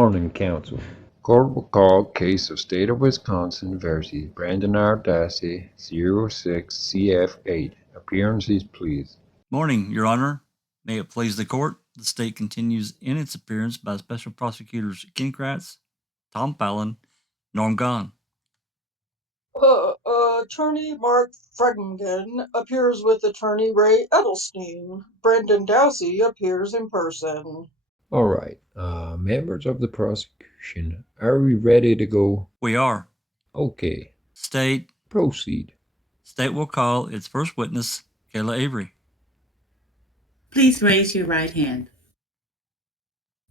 morning, Council. Court will call case of State of Wisconsin versus Brandon R. Dassey, 06CF8. Appearances, please. Morning, Your Honor. May it please the court, the state continues in its appearance by Special Prosecutors Ken Kratz, Tom Fallon, Norm Gahn. Attorney Mark Fremgen appears with Attorney Ray Edelstein. Brendan Dassey appears in person. All right. Members of the prosecution, are we ready to go? We are. Okay. State. Proceed. State will call its first witness, KAYLA Avery. Please raise your right hand.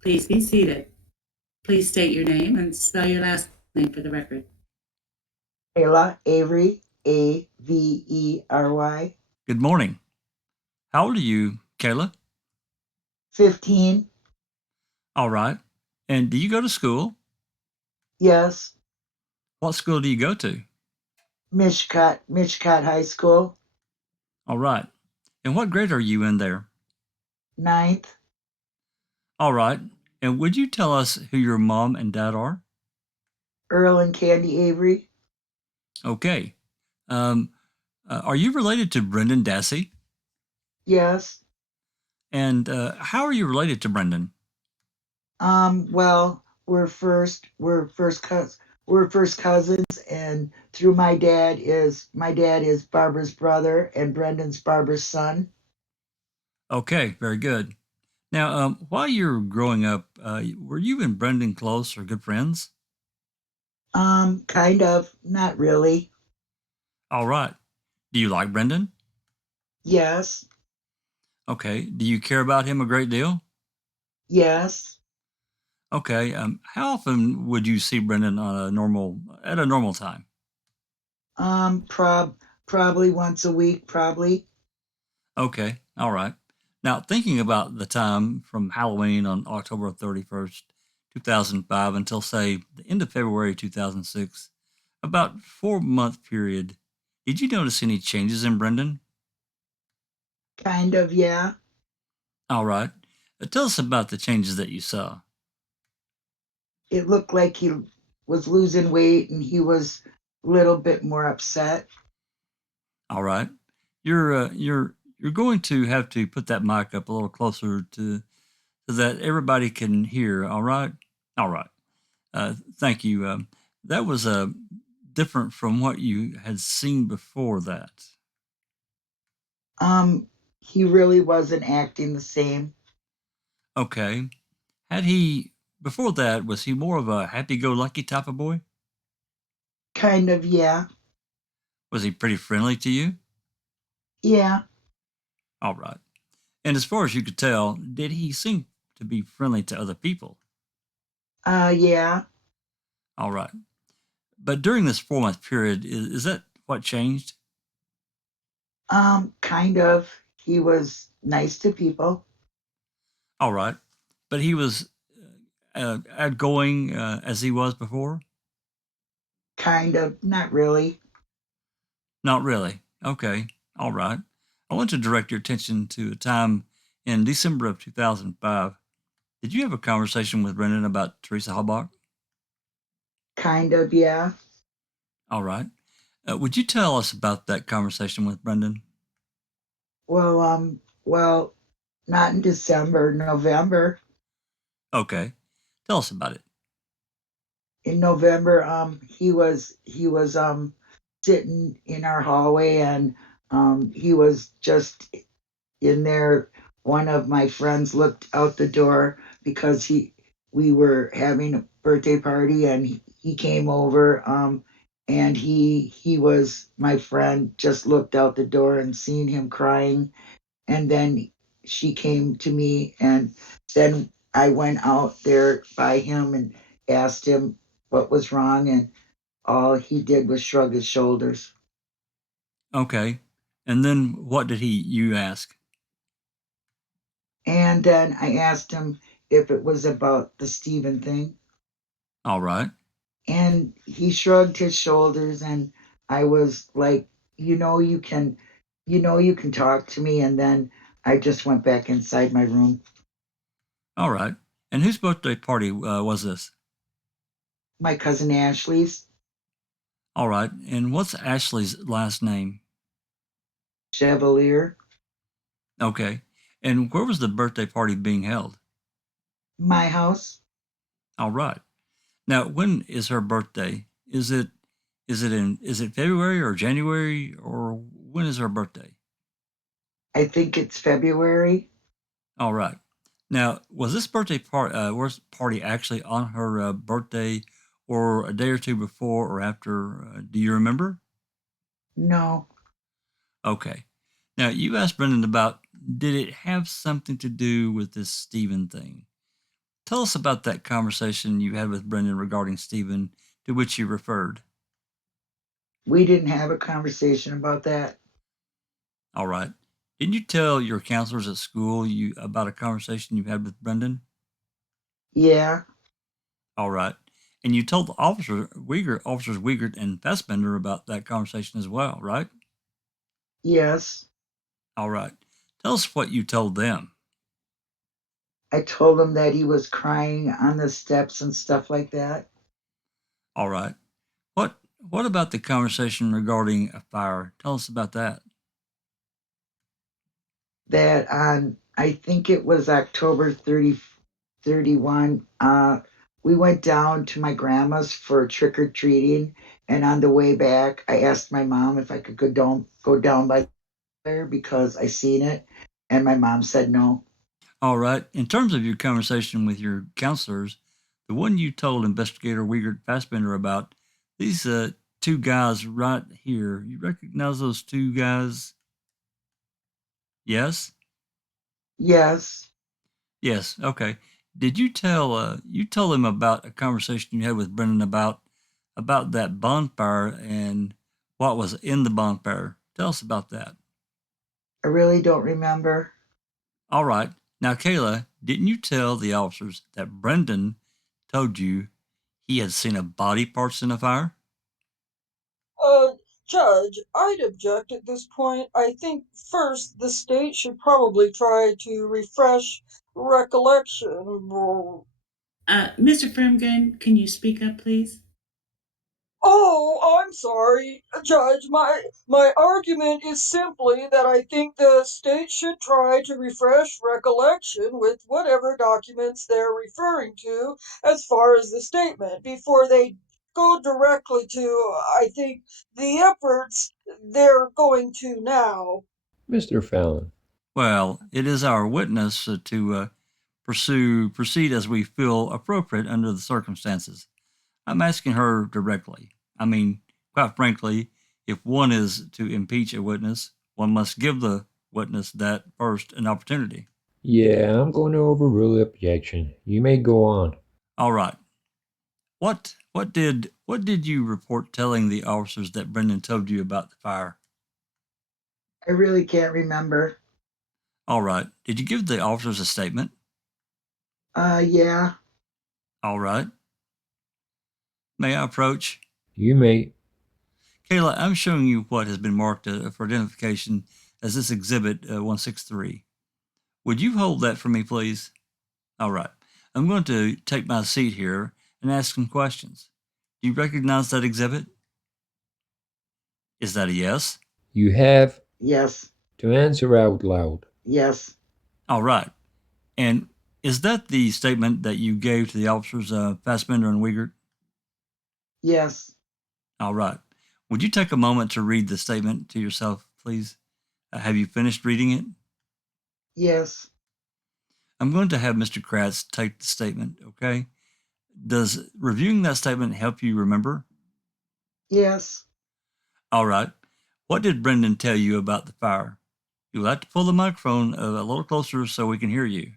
Please be seated. Please state your name and spell your last name for the record. KAYLA Avery, Avery. Good morning. How old are you, KAYLA? 15. All right. And do you go to school? Yes. What school do you go to? Mishcot High School. All right. And what grade are you in there? 9th. All right. And would you tell us who your mom and dad are? Earl and Candy Avery. Okay. Are you related to Brendan Dassey? Yes. And how are you related to Brendan? Well, we're first cousins, and through my dad is Barbara's brother, and Brendan's Barbara's son. Okay, very good. Now, while you were growing up, were you and Brendan close or good friends? Kind of, not really. All right. Do you like Brendan? Yes. Okay. Do you care about him a great deal? Yes. Okay. How often would you see Brendan at a normal time? Probably once a week, probably. Okay. All right. Now, thinking about the time from Halloween on October 31st, 2005 until, say, the end of February 2006, about 4-month period, did you notice any changes in Brendan? Kind of, yeah. All right. Tell us about the changes that you saw. It looked like he was losing weight and he was a little bit more upset. All right. You're going to have to put that mic up a little closer so that everybody can hear. All right. All right. Thank you. That was different from what you had seen before that. He really wasn't acting the same. Okay. Before that, was he more of a happy-go-lucky type of boy? Kind of, yeah. Was he pretty friendly to you? Yeah. All right. And as far as you could tell, did he seem to be friendly to other people? Yeah. All right. But during this 4-month period, is that what changed? Kind of. He was nice to people. All right. But he was outgoing as he was before? Kind of. Not really. Not really. Okay. All right. I want to direct your attention to a time in December of 2005. Did you have a conversation with Brendan about Teresa Halbach? Kind of, yeah. All right. Would you tell us about that conversation with Brendan? Well, not in December, November. Okay. Tell us about it. In November, he was sitting in our hallway, and he was just in there. One of my friends looked out the door because we were having a birthday party, and he came over, and he was, my friend just looked out the door and seen him crying, and then she came to me, and then I went out there by him and asked him what was wrong, and all he did was shrug his shoulders. Okay. And then what did you ask? And then I asked him if it was about the Stephen thing. All right. And he shrugged his shoulders, and I was like, you can talk to me. And then I just went back inside my room. All right. And whose birthday party was this? My cousin Ashley's. All right. And what's Ashley's last name? Chevalier. Okay. And where was the birthday party being held? My house. All right. Now, when is her birthday? Is it February or January, or when is her birthday? I think it's February. All right. Now, was this party actually on her birthday, or a day or two before or after? Do you remember? No. Okay. Now, you asked Brendan about, did it have something to do with this Stephen thing? Tell us about that conversation you had with Brendan regarding Stephen, to which you referred. We didn't have a conversation about that. All right. Didn't you tell your counselors at school about a conversation you had with Brendan? Yeah. All right. And you told officers Wiegert and Fassbender about that conversation as well, right? Yes. All right. Tell us what you told them. I told him that he was crying on the steps and stuff like that. All right. What about the conversation regarding a fire? Tell us about that. That on, I think it was October 31, we went down to my grandma's for trick-or-treating, and on the way back, I asked my mom if I could go down by there because I seen it, and my mom said no. All right. In terms of your conversation with your counselors, the one you told Investigator Wiegert Fassbender about, these two guys right here, you recognize those two guys? Yes? Yes. Yes. Okay. Did you tell him about a conversation you had with Brendan about that bonfire and what was in the bonfire? Tell us about that. I really don't remember. All right. Now, KAYLA, didn't you tell the officers that Brendan told you he had seen a body parts in a fire? Judge, I'd object at this point. I think first the state should probably try to refresh recollection. Mr. Fremgen, can you speak up, please? Oh, I'm sorry, Judge. My argument is simply that I think the state should try to refresh recollection with whatever documents they're referring to as far as the statement before they go directly to, I think, the efforts they're going to now. Mr. Fallon. Well, it is our witness to proceed as we feel appropriate under the circumstances. I'm asking her directly. I mean, quite frankly, if one is to impeach a witness, one must give the witness that first an opportunity. Yeah, I'm going to overrule the objection. You may go on. All right. What did you report telling the officers that Brendan told you about the fire? I really can't remember. All right. Did you give the officers a statement? Yeah. All right. May I approach? You may. KAYLA, I'm showing you what has been marked for identification as this exhibit 163. Would you hold that for me, please? All right. I'm going to take my seat here and ask some questions. Do you recognize that exhibit? Is that a yes? You have Yes. to answer out loud. Yes. All right. And is that the statement that you gave to the officers, Fassbender and Wiegert? Yes. All right. Would you take a moment to read the statement to yourself, please? Have you finished reading it? Yes. I'm going to have Mr. Kratz take the statement, okay? Does reviewing that statement help you remember? Yes. All right. What did Brendan tell you about the fire? You'll have to pull the microphone a little closer so we can hear you.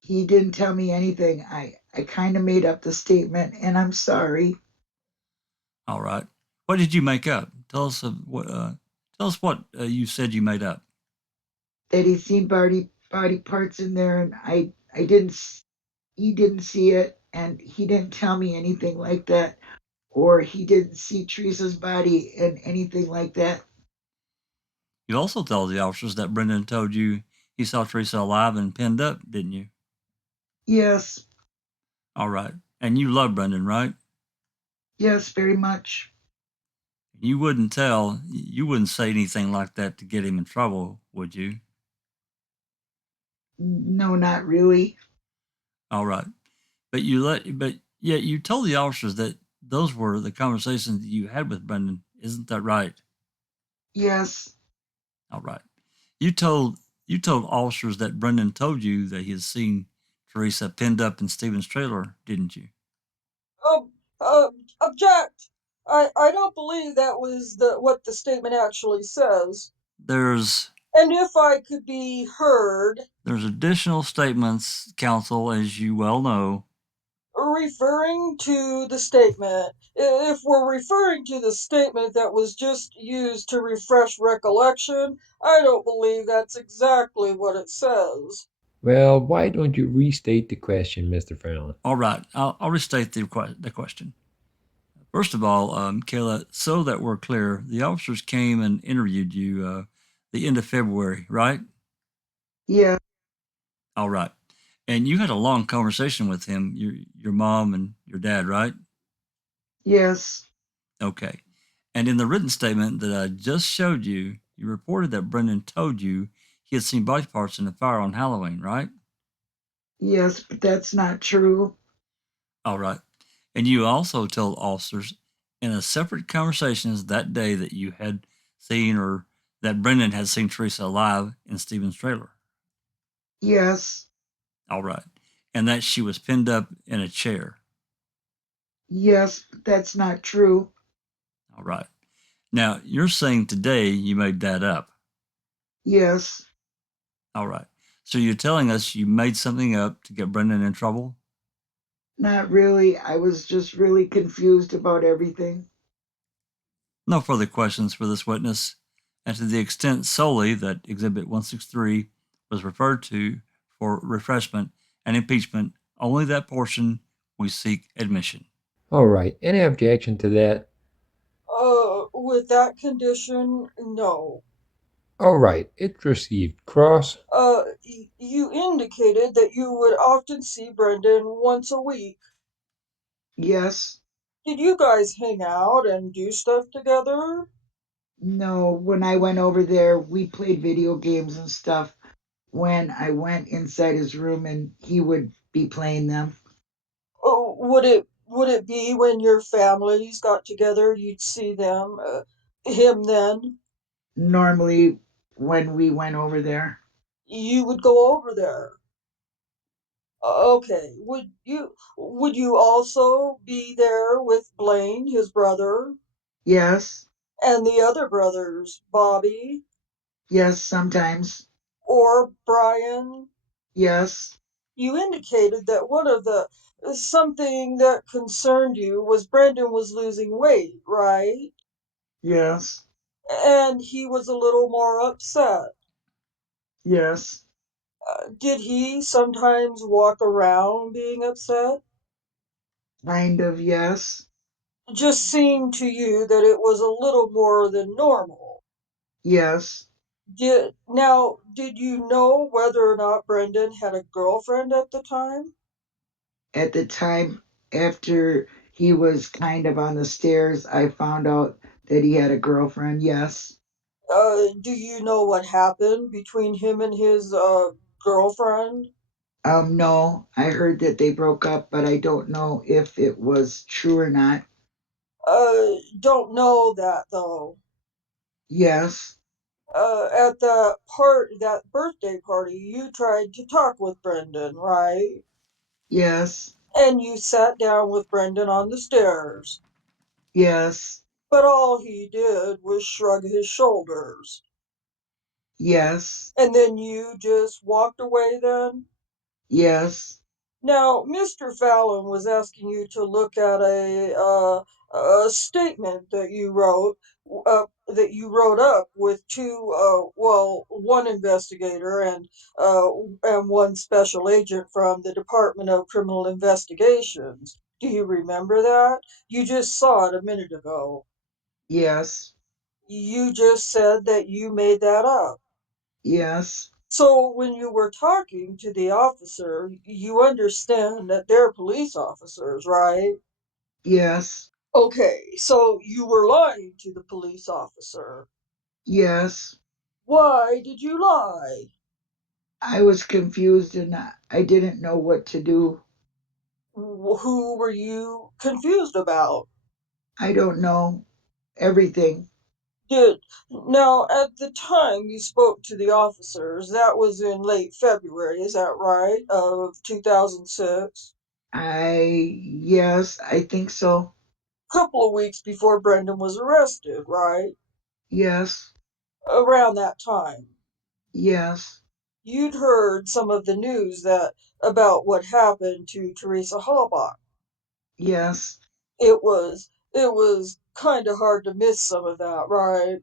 He didn't tell me anything. I kind of made up the statement, and I'm sorry. All right. What did you make up? Tell us what you said you made up. That he seen body parts in there, and I didn't. He didn't see it, and he didn't tell me anything like that, or he didn't see Teresa's body and anything like that. You also told the officers that Brendan told you he saw Teresa alive and pinned up, didn't you? Yes. All right. And you love Brendan, right? Yes, very much. You wouldn't say anything like that to get him in trouble, would you? No, not really. All right. But yet you told the officers that those were the conversations that you had with Brendan. Isn't that right? Yes. All right. You told officers that Brendan told you that he had seen Teresa pinned up in Stephen's trailer, didn't you? Um, Object. I don't believe that was what the statement actually says. There's And if I could be heard, additional statements, counsel, as you well know. referring to the statement, if we're referring to the statement that was just used to refresh recollection, I don't believe that's exactly what it says. Well, why don't you restate the question, Mr. Fallon? All right, I'll restate the question. First of all, KAYLA, so that we're clear, the officers came and interviewed you the end of February, right? Yeah. All right. And you had a long conversation with him, your mom and your dad, right? Yes. Okay. And in the written statement that I just showed you, you reported that Brendan told you he had seen body parts in the fire on Halloween, right? Yes, but that's not true. All right. And you also told officers in a separate conversations that day that you had seen or that Brendan had seen Teresa alive in Stephen's trailer. Yes. All right. And that she was pinned up in a chair. Yes, but that's not true. All right. Now, you're saying today you made that up. Yes. All right. So you're telling us you made something up to get Brendan in trouble? Not really. I was just really confused about everything. No further questions for this witness. And to the extent solely that Exhibit 163 was referred to for refreshment and impeachment, only that portion we seek admission. All right. Any objection to that? With that condition, no. All right. It's received. Cross. You indicated that you would often see Brendan once a week. Yes. Did you guys hang out and do stuff together? No, when I went over there, we played video games and stuff. When I went inside his room and he would be playing them. Oh, would it be when your families got together, you'd see him then? Normally, when we went over there. You would go over there. Okay. Would you also be there with Blaine, his brother, Yes. and the other brothers, Bobby Yes, sometimes. or Brian? Yes. You indicated that one of the something that concerned you was Brendan was losing weight, right? Yes. And he was a little more upset. Yes. Did he sometimes walk around being upset? Kind of, yes. It just seemed to you that it was a little more than normal. Yes. Did you know whether or not Brendan had a girlfriend at the time? At the time, after he was kind of on the stairs, I found out that he had a girlfriend. Yes. Do you know what happened between him and his girlfriend? No, I heard that they broke up, but I don't know if it was true or not. Don't know that though. Yes. At that birthday party, you tried to talk with Brendan, right? Yes. And you sat down with Brendan on the stairs. Yes. But all he did was shrug his shoulders. Yes. And then you just walked away then? Yes. Now, Mr. Fallon was asking you to look at a statement that you wrote up with one investigator and one special agent from the Department of Criminal Investigations. Do you remember that? You just saw it a minute ago. Yes. You just said that you made that up. Yes. So when you were talking to the officer, you understand that they're police officers, right? Yes. Okay, so you were lying to the police officer. Yes. Why did you lie? I was confused and I didn't know what to do. Who were you confused about? I don't know everything. Did now at the time you spoke to the officers, that was in late February, is that right? Of 2006? Yes, I think so. Couple of weeks before Brendan was arrested, right? Yes. Around that time. Yes. You'd heard some of the news that about what happened to Teresa Halbach. Yes. It was kind of hard to miss some of that, right?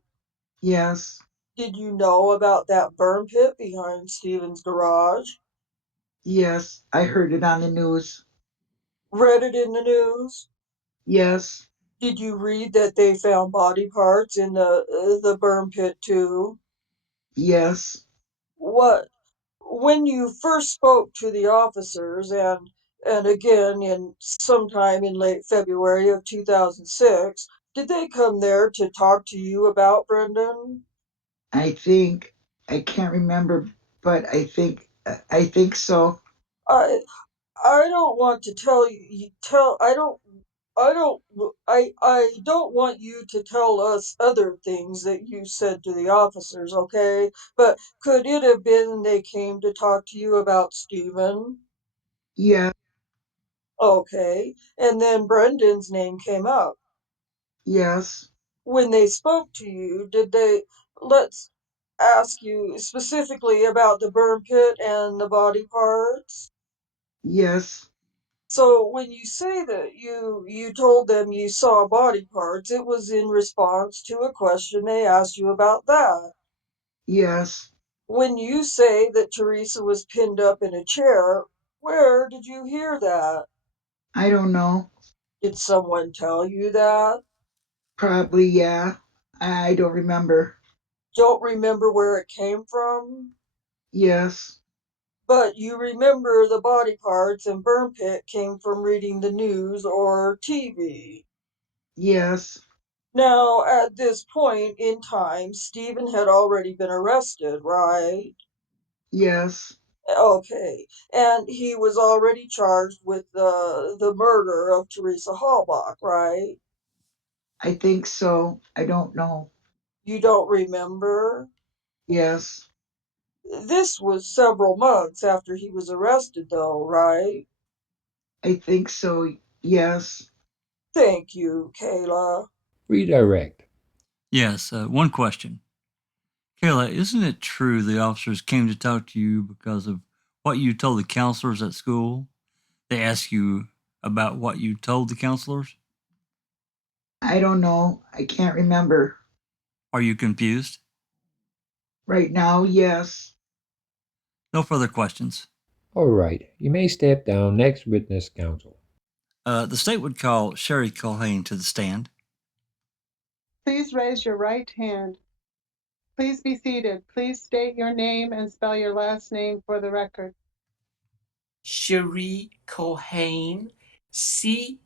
Yes. Did you know about that burn pit behind Steven's garage? Yes. I heard it on the news. Read it in the news? Yes. Did you read that they found body parts in the burn pit too? Yes. What when you first spoke to the officers and again in sometime in late February of 2006, did they come there to talk to you about Brendan? I think I can't remember, but I think so. I I don't want to tell you, I don't want you to tell us other things that you said to the officers, okay? But could it have been they came to talk to you about Stephen? Yeah. Okay. And then Brendan's name came up. Yes. When they spoke to you, did they, let's ask you specifically about the burn pit and the body parts? Yes. So when you say that you told them you saw body parts, it was in response to a question they asked you about that. Yes. When you say that Teresa was pinned up in a chair, where did you hear that? I don't know. Did someone tell you that? Probably, yeah. I don't remember. Don't remember where it came from? Yes. But you remember the body parts and burn pit came from reading the news or TV. Yes. Now, at this point in time, Stephen had already been arrested, right? Yes. Okay, and he was already charged with the murder of Teresa Halbach, right? I think so. I don't know. You don't remember? Yes. This was several months after he was arrested, though, right? I think so. Yes. Thank you, KAYLA. Redirect. Yes, one question. KAYLA, isn't it true the officers came to talk to you because of what you told the counselors at school? They asked you about what you told the counselors? I don't know. I can't remember. Are you confused? Right now, yes. No further questions. All right, you may step down. Next witness, counsel. The state would call Charee CULHANE to the stand. Please raise your right hand. Please be seated. Please state your name and spell your last name for the record. Charee CULHANE, CULHANE.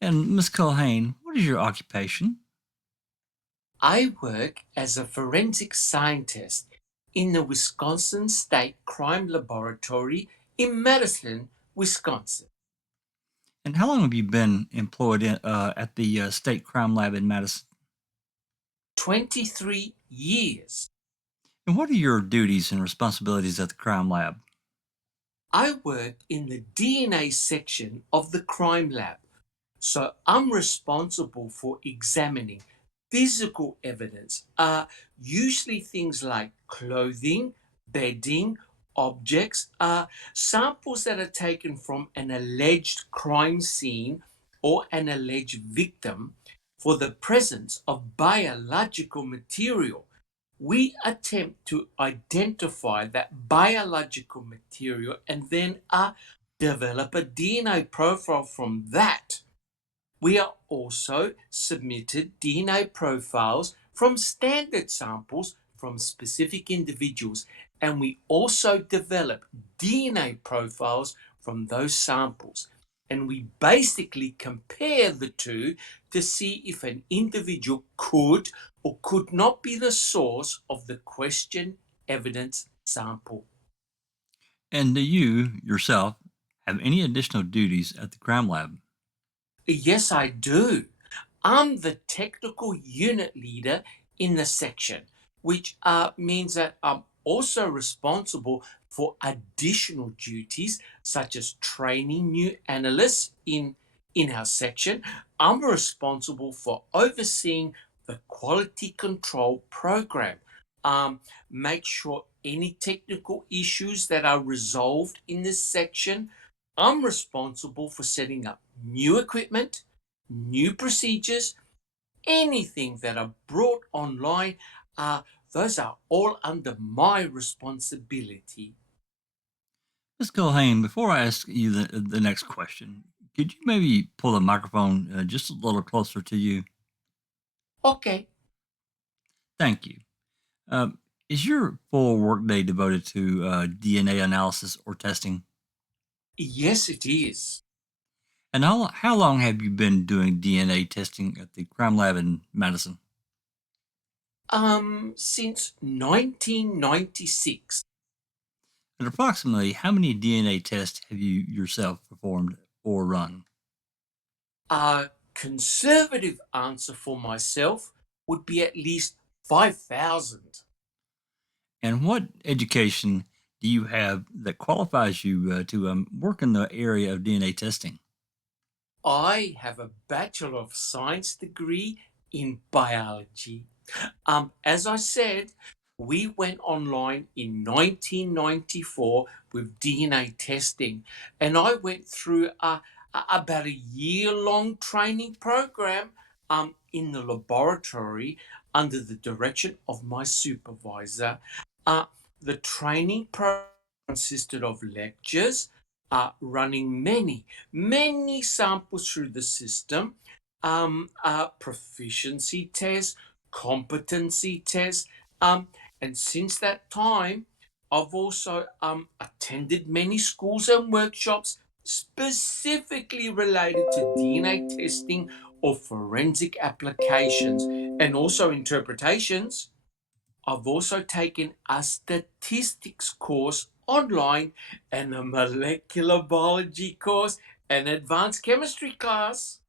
And Miss CULHANE, what is your occupation? I work as a forensic scientist in the Wisconsin State Crime Laboratory in Madison, Wisconsin. And how long have you been employed at the State Crime Lab in Madison? 23 years. And what are your duties and responsibilities at the Crime Lab? I work in the DNA section of the crime lab, so I'm responsible for examining physical evidence, usually things like clothing, bedding, objects, samples that are taken from an alleged crime scene or an alleged victim for the presence of biological material. We attempt to identify that biological material and then develop a DNA profile from that. We are also submitted DNA profiles from standard samples from specific individuals, and we also develop DNA profiles from those samples. And we basically compare the two to see if an individual could or could not be the source of the question evidence sample. And do you, yourself, have any additional duties at the crime lab? Yes, I do. I'm the technical unit leader in the section, which means that I'm also responsible for additional duties such as training new analysts in our section. I'm responsible for overseeing the quality control program. Make sure any technical issues that are resolved in this section. I'm responsible for setting up new equipment, new procedures, anything that are brought online. Those are all under my responsibility. Ms. Culhane, before I ask you the next question, could you maybe pull the microphone just a little closer to you? Okay. Thank you. Is your full workday devoted to DNA analysis or testing? Yes, it is. And how long have you been doing DNA testing at the crime lab in Madison? Since 1996. And approximately how many DNA tests have you yourself performed or run? A conservative answer for myself would be at least 5,000. And what education do you have that qualifies you to work in the area of DNA testing? I have a Bachelor of Science degree in biology. As I said, we went online in 1994 with DNA testing, and I went through about a year-long training program in the laboratory under the direction of my supervisor. Uh, the training program consisted of lectures, running many samples through the system, proficiency tests, competency tests, and since that time, I've also attended many schools and workshops specifically related to DNA testing or forensic applications and also interpretations. I've also taken a statistics course online and a molecular biology course and advanced chemistry class.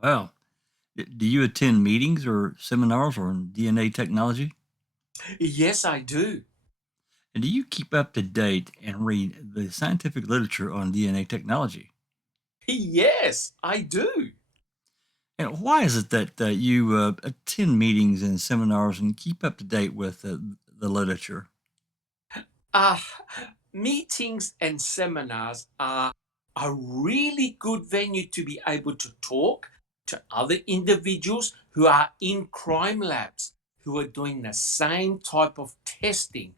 Well, do you attend meetings or seminars on DNA technology? Yes, I do. And do you keep up to date and read the scientific literature on DNA technology? Yes, I do. And why is it that you attend meetings and seminars and keep up to date with the literature? Uh, Meetings and seminars are a really good venue to be able to talk to other individuals who are in crime labs, who are doing the same type of testing.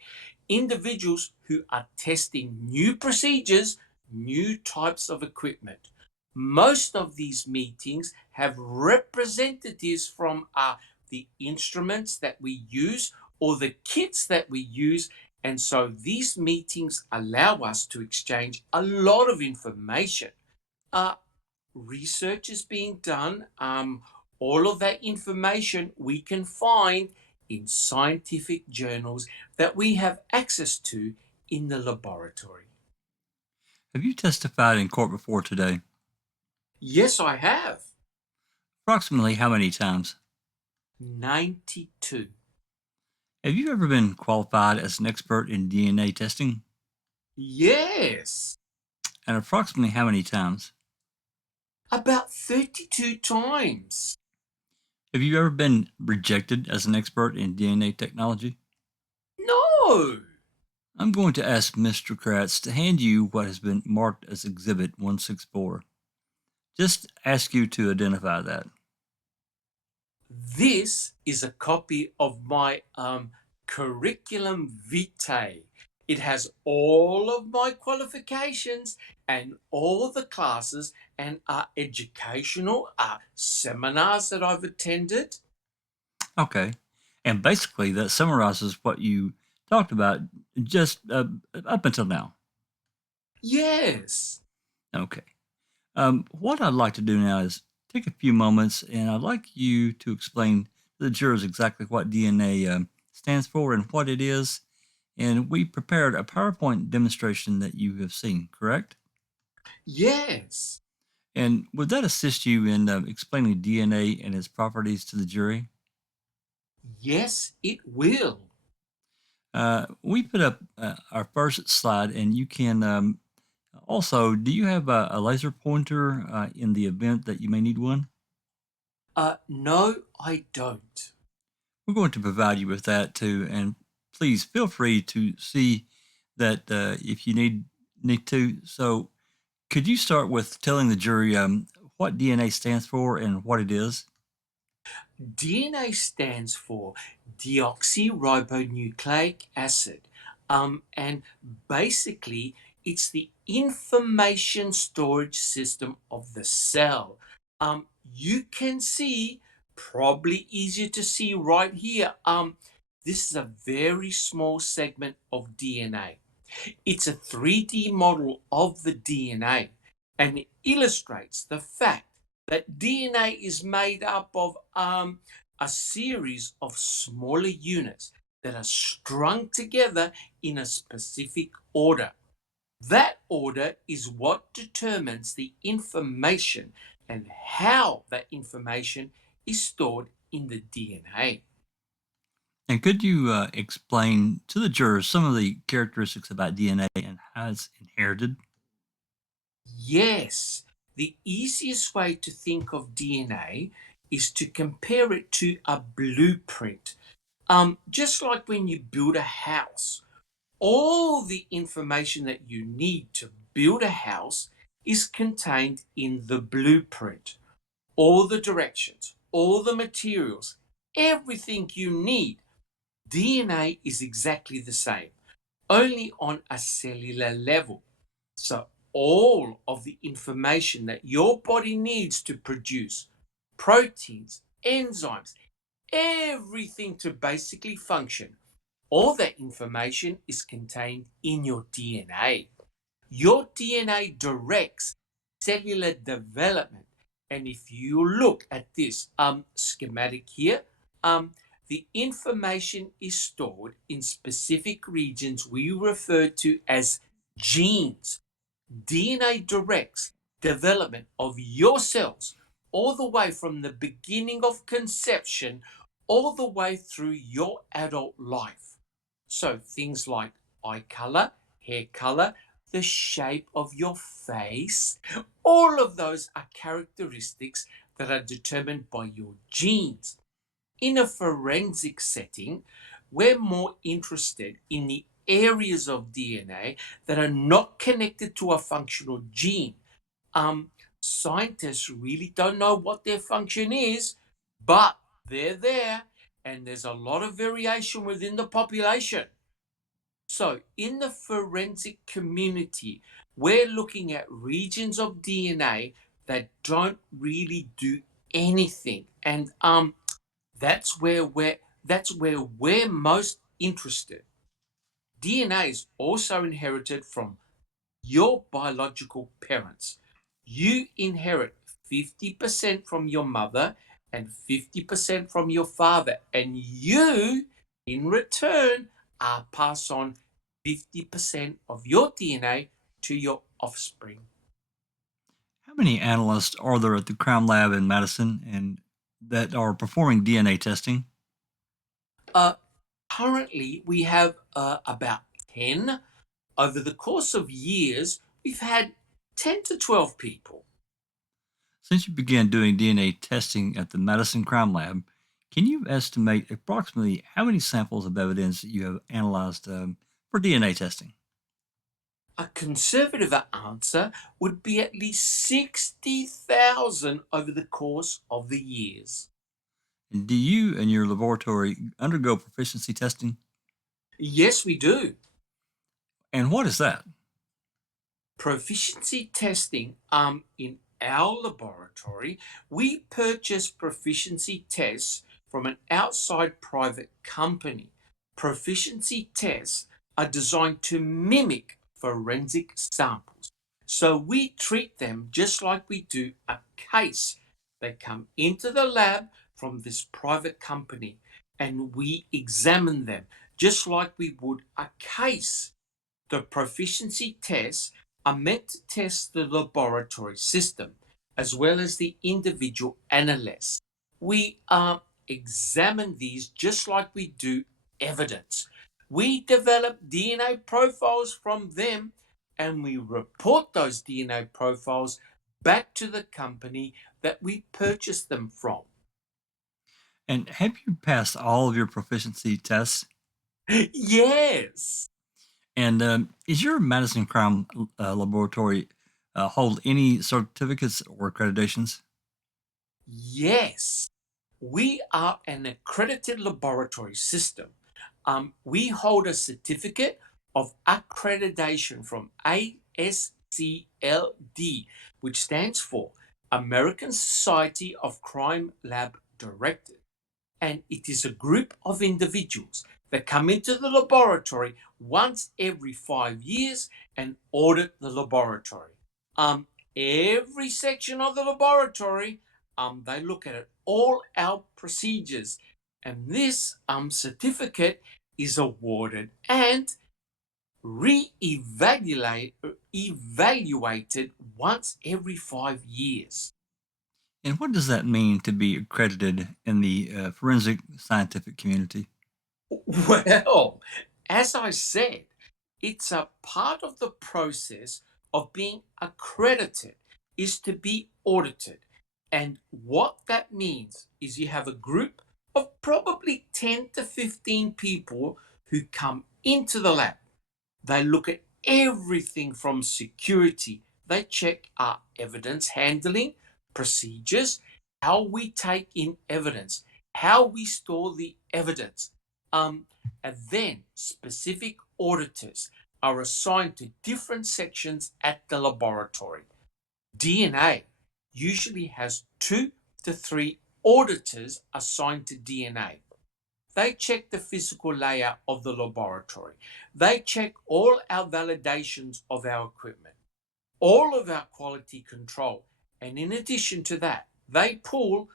Individuals who are testing new procedures, new types of equipment. Most of these meetings have representatives from the instruments that we use or the kits that we use, and so these meetings allow us to exchange a lot of information. Uh, Research is being done. All of that information we can find in scientific journals that we have access to in the laboratory. Have you testified in court before today? Yes, I have. Approximately how many times? 92. Have you ever been qualified as an expert in DNA testing? Yes. And approximately how many times? About 32 times. Have you ever been rejected as an expert in DNA technology? No. I'm going to ask Mr. Kratz to hand you what has been marked as Exhibit 164. Just ask you to identify that. This is a copy of my curriculum vitae. It has all of my qualifications and all the classes and educational seminars that I've attended. Okay. And basically, that summarizes what you talked about just up until now. Yes. Okay. What I'd like to do now is take a few moments and I'd like you to explain to the jurors exactly what DNA stands for and what it is. And we prepared a PowerPoint demonstration that you have seen, correct? Yes. And would that assist you in explaining DNA and its properties to the jury? Yes, it will. We put up our first slide, and you can also, do you have a laser pointer in the event that you may need one? No, I don't. We're going to provide you with that too, and please feel free to see that if you need to. So, could you start with telling the jury what DNA stands for and what it is? DNA stands for deoxyribonucleic acid. And basically, it's the information storage system of the cell. You can see, probably easier to see right here. This is a very small segment of DNA. It's a 3D model of the DNA, and it illustrates the fact that DNA is made up of a series of smaller units that are strung together in a specific order. That order is what determines the information and how that information is stored in the DNA. And could you explain to the jurors some of the characteristics about DNA and how it's inherited? Yes, the easiest way to think of DNA is to compare it to a blueprint. Just like when you build a house, all the information that you need to build a house is contained in the blueprint. All the directions, all the materials, everything you need. DNA is exactly the same, only on a cellular level. So all of the information that your body needs to produce proteins, enzymes, everything to basically function, all that information is contained in your DNA. Your DNA directs cellular development. And if you look at this schematic here, the information is stored in specific regions we refer to as genes. DNA directs development of your cells all the way from the beginning of conception all the way through your adult life. So things like eye color, hair color, the shape of your face, all of those are characteristics that are determined by your genes. In a forensic setting, we're more interested in the areas of DNA that are not connected to a functional gene. Scientists really don't know what their function is, but they're there, and there's a lot of variation within the population. So, in the forensic community, we're looking at regions of DNA that don't really do anything, and that's where we're most interested. DNA is also inherited from your biological parents. You inherit 50% from your mother and 50% from your father, and you, in return, pass on 50% of your DNA to your offspring. How many analysts are there at the crime lab in Madison and that are performing DNA testing? Uh, Currently, we have about 10. Over the course of years, we've had 10 to 12 people. Since you began doing DNA testing at the Madison Crime Lab, can you estimate approximately how many samples of evidence you have analyzed for DNA testing? A conservative answer would be at least 60,000 over the course of the years. And do you and your laboratory undergo proficiency testing? Yes, we do. And what is that? Proficiency testing, in our laboratory, we purchase proficiency tests from an outside private company. Proficiency tests are designed to mimic forensic samples. So we treat them just like we do a case. They come into the lab from this private company and we examine them just like we would a case. The proficiency tests are meant to test the laboratory system as well as the individual analysts. We examine these just like we do evidence. We develop DNA profiles from them and we report those DNA profiles back to the company that we purchased them from. And have you passed all of your proficiency tests? Yes. And is your Madison Crime Laboratory hold any certificates or accreditations? Yes. We are an accredited laboratory system. We hold a certificate of accreditation from ASCLD, which stands for American Society of Crime Lab Directors. And it is a group of individuals that come into the laboratory once every 5 years and audit the laboratory. Every section of the laboratory, they look at it, all our procedures, and this certificate is awarded and evaluated once every 5 years. And what does that mean to be accredited in the forensic scientific community? Well, as I said, it's a part of the process of being accredited is to be audited. And what that means is you have a group of probably 10 to 15 people who come into the lab. They look at everything from security. They check our evidence handling, procedures, how we take in evidence, how we store the evidence. And then specific auditors are assigned to different sections at the laboratory. DNA usually has 2 to 3 auditors assigned to DNA. They check the physical layout of the laboratory. They check all our validations of our equipment, all of our quality control. And in addition to that, they pull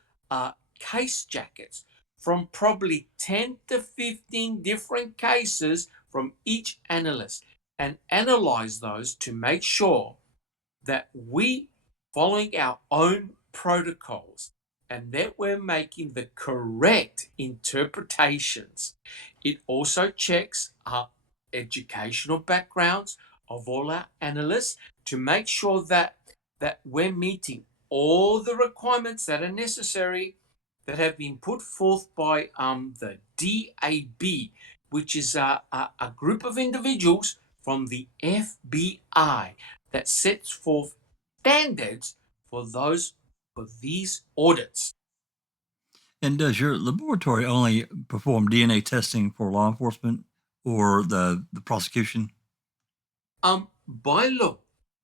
case jackets from probably 10 to 15 different cases from each analyst and analyze those to make sure that we following our own protocols and that we're making the correct interpretations. It also checks our educational backgrounds of all our analysts to make sure that we're meeting all the requirements that are necessary that have been put forth by the DAB, which is a group of individuals from the FBI that sets forth standards for these audits. And does your laboratory only perform DNA testing for law enforcement or the prosecution? By law,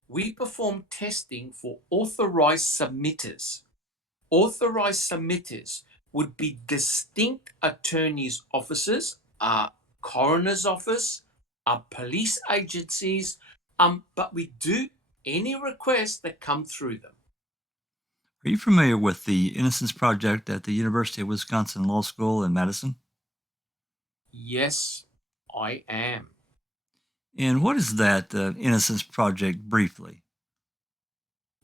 we perform testing for authorized submitters. Authorized submitters would be distinct attorneys' offices, coroner's office, police agencies, but we do any requests that come through them. Are you familiar with the Innocence Project at the University of Wisconsin Law School in Madison? Yes, I am. And what is that Innocence Project briefly?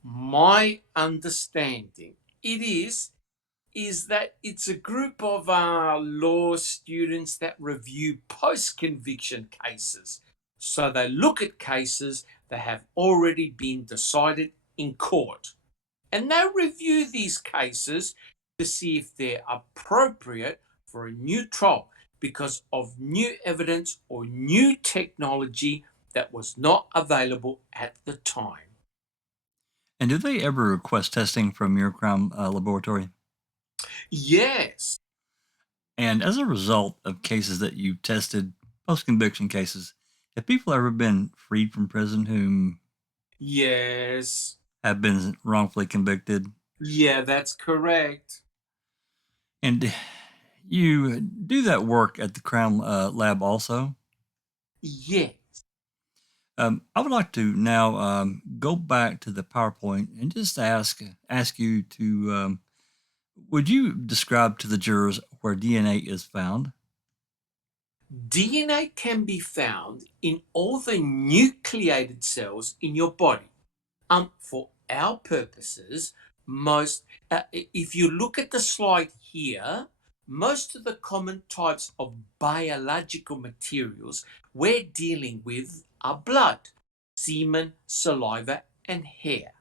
My understanding is that it's a group of law students that review post-conviction cases. So they look at cases that have already been decided in court. And they review these cases to see if they're appropriate for a new trial because of new evidence or new technology that was not available at the time. And do they ever request testing from your crime laboratory? Yes. And as a result of cases that you tested, post-conviction cases, Have people ever been freed from prison whom Yes. have been wrongfully convicted? Yeah, that's correct. And you do that work at the crime lab also? Yes. I would like to now go back to the PowerPoint and just ask you to would you describe to the jurors where DNA is found? DNA can be found in all the nucleated cells in your body. For our purposes, if you look at the slide here, most of the common types of biological materials we're dealing with are blood, semen, saliva, and hair.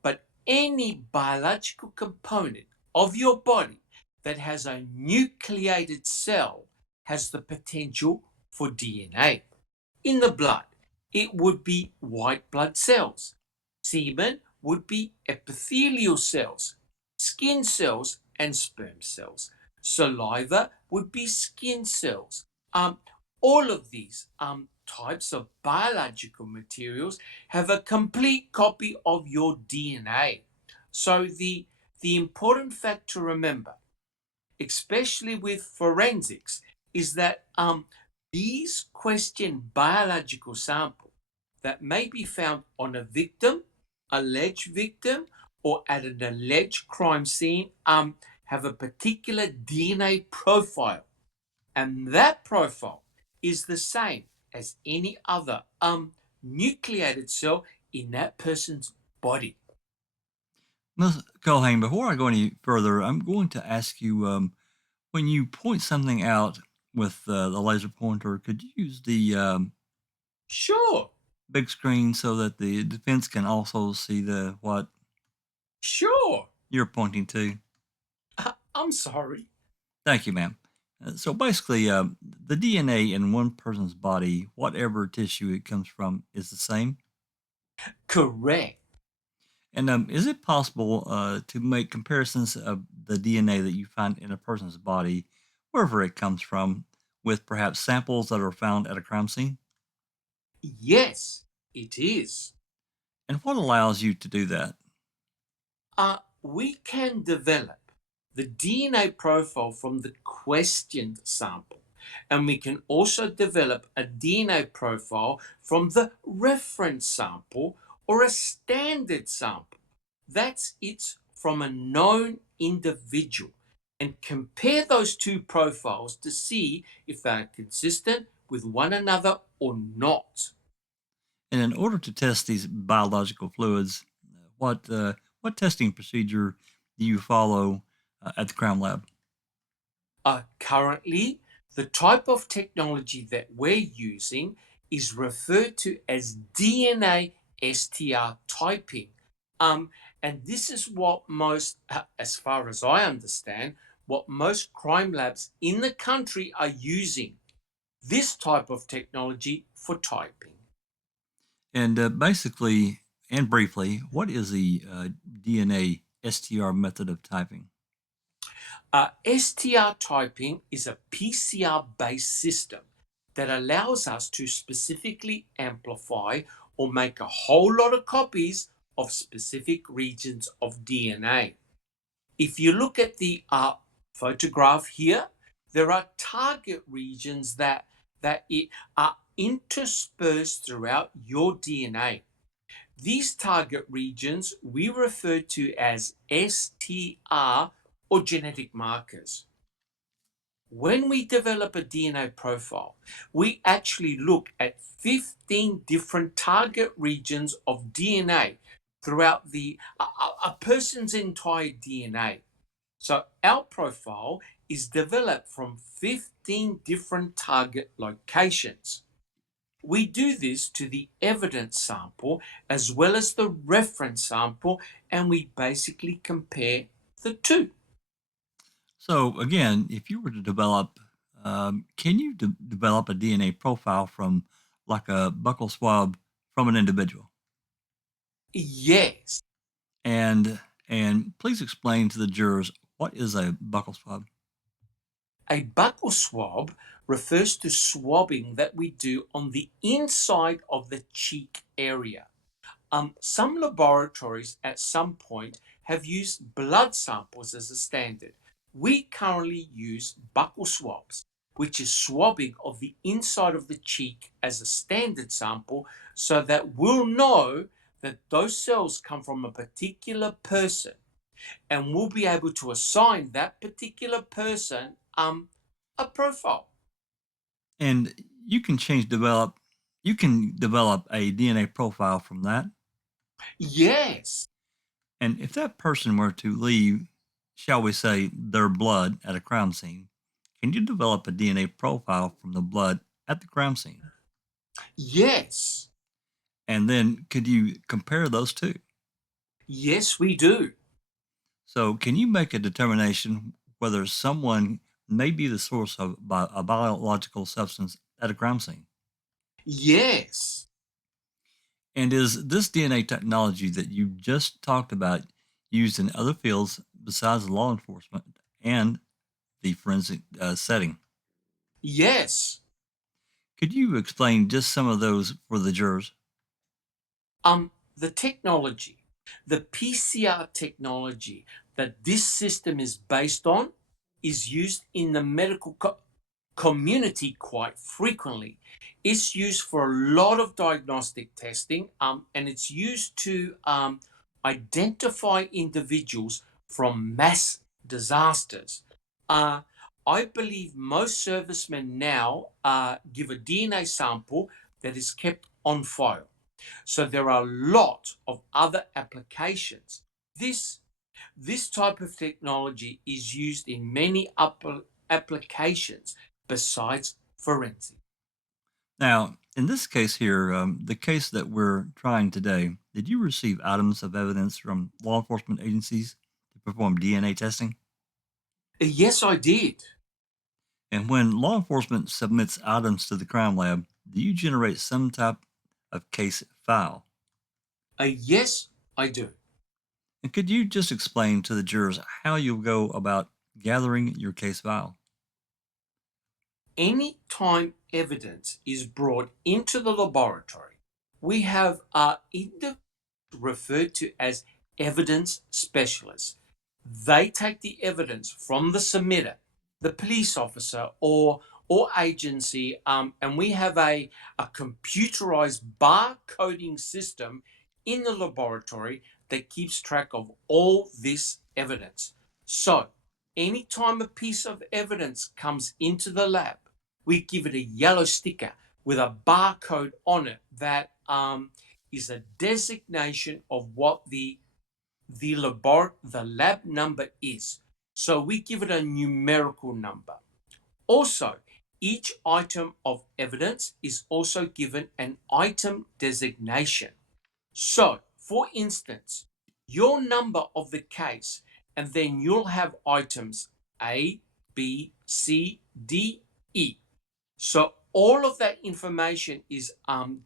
But any biological component of your body that has a nucleated cell has the potential for DNA. In the blood, it would be white blood cells. Semen would be epithelial cells, skin cells, and sperm cells. Saliva would be skin cells. All of these types of biological materials have a complete copy of your DNA. So the important fact to remember, especially with forensics, is that these question biological sample that may be found on a victim, alleged victim, or at an alleged crime scene have a particular DNA profile, and that profile is the same as any other nucleated cell in that person's body. Ms. CULHANE, before I go any further, I'm going to ask you when you point something out with the laser pointer, could you use the Sure. big screen so that the defense can also see what Sure. you're pointing to? I'm sorry. Thank you, ma'am. So basically, the DNA in one person's body, whatever tissue it comes from, is the same. Correct. And is it possible to make comparisons of the DNA that you find in a person's body, wherever it comes from, with perhaps samples that are found at a crime scene? Yes, it is. And what allows you to do that? We can develop the DNA profile from the questioned sample, and we can also develop a DNA profile from the reference sample or a standard sample. That's it from a known individual, and compare those two profiles to see if they are consistent with one another or not. And in order to test these biological fluids, what testing procedure do you follow at the crime lab? Currently, the type of technology that we're using is referred to as DNA STR typing. And this is what most, as far as I understand, what most crime labs in the country are using this type of technology for typing. And basically, and briefly, what is the DNA STR method of typing? STR typing is a PCR based system that allows us to specifically amplify or make a whole lot of copies of specific regions of DNA. If you look at the photograph here, there are target regions that are interspersed throughout your DNA. These target regions we refer to as STR or genetic markers. When we develop a DNA profile, we actually look at 15 different target regions of DNA throughout a person's entire DNA. So our profile is developed from 15 different target locations. We do this to the evidence sample as well as the reference sample, and we basically compare the two. So again, if you were to develop, can you develop a DNA profile from like a buccal swab from an individual? Yes. And please explain to the jurors what is a buccal swab. A buccal swab refers to swabbing that we do on the inside of the cheek area. Some laboratories at some point have used blood samples as a standard. We currently use buccal swabs, which is swabbing of the inside of the cheek as a standard sample, so that we'll know that those cells come from a particular person, and we'll be able to assign that particular person a profile. And you can develop a DNA profile from that. Yes. And if that person were to leave, shall we say, their blood at a crime scene, can you develop a DNA profile from the blood at the crime scene? Yes. And then could you compare those two? Yes, we do. So can you make a determination whether someone may be the source of a biological substance at a crime scene? Yes. And is this DNA technology that you just talked about used in other fields besides law enforcement and the forensic setting? Yes. Could you explain just some of those for the jurors? The technology, the PCR technology that this system is based on is used in the medical community quite frequently. It's used for a lot of diagnostic testing, and it's used to identify individuals from mass disasters. I believe most servicemen now give a DNA sample that is kept on file. So there are a lot of other applications. This type of technology is used in many applications besides forensic. Now, in this case here, the case that we're trying today, did you receive items of evidence from law enforcement agencies to perform DNA testing? Yes, I did. And when law enforcement submits items to the crime lab, do you generate some type of case file? Yes, I do. And could you just explain to the jurors how you'll go about gathering your case file? Any time evidence is brought into the laboratory, we have individuals referred to as evidence specialists. They take the evidence from the submitter, the police officer, or agency, and we have a computerized barcoding system in the laboratory that keeps track of all this evidence. So anytime a piece of evidence comes into the lab, we give it a yellow sticker with a barcode on it that is a designation of what the lab number is. So we give it a numerical number. Also, each item of evidence is also given an item designation. So, for instance, your number of the case, and then you'll have items A, B, C, D, E. So all of that information is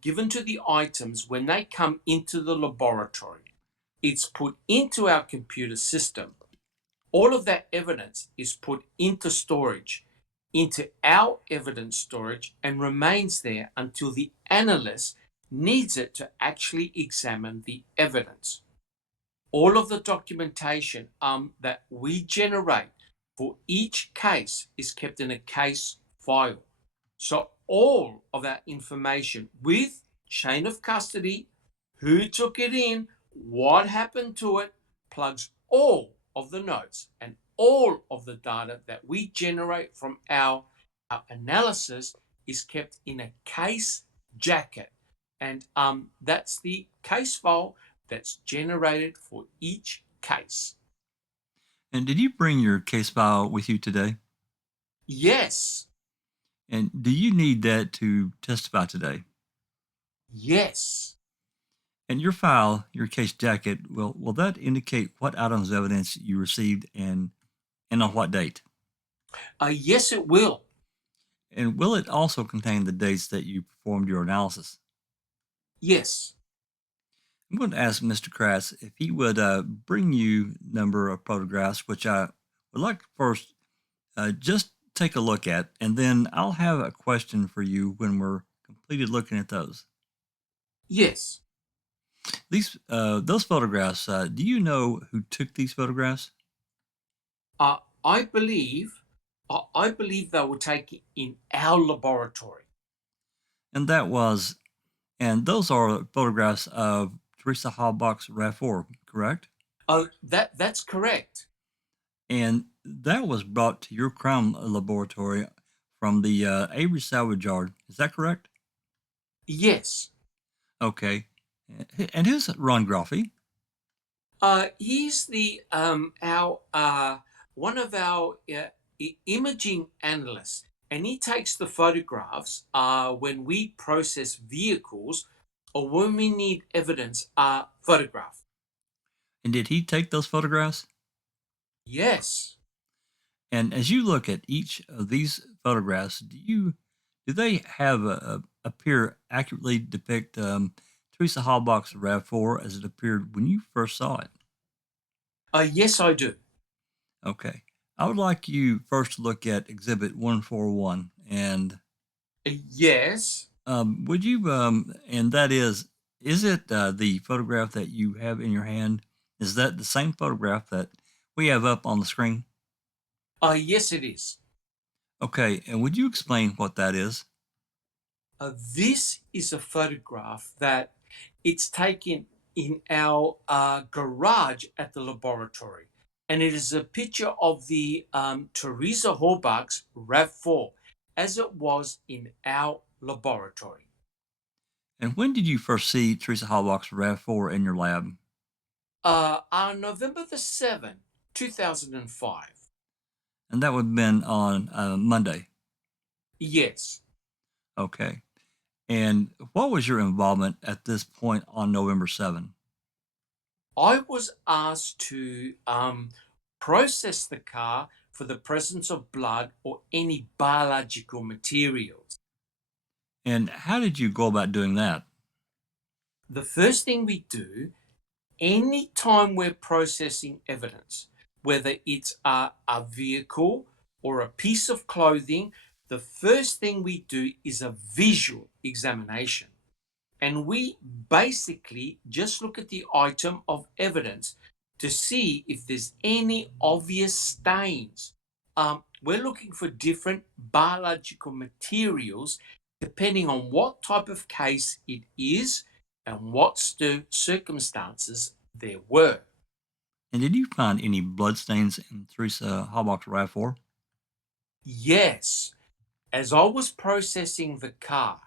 given to the items when they come into the laboratory. It's put into our computer system. All of that evidence is put into storage, into our evidence storage, and remains there until the analyst needs it to actually examine the evidence. All of the documentation that we generate for each case is kept in a case file. So all of that information with chain of custody, who took it in, what happened to it, plugs all of the notes and all of the data that we generate from our analysis is kept in a case jacket. And that's the case file that's generated for each case. And did you bring your case file with you today? Yes. And do you need that to testify today? Yes. And your file, your case jacket, will that indicate what items of evidence you received and on what date? Yes, it will. And will it also contain the dates that you performed your analysis? Yes. I'm going to ask Mr. Kratz if he would bring you number of photographs, which I would like first just take a look at, and then I'll have a question for you when we're completed looking at those. Yes. Those photographs. Do you know who took these photographs? I believe they were taken in our laboratory. And those are photographs of Teresa Halbach's RAV4, correct? Oh, that's correct. And that was brought to your crime laboratory from the Avery salvage yard. Is that correct? Yes. Okay. And who's Ron Groffey? He's the our one of our imaging analysts, and he takes the photographs when we process vehicles or when we need evidence photograph. And did he take those photographs? Yes. And as you look at each of these photographs, do they have appear accurately depict Teresa Halbach's RAV4 as it appeared when you first saw it? Yes, I do. Okay. I would like you first to look at Exhibit 141. And Yes. would you, and that is it the photograph that you have in your hand? Is that the same photograph that we have up on the screen? Yes, it is. Okay. And would you explain what that is? This is a photograph that it's taken in our garage at the laboratory. And it is a picture of the Teresa Halbach's RAV4 as it was in our laboratory. And when did you first see Teresa Halbach's RAV4 in your lab? On November the 7th, 2005. And that would have been on Monday. Yes. Okay. And what was your involvement at this point on November 7th? I was asked to process the car for the presence of blood or any biological materials. And how did you go about doing that? The first thing we do, anytime we're processing evidence, whether it's a vehicle or a piece of clothing, the first thing we do is a visual examination. And we basically just look at the item of evidence to see if there's any obvious stains. We're looking for different biological materials depending on what type of case it is and what circumstances there were. And did you find any bloodstains in Teresa Halbach's RAV4? Yes. As I was processing the car,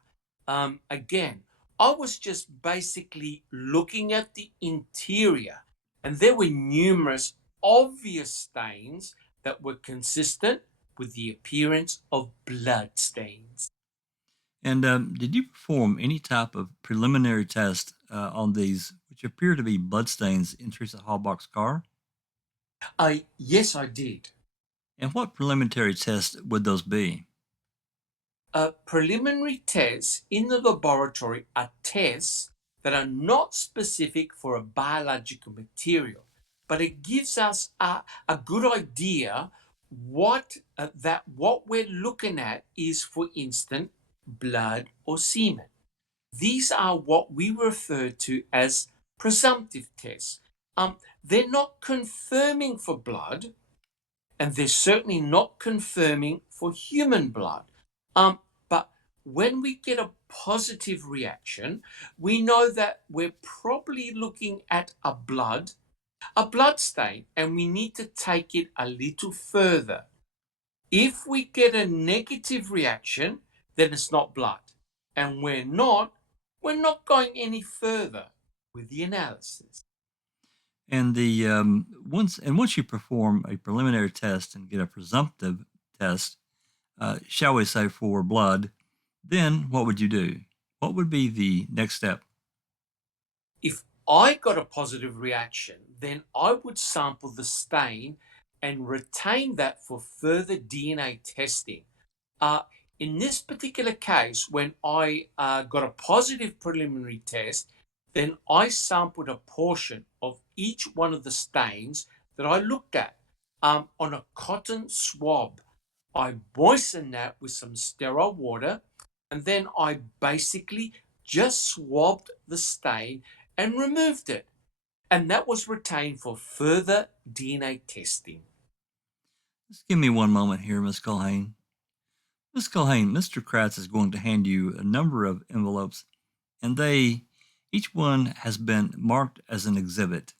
again, I was just basically looking at the interior, and there were numerous obvious stains that were consistent with the appearance of blood stains. And did you perform any type of preliminary test on these, which appear to be bloodstains in Teresa Halbach's car? Yes, I did. And what preliminary tests would those be? Preliminary tests in the laboratory are tests that are not specific for a biological material, but it gives us a good idea what we're looking at is, for instance, blood or semen. These are what we refer to as presumptive tests. They're not confirming for blood, and they're certainly not confirming for human blood. But when we get a positive reaction, we know that we're probably looking at a blood stain, and we need to take it a little further. If we get a negative reaction, then it's not blood, and we're not going any further with the analysis. And once you perform a preliminary test and get a presumptive test, shall we say for blood, then what would you do? What would be the next step? If I got a positive reaction, then I would sample the stain and retain that for further DNA testing. In this particular case, when I got a positive preliminary test, then I sampled a portion of each one of the stains that I looked at on a cotton swab. I moistened that with some sterile water, and then I basically just swabbed the stain and removed it. And that was retained for further DNA testing. Just give me one moment here, Miss CULHANE. Miss CULHANE, Mr. Kratz is going to hand you a number of envelopes, and each one has been marked as an exhibit.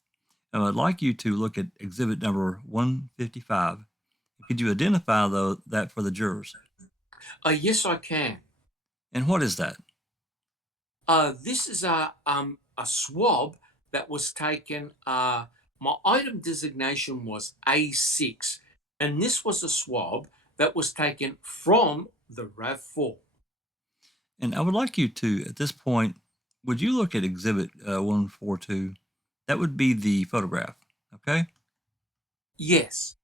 And I'd like you to look at exhibit number 155. Could you identify that for the jurors? Yes, I can. And what is that? This is a swab that was taken. My item designation was A6, and this was a swab that was taken from the RAV4. And I would like you to, at this point, would you look at exhibit 142? That would be the photograph, okay? Yes.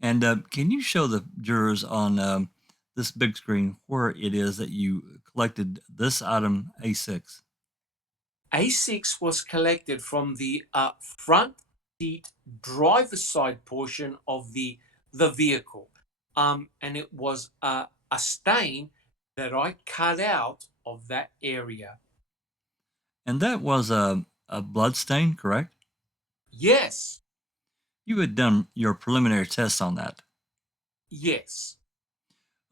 And can you show the jurors on this big screen where it is that you collected this item A6? A6 was collected from the front seat driver's side portion of the vehicle. And it was a stain that I cut out of that area. And that was a blood stain, correct? Yes. You had done your preliminary tests on that. Yes.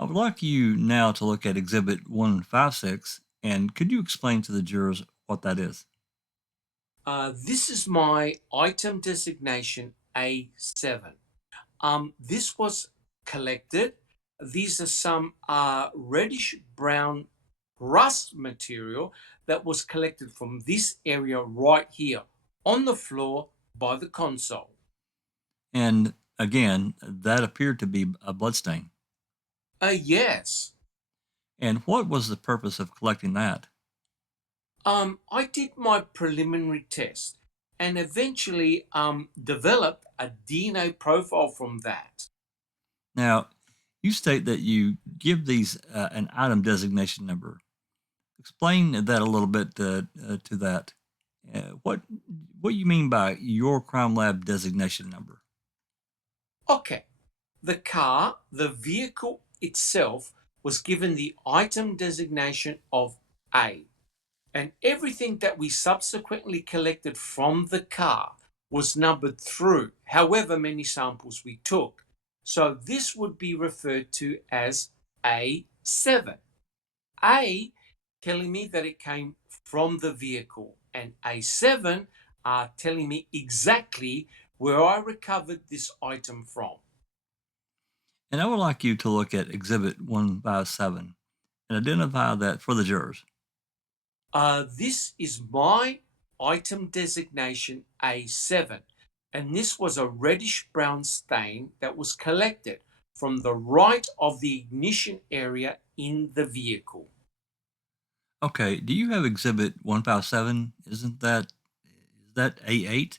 I would like you now to look at exhibit 156, and could you explain to the jurors what that is? This is my item designation A7. This was collected. These are some reddish brown rust material that was collected from this area right here on the floor by the console. And again, that appeared to be a bloodstain. Yes. And what was the purpose of collecting that? I did my preliminary test and eventually developed a DNA profile from that. Now, you state that you give these an item designation number. Explain that a little bit to that. What you mean by your crime lab designation number? Okay. The vehicle itself was given the item designation of A. And everything that we subsequently collected from the car was numbered through however many samples we took. So this would be referred to as A7. A telling me that it came from the vehicle, and A7 are telling me exactly where I recovered this item from. And I would like you to look at exhibit 157 and identify that for the jurors. This is my item designation A7, and this was a reddish brown stain that was collected from the right of the ignition area in the vehicle. Okay, do you have exhibit 157? Is that A8?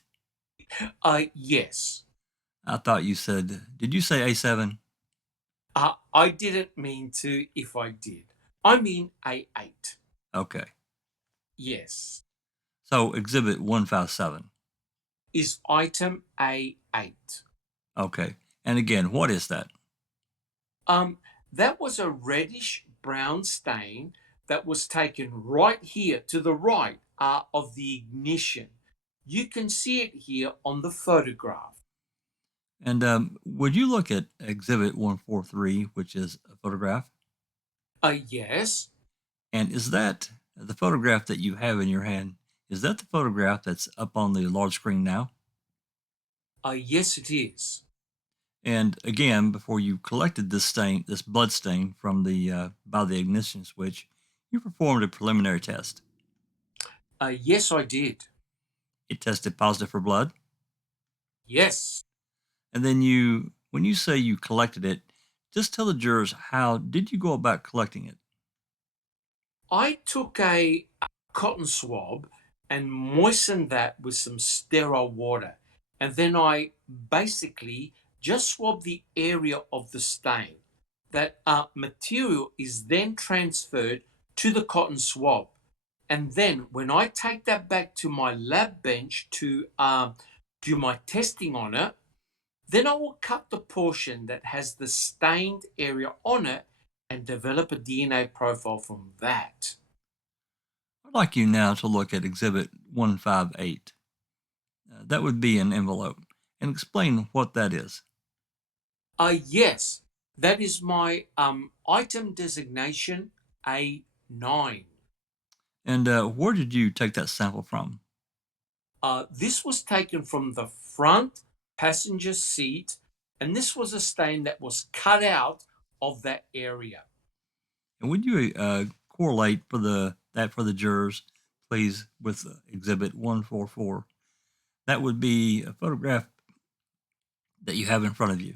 Yes. I thought you said, did you say A7? I didn't mean to if I did. I mean A8. Okay. Yes. So exhibit 157 is item A8. Okay. And again, what is that? That was a reddish brown stain that was taken right here to the right of the ignition. You can see it here on the photograph. And would you look at exhibit 143, which is a photograph? Yes. And is that the photograph that you have in your hand? Is that the photograph that's up on the large screen now? Yes, it is. And again, before you collected this blood stain from by the ignition switch, you performed a preliminary test. Yes, I did. It tested positive for blood? Yes. And then when you say you collected it, just tell the jurors, how did you go about collecting it? I took a cotton swab and moistened that with some sterile water. And then I basically just swabbed the area of the stain. That material is then transferred to the cotton swab. And then when I take that back to my lab bench to do my testing on it, Then I will cut the portion that has the stained area on it and develop a DNA profile from that. I'd like you now to look at Exhibit 158. That would be an envelope, and explain what that is. Yes, that is my item designation A9. And where did you take that sample from? This was taken from the front passenger seat, and this was a stain that was cut out of that area. And would you correlate for the jurors, please, with Exhibit 144? That would be a photograph that you have in front of you.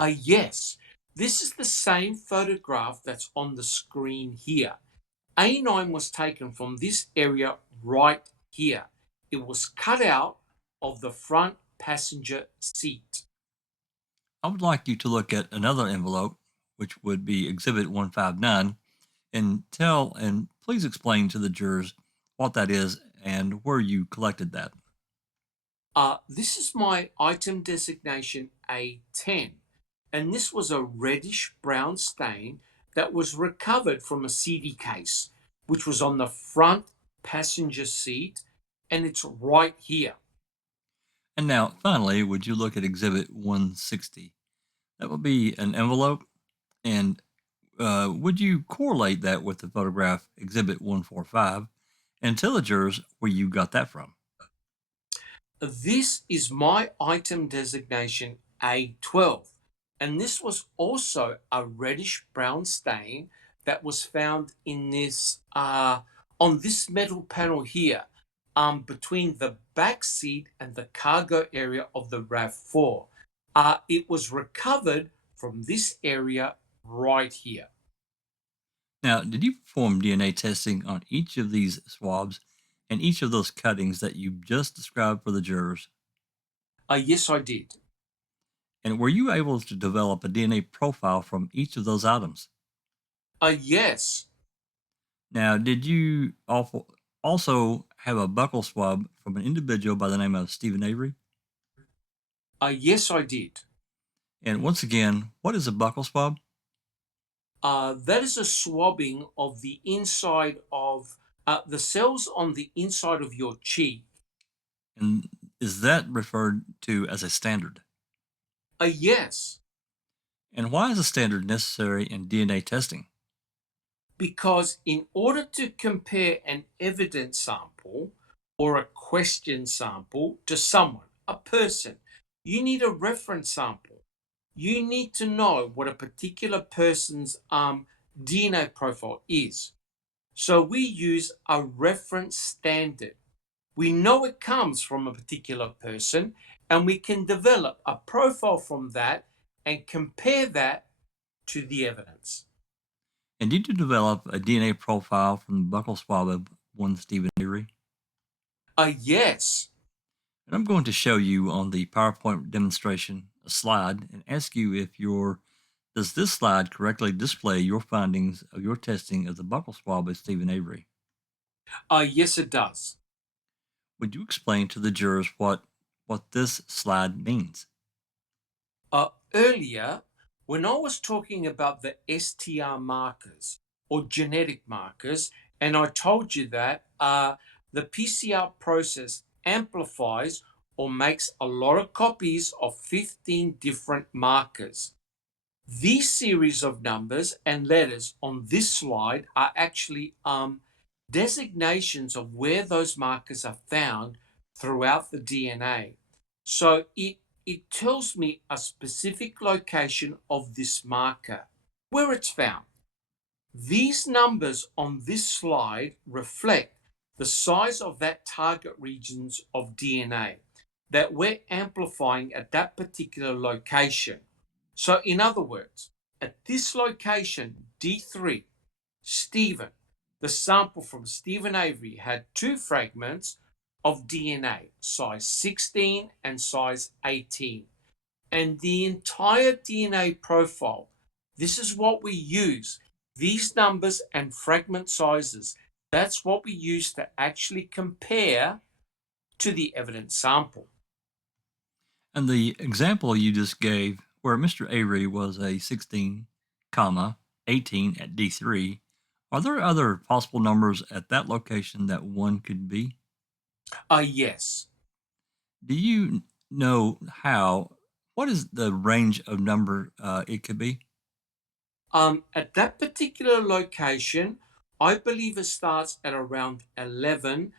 Yes, this is the same photograph that's on the screen here. A9 was taken from this area right here. It was cut out of the front passenger seat. I would like you to look at another envelope, which would be Exhibit 159, and please explain to the jurors what that is and where you collected that. This is my item designation A10, and this was a reddish brown stain that was recovered from a CD case, which was on the front passenger seat, and it's right here. And now, finally, would you look at Exhibit 160? That would be an envelope, and would you correlate that with the photograph Exhibit 145 and tell the jurors where you got that from? This is my item designation A12, and this was also a reddish brown stain that was found in this on this metal panel here, between the back seat and the cargo area of the RAV4. It was recovered from this area right here. Now, did you perform DNA testing on each of these swabs and each of those cuttings that you just described for the jurors? Yes, I did. And were you able to develop a DNA profile from each of those items? Yes. Now, did you also have a buccal swab from an individual by the name of Stephen Avery? Yes, I did. And once again, what is a buccal swab? That is a swabbing of the inside of the cells on the inside of your cheek. And is that referred to as a standard? Yes. And why is a standard necessary in DNA testing? Because in order to compare an evidence sample or a question sample to someone, a person, you need a reference sample. You need to know what a particular person's DNA profile is. So we use a reference standard. We know it comes from a particular person, and we can develop a profile from that and compare that to the evidence. And did you develop a DNA profile from the buccal swab of one Stephen Avery? Yes. And I'm going to show you on the PowerPoint demonstration a slide and ask you does this slide correctly display your findings of your testing of the buccal swab of Stephen Avery? Yes, it does. Would you explain to the jurors what this slide means? Earlier, when I was talking about the STR markers or genetic markers, and I told you that the PCR process amplifies or makes a lot of copies of 15 different markers. These series of numbers and letters on this slide are actually designations of where those markers are found throughout the DNA. So it tells me a specific location of this marker, where it's found. These numbers on this slide reflect the size of that target regions of DNA that we're amplifying at that particular location. So in other words, at this location, D3, Stephen, the sample from Stephen Avery had 2 fragments of DNA, size 16 and size 18. And the entire DNA profile, this is what we use. These numbers and fragment sizes, that's what we use to actually compare to the evidence sample. And the example you just gave, where Mr. Avery was a 16, comma, 18 at D3, are there other possible numbers at that location that one could be? Yes. Do you know what is the range of number it could be? At that particular location, I believe it starts at around 11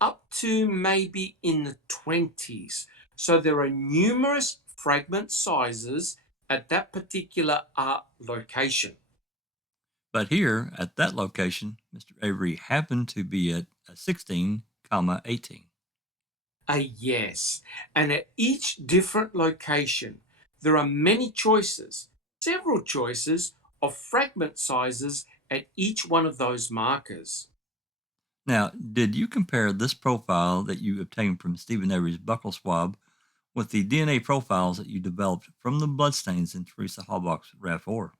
up to maybe in the 20s. So there are numerous fragment sizes at that particular location. But here at that location, Mr. Avery happened to be at 16, comma, 18. Yes. And at each different location, there are many choices, several choices of fragment sizes at each one of those markers. Now, did you compare this profile that you obtained from Stephen Avery's buccal swab with the DNA profiles that you developed from the bloodstains in Teresa Halbach's RAV4?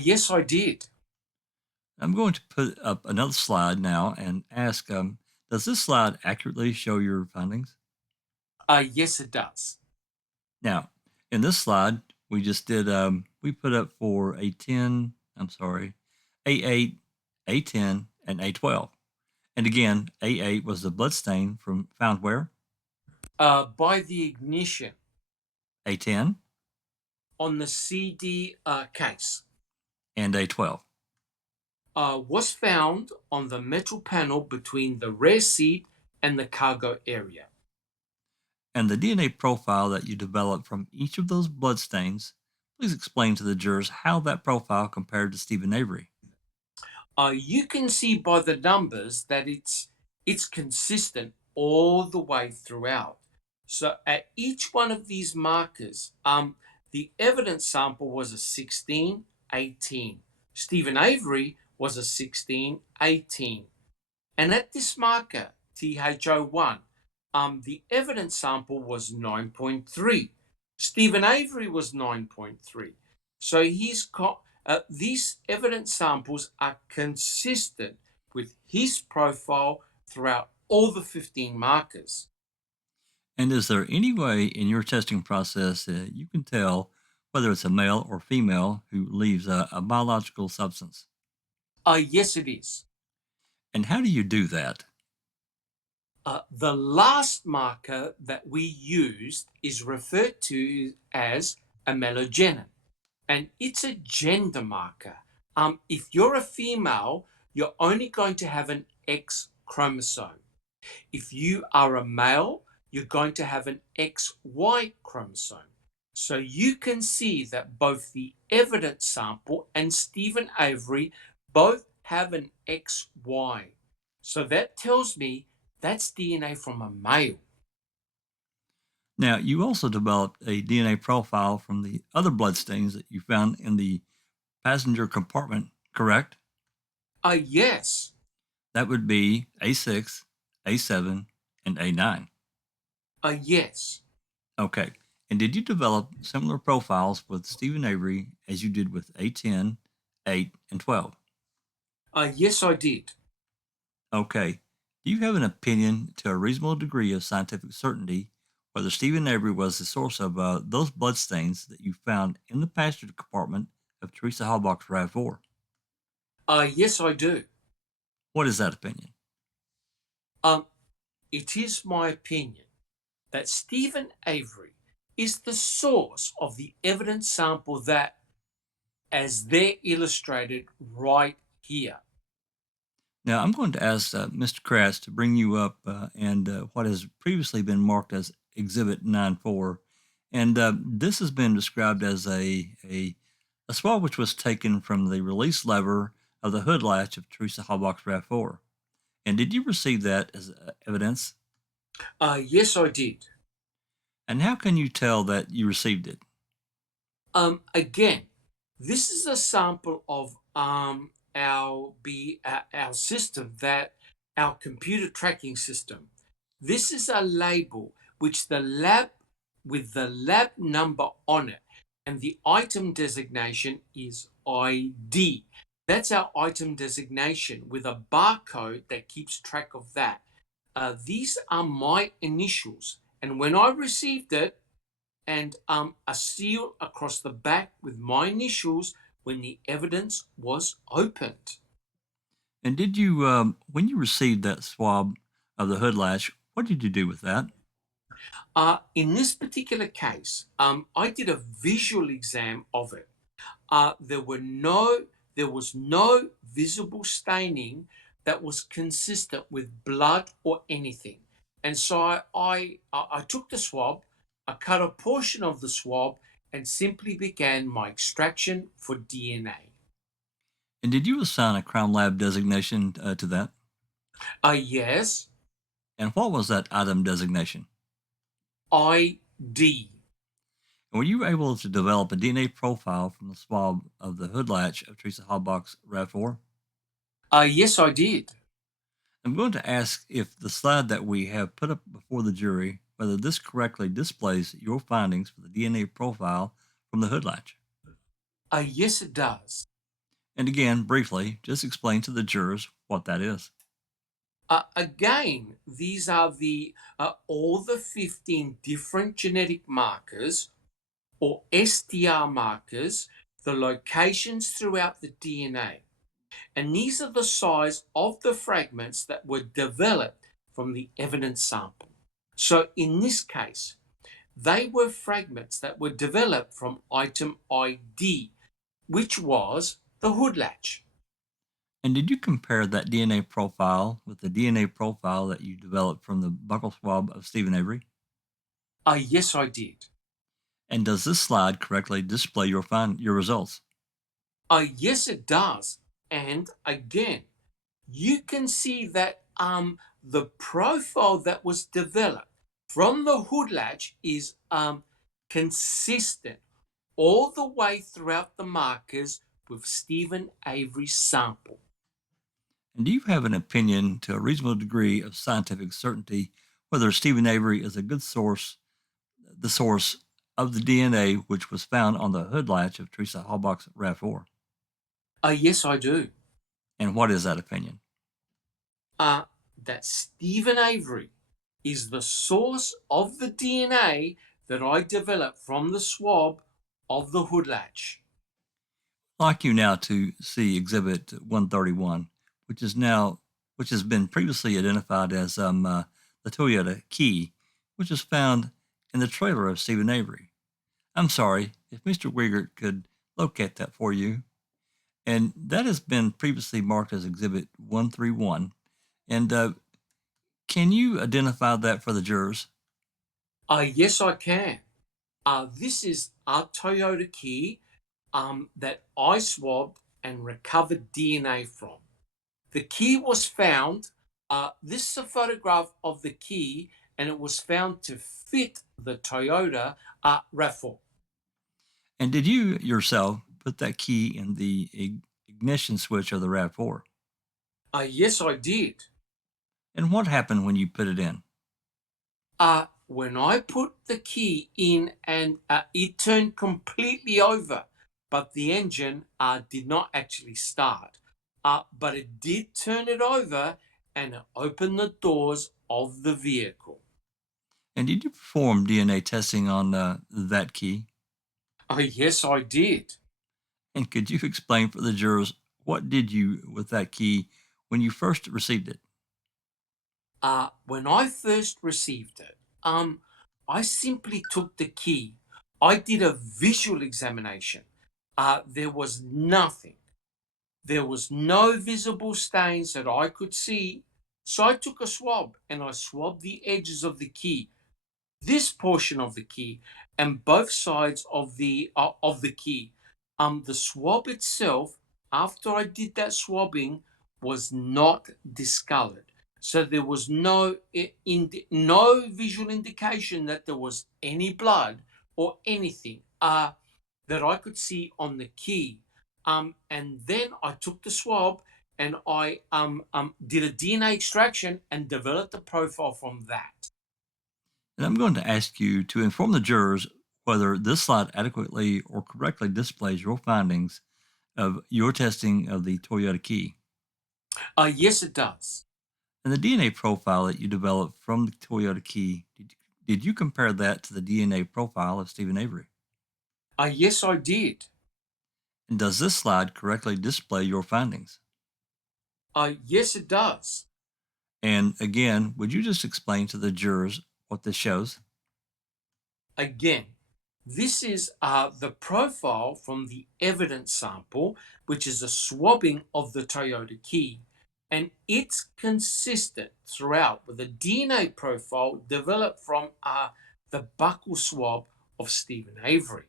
Yes, I did. I'm going to put up another slide now and ask, does this slide accurately show your findings? Yes, it does. Now, in this slide, we just did, we put up for A10, A8, A10, and A12. And again, A8 was the bloodstain found where? By the ignition A10 on the CD case. and A12. Was found on the metal panel between the rear seat and the cargo area. And the DNA profile that you developed from each of those bloodstains, please explain to the jurors how that profile compared to Stephen Avery. You can see by the numbers that it's consistent all the way throughout. So at each one of these markers, the evidence sample was a 16, 18. Stephen Avery was a 16, 18. And at this marker, THO1, the evidence sample was 9.3. Stephen Avery was 9.3. So these evidence samples are consistent with his profile throughout all the 15 markers. And is there any way in your testing process that you can tell whether it's a male or female who leaves a biological substance? Yes, it is. And how do you do that? The last marker that we used is referred to as a melogenin, and it's a gender marker. If you're a female, you're only going to have an X chromosome. If you are a male, you're going to have an XY chromosome. So you can see that both the evidence sample and Stephen Avery both have an XY. So that tells me that's DNA from a male. Now, you also developed a DNA profile from the other bloodstains that you found in the passenger compartment, correct? Yes. That would be A6, A7, and A9. Yes. Okay. And did you develop similar profiles with Stephen Avery as you did with A10, 8, and 12? Yes, I did. Okay. Do you have an opinion to a reasonable degree of scientific certainty whether Stephen Avery was the source of those bloodstains that you found in the passenger compartment of Teresa Halbach's RAV4? Yes, I do. What is that opinion? It is my opinion that Stephen Avery is the source of the evidence sample that, as they're illustrated right here. Now, I'm going to ask Mr. Kratz to bring you up and what has previously been marked as Exhibit 9.4. And this has been described as a swab which was taken from the release lever of the hood latch of Teresa Halbach's RAV4. And did you receive that as evidence? Yes, I did. And how can you tell that you received it? Again, this is a sample of our system, that our computer tracking system. This is a label with the lab number on it, and the item designation is ID. That's our item designation with a barcode that keeps track of that. These are my initials, and when I received it, and a seal across the back with my initials when the evidence was opened. And did you, when you received that swab of the hood latch, what did you do with that? In this particular case, I did a visual exam of it. There was no visible staining that was consistent with blood or anything. And so I took the swab, I cut a portion of the swab, and simply began my extraction for DNA. And did you assign a crime lab designation to that? Yes, And what was that item designation? ID. And were you able to develop a DNA profile from the swab of the hood latch of Teresa Halbach's RAV4? Yes, I did. I'm going to ask if the slide that we have put up before the jury, whether this correctly displays your findings for the DNA profile from the hood latch. Yes, it does. And again, briefly, just explain to the jurors what that is. Again, these are all the 15 different genetic markers or STR markers, the locations throughout the DNA. And these are the size of the fragments that were developed from the evidence sample. So in this case, they were fragments that were developed from item ID, which was the hood latch. And did you compare that DNA profile with the DNA profile that you developed from the buccal swab of Stephen Avery? Yes, I did. And does this slide correctly display your results? Yes, it does. And again, you can see that the profile that was developed from the hood latch is consistent all the way throughout the markers with Stephen Avery's sample. And do you have an opinion to a reasonable degree of scientific certainty whether Stephen Avery is a good source, the source of the DNA which was found on the hood latch of Teresa Halbach's RAV4? Yes, I do. And what is that opinion? That Stephen Avery is the source of the DNA that I developed from the swab of the hood latch. I'd like you now to see Exhibit 131, which has been previously identified as the Toyota key, which was found in the trailer of Stephen Avery. I'm sorry, if Mr. Wiegert could locate that for you. And that has been previously marked as Exhibit 131. And can you identify that for the jurors? Yes, I can. This is a Toyota key that I swabbed and recovered DNA from. The key was found. This is a photograph of the key, and it was found to fit the Toyota RAV4. And did you yourself put that key in the ignition switch of the RAV4? Yes, I did. And what happened when you put it in? When I put the key in, and it turned completely over, but the engine did not actually start. But it did turn it over, and it opened the doors of the vehicle. And did you perform DNA testing on that key? Yes, I did. And could you explain for the jurors what did you with that key when you first received it? When I first received it, I simply took the key. I did a visual examination. There was nothing. There was no visible stains that I could see. So I took a swab and I swabbed the edges of the key, this portion of the key, and both sides of the key. The swab itself, after I did that swabbing, was not discolored. So there was no visual indication that there was any blood or anything that I could see on the key. And then I took the swab and I did a DNA extraction and developed a profile from that. And I'm going to ask you to inform the jurors whether this slide adequately or correctly displays your findings of your testing of the Toyota key. Yes, it does. And the DNA profile that you developed from the Toyota key, did you compare that to the DNA profile of Stephen Avery? Yes, I did. And does this slide correctly display your findings? Yes, it does. And again, would you just explain to the jurors what this shows? Again, this is the profile from the evidence sample, which is a swabbing of the Toyota key. And it's consistent throughout with a DNA profile developed from the buccal swab of Stephen Avery.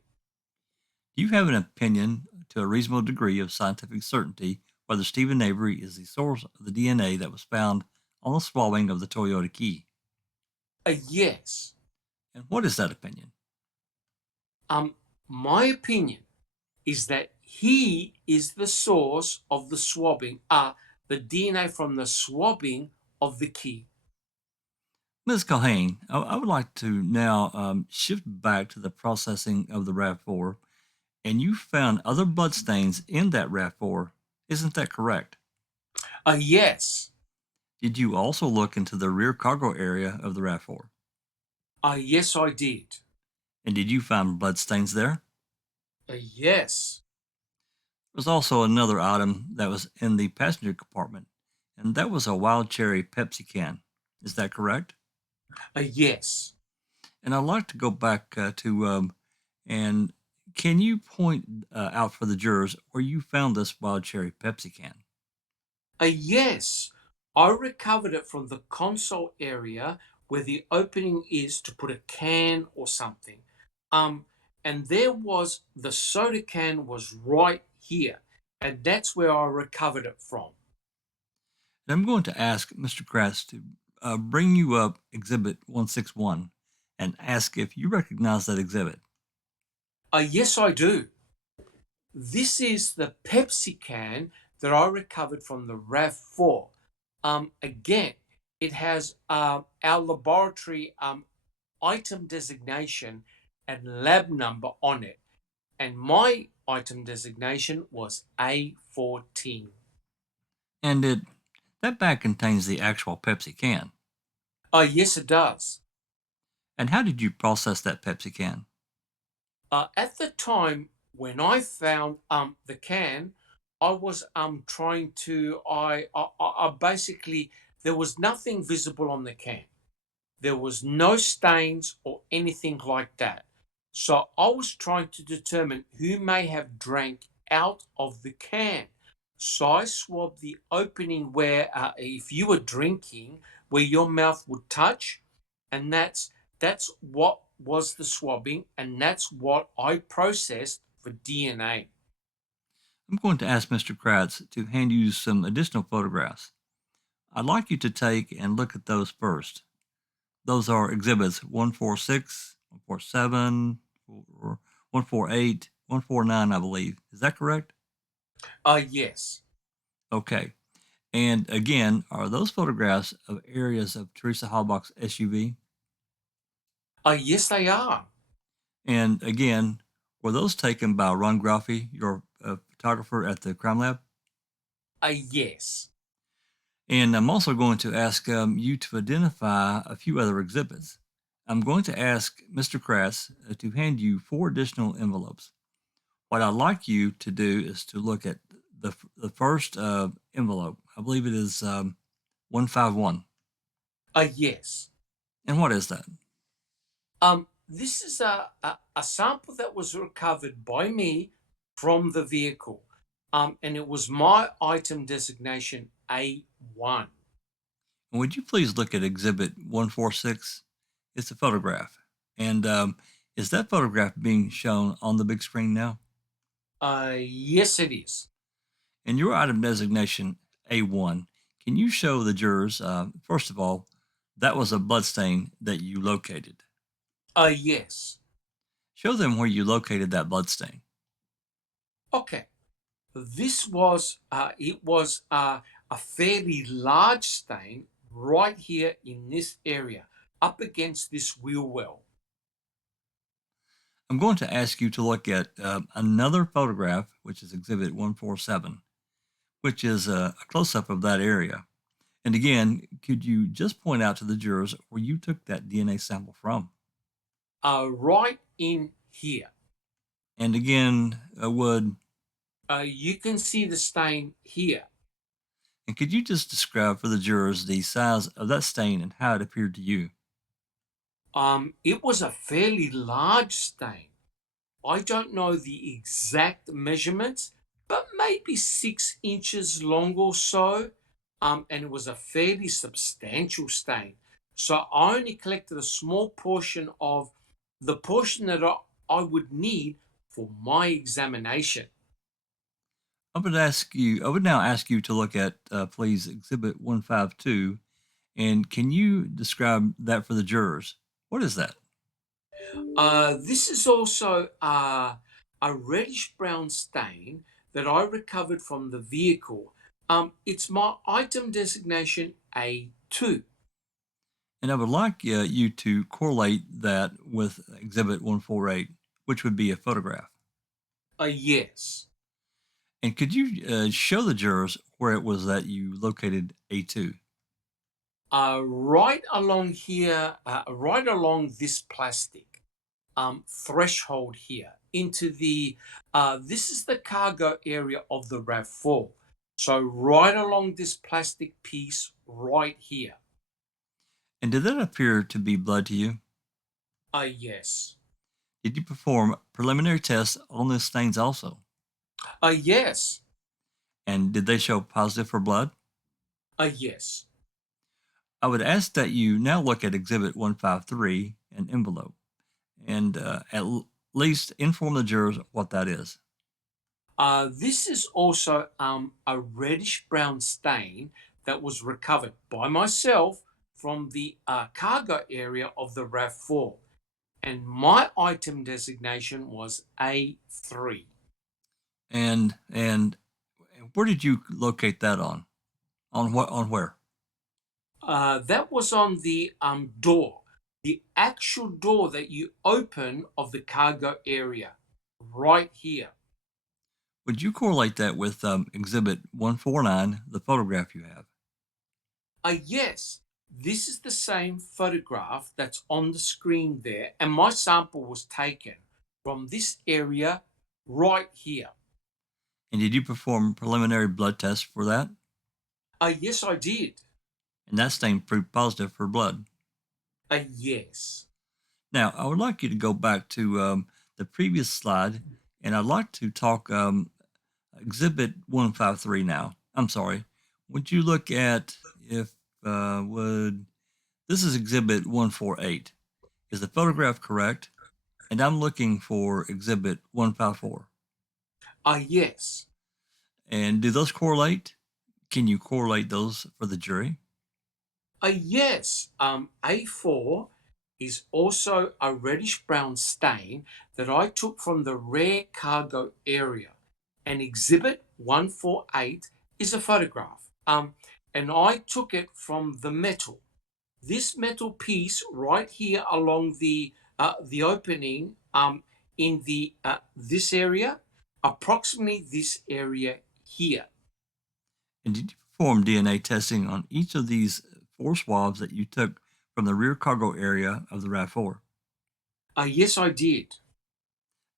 Do you have an opinion to a reasonable degree of scientific certainty whether Stephen Avery is the source of the DNA that was found on the swabbing of the Toyota key? Yes. And what is that opinion? My opinion is that he is the source of the swabbing, the DNA from the swabbing of the key. Ms. CULHANE, I would like to now shift back to the processing of the RAV4, and you found other bloodstains in that RAV4. Isn't that correct? Yes. Did you also look into the rear cargo area of the RAV4? Yes, I did. And did you find bloodstains there? Yes. There was also another item that was in the passenger compartment, and that was a wild cherry Pepsi can. Is that correct? Yes. And I'd like to go back and can you point out for the jurors where you found this wild cherry Pepsi can? Yes. I recovered it from the console area where the opening is to put a can or something. And there was the soda can was right here, and that's where I recovered it from. And I'm going to ask Mr. Kratz to bring you up Exhibit 161 and ask if you recognize that exhibit. Yes, I do. This is the Pepsi can that I recovered from the RAV4. Again, it has our laboratory item designation and lab number on it. And my item designation was A14. And that bag contains the actual Pepsi can. Yes, it does. And how did you process that Pepsi can? At the time when I found the can, I was trying to I basically there was nothing visible on the can. There was no stains or anything like that. So I was trying to determine who may have drank out of the can. So I swabbed the opening where if you were drinking, where your mouth would touch, and that's what was the swabbing, and that's what I processed for DNA. I'm going to ask Mr. Kratz to hand you some additional photographs. I'd like you to take and look at those first. Those are exhibits 146, 147, 148, 149, I believe. Is that correct? Yes. Okay. And again, are those photographs of areas of Teresa Halbach's SUV? Yes, they are. And again, were those taken by Ron Groffey, your photographer at the crime lab? Yes. And I'm also going to ask you to identify a few other exhibits. I'm going to ask Mr. Kratz to hand you 4 additional envelopes. What I'd like you to do is to look at the first envelope. I believe it is 151. Yes. And what is that? This is a sample that was recovered by me from the vehicle. And it was my item designation A1. And would you please look at exhibit 146? It's a photograph. And is that photograph being shown on the big screen now? Yes, it is. And your item designation A1, can you show the jurors, first of all, that was a bloodstain that you located? Yes. Show them where you located that bloodstain. Okay. This was, it was a fairly large stain right here in this area, up against this wheel well. I'm going to ask you to look at another photograph, which is exhibit 147, which is a close-up of that area. And again, could you just point out to the jurors where you took that DNA sample from? Right in here. And again, You can see the stain here. and could you just describe for the jurors the size of that stain and how it appeared to you? It was a fairly large stain. I don't know the exact measurements, but maybe 6 inches long or so. And it was a fairly substantial stain. So I only collected a small portion of the portion that I would need for my examination. I would now ask you to look at, please, Exhibit 152, and can you describe that for the jurors? What is that? This is also a reddish brown stain that I recovered from the vehicle. It's my item designation A2. And I would like you to correlate that with Exhibit 148, which would be a photograph. Yes. And could you show the jurors where it was that you located A2? Right along here, right along this plastic threshold here into the, this is the cargo area of the RAV4. So right along this plastic piece right here. And did that appear to be blood to you? Yes. Did you perform preliminary tests on those stains also? Yes. And did they show positive for blood? Yes. I would ask that you now look at Exhibit 153, an envelope, and least inform the jurors what that is. This is also a reddish brown stain that was recovered by myself from the cargo area of the RAV4. And my item designation was A3. And where did you locate that on? On what? On where? That was on the door, the actual door that you open of the cargo area, right here. Would you correlate that with Exhibit 149, the photograph you have? Yes, this is the same photograph that's on the screen there, and my sample was taken from this area right here. And did you perform preliminary blood tests for that? Yes, I did. And that stain proved positive for blood. Yes. Now, I would like you to go back to the previous slide, and I'd like to talk Exhibit 153 now. I'm sorry. Would you look at this is Exhibit 148. Is the photograph correct? And I'm looking for Exhibit 154. Yes. And do those correlate? Can you correlate those for the jury? Yes. A4 is also a reddish brown stain that I took from the rare cargo area. And Exhibit 148 is a photograph. And I took it from the metal. This metal piece right here along the opening in the this area, approximately this area here. And did you perform DNA testing on each of these 4 swabs that you took from the rear cargo area of the RAV4? Yes, I did.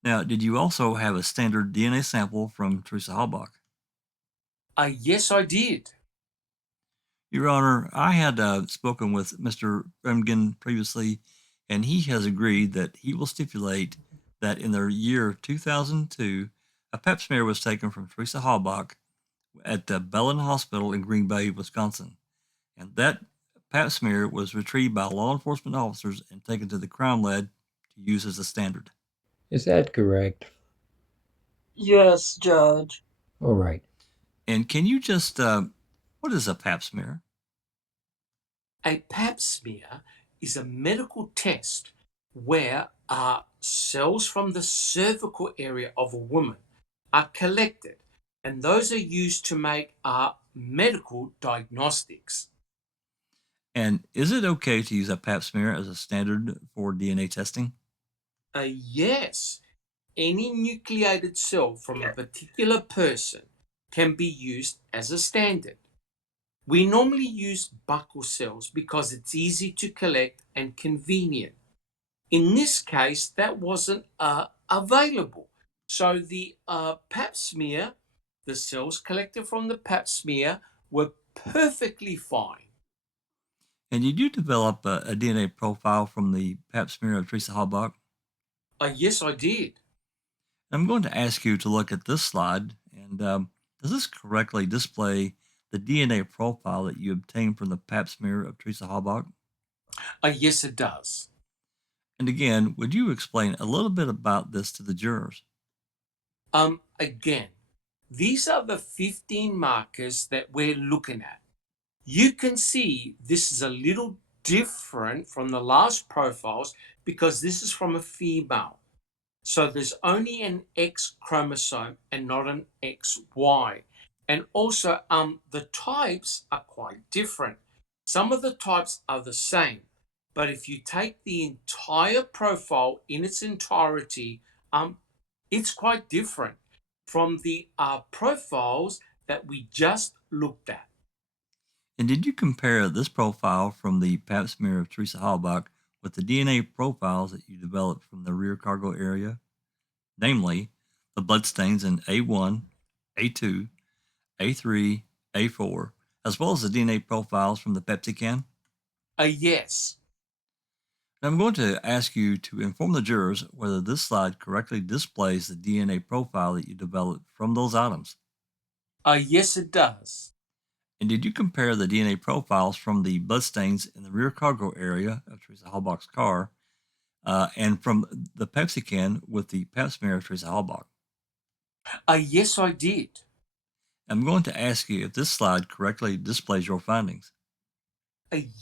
Now, did you also have a standard DNA sample from Teresa Halbach? Yes, I did. Your Honor, I had spoken with Mr. Fremgen previously, and he has agreed that he will stipulate that in the year 2002, a pap smear was taken from Teresa Halbach at the Belen Hospital in Green Bay, Wisconsin. And that pap smear was retrieved by law enforcement officers and taken to the crime lab to use as a standard. Is that correct? Yes, Judge. All right. And can you just, what is a pap smear? A pap smear is a medical test where cells from the cervical area of a woman are collected, and those are used to make medical diagnostics. And is it okay to use a pap smear as a standard for DNA testing? Yes, any nucleated cell from a particular person can be used as a standard. We normally use buccal cells because it's easy to collect and convenient. In this case, that wasn't available. So the pap smear, the cells collected from the pap smear were perfectly fine. And did you develop a DNA profile from the pap smear of Teresa Halbach? Yes, I did. I'm going to ask you to look at this slide, and does this correctly display the DNA profile that you obtained from the pap smear of Teresa Halbach? Yes, it does. And again, would you explain a little bit about this to the jurors? Again, these are the 15 markers that we're looking at. You can see this is a little different from the last profiles because this is from a female. So there's only an X chromosome and not an XY. And also, the types are quite different. Some of the types are the same, but if you take the entire profile in its entirety, it's quite different from the profiles that we just looked at. And did you compare this profile from the pap smear of Teresa Halbach with the DNA profiles that you developed from the rear cargo area? Namely, the bloodstains in A1, A2, A3, A4, as well as the DNA profiles from the Pepsi can? Yes. And I'm going to ask you to inform the jurors whether this slide correctly displays the DNA profile that you developed from those items. Yes, it does. And did you compare the DNA profiles from the bloodstains in the rear cargo area of Teresa Halbach's car and from the Pepsi can with the pap smear of Teresa Halbach? Yes, I did. I'm going to ask you if this slide correctly displays your findings.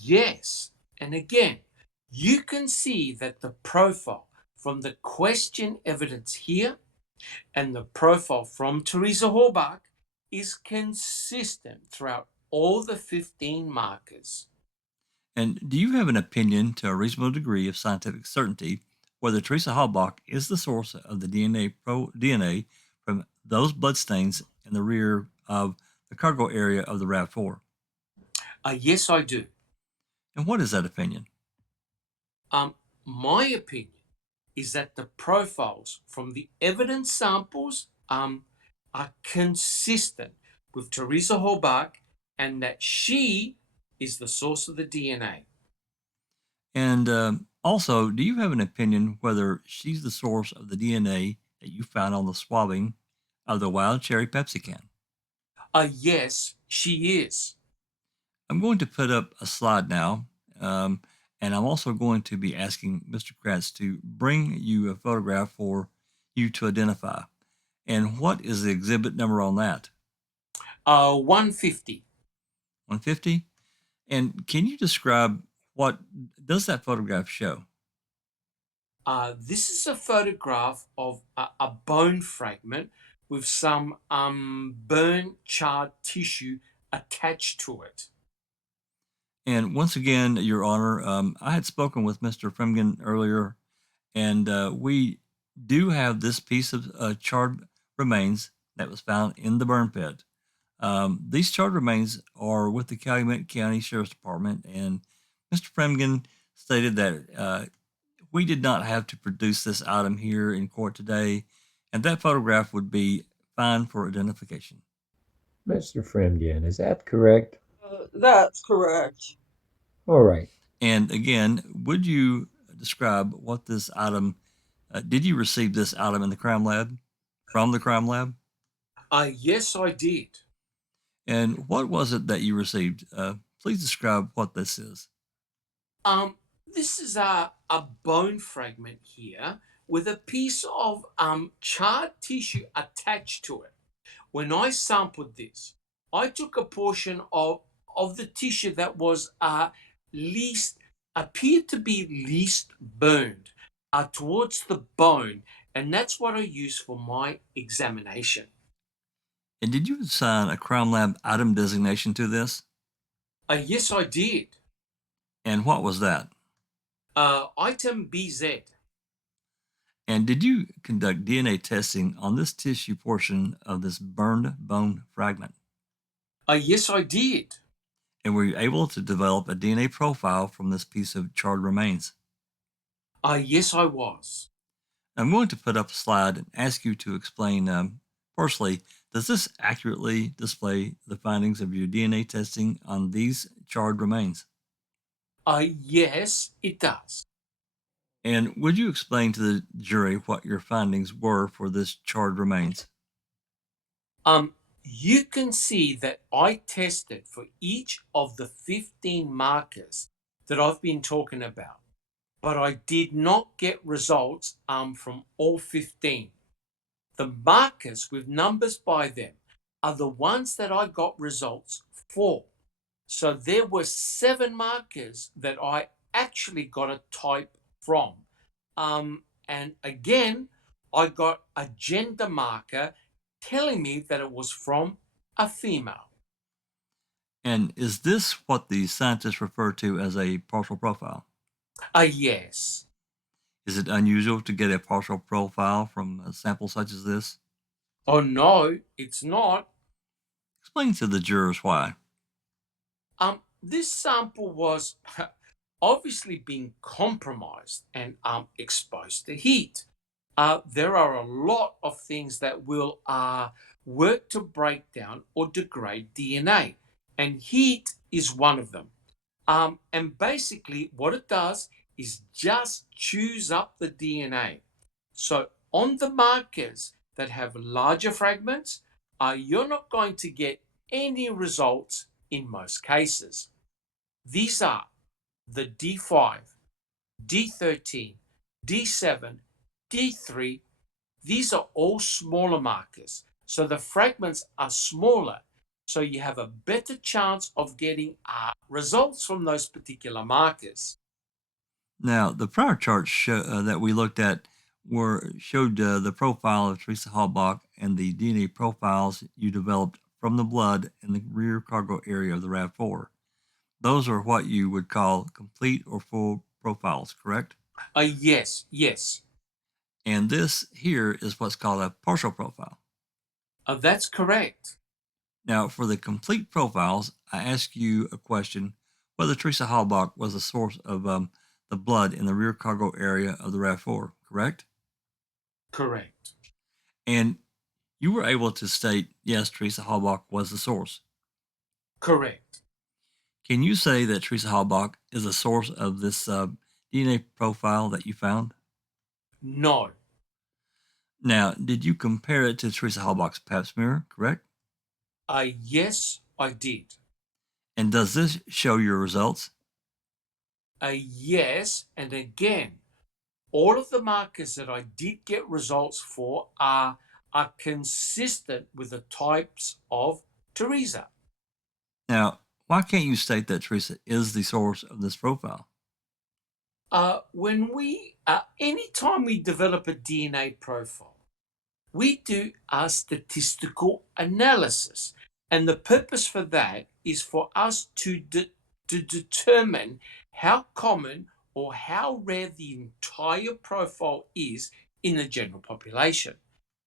Yes. And again, you can see that the profile from the question evidence here and the profile from Teresa Halbach is consistent throughout all the 15 markers. And do you have an opinion to a reasonable degree of scientific certainty whether Teresa Halbach is the source of the DNA from those bloodstains in the rear of the cargo area of the RAV4? Yes, I do. And what is that opinion? My opinion is that the profiles from the evidence samples are consistent with Teresa Halbach and that she is the source of the DNA. And also, do you have an opinion whether she's the source of the DNA that you found on the swabbing of the wild cherry Pepsi can? Yes, she is. I'm going to put up a slide now, and I'm also going to be asking Mr. Kratz to bring you a photograph for you to identify. And what is the exhibit number on that? 150. 150? And can you describe what does that photograph show? This is a photograph of a bone fragment with some burnt, charred tissue attached to it. And once again, Your Honor, I had spoken with Mr. Fremgen earlier, and we do have this piece of charred remains that was found in the burn pit. These charred remains are with the Calumet County Sheriff's Department, and Mr. Fremgen stated that we did not have to produce this item here in court today, and that photograph would be fine for identification. Mr. Fremgen, is that correct? That's correct. All right. And again, would you describe what this item, did you receive this item in the crime lab, from the crime lab? Yes, I did. And what was it that you received? Please describe what this is. This is a bone fragment here with a piece of charred tissue attached to it. When I sampled this, I took a portion of the tissue that was appeared to be least burned towards the bone, and that's what I used for my examination. And did you assign a crime lab item designation to this? Yes, I did. And what was that? Item BZ. And did you conduct DNA testing on this tissue portion of this burned bone fragment? Yes, I did. And were you able to develop a DNA profile from this piece of charred remains? Yes, I was. I'm going to put up a slide and ask you to explain, firstly, does this accurately display the findings of your DNA testing on these charred remains? Yes, it does. And would you explain to the jury what your findings were for this charred remains? You can see that I tested for each of the 15 markers that I've been talking about, but I did not get results from all 15. The markers with numbers by them are the ones that I got results for. So there were 7 markers that I actually got a type from. And again, I got a gender marker telling me that it was from a female. And is this what the scientists refer to as a partial profile? Yes. Is it unusual to get a partial profile from a sample such as this? Oh, no, it's not. Explain to the jurors why. This sample was obviously being compromised and exposed to heat. There are a lot of things that will work to break down or degrade DNA, and heat is one of them. And basically, what it does is just chews up the DNA. So, on the markers that have larger fragments, you're not going to get any results in most cases. These are the D5, D13, D7, D3. These are all smaller markers. So the fragments are smaller. So you have a better chance of getting results from those particular markers. Now, the prior charts that we looked at showed the profile of Teresa Halbach and the DNA profiles you developed from the blood in the rear cargo area of the RAV4. Those are what you would call complete or full profiles, correct? Yes. And this here is what's called a partial profile. That's correct. Now, for the complete profiles, I ask you a question whether Teresa Halbach was the source of the blood in the rear cargo area of the RAV4, correct? Correct. And you were able to state, yes, Teresa Halbach was the source. Correct. Can you say that Teresa Halbach is the source of this DNA profile that you found? No. Now, did you compare it to Teresa Halbach's pap smear, correct? Yes, I did. And does this show your results? Yes, and again, all of the markers that I did get results for are consistent with the types of Teresa. Now, why can't you state that Teresa is the source of this profile? Anytime we develop a DNA profile, we do a statistical analysis. And the purpose for that is for us to determine how common or how rare the entire profile is in the general population.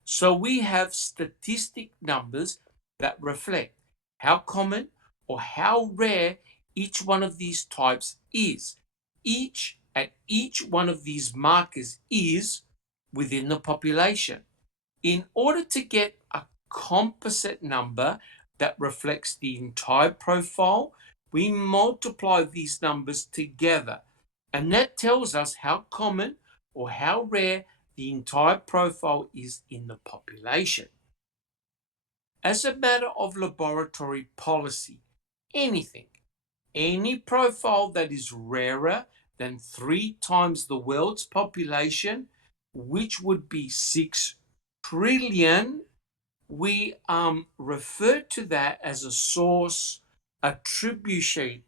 So we have statistic numbers that reflect how common or how rare each one of these types is. Each one of these markers is within the population. In order to get a composite number that reflects the entire profile, we multiply these numbers together, and that tells us how common or how rare the entire profile is in the population. As a matter of laboratory policy, any profile that is rarer than 3 times the world's population, which would be 6 trillion, we refer to that as a source attribution.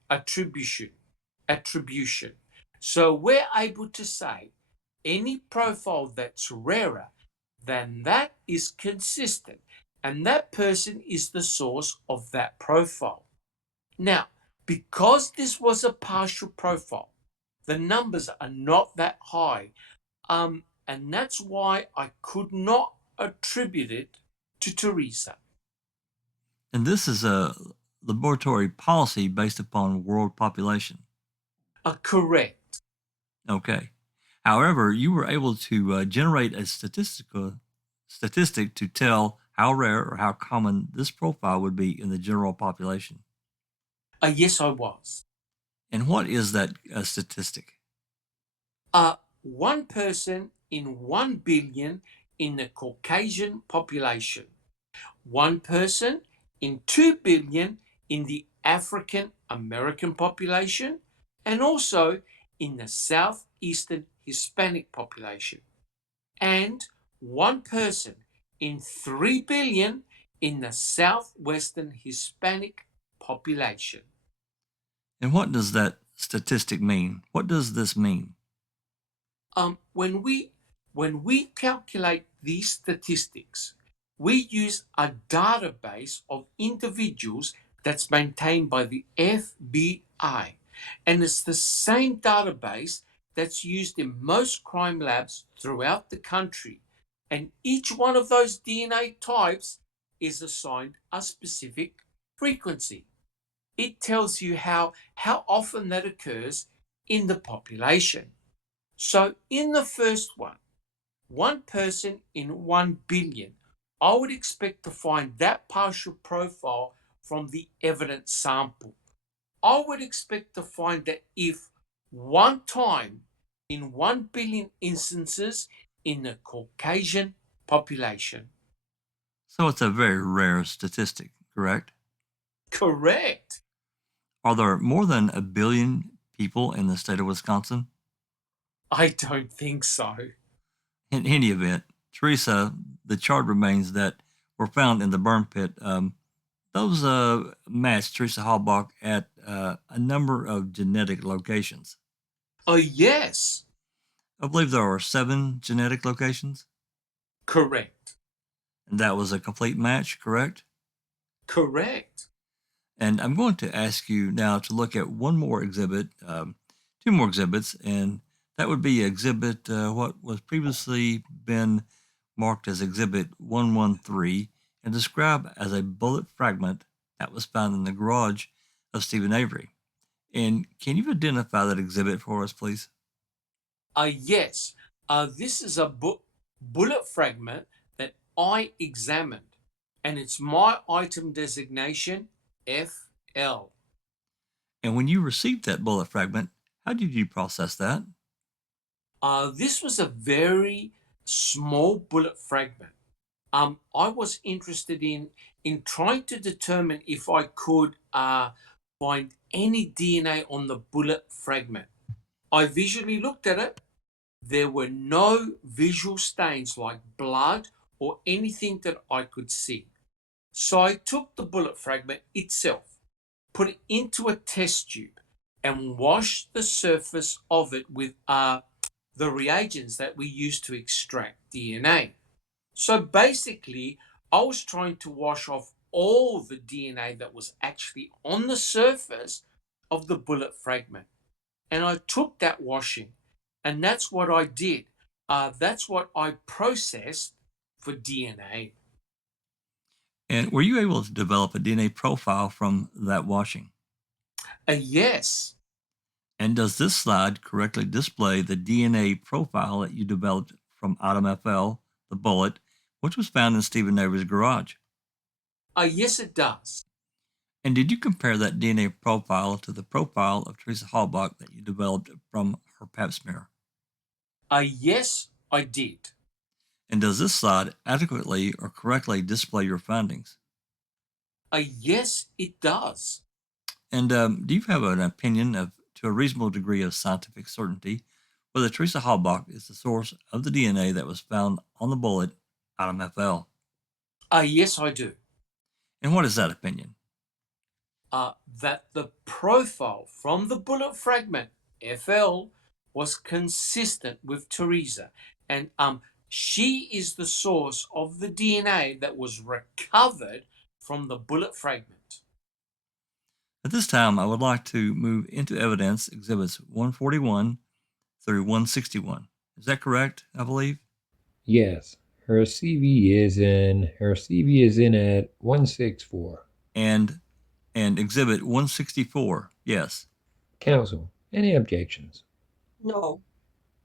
So we're able to say any profile that's rarer than that is consistent, and that person is the source of that profile. Now, because this was a partial profile, the numbers are not that high, and that's why I could not attribute it to Teresa. And this is laboratory policy based upon world population. Correct. Okay. However, you were able to generate a statistic to tell how rare or how common this profile would be in the general population. Yes, I was. And what is that statistic? 1 person in 1 billion in the Caucasian population. 1 person in 2 billion in the African American population, and also in the Southeastern Hispanic population. And 1 person in 3 billion in the Southwestern Hispanic population. And what does that statistic mean? What does this mean? When we calculate these statistics, we use a database of individuals that's maintained by the FBI, and it's the same database that's used in most crime labs throughout the country, and each one of those DNA types is assigned a specific frequency. It tells you how often that occurs in the population. So in the first one, 1 person in 1 billion, I would expect to find that partial profile from the evidence sample. I would expect to find that if 1 time in 1 billion instances in the Caucasian population. So it's a very rare statistic, correct? Correct. Are there more than 1 billion people in the state of Wisconsin? I don't think so. In any event, Teresa, the charred remains that were found in the burn pit, those matched Teresa Halbach at a number of genetic locations. Oh, yes. I believe there are 7 genetic locations. Correct. And that was a complete match, correct? Correct. And I'm going to ask you now to look at one more exhibit, 2 more exhibits, and that would be exhibit what was previously been marked as exhibit 113 and described as a bullet fragment that was found in the garage of Stephen Avery. And can you identify that exhibit for us, please? Yes. This is a bullet fragment that I examined, and it's my item designation FL. And when you received that bullet fragment, how did you process that? This was a very small bullet fragment. I was interested in trying to determine if I could find any DNA on the bullet fragment. I visually looked at it. There were no visual stains like blood or anything that I could see. So I took the bullet fragment itself, put it into a test tube, and washed the surface of it with the reagents that we use to extract DNA. So basically, I was trying to wash off all the DNA that was actually on the surface of the bullet fragment. And I took that washing, and that's what I did. That's what I processed for DNA. And were you able to develop a DNA profile from that washing? Yes. And does this slide correctly display the DNA profile that you developed from item FL, the bullet, which was found in Stephen Avery's garage? Yes, it does. And did you compare that DNA profile to the profile of Teresa Halbach that you developed from her pap smear? Yes, I did. And does this slide adequately or correctly display your findings? Yes, it does. And do you have an opinion to a reasonable degree of scientific certainty whether Teresa Halbach is the source of the DNA that was found on the bullet item FL? Yes, I do. And what is that opinion? That the profile from the bullet fragment FL was consistent with Teresa, and she is the source of the DNA that was recovered from the bullet fragment. At this time, I would like to move into evidence exhibits 141 through 161. Is that correct, I believe? Yes. Her CV is in at 164. And And Exhibit 164, yes. Counsel, any objections? No.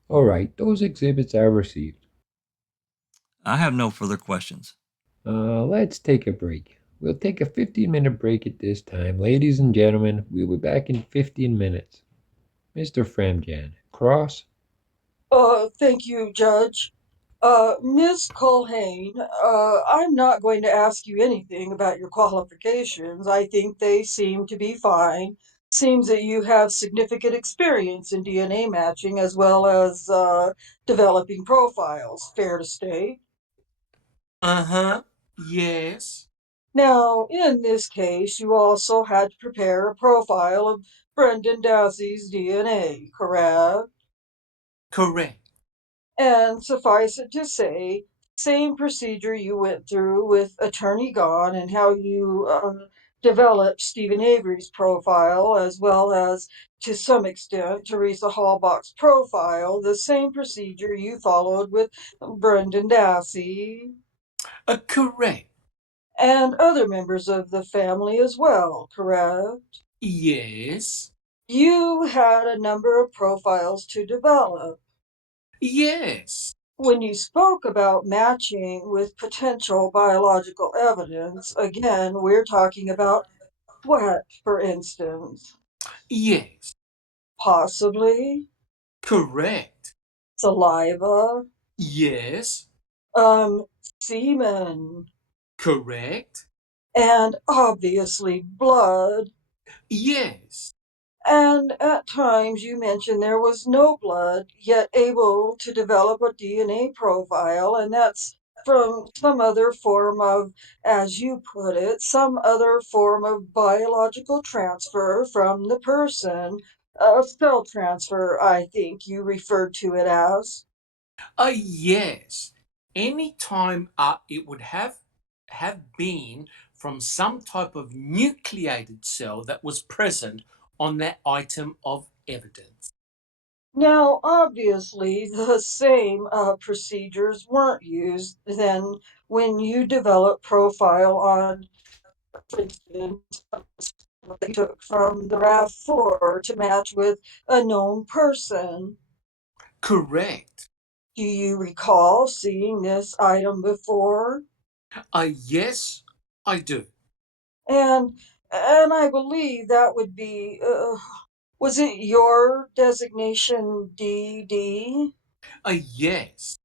All right, those exhibits are received. I have no further questions. Let's take a break. We'll take a 15-minute break at this time. Ladies and gentlemen, we'll be back in 15 minutes. Mr. Fremgen, Cross? Thank you, Judge. Miss Culhane, I'm not going to ask you anything about your qualifications. I think they seem to be fine. Seems that you have significant experience in DNA matching as well as developing profiles. Fair to state. Uh-huh. Yes. Now, in this case, you also had to prepare a profile of Brendan Dassey's DNA, correct? Correct. And suffice it to say, same procedure you went through with Attorney Gahn and how you developed Stephen Avery's profile, as well as to some extent Teresa Hallbach's profile, the same procedure you followed with Brendan Dassey Correct. and other members of the family as well, correct? Yes. You had a number of profiles to develop. Yes. When you spoke about matching with potential biological evidence, again, we're talking about sweat, for instance, Yes. possibly Correct. saliva, Yes. um, semen, Correct. and obviously blood. Yes. And at times you mentioned there was no blood, yet able to develop a DNA profile, and that's from some other form of, as you put it, some other form of biological transfer from the person, cell transfer, I think you referred to it as. Yes. Anytime it would have been from some type of nucleated cell that was present on that item of evidence. Now, obviously, the same procedures weren't used then when you developed profile on, for instance, what they took from the RAV4 to match with a known person. Correct. Do you recall seeing this item before? Yes, I do. And I believe that would be, was it your designation DD? Yes.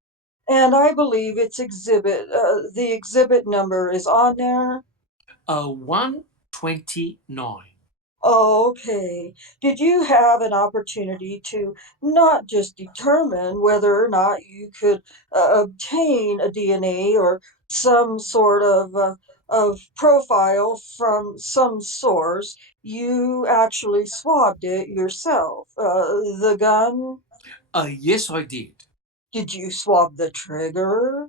And I believe it's exhibit, the exhibit number is on there. 129. Okay. Did you have an opportunity to not just determine whether or not you could obtain a DNA or some sort of profile from some source? You actually swabbed it yourself. The gun? Yes, I did. Did you swab the trigger?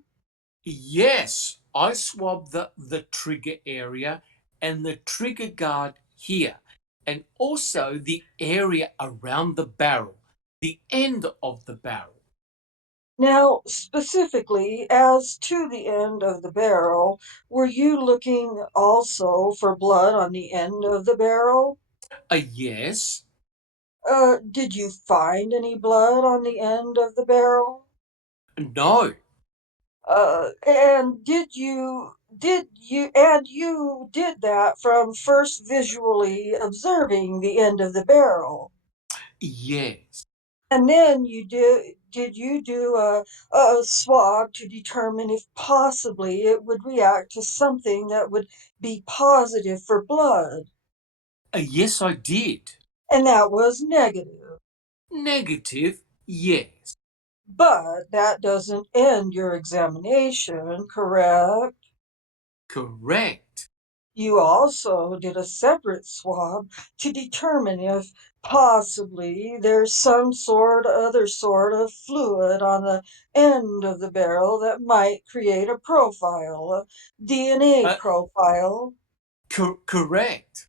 Yes, I swabbed the trigger area and the trigger guard here, and also the area around the barrel, the end of the barrel. Now, specifically, as to the end of the barrel, were you looking also for blood on the end of the barrel? Yes. Did you find any blood on the end of the barrel? No. And you did that from first visually observing the end of the barrel? Yes. And then did you do a swab to determine if possibly it would react to something that would be positive for blood? Yes, I did. And that was negative. Negative. Yes. But that doesn't end your examination, correct? Correct. You also did a separate swab to determine if possibly there's some other sort of fluid on the end of the barrel that might create a profile, a DNA Uh, profile. correct.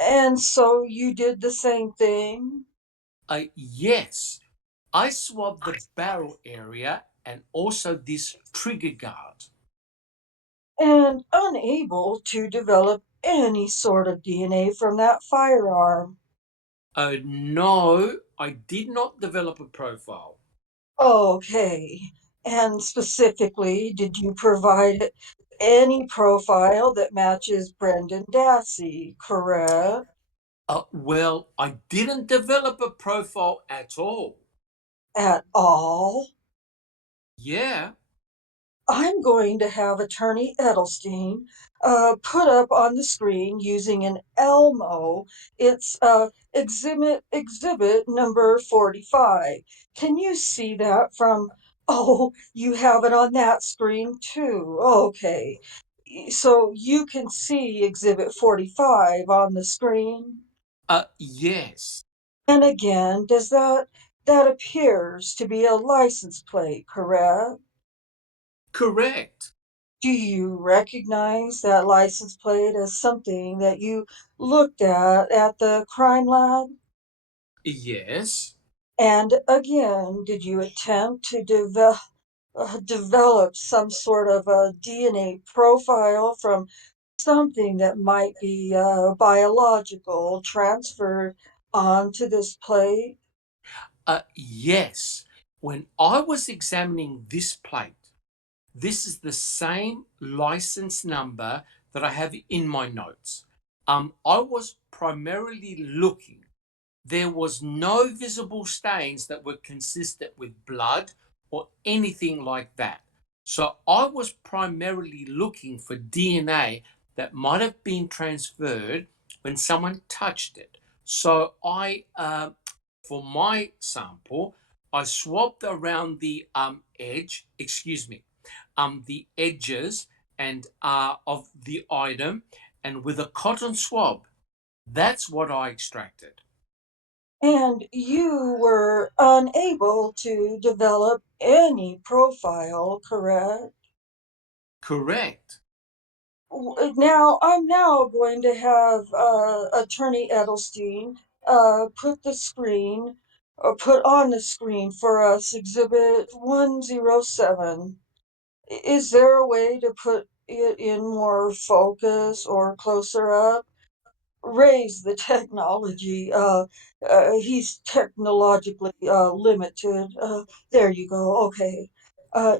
And so you did the same thing? Yes. I swabbed the barrel area and also this trigger guard. And unable to develop any sort of DNA from that firearm? No, I did not develop a profile. Okay. And specifically, did you provide any profile that matches Brendan Dassey, correct? Well, I didn't develop a profile at all. At all? Yeah, I'm going to have Attorney Edelstein put up on the screen using an Elmo. It's exhibit number 45. Can you see that from? Oh, you have it on that screen too. Okay. So you can see exhibit 45 on the screen. yes, And again, that appears to be a license plate, correct? correct. Do you recognize that license plate as something that you looked at the crime lab? Yes, And again, did you attempt to develop some sort of a DNA profile from something that might be biological transferred onto this plate? yes. When I was examining this plate, this is the same license number that I have in my notes. I was primarily looking. There was no visible stains that were consistent with blood or anything like that. So I was primarily looking for DNA that might have been transferred when someone touched it. So for my sample, I swabbed around the the edges and of the item, and with a cotton swab, that's what I extracted. And you were unable to develop any profile, correct? Correct. Now, I'm now going to have Attorney Edelstein put on the screen for us Exhibit 107. Is there a way to put it in more focus or closer up? Raise the technology. He's technologically limited. There you go. Okay.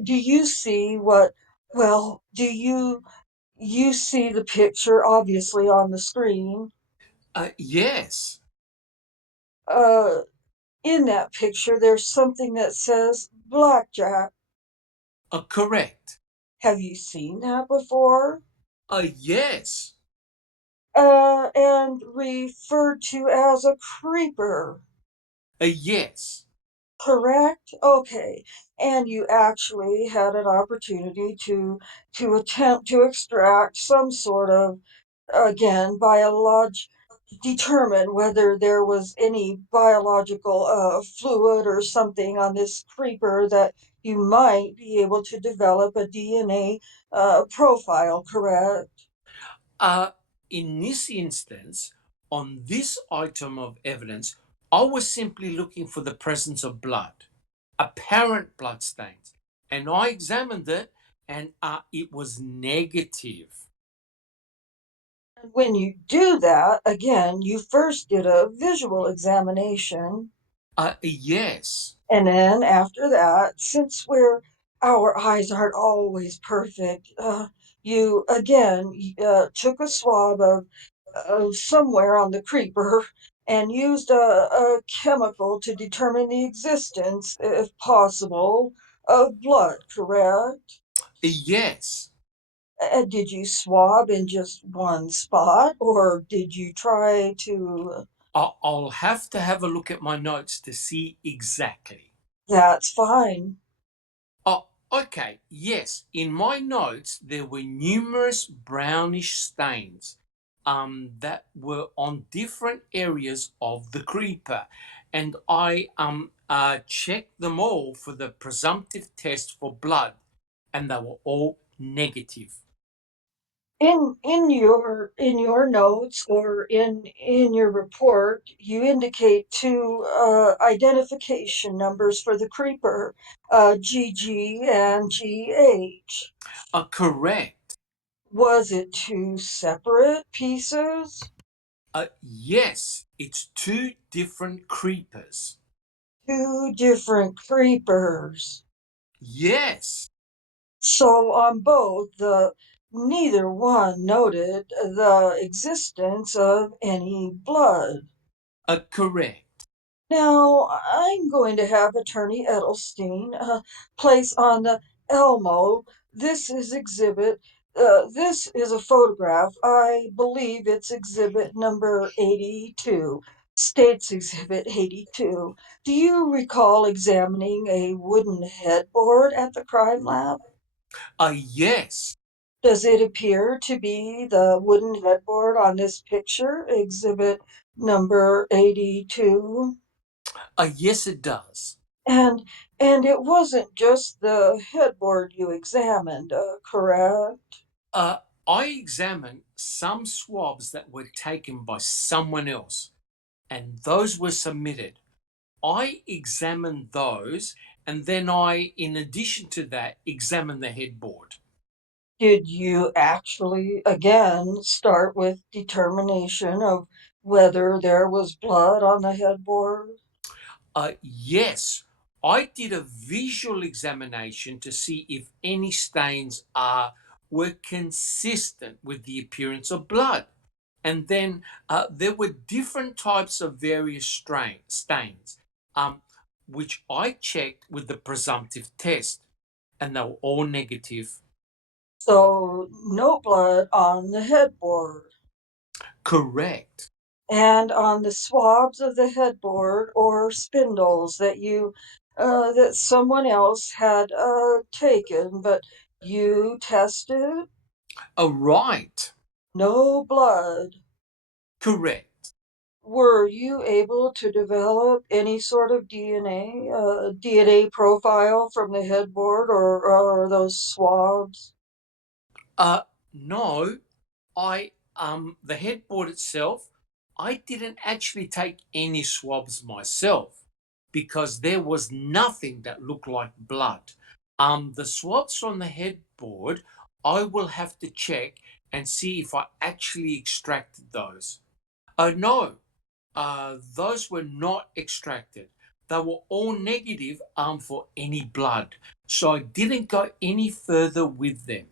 Do you see what? Well, you see the picture obviously on the screen? Yes. Uh, in that picture, there's something that says blackjack. Correct. Have you seen that before? Yes. And referred to as a creeper. Yes. Correct? Okay. And you actually had an opportunity to attempt to extract some sort of, again, determine whether there was any biological fluid or something on this creeper that you might be able to develop a DNA profile, correct? Uh, in this instance, on this item of evidence, I was simply looking for the presence of blood, apparent blood stains, and I examined it, and it was negative. When you do that, again, you first did a visual examination. Yes. And then after that, since our eyes aren't always perfect, you again took a swab of somewhere on the creeper and used a chemical to determine the existence, if possible, of blood, correct? Yes. Did you swab in just one spot, or did you try to? I'll have to have a look at my notes to see exactly. That's fine. Oh, okay. Yes, in my notes there were numerous brownish stains that were on different areas of the creeper, and I checked them all for the presumptive test for blood, and they were all negative. In your notes or in your report, you indicate two identification numbers for the creeper, GG and GH. Correct. Was it two separate pieces? Yes, it's two different creepers. Two different creepers. Yes, So on both, neither one noted the existence of any blood. correct. Now, I'm going to have Attorney Edelstein place on the Elmo. This is exhibit. This is a photograph. I believe it's exhibit number 82. States exhibit 82. Do you recall examining a wooden headboard at the crime lab? Yes. Does it appear to be the wooden headboard on this picture, exhibit number 82? Yes, it does. And and it wasn't just the headboard you examined, correct? Uh, I examined some swabs that were taken by someone else, and those were submitted. I examined those, and then in addition to that, examined the headboard. Did you actually, again, start with determination of whether there was blood on the headboard? Yes, I did a visual examination to see if any stains were consistent with the appearance of blood. And then there were different types of various stains, um, which I checked with the presumptive test, and they were all negative. So, no blood on the headboard. Correct. And on the swabs of the headboard or spindles that someone else had taken, but you tested Right. no blood. Correct. Were you able to develop any sort of DNA profile from the headboard or those swabs? Uh, no, the headboard itself, I didn't actually take any swabs myself because there was nothing that looked like blood. The swabs on the headboard, I will have to check and see if I actually extracted those. No, those were not extracted. They were all negative for any blood. So I didn't go any further with them.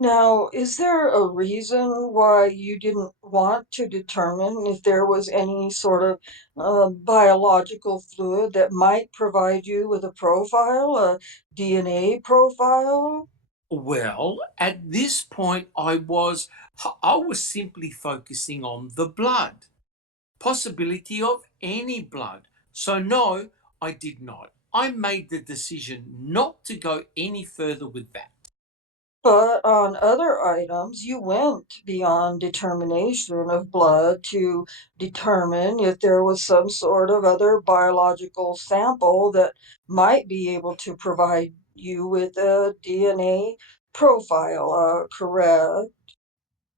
Now, is there a reason why you didn't want to determine if there was any sort of biological fluid that might provide you with a profile, a DNA profile? Well, at this point, I was simply focusing on the blood, possibility of any blood. So no, I did not. I made the decision not to go any further with that. But on other items, you went beyond determination of blood to determine if there was some sort of other biological sample that might be able to provide you with a DNA profile, correct?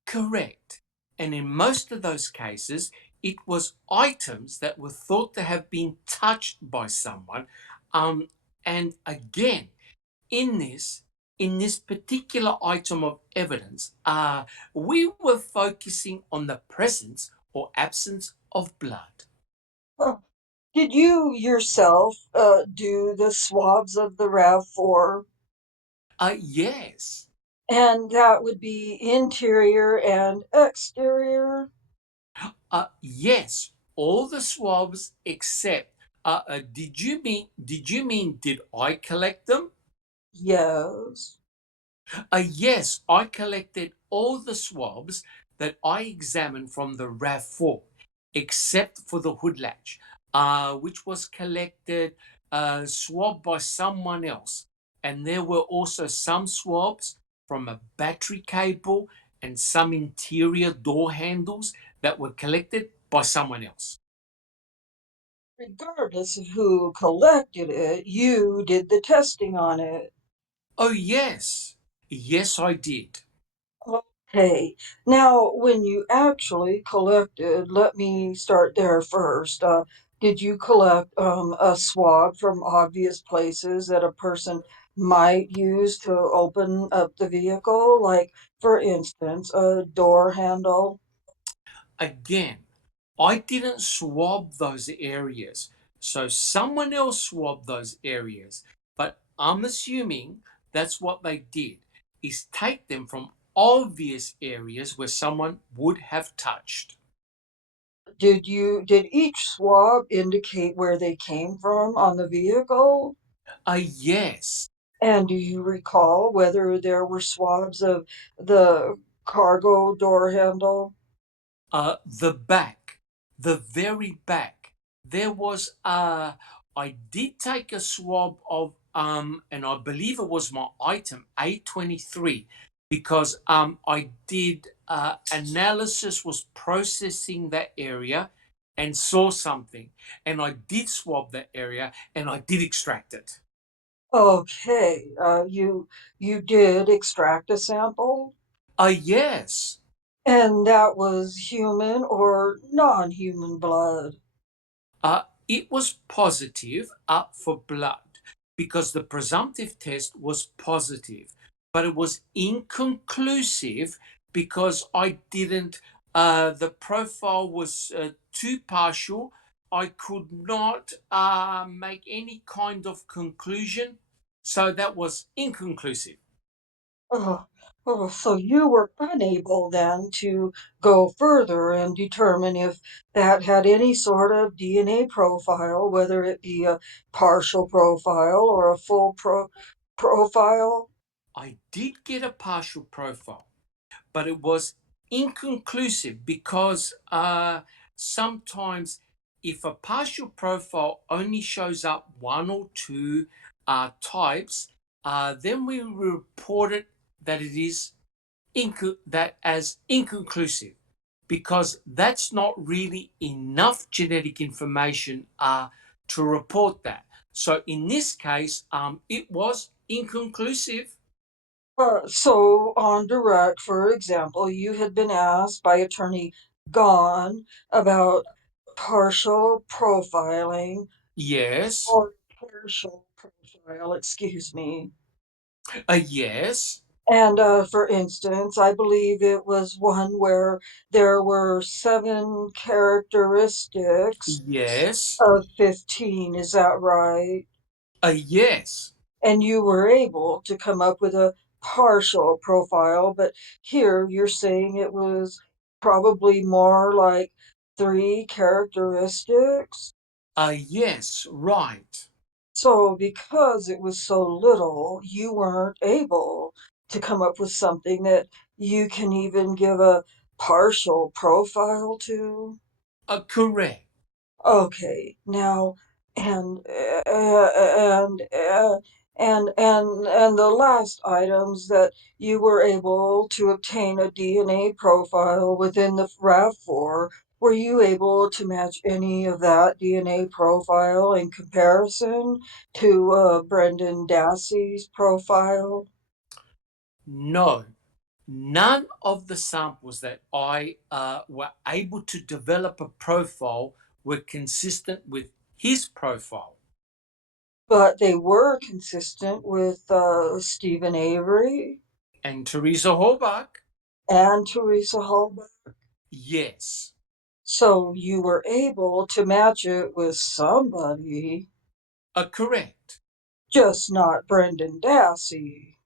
Correct. And in most of those cases, it was items that were thought to have been touched by someone. Um, and again, in this in this particular item of evidence, we were focusing on the presence or absence of blood. Uh, Did you yourself do the swabs of the RAV4? Yes. And that would be interior and exterior? Yes. All the swabs except. Did you mean did I collect them? Yes. Yes, I collected all the swabs that I examined from the RAV4, except for the hood latch, which was collected, swabbed by someone else. And there were also some swabs from a battery cable and some interior door handles that were collected by someone else. Regardless of who collected it, you did the testing on it. Oh, yes. Yes, I did. Okay. Now, when you actually collected, let me start there first. Did you collect a swab from obvious places that a person might use to open up the vehicle, like, for instance, a door handle? Again, I didn't swab those areas, so someone else swabbed those areas. But I'm assuming that's what they did, is take them from obvious areas where someone would have touched. Did each swab indicate where they came from on the vehicle? Yes. And do you recall whether there were swabs of the cargo door handle? The back, the very back. There was I did take a swab of and I believe it was my item A23 because I did analysis was processing that area and saw something and I did swab that area and I did extract it. Okay, you did extract a sample, Yes. and that was human or non-human blood. It was positive for blood because the presumptive test was positive, but it was inconclusive because I didn't, the profile was too partial. I could not make any kind of conclusion, so that was inconclusive. Oh, oh, so you were unable then to go further and determine if that had any sort of DNA profile, whether it be a partial profile or a full profile? I did get a partial profile, but it was inconclusive because sometimes if a partial profile only shows up one or two types, then we report it that it is that as inconclusive because that's not really enough genetic information to report that. So in this case, it was inconclusive. So on direct, for example, you had been asked by attorney Gahn about partial profiling Yes. or partial profile, excuse me. Yes. And for instance, I believe it was one where there were 7 characteristics Yes. of 15. Is that right? Yes. And you were able to come up with a partial profile, but here you're saying it was probably more like 3 characteristics. Yes. Right. So, because it was so little, you weren't able to come up with something that you can even give a partial profile to? Correct. Okay, now, and and the last items that you were able to obtain a DNA profile within the RAV4, were you able to match any of that DNA profile in comparison to Brendan Dassey's profile? No. None of the samples that I were able to develop a profile were consistent with his profile. But they were consistent with Stephen Avery And Teresa Horbach, and Teresa Hall. yes. So you were able to match it with somebody, Correct. just not Brendan Dassey.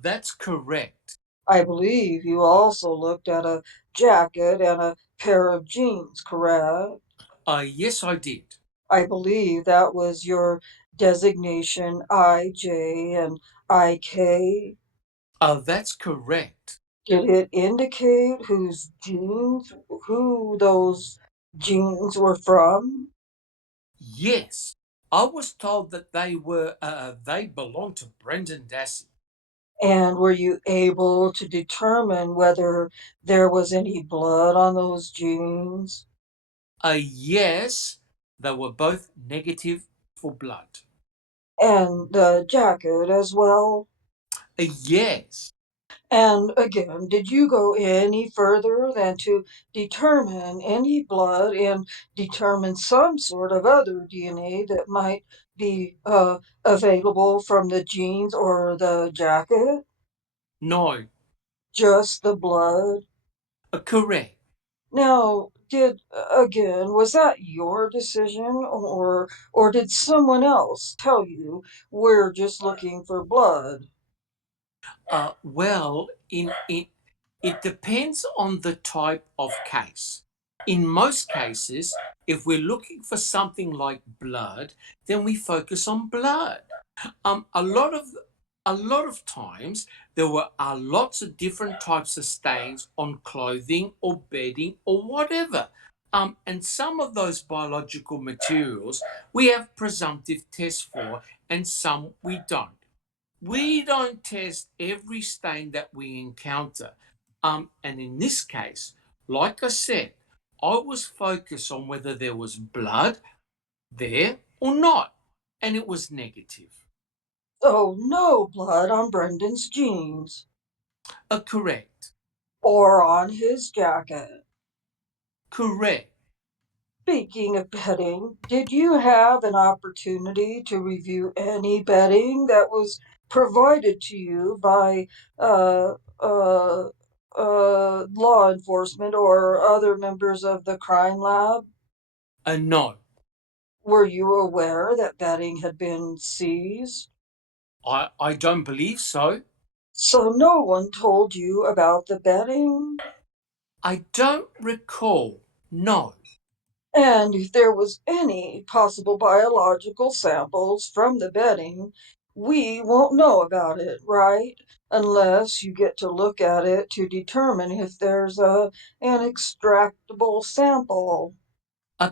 That's correct. I believe you also looked at a jacket and a pair of jeans, correct? Yes, I did. I believe that was your designation IJ and IK. That's correct. Did it indicate who those jeans were from? Yes. I was told that they belonged to Brendan Dassey. And were you able to determine whether there was any blood on those jeans Yes, they were both negative for blood. and the jacket as well? Yes. And again, did you go any further than to determine any blood and determine some sort of other DNA that might be available from the jeans or the jacket? No. Just the blood? Correct. Now, was that your decision, or did someone else tell you we're just looking for blood? Well, it depends on the type of case. In most cases, if we're looking for something like blood, then we focus on blood. Um, a lot of a lot of times there were lots of different types of stains on clothing or bedding or whatever. And some of those biological materials we have presumptive tests for, and some we don't. We don't test every stain that we encounter. And in this case, like I said, I was focused on whether there was blood there or not, and it was negative. Oh, no blood on Brendan's jeans Correct. or on his jacket. Correct. Speaking of bedding, did you have an opportunity to review any bedding that was provided to you by uh, uh, law enforcement or other members of the crime lab? No, Were you aware that bedding had been seized? I don't believe so. So no one told you about the bedding? I don't recall. No. And if there was any possible biological samples from the bedding, we won't know about it, right? Unless you get to look at it to determine if there's an extractable sample.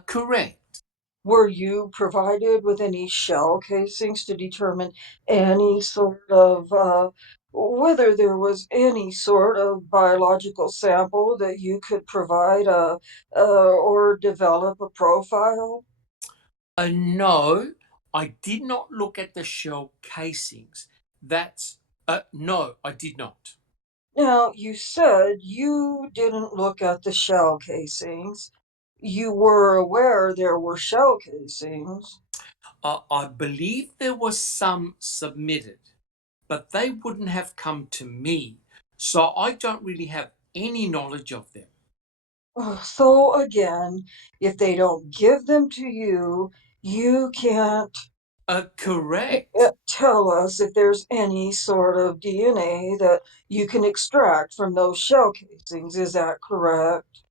Correct. Were you provided with any shell casings to determine any sort of whether there was any sort of biological sample that you could provide or develop a profile? No, I did not look at the shell casings. That's no, I did not. Now, you said you didn't look at the shell casings. You were aware there were shell casings. I believe there was some submitted, but they wouldn't have come to me, so I don't really have any knowledge of them. So again, if they don't give them to you, you can't Correct. tell us if there's any sort of DNA that you can extract from those shell casings. Is that correct?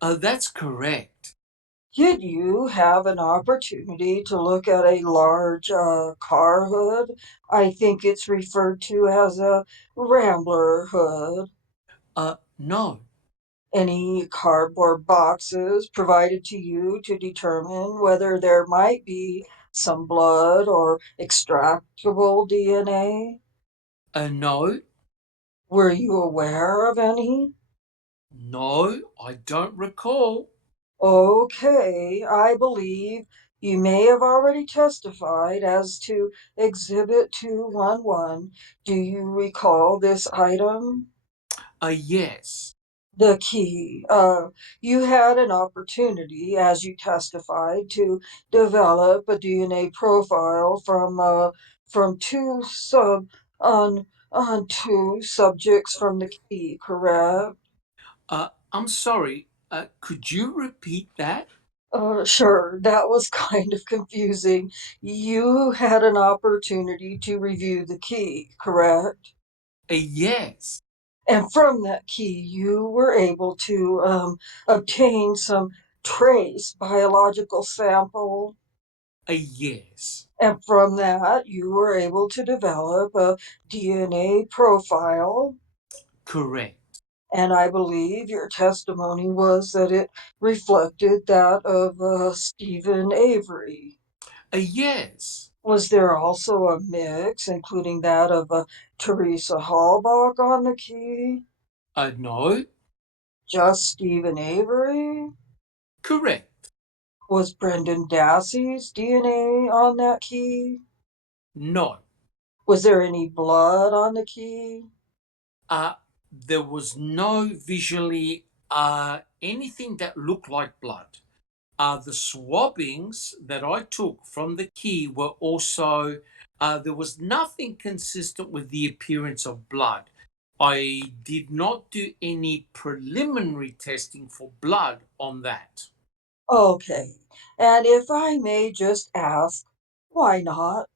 That's correct. Did you have an opportunity to look at a large car hood? I think it's referred to as a rambler hood. No. Any cardboard boxes provided to you to determine whether there might be some blood or extractable DNA? No. Were you aware of any? No, I don't recall. Okay, I believe you may have already testified as to Exhibit 211. Do you recall this item? Yes. The key. You had an opportunity, as you testified, to develop a DNA profile from on two subjects from the key, correct? I'm sorry. Could you repeat that? Sure, that was kind of confusing. You had an opportunity to review the key, correct? Yes. And from that key, you were able to obtain some trace biological sample. Yes. And from that, you were able to develop a DNA profile. Correct. And I believe your testimony was that it reflected that of Stephen Avery. Yes. Was there also a mix, including that of Teresa Hallbach on the key? No. Just Stephen Avery? Correct. Was Brendan Dassey's DNA on that key? No. Was there any blood on the key? Uh, there was no visually anything that looked like blood. The swabbings that I took from the key were also, there was nothing consistent with the appearance of blood. I did not do any preliminary testing for blood on that. Okay. And if I may just ask, why not?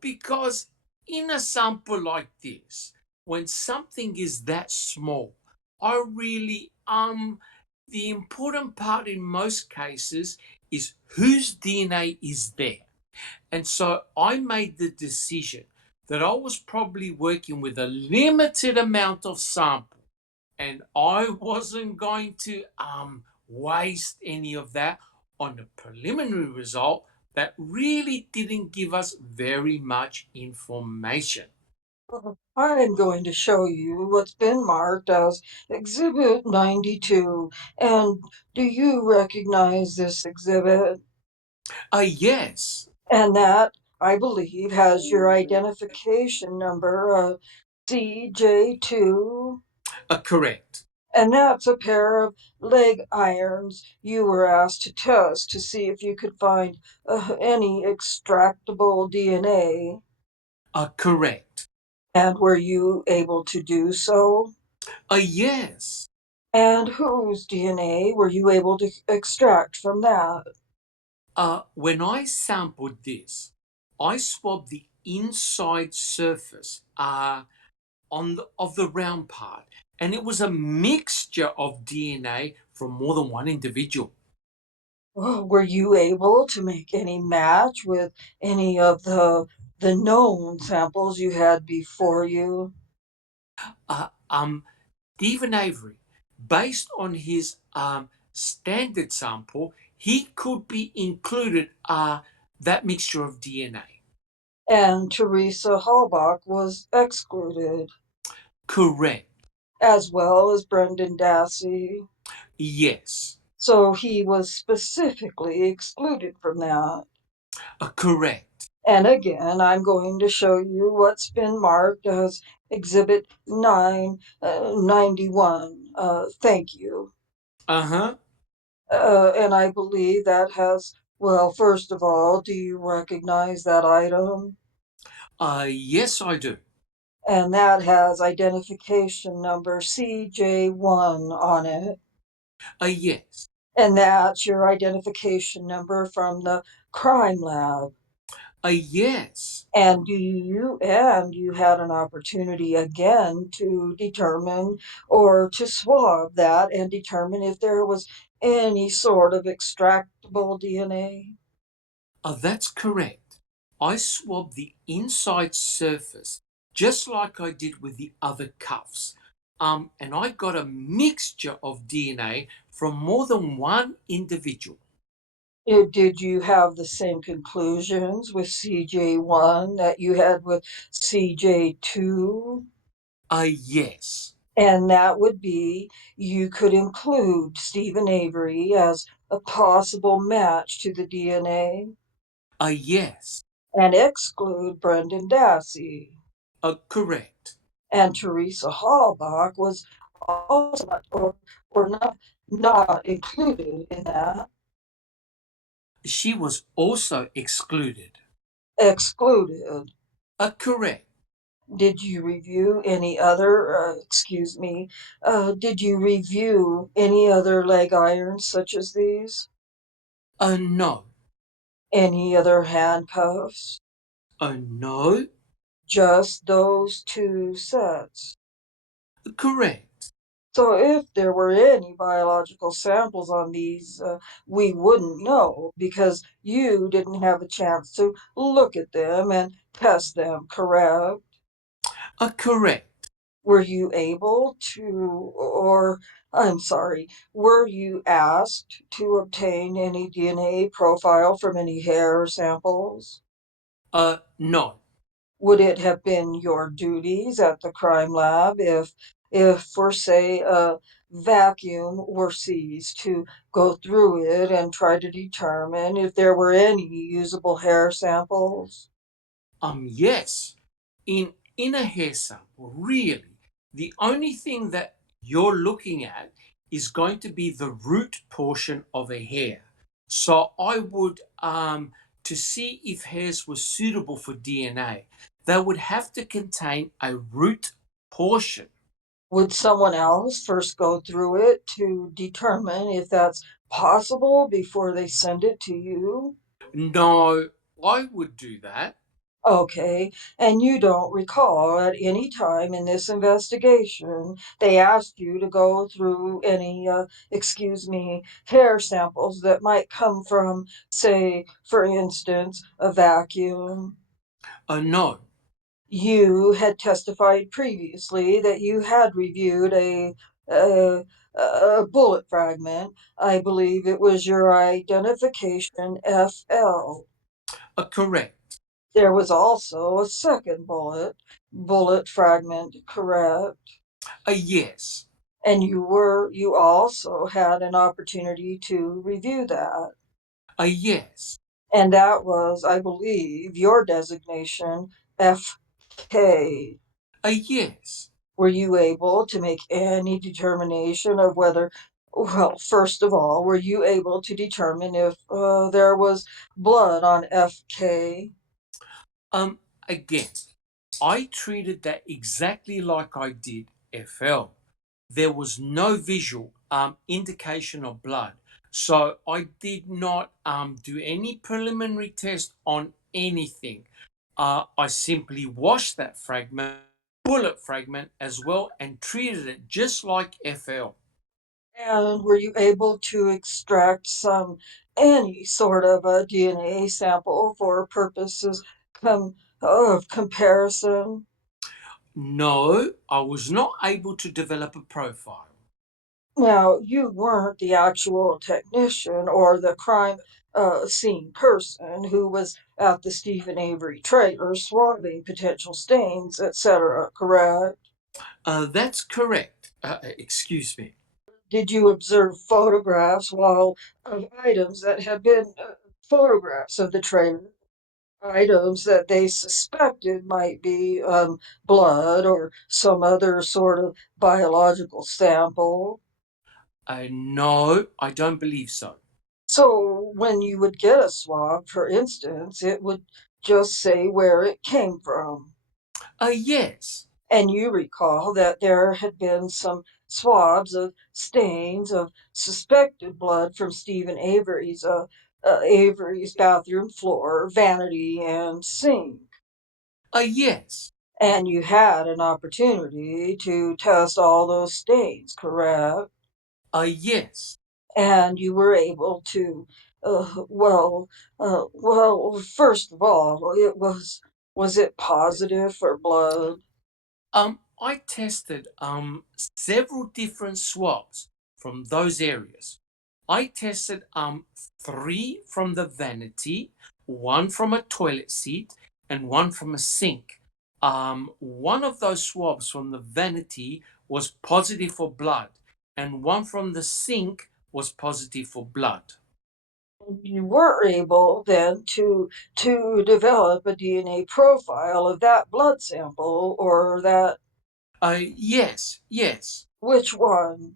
Because in a sample like this, when something is that small, I really, the important part in most cases is whose DNA is there. And so I made the decision that I was probably working with a limited amount of sample and I wasn't going to waste any of that on a preliminary result that really didn't give us very much information. I'm going to show you what's been marked as Exhibit 92. And do you recognize this exhibit? Yes, And that, I believe, has your identification number, CJ2. correct. And that's a pair of leg irons you were asked to test to see if you could find any extractable DNA. Correct. And were you able to do so? Yes. And whose DNA were you able to extract from that? When I sampled this, I swabbed the inside surface of the round part, and it was a mixture of DNA from more than one individual. Were you able to make any match with any of the known samples you had before you? Uh, um, Stephen Avery, based on his standard sample, he could be included that mixture of DNA. And Teresa Halbach was excluded, Correct. as well as Brendan Dassey. Yes. So he was specifically excluded from that. Correct. And again, I'm going to show you what's been marked as Exhibit 991. Thank you. Uh-huh. And I believe that has, well, first of all, do you recognize that item? Yes, I do. And that has identification number CJ1 on it. Yes. And that's your identification number from the crime lab. Yes. And you had an opportunity again to determine or to swab that and determine if there was any sort of extractable DNA. That's correct. I swabbed the inside surface just like I did with the other cuffs. And I got a mixture of DNA from more than one individual. Did you have the same conclusions with CJ1 that you had with CJ2? Yes. And that would be you could include Stephen Avery as a possible match to the DNA Yes. and exclude Brendan Dassey. Correct. And Teresa Hallbach was also not, or not included in that, She was also excluded. excluded. Correct. Did you review any other, did you review any other leg irons such as these? No. Any other handcuffs? No. Just those two sets. Correct. So if there were any biological samples on these, we wouldn't know because you didn't have a chance to look at them and test them, correct? Correct. Were you able to, or I'm sorry, were you asked to obtain any DNA profile from any hair samples? No. Would it have been your duties at the crime lab if for say a vacuum were seized to go through it and try to determine if there were any usable hair samples? Yes. In a hair sample, really, the only thing that you're looking at is going to be the root portion of a hair. So I would, to see if hairs were suitable for DNA, they would have to contain a root portion. Would someone else first go through it to determine if that's possible before they send it to you? No, I would do that. Okay, and you don't recall at any time in this investigation they asked you to go through any, hair samples that might come from, say, for instance, a vacuum? No. You had testified previously that you had reviewed a, a bullet fragment. I believe it was your identification FL. Correct. There was also a second bullet fragment, correct? Yes. And you also had an opportunity to review that. Yes. And that was, I believe, your designation FK. Yes. Were you able to make any determination of whether, well, first of all, were you able to determine if there was blood on FK? Again, I treated that exactly like I did FL. There was no visual indication of blood. So I did not do any preliminary test on anything. I simply washed that fragment, bullet fragment as well, and treated it just like FL. And were you able to extract any sort of a DNA sample for purposes of comparison? No, I was not able to develop a profile. Now, you weren't the actual technician or the crime scene person who was at the Stephen Avery trailer swabbing potential stains, etc., correct? That's correct. Excuse me. Did you observe photographs while of items that had been photographs of the trailer? Items that they suspected might be blood or some other sort of biological sample. No, I don't believe so. So when you would get a swab, for instance, it would just say where it came from. Yes. And you recall that there had been some swabs of stains of suspected blood from Stephen Avery's bathroom floor, vanity, and sink. Yes. And you had an opportunity to test all those stains, correct? Yes. And you were able to, first of all, was it positive for blood? I tested several different swabs from those areas. I tested 3 from the vanity, 1 from a toilet seat, and 1 from a sink. One of those swabs from the vanity was positive for blood, and 1 from the sink was positive for blood. You were able then to develop a DNA profile of that blood sample or that Yes, yes. which one?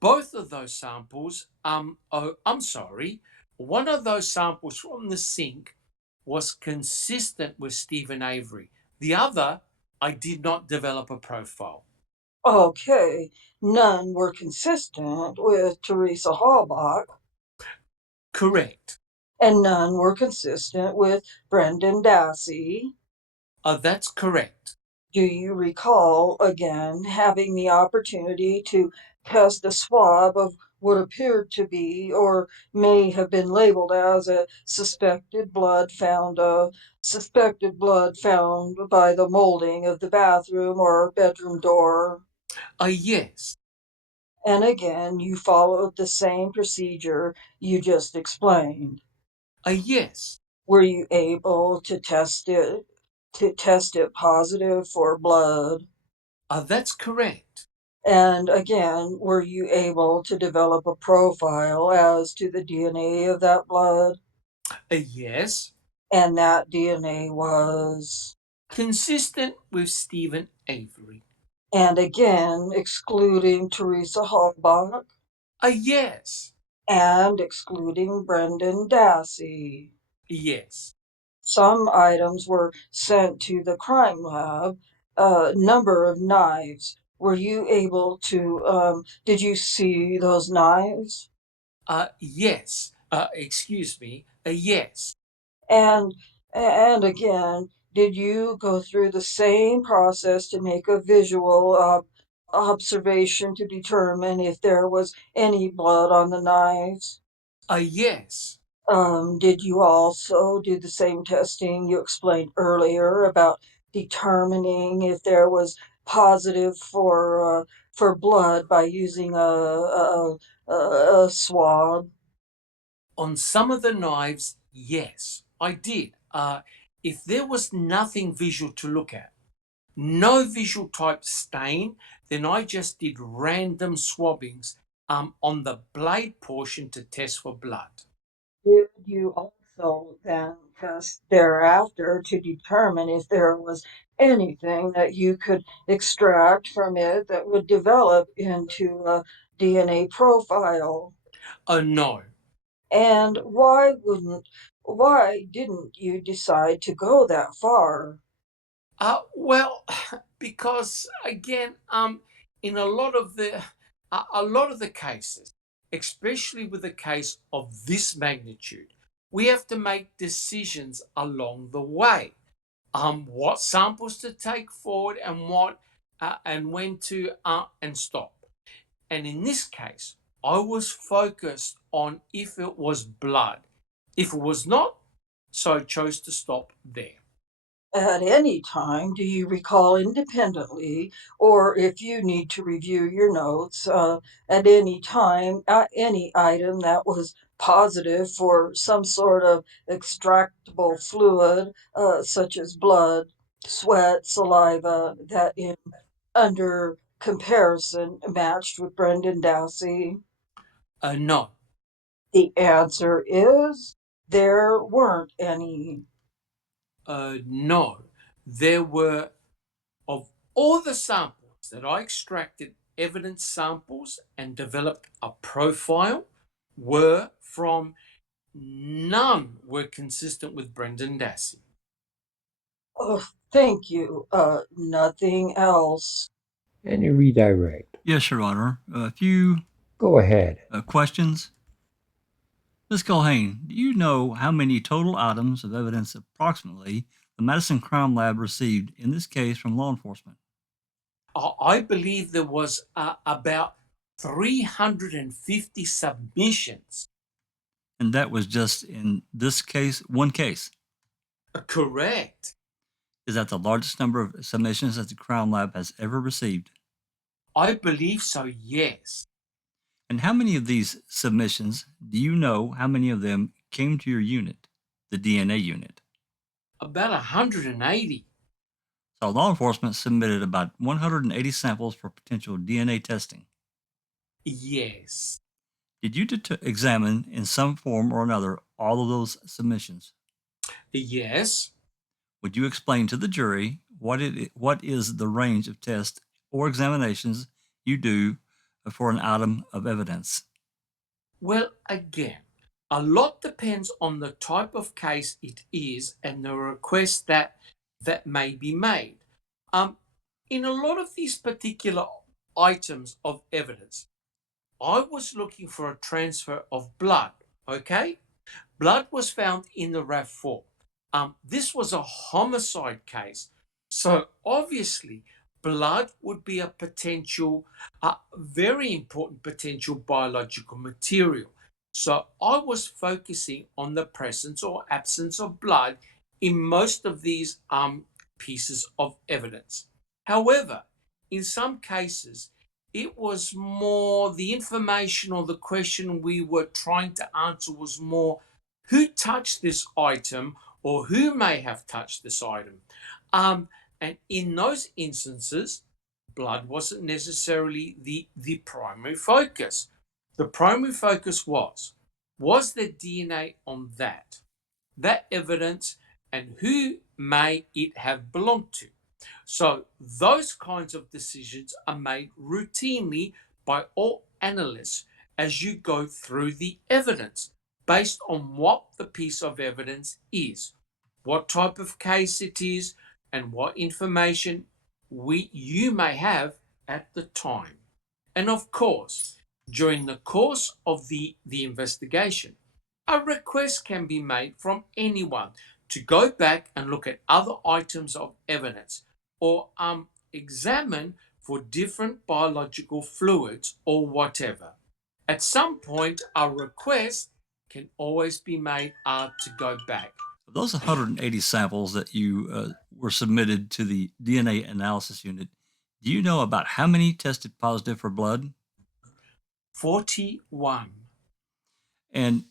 Both of those samples, oh, I'm sorry, one of those samples from the sink was consistent with Stephen Avery. The other, I did not develop a profile. Okay, none were consistent with Teresa Halbach, Correct. and none were consistent with Brendan Dassey. That's correct. Do you recall again having the opportunity to test a swab of what appeared to be or may have been labeled as a suspected blood found by the molding of the bathroom or bedroom door? Yes. And again, you followed the same procedure you just explained. Yes. Were you able to test it positive for blood? That's correct. And again, were you able to develop a profile as to the DNA of that blood? Yes. And that DNA was. Consistent with Stephen Avery. And again, excluding Teresa Halbach Yes. and excluding Brendan Dassey. Yes. Some items were sent to the crime lab. A number of knives. Were you able to, did you see those knives? Yes. Excuse me. Yes. And and again, did you go through the same process to make a visual observation to determine if there was any blood on the knives? Yes. Did you also do the same testing you explained earlier about determining if there was positive for blood by using a swab? On some of the knives, yes, I did. If there was nothing visual to look at, no visual type stain, then I just did random swabbings on the blade portion to test for blood. Did you also then test thereafter to determine if there was anything that you could extract from it that would develop into a DNA profile? No. And why didn't you decide to go that far? Well, because again, in a lot of the cases, especially with a case of this magnitude, we have to make decisions along the way. What samples to take forward and what and when to and stop. And in this case, I was focused on if it was blood. If it was not, so I chose to stop there. At any time, do you recall independently, or if you need to review your notes, at any time, any item that was positive for some sort of extractable fluid, such as blood, sweat, saliva, that in under comparison matched with Brendan Dassey? No. The answer is there weren't any. No. There were, of all the samples that I extracted, evidence samples and developed a profile, were from none were consistent with Brendan Dassey. Oh, thank you. Nothing else. Any redirect. Yes, Your Honor. A few Go ahead. questions. Ms. CULHANE, do you know how many total items of evidence approximately the Madison Crime Lab received in this case from law enforcement? I believe there was about 350 submissions. And that was just in this case, one case. Correct. Is that the largest number of submissions that the crime lab has ever received? I believe so, yes. And how many of these submissions do you know how many of them came to your unit, the DNA unit? About 180. So law enforcement submitted about 180 samples for potential DNA testing. Yes. Did you examine in some form or another all of those submissions? Yes. Would you explain to the jury what is the range of tests or examinations you do for an item of evidence? Well, again, a lot depends on the type of case it is and the request that may be made. In a lot of these particular items of evidence, I was looking for a transfer of blood. Okay, blood was found in the RAV4. This was a homicide case, so obviously blood would be a potential, very important potential biological material. So I was focusing on the presence or absence of blood in most of these pieces of evidence. However, in some cases, it was more the information or the question we were trying to answer was more who touched this item or who may have touched this item. And in those instances, blood wasn't necessarily the primary focus. The primary focus was there DNA on that evidence and who may it have belonged to? So those kinds of decisions are made routinely by all analysts as you go through the evidence based on what the piece of evidence is, what type of case it is, and what information you may have at the time. And of course, during the course of the investigation, a request can be made from anyone to go back and look at other items of evidence or examine for different biological fluids or whatever. At some point, a request can always be made to go back. Those 180 samples that you were submitted to the DNA analysis unit, do you know about how many tested positive for blood? 41. And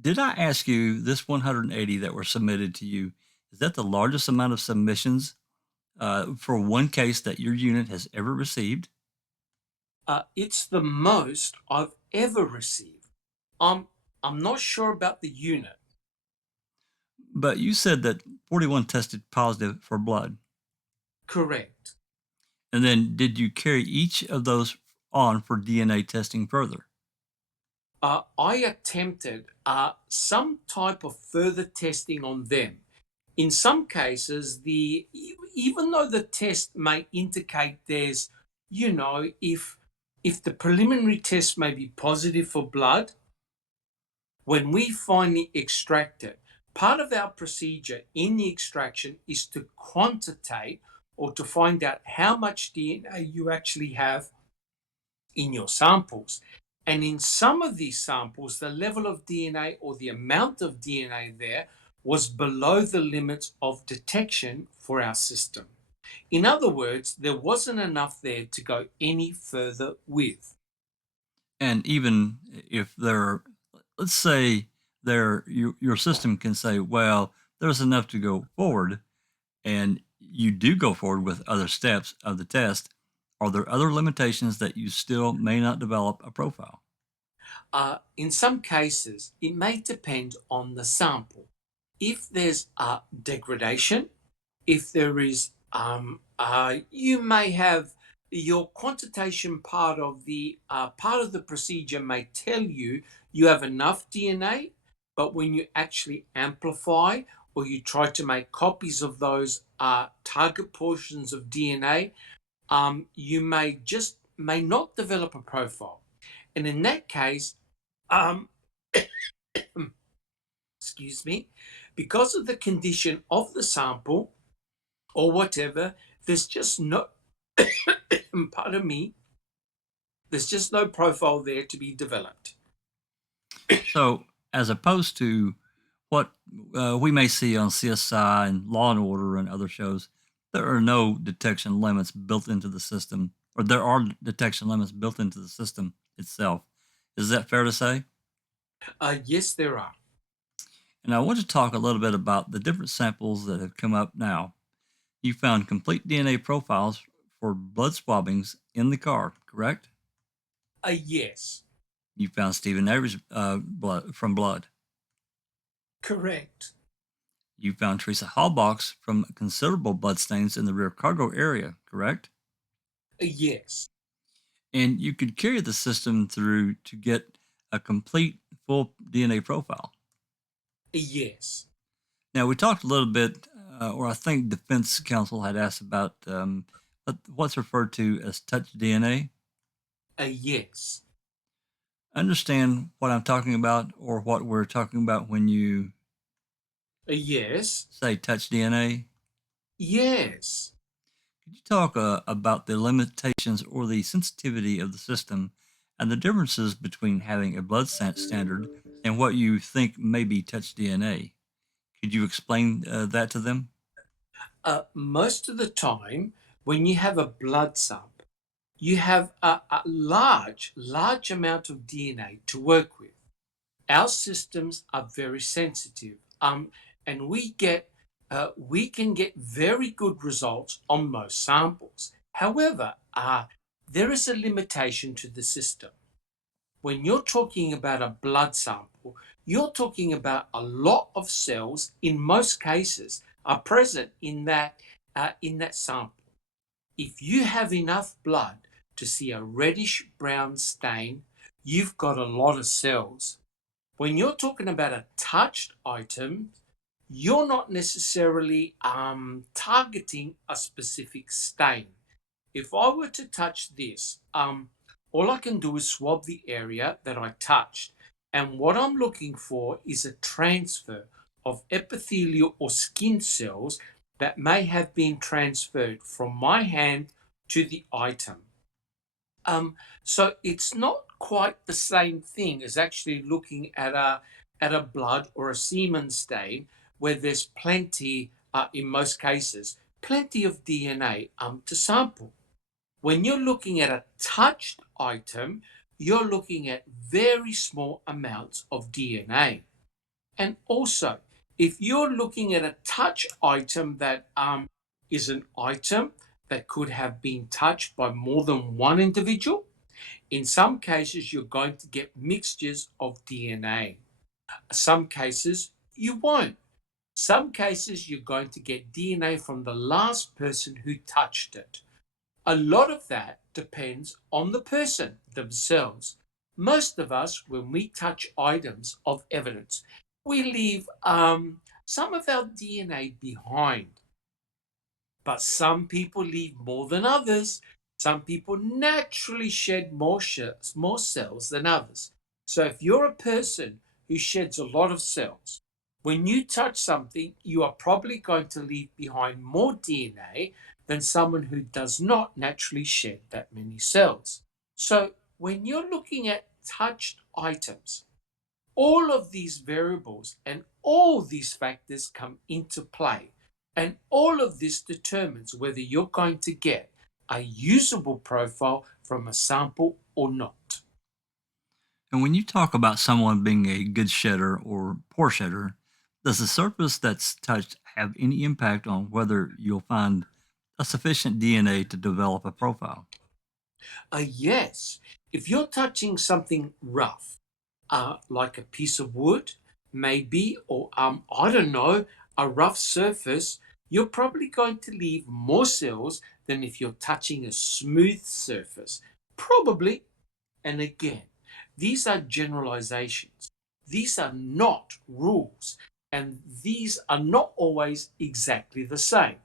did I ask you, this 180 that were submitted to you, is that the largest amount of submissions for one case that your unit has ever received? It's the most I've ever received. I'm not sure about the unit. But you said that 41 tested positive for blood. Correct. And then did you carry each of those on for DNA testing further? I attempted some type of further testing on them. In some cases, even though the test may indicate there's, if the preliminary test may be positive for blood, when we finally extract it, part of our procedure in the extraction is to quantitate or to find out how much DNA you actually have in your samples. And in some of these samples, the level of DNA or the amount of DNA there was below the limits of detection for our system. In other words, there wasn't enough there to go any further with. And even if let's say your system can say, well, there's enough to go forward, and you do go forward with other steps of the test, are there other limitations that you still may not develop a profile? In some cases, it may depend on the sample. If there's degradation, if there is, you may have your quantitation part of the procedure may tell you have enough DNA, but when you actually amplify or you try to make copies of those target portions of DNA, you may not develop a profile. And in that case, excuse me, because of the condition of the sample or whatever, there's just no, pardon me, there's just no profile there to be developed. So, as opposed to what we may see on CSI and Law and Order and other shows, there are no detection limits built into the system, or there are detection limits built into the system itself. Is that fair to say? Yes, there are. And I want to talk a little bit about the different samples that have come up now. You found complete DNA profiles for blood swabbings in the car, correct? Yes. You found Stephen Avery's blood from blood. Correct. You found Teresa Halbach's from considerable blood stains in the rear cargo area, correct? Yes. And you could carry the system through to get a complete full DNA profile. Yes. Now, we talked a little bit, or I think Defense Counsel had asked about what's referred to as touch DNA. Yes. Understand what I'm talking about, or what we're talking about when you yes. say touch DNA? Yes. Could you talk about the limitations or the sensitivity of the system and the differences between having a blood standard and what you think may be touch DNA? Could you explain that to them? Most of the time, when you have a blood sample, you have a large amount of DNA to work with. Our systems are very sensitive, and we can get very good results on most samples. However, there is a limitation to the system. When you're talking about a blood sample, you're talking about a lot of cells, in most cases, are present in that in that sample. If you have enough blood to see a reddish brown stain, you've got a lot of cells. When you're talking about a touched item, you're not necessarily targeting a specific stain. If I were to touch this, all I can do is swab the area that I touched. And what I'm looking for is a transfer of epithelial or skin cells that may have been transferred from my hand to the item. So it's not quite the same thing as actually looking at a blood or a semen stain where there's plenty, in most cases, plenty of DNA to sample. When you're looking at a touched item, you're looking at very small amounts of DNA. And also, if you're looking at a touch item that is an item that could have been touched by more than one individual, in some cases you're going to get mixtures of DNA. Some cases you won't. Some cases you're going to get DNA from the last person who touched it. A lot of that depends on the person themselves. Most of us, when we touch items of evidence, we leave some of our DNA behind. But some people leave more than others. Some people naturally shed more cells than others. So if you're a person who sheds a lot of cells, when you touch something, you are probably going to leave behind more DNA than someone who does not naturally shed that many cells. So when you're looking at touched items, all of these variables and all these factors come into play. And all of this determines whether you're going to get a usable profile from a sample or not. And when you talk about someone being a good shedder or poor shedder, does the surface that's touched have any impact on whether you'll find a sufficient DNA to develop a profile? Yes, if you're touching something rough, like a piece of wood, maybe, or I don't know, a rough surface, you're probably going to leave more cells than if you're touching a smooth surface. Probably. And again, these are generalizations. These are not rules. And these are not always exactly the same.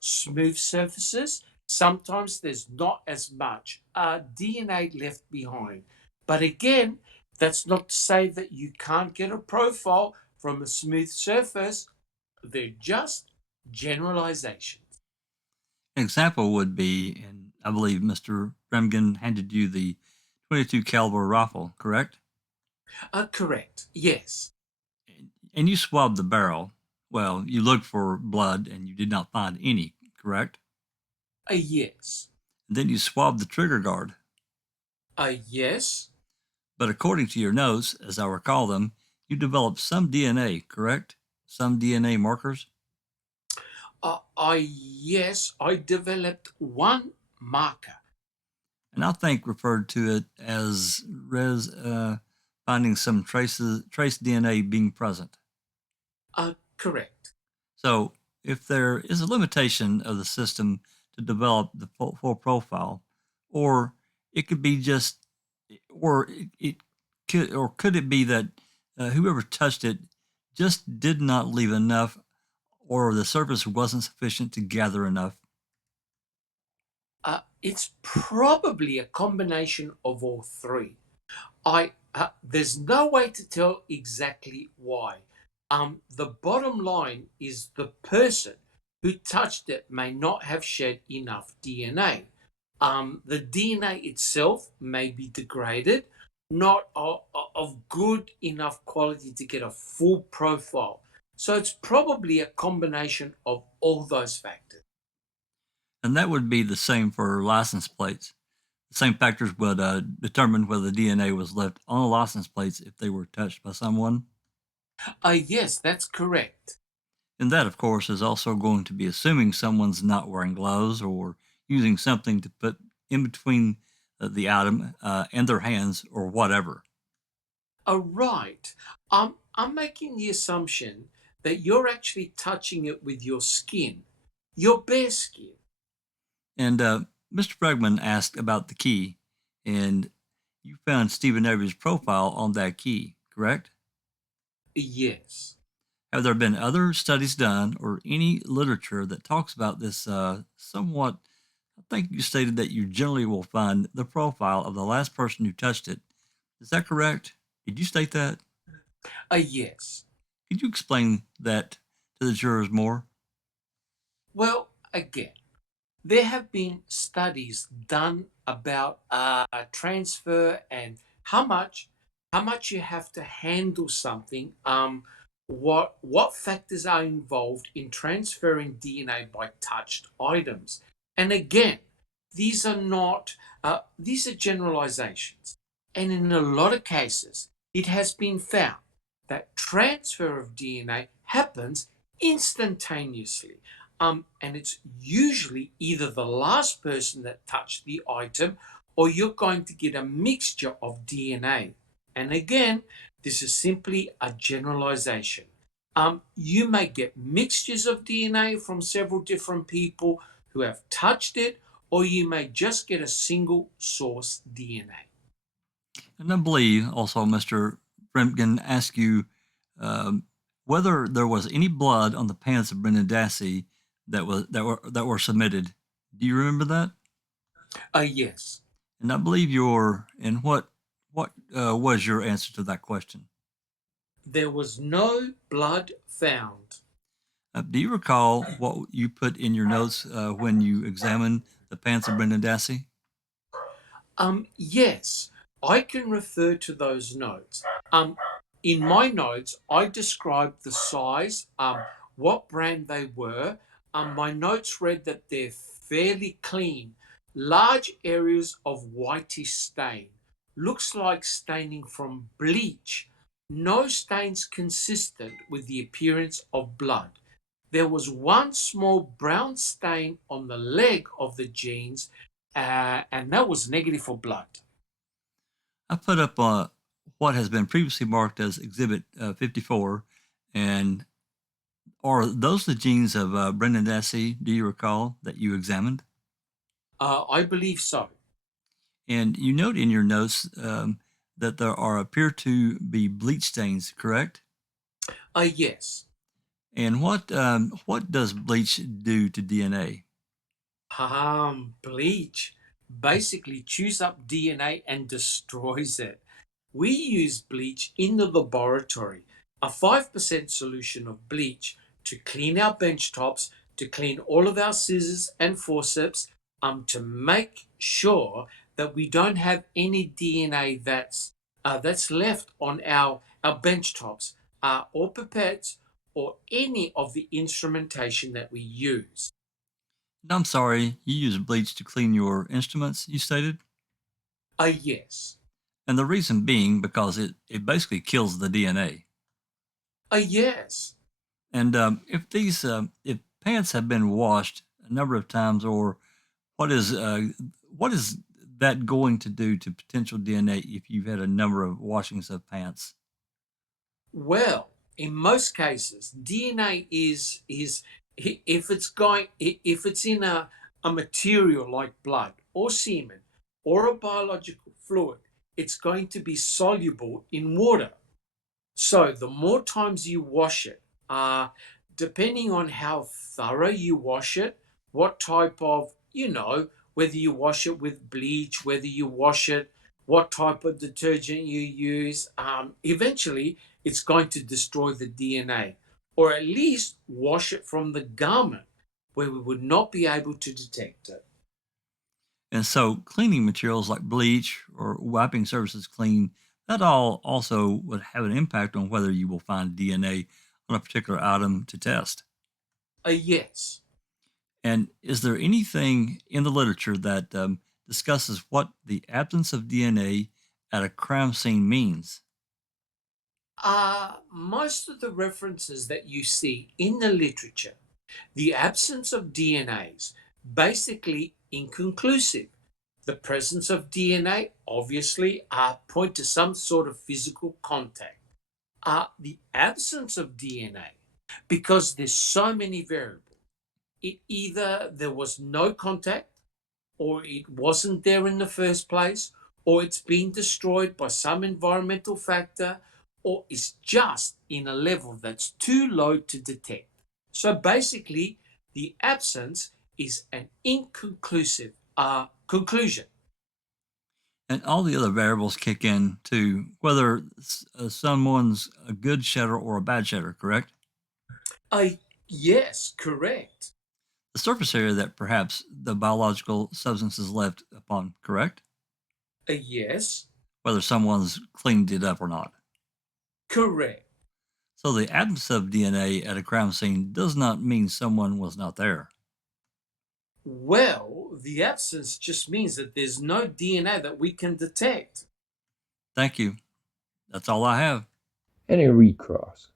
Smooth surfaces, sometimes there's not as much DNA left behind. But again, that's not to say that you can't get a profile from a smooth surface. They're just generalizations. An example would be, and I believe Mr. Fremgen handed you the 22 caliber rifle, correct? Correct, yes. And you swabbed the barrel. Well, you looked for blood and you did not find any, correct? Yes. And then you swabbed the trigger guard. Yes. But according to your notes, as I recall them, you developed some DNA, correct? Some DNA markers? Yes, I developed one marker. And I think referred to it as finding some trace DNA being present. Correct. So if there is a limitation of the system to develop the full profile, or it could be just, or it could, or could it be that whoever touched it just did not leave enough, or the surface wasn't sufficient to gather enough? It's probably a combination of all three. There's no way to tell exactly why. The bottom line is the person who touched it may not have shed enough DNA. The DNA itself may be degraded, not of good enough quality to get a full profile. So it's probably a combination of all those factors. And that would be the same for license plates. The same factors would determine whether the DNA was left on the license plates if they were touched by someone. Yes, that's correct. And that, of course, is also going to be assuming someone's not wearing gloves or using something to put in between the item and their hands or whatever. Right. I'm making the assumption that you're actually touching it with your skin. your bare skin. And Mr. Bregman asked about the key, and you found Stephen Avery's profile on that key, correct? Yes. Have there been other studies done or any literature that talks about this somewhat? I think you stated that you generally will find the profile of the last person who touched it. Is that correct? Did you state that? Yes. Could you explain that to the jurors more? Well, again, there have been studies done about transfer and how much you have to handle something. What factors are involved in transferring DNA by touched items? And again, these are not these are generalizations. And in a lot of cases, it has been found that transfer of DNA happens instantaneously. And it's usually either the last person that touched the item or you're going to get a mixture of DNA. And again, this is simply a generalization. You may get mixtures of DNA from several different people who have touched it, or you may just get a single source DNA. And I believe also Mr. Fremgen asked you um, whether there was any blood on the pants of Brendan Dassey that were submitted. Do you remember that? Yes. And I believe what was your answer to that question? There was no blood found. Do you recall what you put in your notes when you examined the pants of Brendan Dassey? Yes, I can refer to those notes. In my notes, I described the size, what brand they were. My notes read that they're fairly clean, large areas of whitish stain. Looks like staining from bleach. No stains consistent with the appearance of blood. There was one small brown stain on the leg of the jeans, and that was negative for blood. I put up what has been previously marked as Exhibit 54, and are those the genes of Brendan Dassey, do you recall, that you examined? I believe so. And you note in your notes that there appear to be bleach stains, correct? Yes. And what does bleach do to DNA? Bleach basically chews up DNA and destroys it. We use bleach in the laboratory, a 5% solution of bleach to clean our bench tops, to clean all of our scissors and forceps, to make sure that we don't have any DNA that's left on our bench tops or pipettes or any of the instrumentation that we use. And I'm sorry, you use bleach to clean your instruments, you stated? Yes. And the reason being because it basically kills the DNA. Yes. And if pants have been washed a number of times, or what is that going to do to potential DNA if you've had a number of washings of pants? Well, in most cases, DNA is if it's in a material like blood or semen or a biological fluid, it's going to be soluble in water. So the more times you wash it, depending on how thorough you wash it, what type of, whether you wash it with bleach, whether you wash it, what type of detergent you use, eventually it's going to destroy the DNA, or at least wash it from the garment where we would not be able to detect it. And so cleaning materials like bleach or wiping surfaces clean, that all also would have an impact on whether you will find DNA on a particular item to test. Yes. And is there anything in the literature that discusses what the absence of DNA at a crime scene means? Most of the references that you see in the literature, the absence of DNAs, basically inconclusive. The presence of DNA obviously point to some sort of physical contact. The absence of DNA, because there's so many variables, either there was no contact, or it wasn't there in the first place, or it's been destroyed by some environmental factor, or it's just in a level that's too low to detect. So basically, the absence is an inconclusive conclusion. And all the other variables kick in to whether someone's a good shedder or a bad shedder, correct? Uh, yes, correct. The surface area that perhaps the biological substance is left upon, correct? Yes, Whether someone's cleaned it up or not. correct. So the absence of DNA at a crime scene does not mean someone was not there. Well, the absence just means that there's no DNA that we can detect. Thank you. That's all I have. Any recross?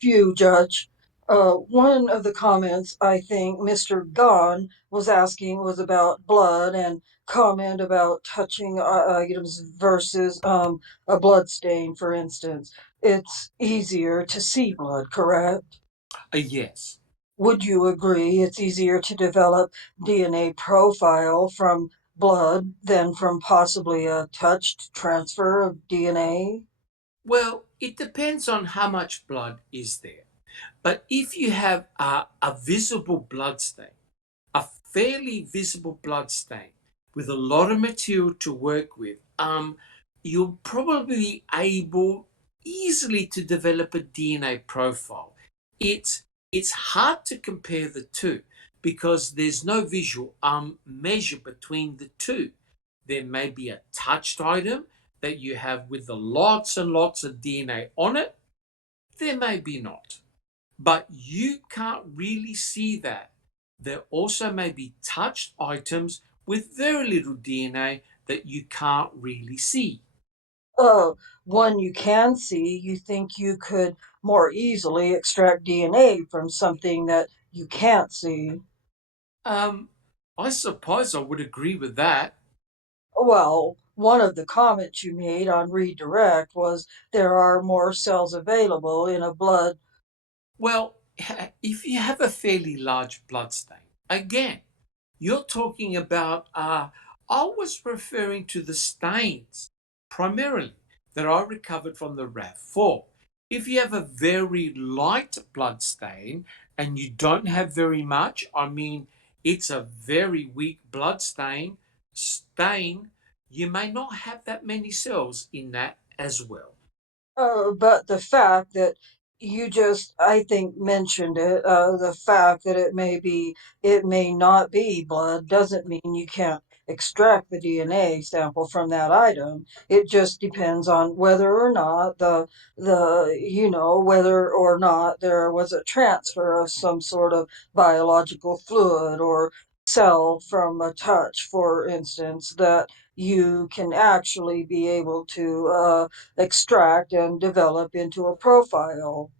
Few, Judge. One of the comments I think Mr. Gahn was asking was about blood and comment about touching items versus a blood stain, for instance. It's easier to see blood, correct? Yes. Would you agree it's easier to develop DNA profile from blood than from possibly a touched transfer of DNA? Well, it depends on how much blood is there. But if you have a visible blood stain, a fairly visible blood stain with a lot of material to work with, you'll probably be able easily to develop a DNA profile. It's hard to compare the two because there's no visual measure between the two. There may be a touched item that you have with the lots and lots of DNA on it. There may be not, but you can't really see that. There also may be touched items with very little DNA that you can't really see. Uh, One you can see, you think you could more easily extract DNA from something that you can't see. Um, I suppose I would agree with that. Well, one of the comments you made on redirect was there are more cells available in a blood. Well, if you have a fairly large blood stain, again, you're talking about, I was referring to the stains primarily that I recovered from the RAV4. If you have a very light blood stain and you don't have very much, I mean, it's a very weak blood stain, you may not have that many cells in that as well. But the fact that you just, I think, mentioned it, the fact that it may not be blood doesn't mean you can't extract the DNA sample from that item. It just depends on whether or not whether or not there was a transfer of some sort of biological fluid or cell from a touch, for instance, that you can actually be able to extract and develop into a profile.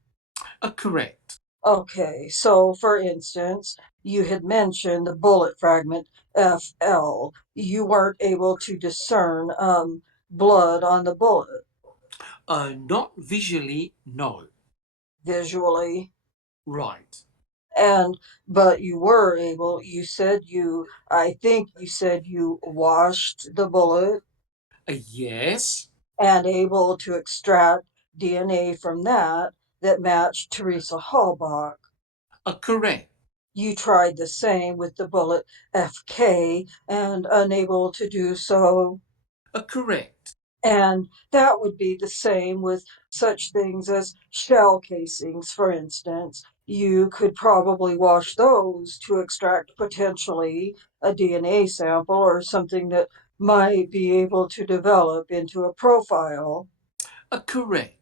Correct. Okay, so for instance, you had mentioned the bullet fragment FL. You weren't able to discern blood on the bullet Not visually, no. visually. Right. And but you were able, I think you said you washed the bullet Yes. and able to extract DNA from that matched Teresa Hallbach. Correct. You tried the same with the bullet FK and unable to do so. Correct. And that would be the same with such things as shell casings, for instance. You could probably wash those to extract potentially a DNA sample or something that might be able to develop into a profile. Correct.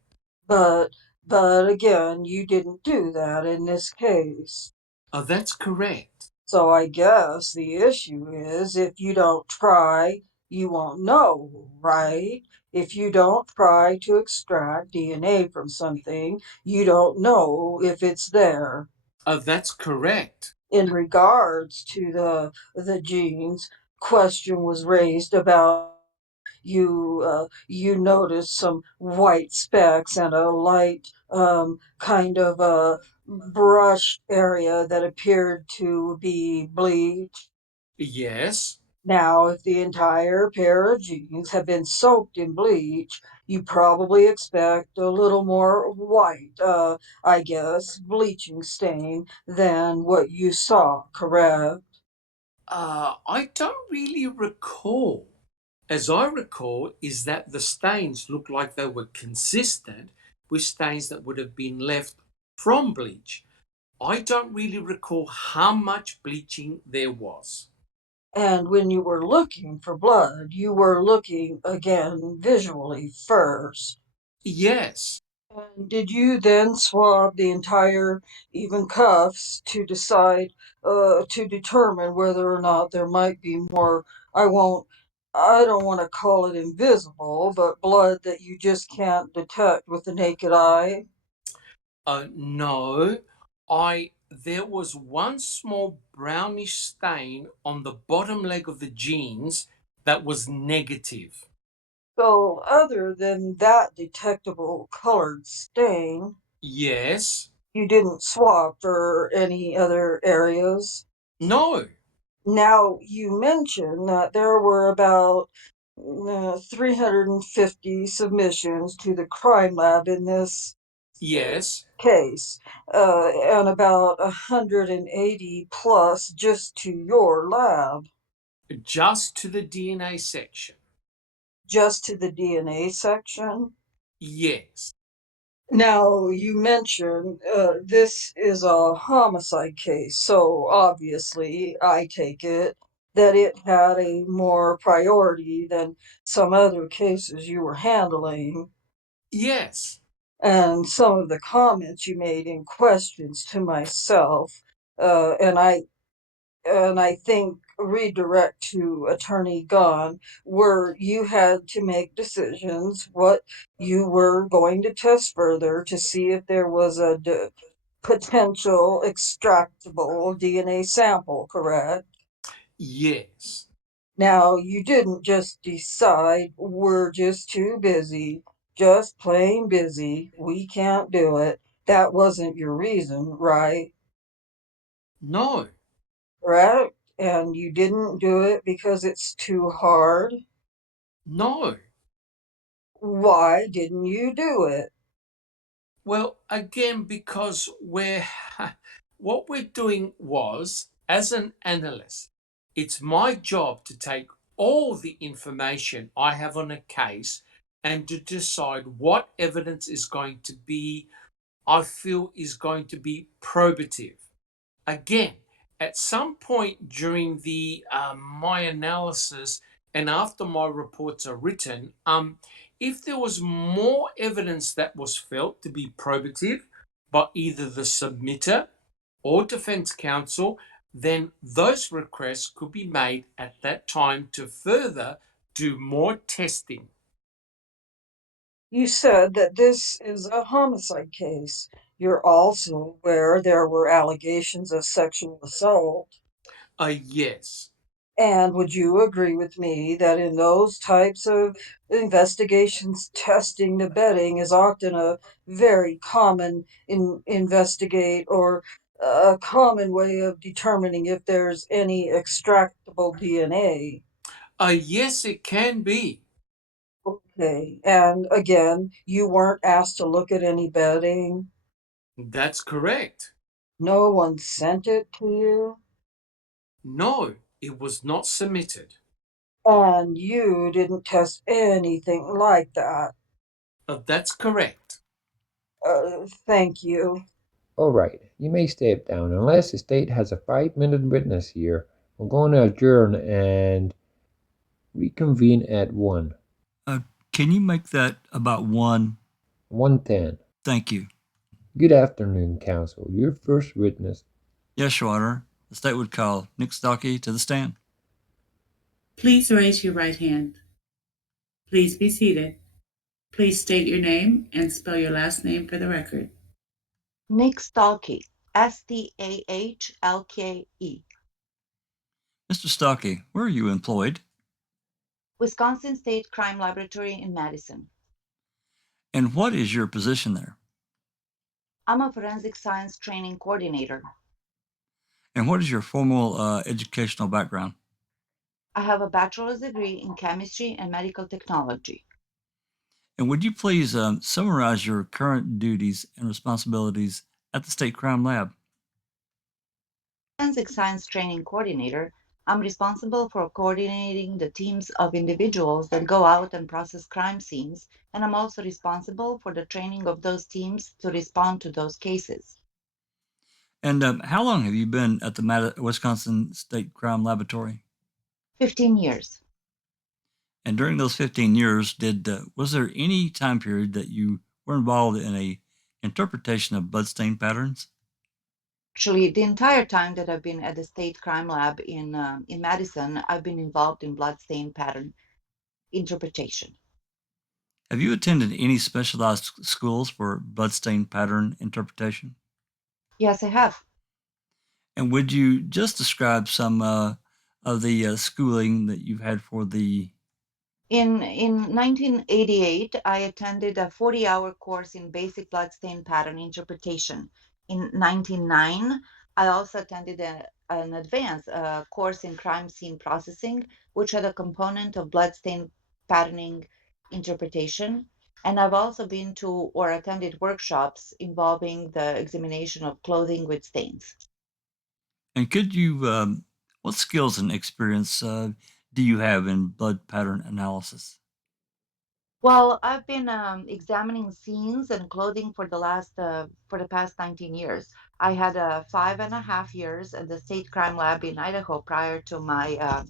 But but again, you didn't do that in this case. That's correct. So I guess the issue is if you don't try, you won't know, right? If you don't try to extract DNA from something, you don't know if it's there. That's correct. In regards to the genes, question was raised about you noticed some white specks and a light kind of a brush area that appeared to be bleach. Yes. Now, if the entire pair of jeans have been soaked in bleach, you probably expect a little more white, I guess, bleaching stain than what you saw, correct? I don't really recall. As I recall, is that the stains looked like they were consistent with stains that would have been left from bleach. I don't really recall how much bleaching there was. And when you were looking for blood, you were looking again visually first. Yes, And did you then swab the entire, even cuffs, to decide, to determine whether or not there might be more, I won't, I don't want to call it invisible, but blood that you just can't detect with the naked eye? no. There was one small brownish stain on the bottom leg of the jeans that was negative. So, other than that detectable colored stain, Yes. you didn't swab for any other areas? No. Now, you mentioned that there were about 350 submissions to the crime lab in this Yes. case, and about 180 plus just to your lab, Just to the DNA section. just to the DNA section. Yes. Now, you mentioned this is a homicide case, so obviously, I take it that it had a more priority than some other cases you were handling. Yes. And some of the comments you made in questions to myself, uh, and I and I think redirect to Attorney Gahn, where you had to make decisions what you were going to test further to see if there was a potential extractable DNA sample, correct? Yes. Now, you didn't just decide we're just too busy, just plain busy, we can't do it. That wasn't your reason, right? No. Correct? And you didn't do it because it's too hard. No. Why didn't you do it? Well, again, because what we're doing was, as an analyst, it's my job to take all the information I have on a case and to decide what evidence is going to be, I feel, is going to be probative. Again, at some point during the my analysis and after my reports are written, if there was more evidence that was felt to be probative by either the submitter or defense counsel, then those requests could be made at that time to further do more testing. You said that this is a homicide case. You're also aware there were allegations of sexual assault. Yes. And would you agree with me that in those types of investigations, testing the bedding is often a very common investigate or a common way of determining if there's any extractable DNA? Yes, it can be. Okay, and again, you weren't asked to look at any bedding. That's correct. No one sent it to you, No, it was not submitted. and you didn't test anything like that. That's correct. Thank you. All right, you may step down. Unless the state has a 5-minute witness here, we're going to adjourn and reconvene at 1. Can you make that about 1:10. Thank you. Good afternoon, counsel. Your first witness. Yes, Your Honor. The state would call Nick STAHLKE to the stand. Please raise your right hand. Please be seated. Please state your name and spell your last name for the record. Nick STAHLKE, STAHLKE, Mr. STAHLKE, where are you employed? Wisconsin State Crime Laboratory in Madison. And what is your position there? I'm a forensic science training coordinator. And what is your formal educational background? I have a bachelor's degree in chemistry and medical technology. And would you please summarize your current duties and responsibilities at the State Crime Lab? Forensic science training coordinator, I'm responsible for coordinating the teams of individuals that go out and process crime scenes, and I'm also responsible for the training of those teams to respond to those cases. And how long have you been at the Wisconsin State Crime Laboratory? 15 years. And during those 15 years, was there any time period that you were involved in a interpretation of bloodstain patterns? Actually, the entire time that I've been at the State Crime Lab in Madison, I've been involved in bloodstain pattern interpretation. Have you attended any specialized schools for bloodstain pattern interpretation? Yes, I have. And would you just describe some of the schooling that you've had for the? In 1988, I attended a 40-hour course in basic bloodstain pattern interpretation. In 1999, I also attended an advanced course in crime scene processing, which had a component of bloodstain patterning interpretation. And I've also been to or attended workshops involving the examination of clothing with stains. And could you, what skills and experience do you have in blood pattern analysis? Well, I've been examining scenes and clothing for the past 19 years. I had 5.5 years at the State Crime Lab in Idaho prior to my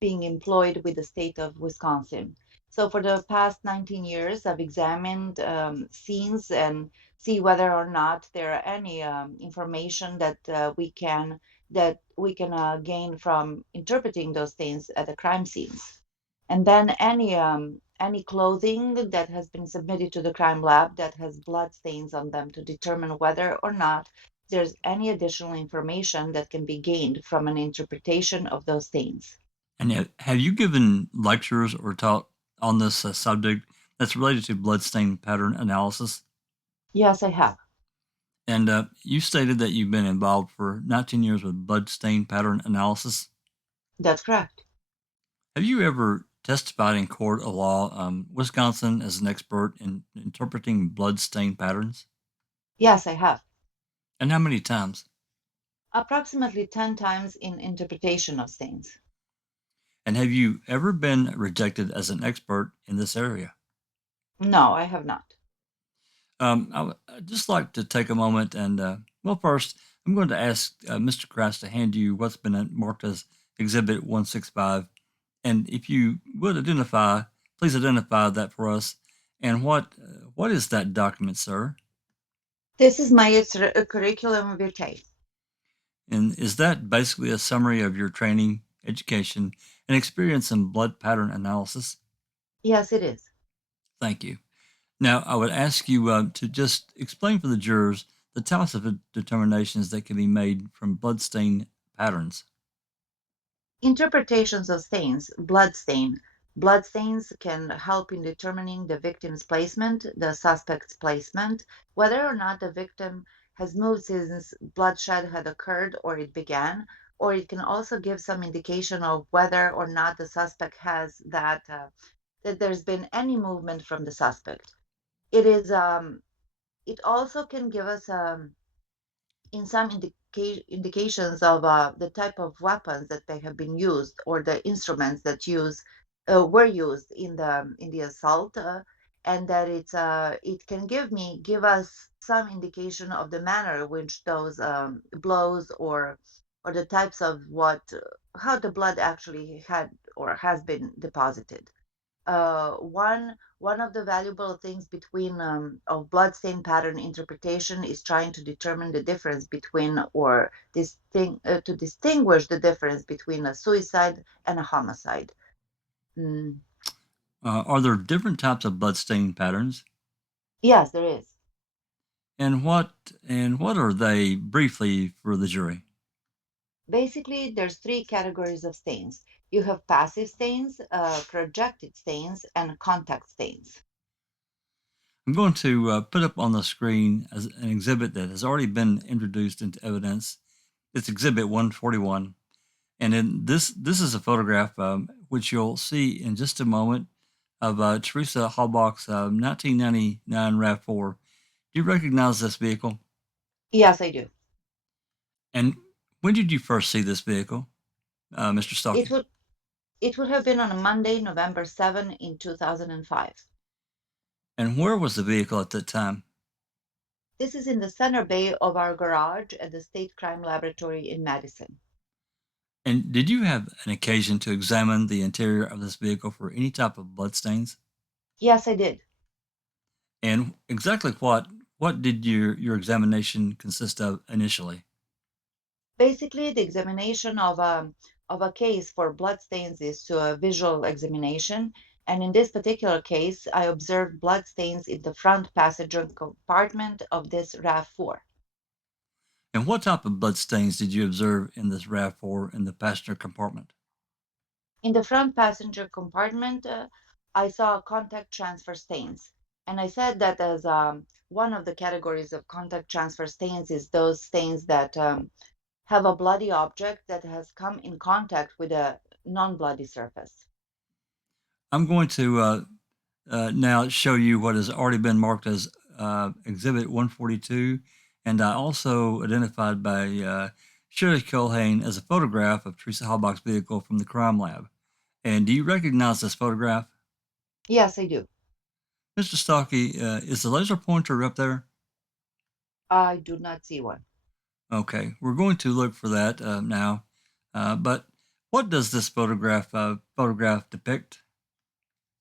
being employed with the state of Wisconsin. So for the past 19 years, I've examined scenes and see whether or not there are any information that we can gain from interpreting those things at the crime scenes. And then any clothing that has been submitted to the crime lab that has blood stains on them to determine whether or not there's any additional information that can be gained from an interpretation of those stains. And have you given lectures or taught on this subject that's related to bloodstain pattern analysis? Yes, I have. And you stated that you've been involved for 19 years with bloodstain pattern analysis. That's correct. Have you ever testified in court of law, Wisconsin, as an expert in interpreting bloodstain patterns? Yes, I have. And how many times? Approximately 10 times in interpretation of stains. And have you ever been rejected as an expert in this area? No, I have not. I'd just like to take a moment and, well, first, I'm going to ask Mr. Kratz to hand you what's been marked as Exhibit 165. And if you would please identify that for us. And what is that document, sir? This is my curriculum vitae. And is that basically a summary of your training, education, and experience in blood pattern analysis? Yes, it is. Thank you. Now, I would ask you to just explain for the jurors the types of determinations that can be made from bloodstain patterns. Interpretations of stains, bloodstain. Bloodstains can help in determining the victim's placement, the suspect's placement, whether or not the victim has moved since bloodshed had occurred or it began, or it can also give some indication of whether or not the suspect has that there's been any movement from the suspect. It also can give us in some indications of the type of weapons that they have been used or the instruments that were used in the assault, and that it can give us some indication of the manner in which those blows or the types of how the blood actually had or has been deposited. One of the valuable things between of bloodstain pattern interpretation is trying to determine the difference between or to distinguish the difference between a suicide and a homicide. Mm. Are there different types of bloodstain patterns? Yes, there is. And what are they briefly for the jury? Basically, there's 3 categories of stains. You have passive stains, projected stains, and contact stains. I'm going to put up on the screen as an exhibit that has already been introduced into evidence. It's Exhibit 141. And in this is a photograph which you'll see in just a moment of Teresa Halbach's 1999 RAV4. Do you recognize this vehicle? Yes, I do. And when did you first see this vehicle, Mr. It Stahlke? would have been on a Monday, November 7 in 2005. And where was the vehicle at that time? This is in the center bay of our garage at the State Crime Laboratory in Madison. And did you have an occasion to examine the interior of this vehicle for any type of bloodstains? Yes, I did. And exactly what did your examination consist of initially? Basically, the examination of a case for bloodstains is to a visual examination. And in this particular case, I observed bloodstains in the front passenger compartment of this RAV4. And what type of bloodstains did you observe in this RAV4 in the passenger compartment? In the front passenger compartment, I saw contact transfer stains. And I said that as one of the categories of contact transfer stains is those stains that have a bloody object that has come in contact with a non-bloody surface. I'm going to now show you what has already been marked as Exhibit 142, and I also identified by Charee CULHANE as a photograph of Teresa Halbach's vehicle from the crime lab. And do you recognize this photograph? Yes, I do. Mr. Stahlke, is the laser pointer up there? I do not see one. Okay, we're going to look for that now. But what does this photograph depict?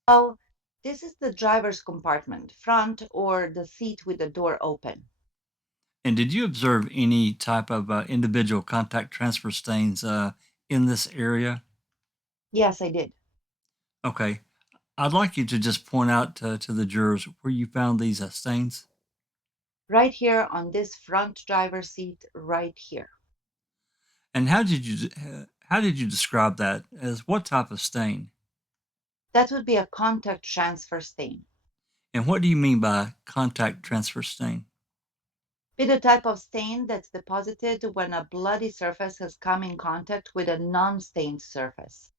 Well, this is the driver's compartment, front or the seat with the door open. And did you observe any type of individual contact transfer stains in this area? Yes, I did. Okay, I'd like you to just point out to the jurors where you found these stains. Right here on this front driver's seat, right here. And how did you describe that as what type of stain? That would be a contact transfer stain. And what do you mean by contact transfer stain? Be the type of stain that's deposited when a bloody surface has come in contact with a non-stained surface.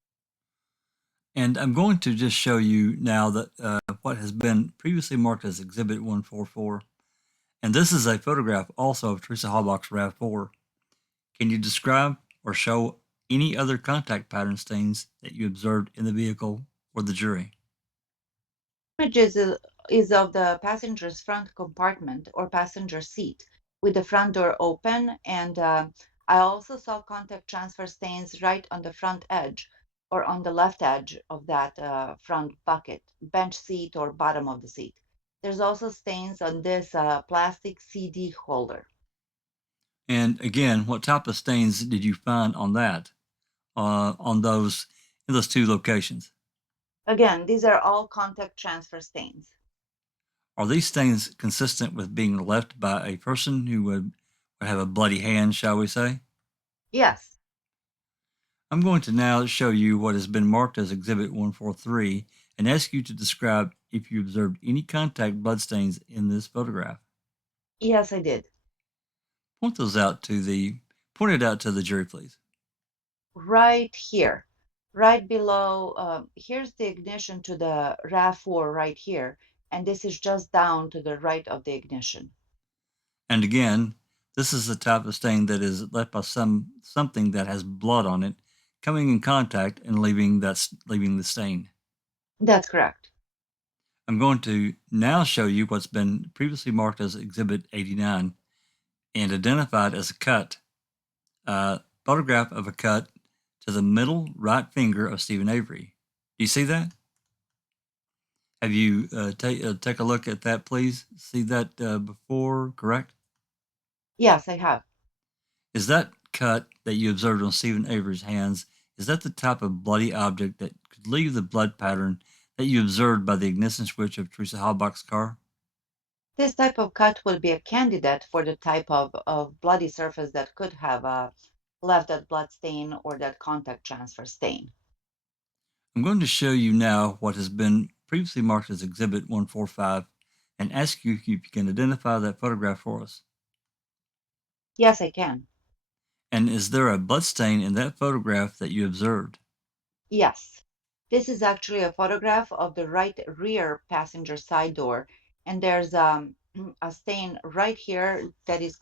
And I'm going to just show you now that what has been previously marked as Exhibit 144. And this is a photograph also of Teresa Halbach's RAV4. Can you describe or show any other contact pattern stains that you observed in the vehicle for the jury? Image is of the passenger's front compartment or passenger seat with the front door open, and I also saw contact transfer stains right on the front edge or on the left edge of that front bucket, bench seat or bottom of the seat. There's also stains on this plastic CD holder. And again, what type of stains did you find on that, in those two locations? Again, these are all contact transfer stains. Are these stains consistent with being left by a person who would have a bloody hand, shall we say? Yes. I'm going to now show you what has been marked as Exhibit 143 and ask you to describe if you observed any contact bloodstains in this photograph. Yes, I did. Point it out to the jury, please. Right here, right below, here's the ignition to the RAV4 right here, and this is just down to the right of the ignition. And again, this is the type of stain that is left by something that has blood on it, coming in contact and leaving the stain. That's correct. I'm going to now show you what's been previously marked as Exhibit 89 and identified as a cut. Photograph of a cut to the middle right finger of Stephen Avery. Do you see that? Have you take a look at that, please? See that before, correct? Yes, I have. Is that cut that you observed on Stephen Avery's hands, is that the type of bloody object that could leave the blood pattern that you observed by the ignition switch of Teresa Halbach's car? This type of cut would be a candidate for the type of bloody surface that could have left that blood stain or that contact transfer stain. I'm going to show you now what has been previously marked as Exhibit 145, and ask you if you can identify that photograph for us. Yes, I can. And is there a bloodstain in that photograph that you observed? Yes. This is actually a photograph of the right rear passenger side door, and there's a stain right here that is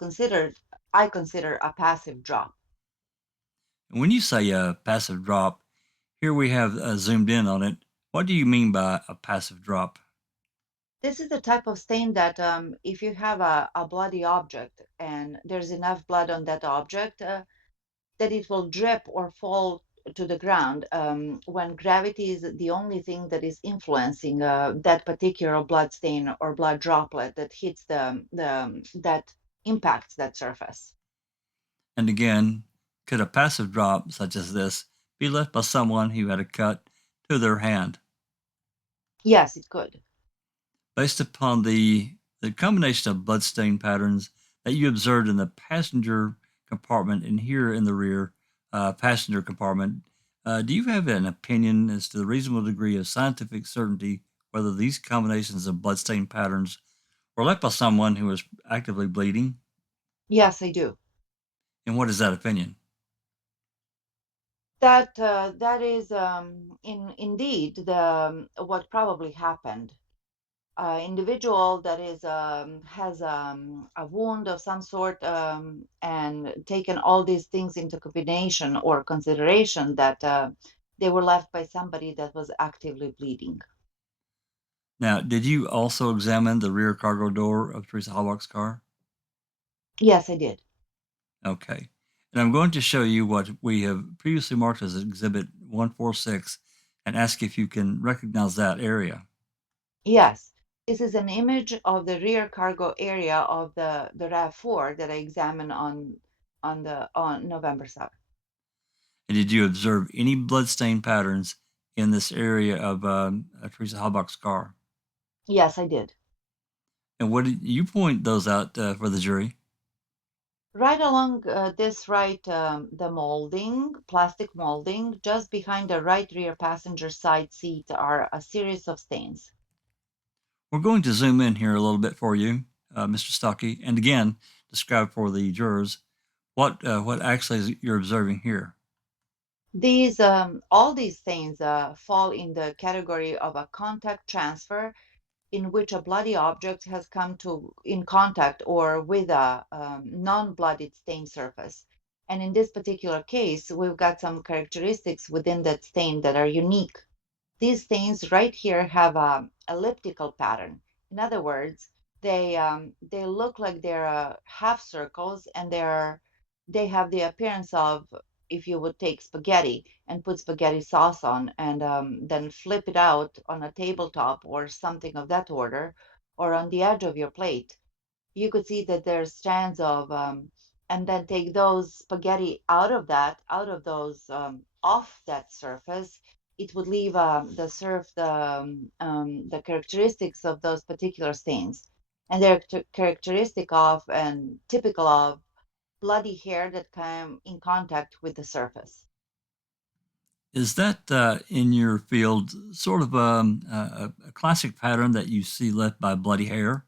I consider a passive drop. And when you say a passive drop, here we have zoomed in on it. What do you mean by a passive drop? This is the type of stain that if you have a bloody object and there's enough blood on that object, that it will drip or fall to the ground when gravity is the only thing that is influencing that particular blood stain or blood droplet that hits that impacts that surface. And again, could a passive drop such as this be left by someone who had a cut to their hand? Yes, it could. Based upon the combination of bloodstain patterns that you observed in the passenger compartment and here in the rear passenger compartment, do you have an opinion as to the reasonable degree of scientific certainty whether these combinations of bloodstain patterns were left by someone who was actively bleeding? Yes, I do. And what is that opinion? That is indeed the what probably happened. Individual that is has a wound of some sort and taken all these things into combination or consideration that they were left by somebody that was actively bleeding. Now, did you also examine the rear cargo door of Teresa Halbach's car? Yes, I did. Okay. And I'm going to show you what we have previously marked as Exhibit 146 and ask if you can recognize that area. Yes, this is an image of the rear cargo area of the RAV4 that I examined on November 7th. And did you observe any bloodstain patterns in this area of Teresa Halbach's car? Yes, I did. And what did you point those out for the jury? Right along this right, the molding, plastic molding, just behind the right rear passenger side seat are a series of stains. We're going to zoom in here a little bit for you, Mr. STAHLKE, and again, describe for the jurors what actually you're observing here. These, all these stains fall in the category of a contact transfer in which a bloody object has come in contact or with a non-bloodied stain surface. And in this particular case, we've got some characteristics within that stain that are unique. These stains right here have a elliptical pattern. In other words, they look like they're half circles, and they have the appearance of, if you would take spaghetti and put spaghetti sauce on and then flip it out on a tabletop or something of that order, or on the edge of your plate, you could see that there's strands of, and then take those spaghetti out of those, off that surface, it would leave the characteristics of those particular stains. And they're characteristic of and typical of bloody hair that come in contact with the surface. Is that in your field sort of a classic pattern that you see left by bloody hair?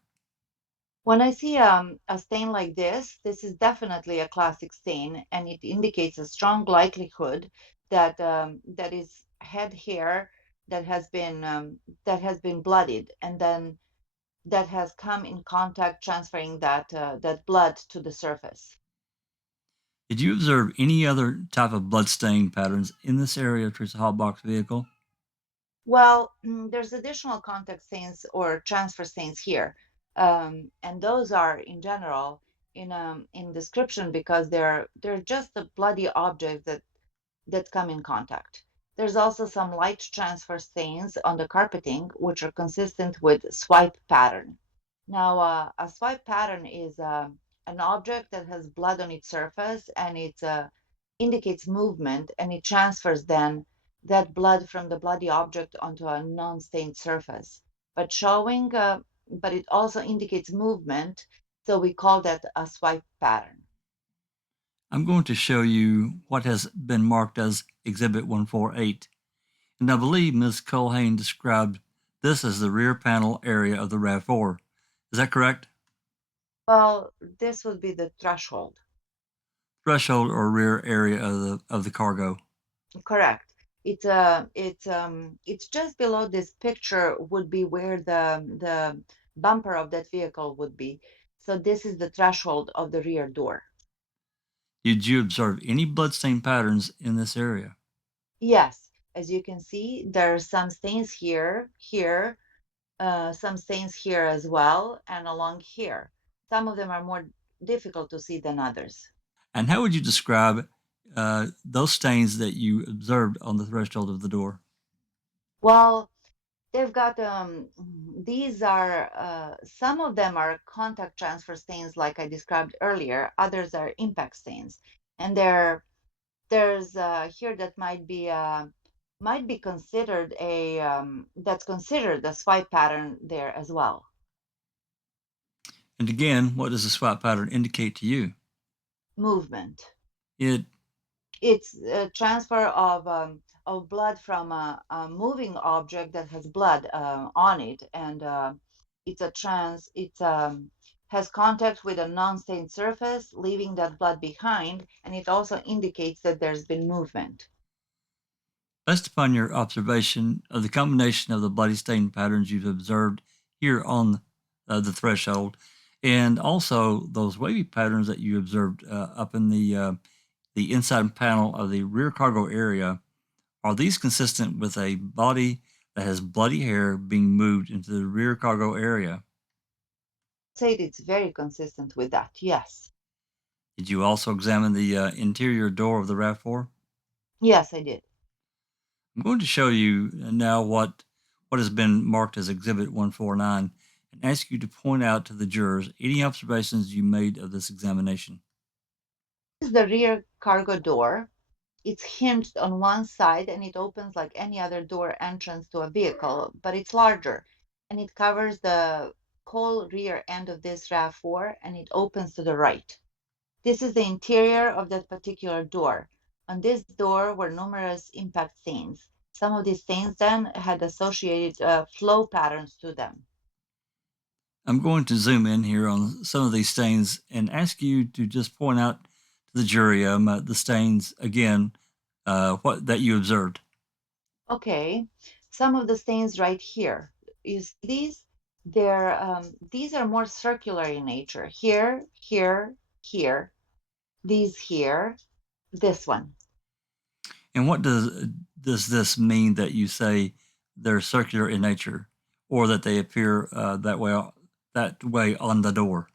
When I see a stain like this is definitely a classic stain, and it indicates a strong likelihood that that is head hair that has been bloodied, and then that has come in contact, transferring that blood to the surface. Did you observe any other type of bloodstain patterns in this area of Teresa Halbach's vehicle? Well, there's additional contact stains or transfer stains here, and those are in general in description because they're just the bloody objects that come in contact. There's also some light transfer stains on the carpeting, which are consistent with swipe pattern. Now, a swipe pattern is an object that has blood on its surface, and it indicates movement, and it transfers then that blood from the bloody object onto a non-stained surface. But it also indicates movement, so we call that a swipe pattern. I'm going to show you what has been marked as Exhibit 148. And I believe Ms. CULHANE described this as the rear panel area of the RAV4. Is that correct? Well, this would be the threshold. Threshold or rear area of the cargo. Correct. It's just below this picture would be where the bumper of that vehicle would be. So this is the threshold of the rear door. Did you observe any bloodstain patterns in this area? Yes, as you can see, there are some stains here, some stains here as well, and along here. Some of them are more difficult to see than others. And how would you describe those stains that you observed on the threshold of the door? Well, they've got these are some of them are contact transfer stains, like I described earlier. Others are impact stains, and there's here that might be considered that's considered a swipe pattern there as well. And again, what does the swipe pattern indicate to you? Movement. It's a transfer of blood from a moving object that has blood on it, and has contact with a non-stained surface, leaving that blood behind, and it also indicates that there's been movement. Based upon your observation of the combination of the bloody stain patterns you've observed here on the threshold, and also those wavy patterns that you observed up in the inside panel of the rear cargo area, are these consistent with a body that has bloody hair being moved into the rear cargo area? I'd say it's very consistent with that, yes. Did you also examine the interior door of the RAV4? Yes, I did. I'm going to show you now what has been marked as Exhibit 149 and ask you to point out to the jurors any observations you made of this examination. This is the rear cargo door. It's hinged on one side and it opens like any other door entrance to a vehicle, but it's larger and it covers the whole rear end of this RAV4 and it opens to the right. This is the interior of that particular door. On this door were numerous impact stains. Some of these stains then had associated flow patterns to them. I'm going to zoom in here on some of these stains and ask you to just point out to the jury the stains again, what that you observed. Okay, some of the stains right here. You see these? These are more circular in nature. Here, here, here. These here, this one. And what does this mean that you say they're circular in nature, or that they appear that way on the door?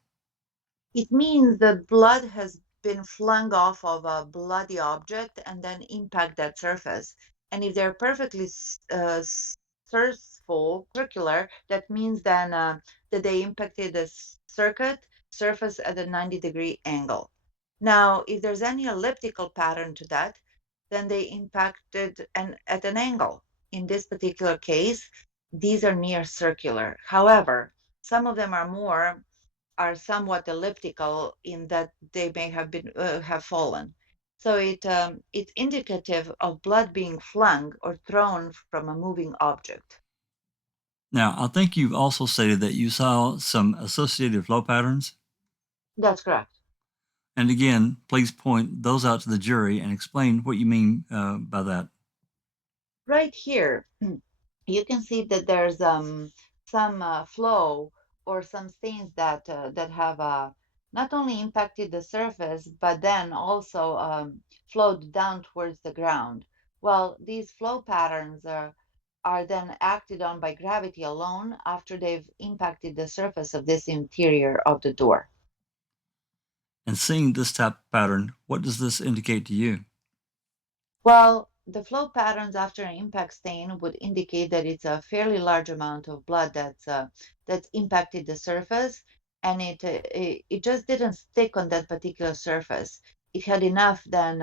It means that blood has been flung off of a bloody object and then impact that surface. And if they're perfectly circular, that means then that they impacted the surface at a 90-degree angle. Now, if there's any elliptical pattern to that, then they impacted at an angle. In this particular case, these are near circular. However, some of them are somewhat elliptical in that they may have been have fallen. So it's indicative of blood being flung or thrown from a moving object. Now, I think you've also stated that you saw some associated flow patterns. That's correct. And again, please point those out to the jury and explain what you mean by that. Right here, you can see that there's some flow or some stains that have not only impacted the surface, but then also flowed down towards the ground. Well, these flow patterns are then acted on by gravity alone after they've impacted the surface of this interior of the door. And seeing this type of pattern, what does this indicate to you? Well, the flow patterns after an impact stain would indicate that it's a fairly large amount of blood that's impacted the surface, and it just didn't stick on that particular surface. It had enough then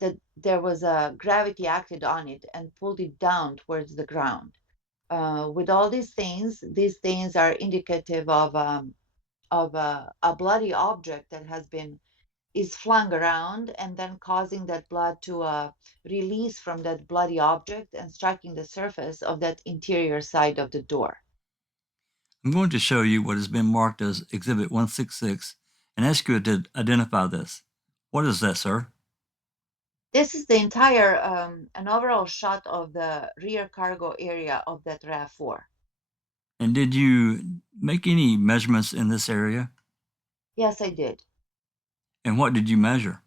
that there was a gravity acted on it and pulled it down towards the ground. With all these stains are indicative of a bloody object that is flung around and then causing that blood to release from that bloody object and striking the surface of that interior side of the door. I'm going to show you what has been marked as Exhibit 166 and ask you to identify this. What is that, sir? This is the entire, an overall shot of the rear cargo area of that RAV4. And did you make any measurements in this area? Yes, I did. And what did you measure?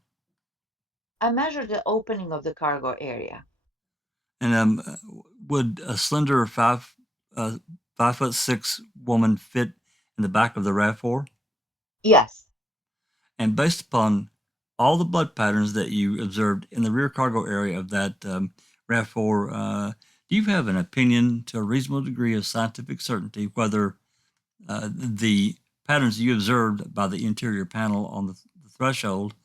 I measured the opening of the cargo area. And would a slender 5'6" woman fit in the back of the RAV4? Yes. And based upon all the blood patterns that you observed in the rear cargo area of that RAV4, do you have an opinion to a reasonable degree of scientific certainty whether the patterns you observed by the interior panel on the threshold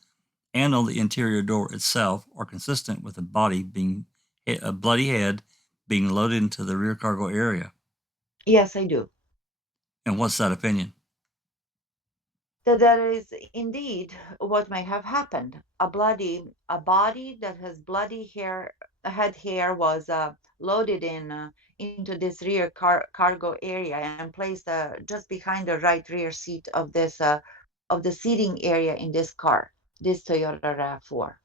and on the interior door itself are consistent with a bloody head being loaded into the rear cargo area? Yes, I do. And what's that opinion? That is indeed what may have happened. A body that has bloody head hair was loaded into this rear cargo area and placed just behind the right rear seat of this of the seating area in this car, this Toyota RAV4.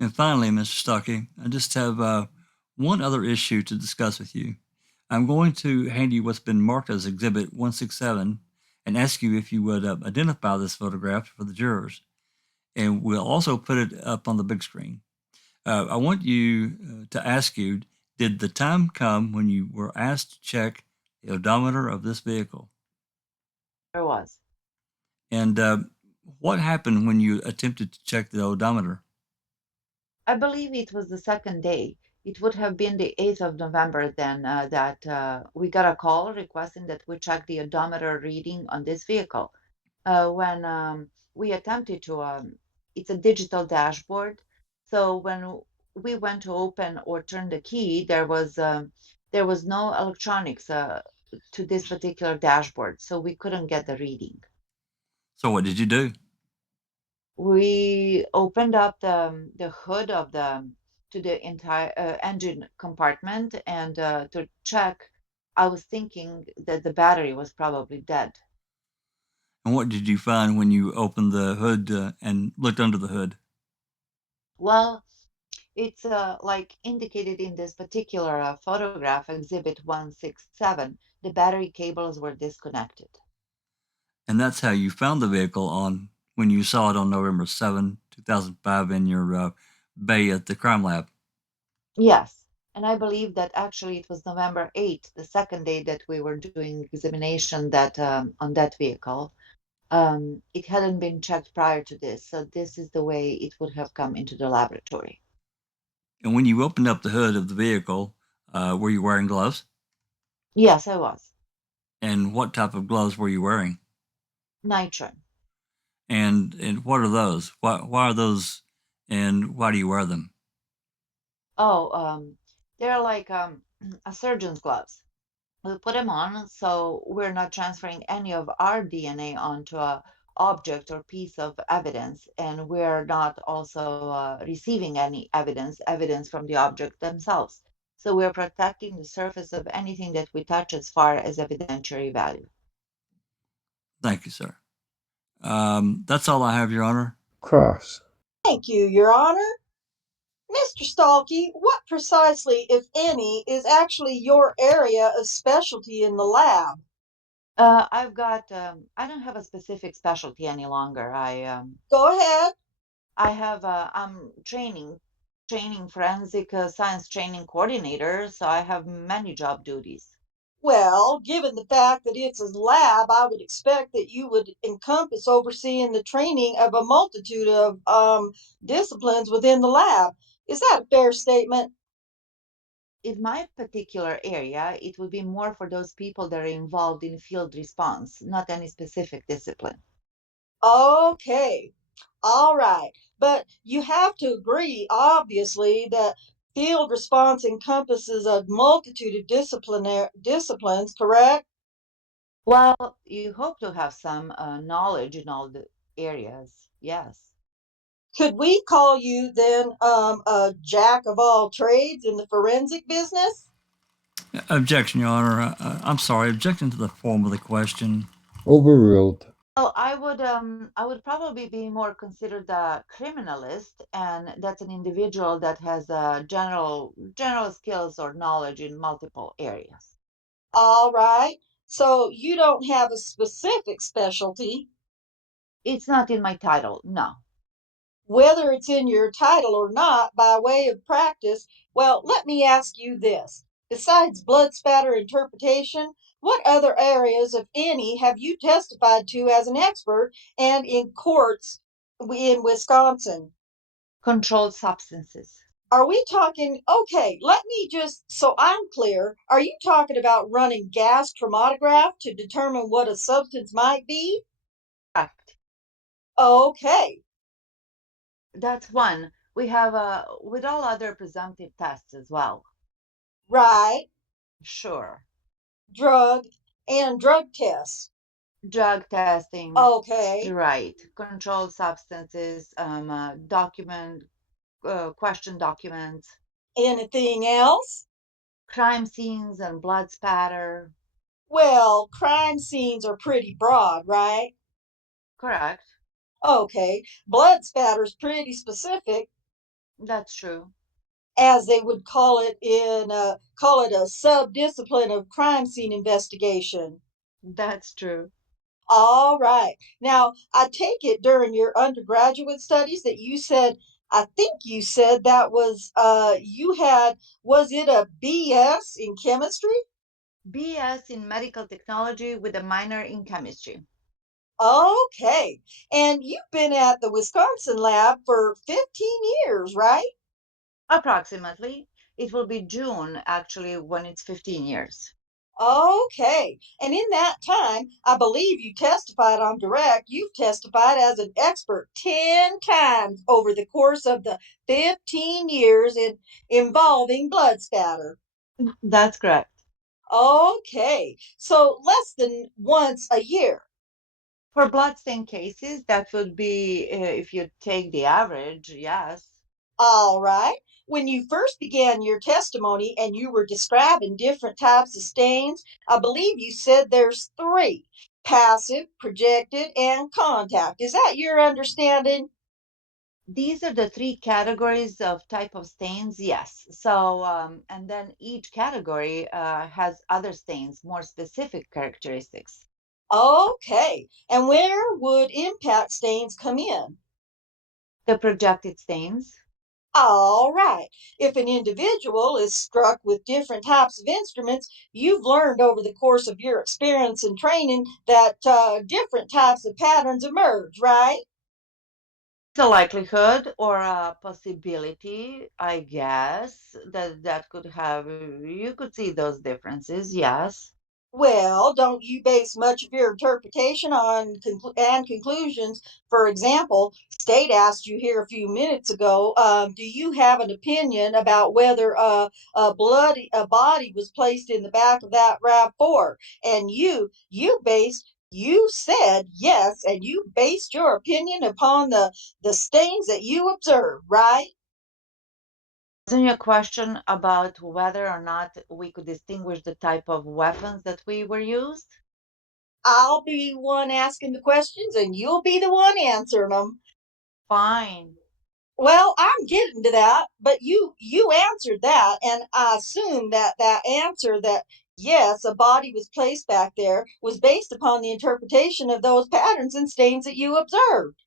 And finally, Mr. Stuckey, I just have one other issue to discuss with you. I'm going to hand you what's been marked as Exhibit 167 and ask you if you would identify this photograph for the jurors. And we'll also put it up on the big screen. I want you to ask you, did the time come when you were asked to check the odometer of this vehicle? There was. And what happened when you attempted to check the odometer? I believe it was the second day. It would have been the 8th of November then that we got a call requesting that we check the odometer reading on this vehicle. When we attempted to, it's a digital dashboard. So when we went to open or turn the key, there was no electronics to this particular dashboard, so we couldn't get the reading. So what did you do? We opened up the hood of to the entire engine compartment and to check. I was thinking that the battery was probably dead. And what did you find when you opened the hood and looked under the hood? Well, it's like indicated in this particular photograph, Exhibit 167, the battery cables were disconnected. And that's how you found the vehicle on when you saw it on November 7, 2005 in your bay at the crime lab. Yes, and I believe that actually it was November 8th, the second day that we were doing examination that on that vehicle. It hadn't been checked prior to this, so this is the way it would have come into the laboratory. And when you opened up the hood of the vehicle, were you wearing gloves? Yes, I was. And what type of gloves were you wearing? Nitron. And what are those? Why are those, and why do you wear them? Oh, they're like a surgeon's gloves. We put them on so we're not transferring any of our DNA onto a object or piece of evidence, and we're not also receiving any evidence from the object themselves. So we're protecting the surface of anything that we touch as far as evidentiary value. Thank you, sir. That's all I have, Your Honor. Cross. Thank you, Your Honor. Mr. STAHLKE, what precisely, if any, is actually your area of specialty in the lab? I've got, I don't have a specific specialty any longer. Go ahead. I have, I'm training forensic science training coordinator, so I have many job duties. Well, given the fact that it's a lab, I would expect that you would encompass overseeing the training of a multitude of disciplines within the lab. Is that a fair statement? In my particular area, it would be more for those people that are involved in field response, not any specific discipline. Okay. All right. But you have to agree, obviously, that field response encompasses a multitude of disciplines, correct? Well, you hope to have some knowledge in all the areas, yes. Could we call you then a jack of all trades in the forensic business? Objection, Your Honor. I'm sorry. Objection to the form of the question. Overruled. Well, I would probably be more considered a criminalist, and that's an individual that has general skills or knowledge in multiple areas. All right. So you don't have a specific specialty. It's not in my title, no. Whether it's in your title or not, by way of practice, well, let me ask you this. Besides blood spatter interpretation, what other areas, if any, have you testified to as an expert and in courts in Wisconsin? Controlled substances. Are we talking, okay, let me just, so I'm clear, are you talking about running gas chromatograph to determine what a substance might be? Correct. Okay, That's one. We have with all other presumptive tests as well. right, Sure. drug and drug tests. Drug testing. Okay, Right. Controlled substances, question documents, anything else? crime scenes and blood spatter. Well, crime scenes are pretty broad, right? Correct. Okay, blood spatter's pretty specific, That's true. as they would call it a sub-discipline of crime scene investigation. That's true. All right. Now, I take it during your undergraduate studies that you said, I think you said that was you had, was it a BS in chemistry? BS in medical technology with a minor in chemistry. Okay. And you've been at the Wisconsin lab for 15 years, right? Approximately. It will be June, actually, when it's 15 years. Okay. And in that time, I believe you testified on direct. You've testified as an expert 10 times over the course of the 15 years involving blood spatter. That's correct. Okay. So less than once a year. For bloodstain cases, that would be, if you take the average, yes. All right. When you first began your testimony and you were describing different types of stains, I believe you said there's three: passive, projected, and contact. Is that your understanding? These are the three categories of type of stains, yes. So, and then each category has other stains, more specific characteristics. Okay. And where would impact stains come in? The projected stains. All right. If an individual is struck with different types of instruments, you've learned over the course of your experience and training that different types of patterns emerge, right? It's a likelihood or a possibility, I guess, that could have, you could see those differences, yes. Well, don't you base much of your interpretation on conclusions? For example, State asked you here a few minutes ago, do you have an opinion about whether a body was placed in the back of that RAV4? And you said yes, and you based your opinion upon the stains that you observed, right? Wasn't your question about whether or not we could distinguish the type of weapons that we were used? I'll be one asking the questions, and you'll be the one answering them. Fine. Well, I'm getting to that, but you answered that, and I assume that that answer that yes, a body was placed back there was based upon the interpretation of those patterns and stains that you observed.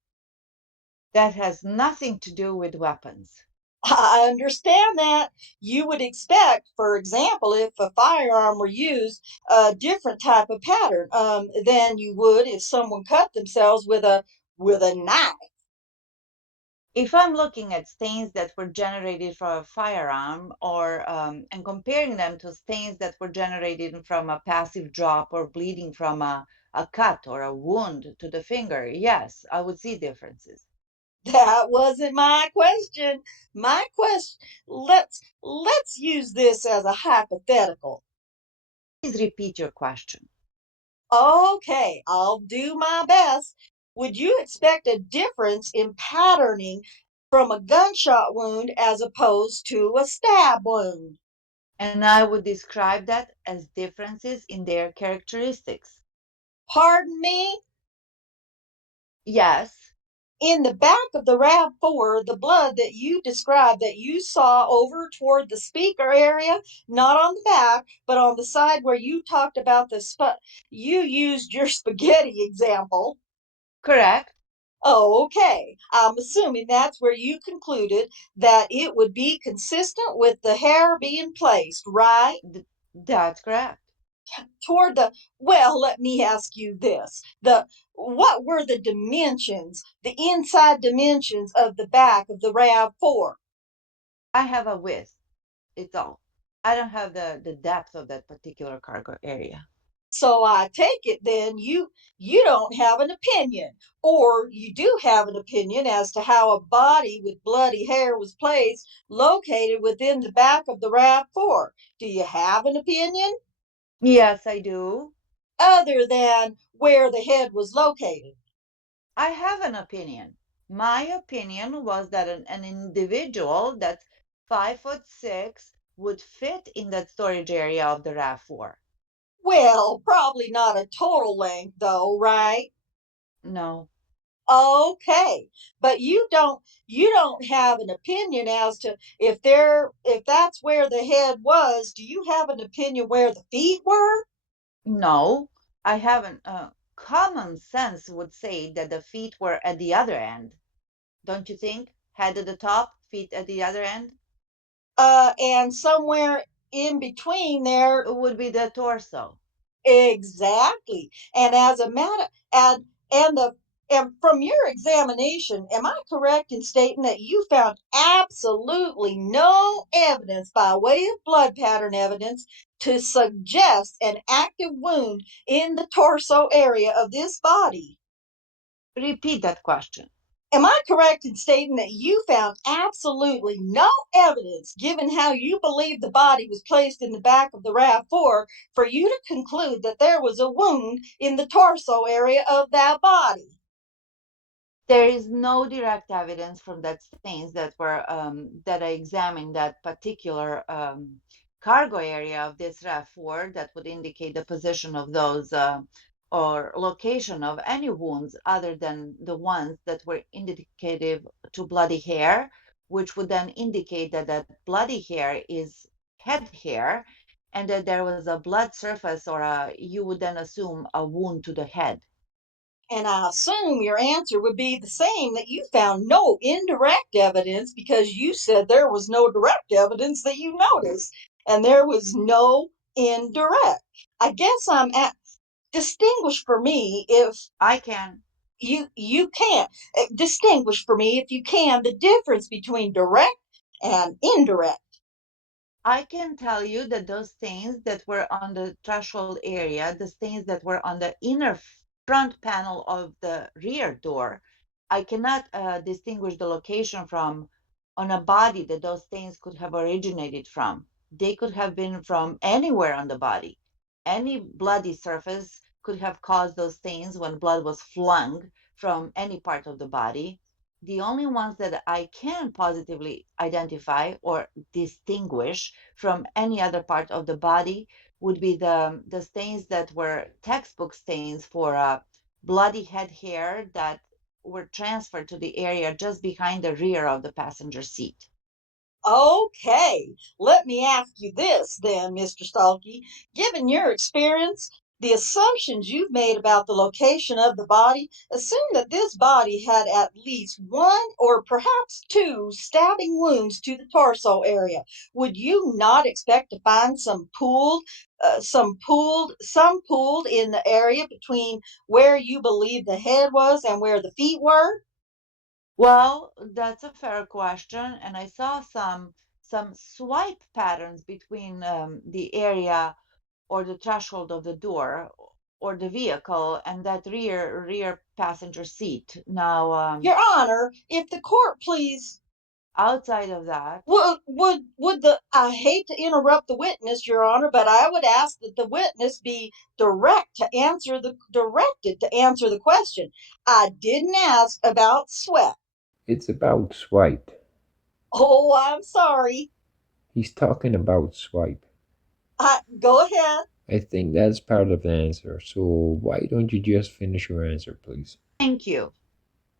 That has nothing to do with weapons. I understand that. You would expect, for example, if a firearm were used, a different type of pattern than you would if someone cut themselves with a knife. If I'm looking at stains that were generated from a firearm or and comparing them to stains that were generated from a passive drop or bleeding from a cut or a wound to the finger, yes, I would see differences. That wasn't my question. My question, let's use this as a hypothetical. Please repeat your question. Okay, I'll do my best. Would you expect a difference in patterning from a gunshot wound as opposed to a stab wound? And I would describe that as differences in their characteristics. Pardon me? Yes, In the back of the RAV4, the blood that you described that you saw over toward the speaker area, not on the back, but on the side where you talked about you used your spaghetti example. correct. Oh, okay. I'm assuming that's where you concluded that it would be consistent with the hair being placed, right? That's correct. Toward let me ask you this. What were the dimensions, the inside dimensions of the back of the RAV4? I have a width. It's all. I don't have the depth of that particular cargo area. So I take it then you don't have an opinion, or you do have an opinion as to how a body with bloody hair was placed located within the back of the RAV4. Do you have an opinion Yes, I do. other than where the head was located? I have an opinion. My opinion was that an individual that's 5'6" would fit in that storage area of the RAV4. Well, probably not a total length though, right? No, Okay, but you don't have an opinion as to if that's where the head was. Do you have an opinion where the feet were? no, I haven't. Common sense would say that the feet were at the other end. Don't you think? Head at the top, feet at the other end And somewhere in between there. would be the torso. Exactly. And as a matter and the and from your examination, am I correct in stating that you found absolutely no evidence by way of blood pattern evidence to suggest an active wound in the torso area of this body? Repeat that question. Am I correct in stating that you found absolutely no evidence, given how you believe the body was placed in the back of the RAV4, for you to conclude that there was a wound in the torso area of that body? There is no direct evidence from that stains that I examined that particular cargo area of this RAV4 that would indicate the position of those or location of any wounds other than the ones that were indicative to bloody hair, which would then indicate that that bloody hair is head hair and that there was a blood surface you would then assume a wound to the head. And I assume your answer would be the same, that you found no indirect evidence, because you said there was no direct evidence that you noticed, and there was no indirect. I guess I'm at distinguish for me if I can. you can't distinguish for me, if you can, the difference between direct and indirect. I can tell you that those stains that were on the threshold area, the stains that were on the inner front panel of the rear door, I cannot distinguish the location from on a body that those stains could have originated from. They could have been from anywhere on the body. Any bloody surface could have caused those stains when blood was flung from any part of the body. The only ones that I can positively identify or distinguish from any other part of the body would be the stains that were textbook stains for bloody head hair that were transferred to the area just behind the rear of the passenger seat. Okay, let me ask you this then, Mr. Stalky. Given your experience, the assumptions you've made about the location of the body, assume that this body had at least one or perhaps two stabbing wounds to the torso area. Would you not expect to find some pooled in the area between where you believe the head was and where the feet were? Well, that's a fair question, and I saw some swipe patterns between the area or the threshold of the door or the vehicle and that rear passenger seat. Now, Your Honor, if the court please. outside of that, Would the I hate to interrupt the witness, Your Honor, but I would ask that the witness be directed to answer the question. I didn't ask about sweat. It's about swipe. Oh, I'm sorry. He's talking about swipe. Go ahead. I think that's part of the answer. So why don't you just finish your answer, please? Thank you.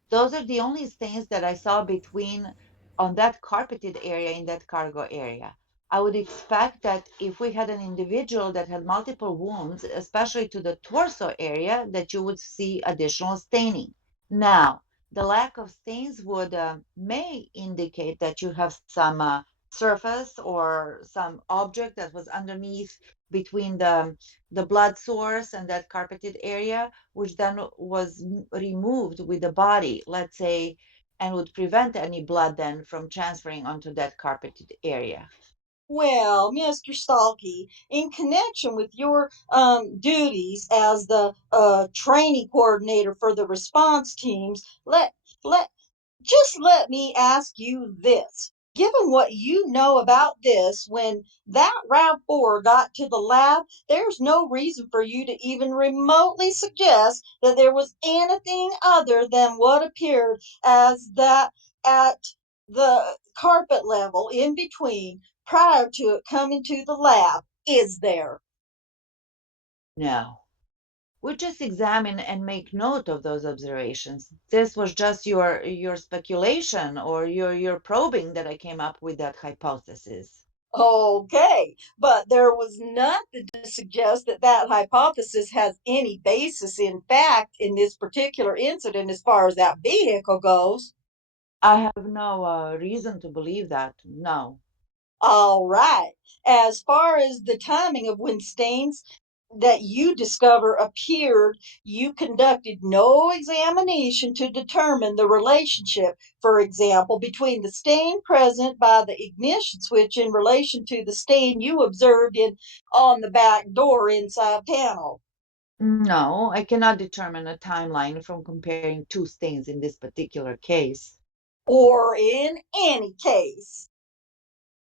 Those are the only stains that I saw between on that carpeted area in that cargo area. I would expect that if we had an individual that had multiple wounds, especially to the torso area, that you would see additional staining. Now, the lack of stains would may indicate that you have some surface or some object that was underneath between the blood source and that carpeted area, which then was removed with the body, let's say, and would prevent any blood then from transferring onto that carpeted area. Well, Mr. Stalky, in connection with your duties as the training coordinator for the response teams, let just let me ask you this. Given what you know about this, when that RAV4 got to the lab, there's no reason for you to even remotely suggest that there was anything other than what appeared as that at the carpet level in between prior to it coming to the lab, is there? No. We just examine and make note of those observations. This was just your speculation or your probing that I came up with that hypothesis. Okay, but there was nothing to suggest that that hypothesis has any basis in fact in this particular incident as far as that vehicle goes. I have no reason to believe that. No. All right. As far as the timing of when stains that you discover appeared, you conducted no examination to determine the relationship, for example, between the stain present by the ignition switch in relation to the stain you observed in on the back door inside panel. No, I cannot determine a timeline from comparing two stains in this particular case. Or in any case.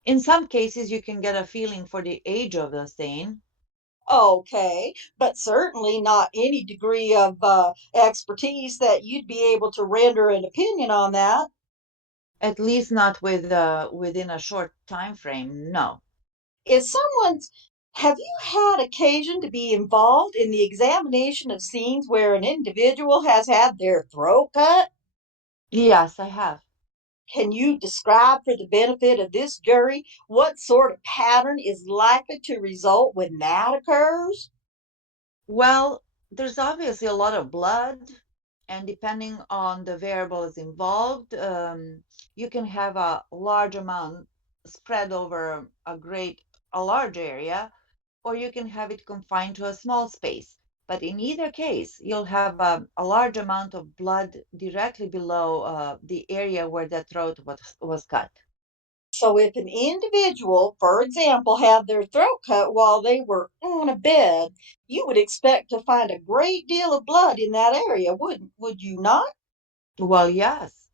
In some cases, you can get a feeling for the age of the stain. Okay, but certainly not any degree of expertise that you'd be able to render an opinion on that. At least not within a short time frame. No. Is someone's Have you had occasion to be involved in the examination of scenes where an individual has had their throat cut? Yes, I have. Can you describe for the benefit of this jury what sort of pattern is likely to result when that occurs? Well, there's obviously a lot of blood, and depending on the variables involved, you can have a large amount spread over a large area, or you can have it confined to a small space. But in either case, you'll have a large amount of blood directly below the area where the throat was cut. So, if an individual, for example, had their throat cut while they were on a bed, you would expect to find a great deal of blood in that area, would you not? Well, yes,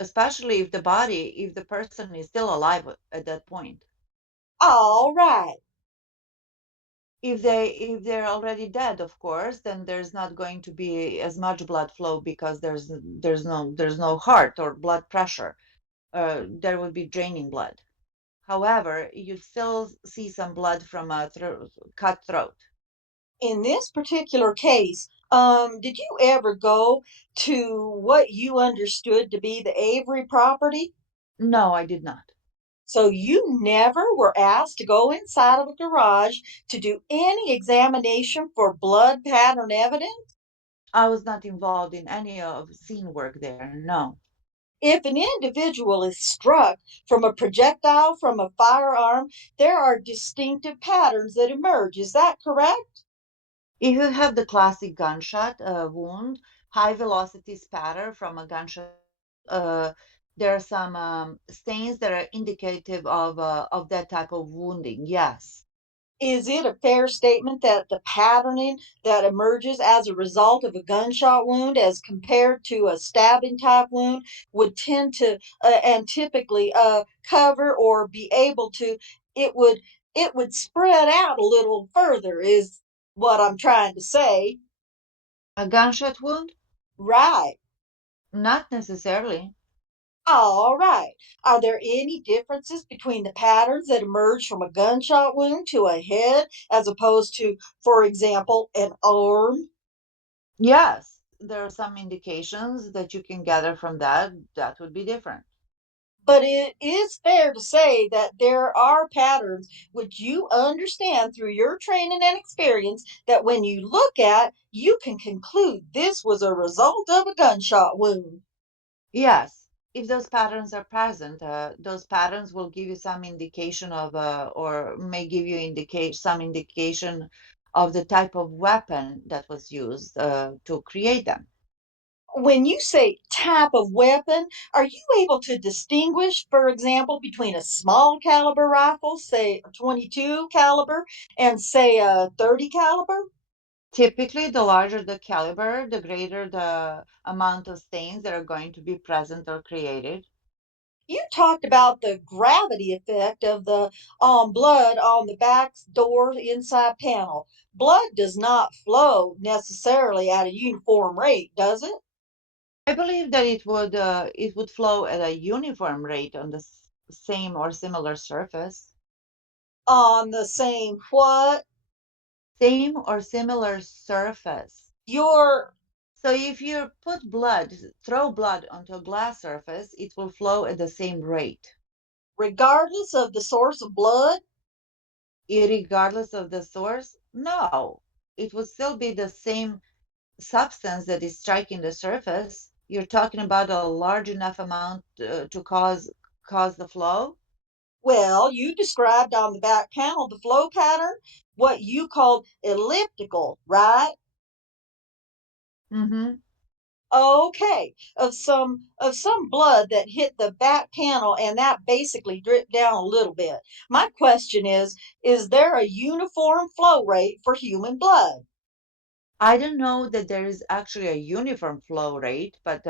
especially if the person is still alive at that point. All right. If they're already dead, of course, then there's not going to be as much blood flow because there's no heart or blood pressure. There would be draining blood. However, you'd still see some blood from a cut throat. In this particular case, did you ever go to what you understood to be the Avery property? No, I did not. So you never were asked to go inside of a garage to do any examination for blood pattern evidence? I was not involved in any of scene work there. No. If an individual is struck from a projectile from a firearm, there are distinctive patterns that emerge. Is that correct? If you have the classic gunshot wound, high velocity spatter from a gunshot wound, there are some stains that are indicative of that type of wounding. Yes. Is it a fair statement that the patterning that emerges as a result of a gunshot wound as compared to a stabbing type wound would tend to and typically cover or be able to it would it would spread out a little further is what I'm trying to say. A gunshot wound? Right. Not necessarily. All right. Are there any differences between the patterns that emerge from a gunshot wound to a head as opposed to, for example, an arm? Yes, there are some indications that you can gather from that that would be different. But it is fair to say that there are patterns which you understand through your training and experience that when you look at, you can conclude this was a result of a gunshot wound. Yes, if those patterns are present, those patterns will give you some indication of, or may give you indicate some indication of the type of weapon that was used to create them. When you say type of weapon, are you able to distinguish, for example, between a small caliber rifle, say a 22 caliber, and say a 30 caliber? Typically, the larger the caliber, the greater the amount of stains that are going to be present or created. You talked about the gravity effect of the blood on the back door inside panel. Blood does not flow necessarily at a uniform rate, does it? I believe that it would flow at a uniform rate on the same or similar surface. On the same what? Same or similar surface. Your So if you put blood, throw blood onto a glass surface, it will flow at the same rate, regardless of the source of blood? irregardless of the source. No, it will still be the same substance that is striking the surface. You're talking about a large enough amount to cause the flow. Well, you described on the back panel the flow pattern, what you called elliptical, right? Mm-hmm. Okay, of some blood that hit the back panel and that basically dripped down a little bit. My question is there a uniform flow rate for human blood? I don't know that there is actually a uniform flow rate, but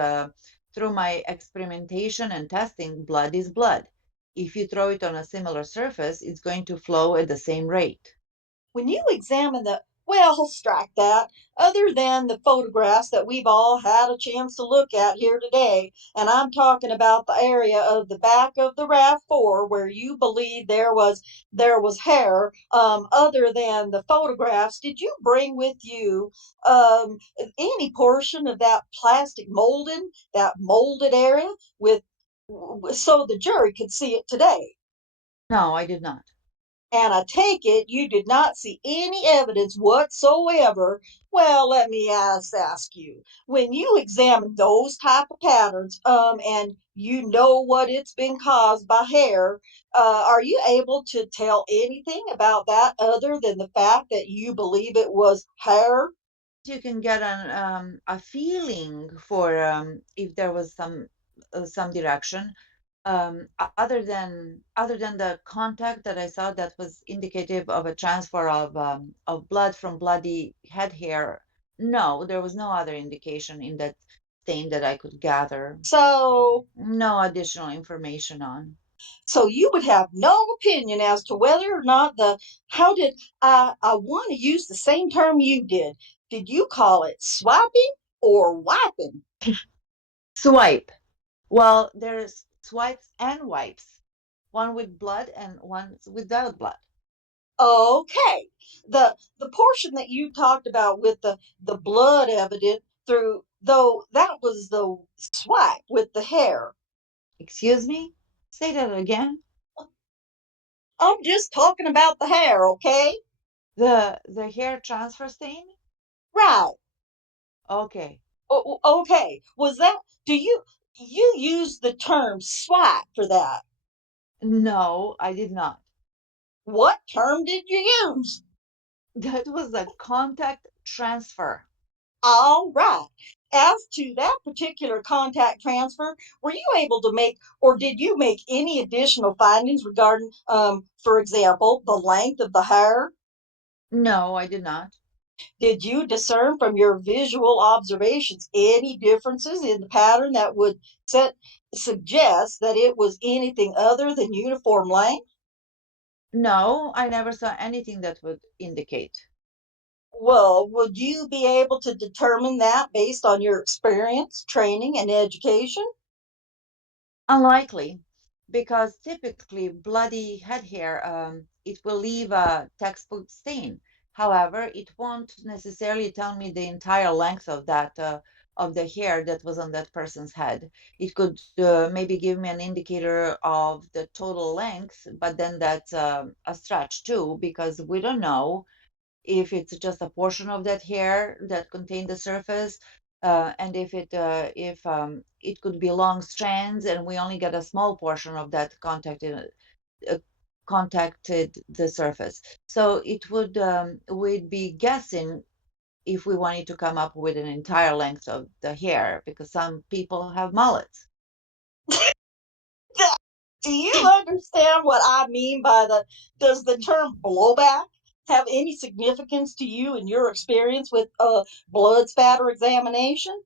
through my experimentation and testing, blood is blood. If you throw it on a similar surface, it's going to flow at the same rate. When you examine well, strike that, other than the photographs that we've all had a chance to look at here today, and I'm talking about the area of the back of the RAV4 where you believe there was hair, other than the photographs, did you bring with you um, any portion of that plastic molding, that molded area with so the jury could see it today? No, I did not. And I take it you did not see any evidence whatsoever. Well, let me ask you, when you examine those type of patterns, and you know what it's been caused by hair, are you able to tell anything about that other than the fact that you believe it was hair? You can get a feeling for if there was some direction other than the contact that I saw that was indicative of a transfer of blood from bloody head hair. No, there was no other indication in that stain that I could gather. So, No additional information on. so you would have no opinion as to whether or not how did I want to use the same term you did. Did you call it swiping or wiping? Swipe. Well, there's swipes and wipes. One with blood and one without blood. Okay. The portion that you talked about with the blood evident through though that was the swipe with the hair. Excuse me? Say that again. I'm just talking about the hair, okay? The hair transfer stain? Right. Okay. Okay. Was that do you use the term swipe for that? No, I did not. What term did you use? That was a contact transfer. All right. As to that particular contact transfer, were you able to make, or did you make any additional findings regarding, for example, the length of the hair? No, I did not. Did you discern from your visual observations any differences in the pattern that would suggest that it was anything other than uniform length? No, I never saw anything that would indicate. Well, would you be able to determine that based on your experience, training, and education? Unlikely, because typically bloody head hair it will leave a textbook stain. However, it won't necessarily tell me the entire length of that of the hair that was on that person's head. It could maybe give me an indicator of the total length, but then that's a stretch too, because we don't know if it's just a portion of that hair that contained the surface, and if it could be long strands, and we only get a small portion of that uh, contacted the surface. So it would we'd be guessing if we wanted to come up with an entire length of the hair, because some people have mullets. Do you understand what I mean by does the term blowback have any significance to you in your experience with blood spatter examination?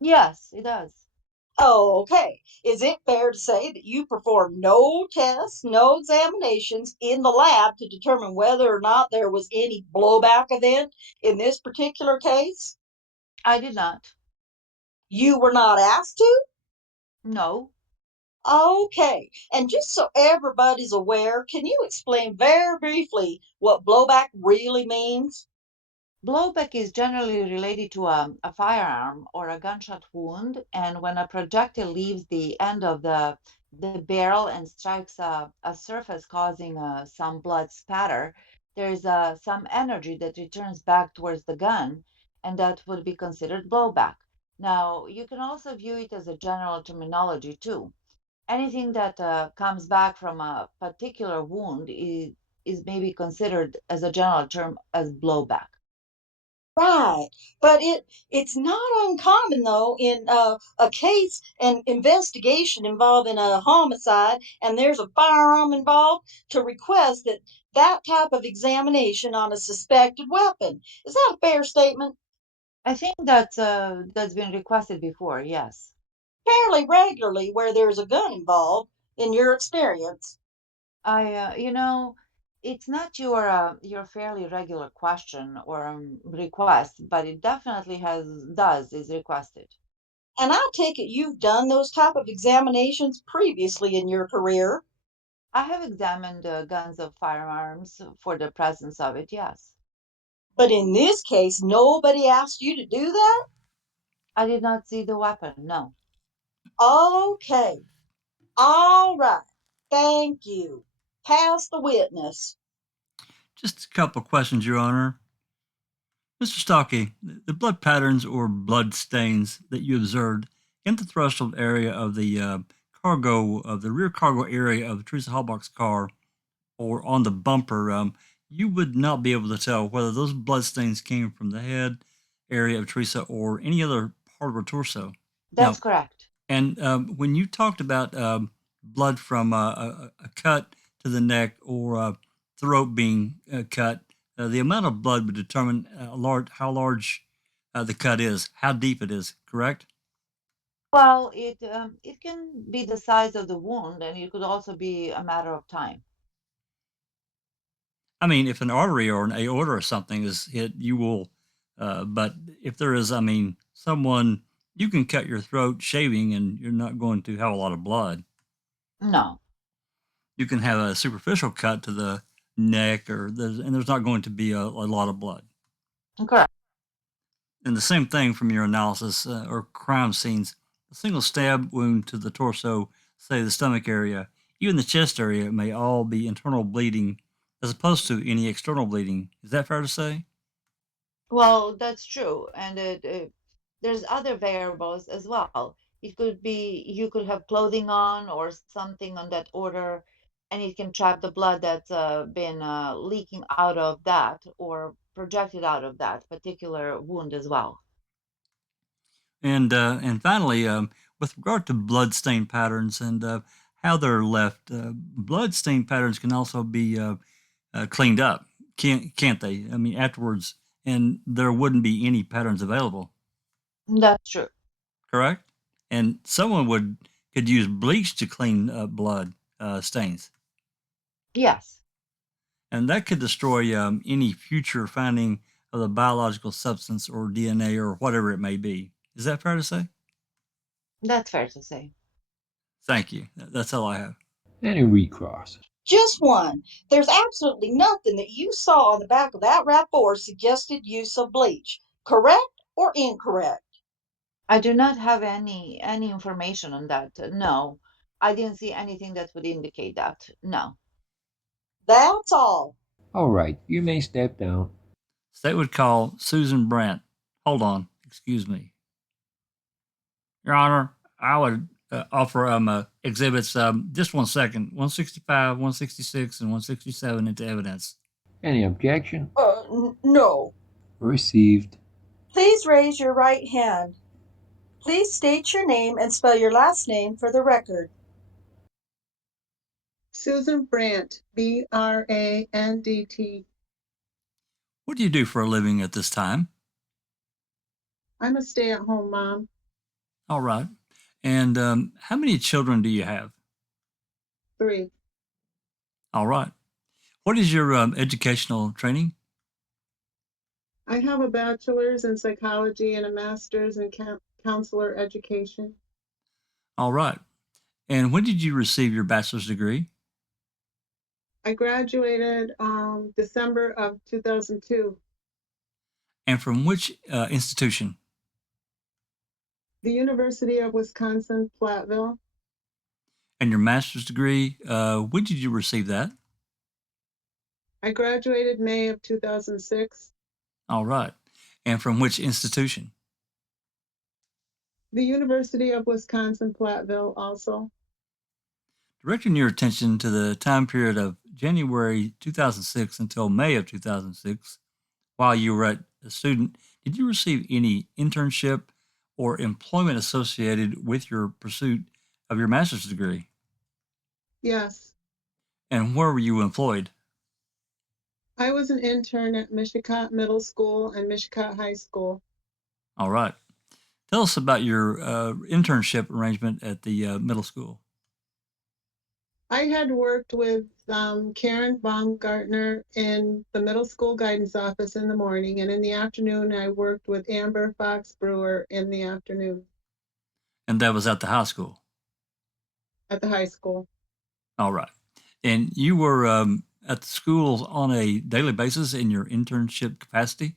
Yes, it does. Oh, okay. Is it fair to say that you performed no tests, no examinations in the lab to determine whether or not there was any blowback event in this particular case? I did not. You were not asked to? No. Okay. And just so everybody's aware, can you explain very briefly what blowback really means? Blowback is generally related to a firearm or a gunshot wound, and when a projectile leaves the end of the barrel and strikes a surface, causing some blood spatter, there's some energy that returns back towards the gun, and that would be considered blowback. Now, you can also view it as a general terminology too. Anything that comes back from a particular wound is maybe considered as a general term as blowback. Right. But it's not uncommon though in a case and investigation involving a homicide and there's a firearm involved to request that type of examination on a suspected weapon. Is that a fair statement? I think that's been requested before, yes. Fairly regularly where there's a gun involved in your experience. You know, it's not your fairly regular question or request, but it definitely has does is requested. And I take it you've done those type of examinations previously in your career. I have examined guns of firearms for the presence of it, yes. But in this case, nobody asked you to do that? I did not see the weapon, no. Okay. All right. Thank you. Pass the witness. Just a couple of questions, Your Honor. Mr. Stocky, the blood patterns or blood stains that you observed in the threshold area of the cargo, of the rear cargo area of Teresa Halbach's car or on the bumper, you would not be able to tell whether those blood stains came from the head area of Teresa or any other part of her torso. That's Now, correct. and when you talked about blood from a cut to the neck or throat being cut, the amount of blood would determine how large the cut is, how deep it is, correct? Well, it can be the size of the wound, and it could also be a matter of time. I mean, if an artery or an aorta or something is hit, you will, but if there is, I mean, someone, you can cut your throat shaving and you're not going to have a lot of blood. No, You can have a superficial cut to the neck, and there's not going to be a lot of blood. correct. And the same thing from your analysis or crime scenes. A single stab wound to the torso, say the stomach area, even the chest area, may all be internal bleeding as opposed to any external bleeding. Is that fair to say? Well, that's true, and there's other variables as well. It could be you could have clothing on or something on that order, and it can trap the blood that's been leaking out of that or projected out of that particular wound as well. And finally, with regard to blood stain patterns and how they're left, blood stain patterns can also be cleaned up, can't they? I mean, afterwards, and there wouldn't be any patterns available, That's true. correct? And someone could use bleach to clean blood stains, Yes, and that could destroy any future finding of the biological substance or DNA or whatever it may be. Is that fair to say? that's fair to say. Thank you. That's all I have. And a recross. Just one. There's absolutely nothing that you saw on the back of that rapport suggested use of bleach. Correct or incorrect? I do not have any information on that. No, I didn't see anything that would indicate that. No. That's all. All right, you may step down. State would call Susan BRANDT. Hold on. Excuse me. Your Honor, I would offer exhibits, just 1 second, 165, 166, and 167 into evidence. Any objection? No. Received. Please raise your right hand. Please state your name and spell your last name for the record. Susan Brandt, BRANDT. What do you do for a living at this time? I'm a stay-at-home mom. All right. And how many children do you have? 3. All right. What is your educational training? I have a bachelor's in psychology and a master's in counselor education. All right. And when did you receive your bachelor's degree? I graduated December of 2002. And from which institution? The University of Wisconsin-Platteville. And your master's degree, when did you receive that? I graduated May of 2006. All right. And from which institution? The University of Wisconsin-Platteville also. Directing your attention to the time period of January 2006 until May of 2006, while you were a student, did you receive any internship or employment associated with your pursuit of your master's degree? Yes. And where were you employed? I was an intern at Mishicot Middle School and Mishicot High School. All right. Tell us about your internship arrangement at the middle school. I had worked with Karen Baumgartner in the middle school guidance office in the morning, and in the afternoon, I worked with Amber Fox Brewer in the afternoon. And that was at the high school? At the high school. All right. And you were at the schools on a daily basis in your internship capacity?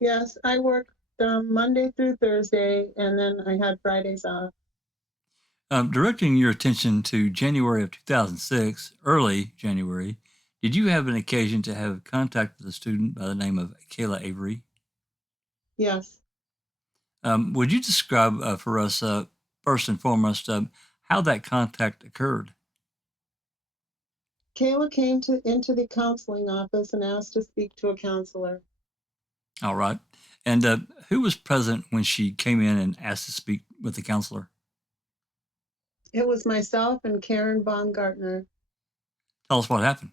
Yes, I worked Monday through Thursday, and then I had Fridays off. Directing your attention to January of 2006, early January, did you have an occasion to have contact with a student by the name of KAYLA Avery? Yes. Would you describe for us, first and foremost, how that contact occurred? KAYLA came into the counseling office and asked to speak to a counselor. All right. And who was present when she came in and asked to speak with the counselor? It was myself and Karen Baumgartner. Tell us what happened.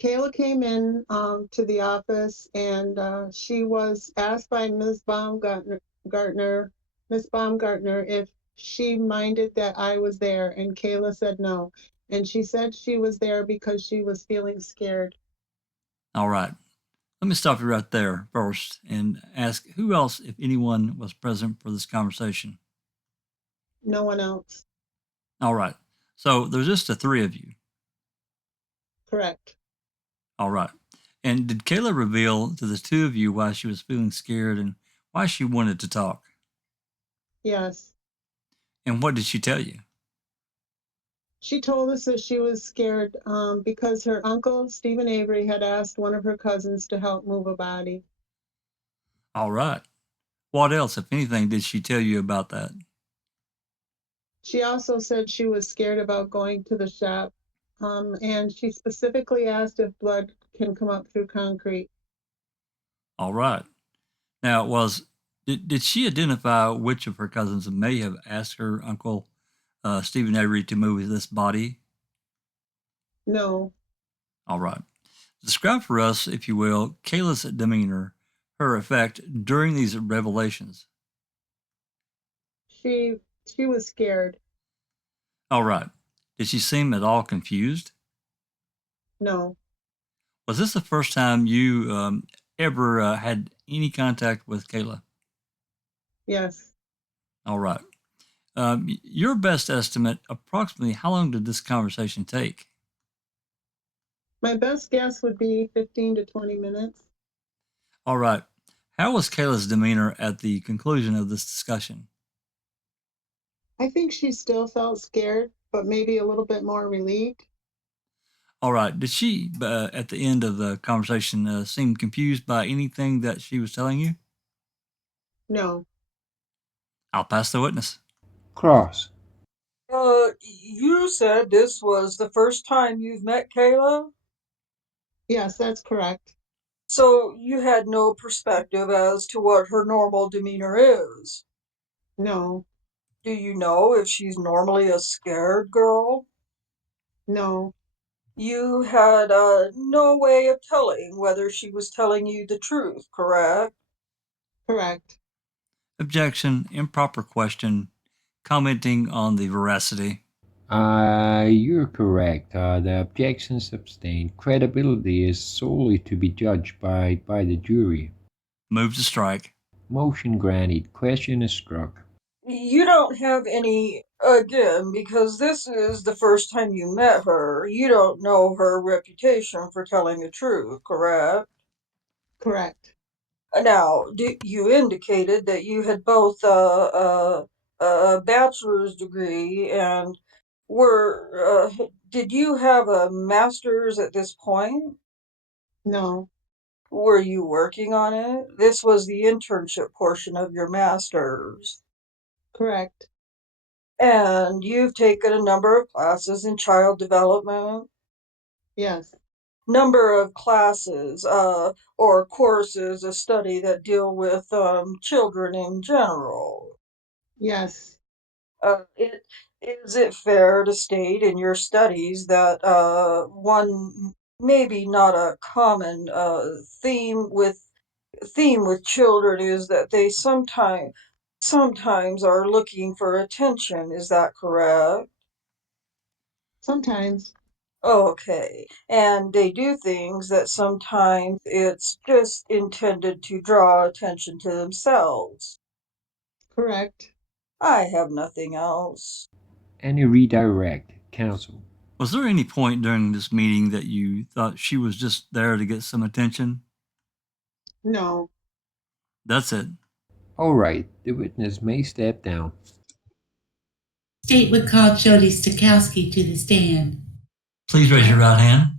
KAYLA came in to the office, and she was asked by Ms. Baumgartner if she minded that I was there, and KAYLA said no. And she said she was there because she was feeling scared. All right. Let me stop you right there first and ask who else, if anyone, was present for this conversation? No one else. All right. So there's just the 3 of you. Correct. All right. And did KAYLA reveal to the 2 of you why she was feeling scared and why she wanted to talk? Yes. And what did she tell you? She told us that she was scared because her uncle, Stephen Avery, had asked one of her cousins to help move a body. All right. What else, if anything, did she tell you about that? She also said she was scared about going to the shop, and she specifically asked if blood can come up through concrete. All right. Now, did she identify which of her cousins may have asked her uncle, Stephen Avery, to move this body? No. All right. Describe for us, if you will, KAYLA's demeanor, her effect during these revelations. She was scared. All right. Did she seem at all confused? No. Was this the first time you ever had any contact with KAYLA? Yes. All right. Your best estimate, approximately how long did this conversation take? My best guess would be 15 to 20 minutes. All right. How was KAYLA's demeanor at the conclusion of this discussion? I think she still felt scared, but maybe a little bit more relieved. All right. Did she, at the end of the conversation, seem confused by anything that she was telling you? No, I'll pass the witness. Cross. You said this was the first time you've met KAYLA? yes, that's correct. So you had no perspective as to what her normal demeanor is. No, Do you know if she's normally a scared girl? no, You had no way of telling whether she was telling you the truth, correct? correct. Objection, improper question, commenting on the veracity. You're correct. The objections abstained. Credibility is solely to be judged by the jury. Move to strike. Motion granted. Question is struck. You don't have any, again, because this is the first time you met her. You don't know her reputation for telling the truth, correct? Correct. Now, you indicated that you had both a bachelor's degree and did you have a master's at this point? No, Were you working on it? This was the internship portion of your master's. correct. And you've taken a number of classes in child development. Yes, Number of classes or courses of study that deal with children in general. yes, Is it fair to state in your studies that one maybe not a common theme with children is that they sometimes are looking for attention? Is that correct? sometimes. Okay. And they do things that sometimes it's just intended to draw attention to themselves. Correct. I have nothing else. Any redirect. Counsel. Was there any point during this meeting that you thought she was just there to get some attention? No, That's it. All right. The witness may step down. State would call JODI STACHOWSKI to the stand. Please raise your right hand.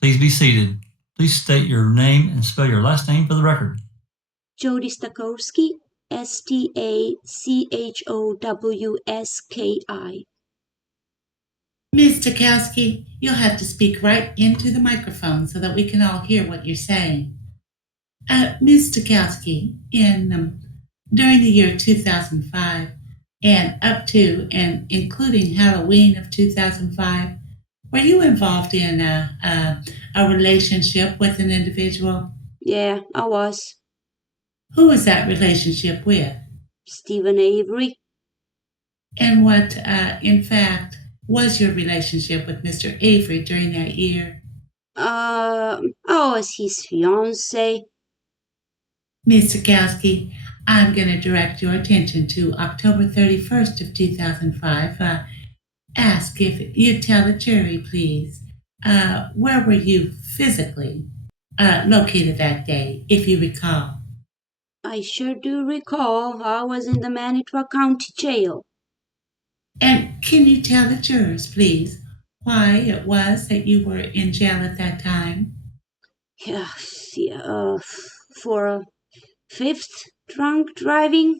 Please be seated. Please state your name and spell your last name for the record. JODI STACHOWSKI, STACHOWSKI. Ms. STACHOWSKI, you'll have to speak right into the microphone so that we can all hear what you're saying. Ms. STACHOWSKI, during the year 2005 and up to and including Halloween of 2005, were you involved in a relationship with an individual? Yeah, I was. Who was that relationship with? Stephen Avery. And what, in fact, was your relationship with Mr. Avery during that year? I was his fiance. Ms. Zakowski, I'm going to direct your attention to October 31st of 2005. Ask if you'd tell the jury, please. Where were you physically located that day, if you recall? I sure do recall I was in the Manitowoc County Jail. And can you tell the jurors, please, why it was that you were in jail at that time? Yeah, for a fifth drunk driving.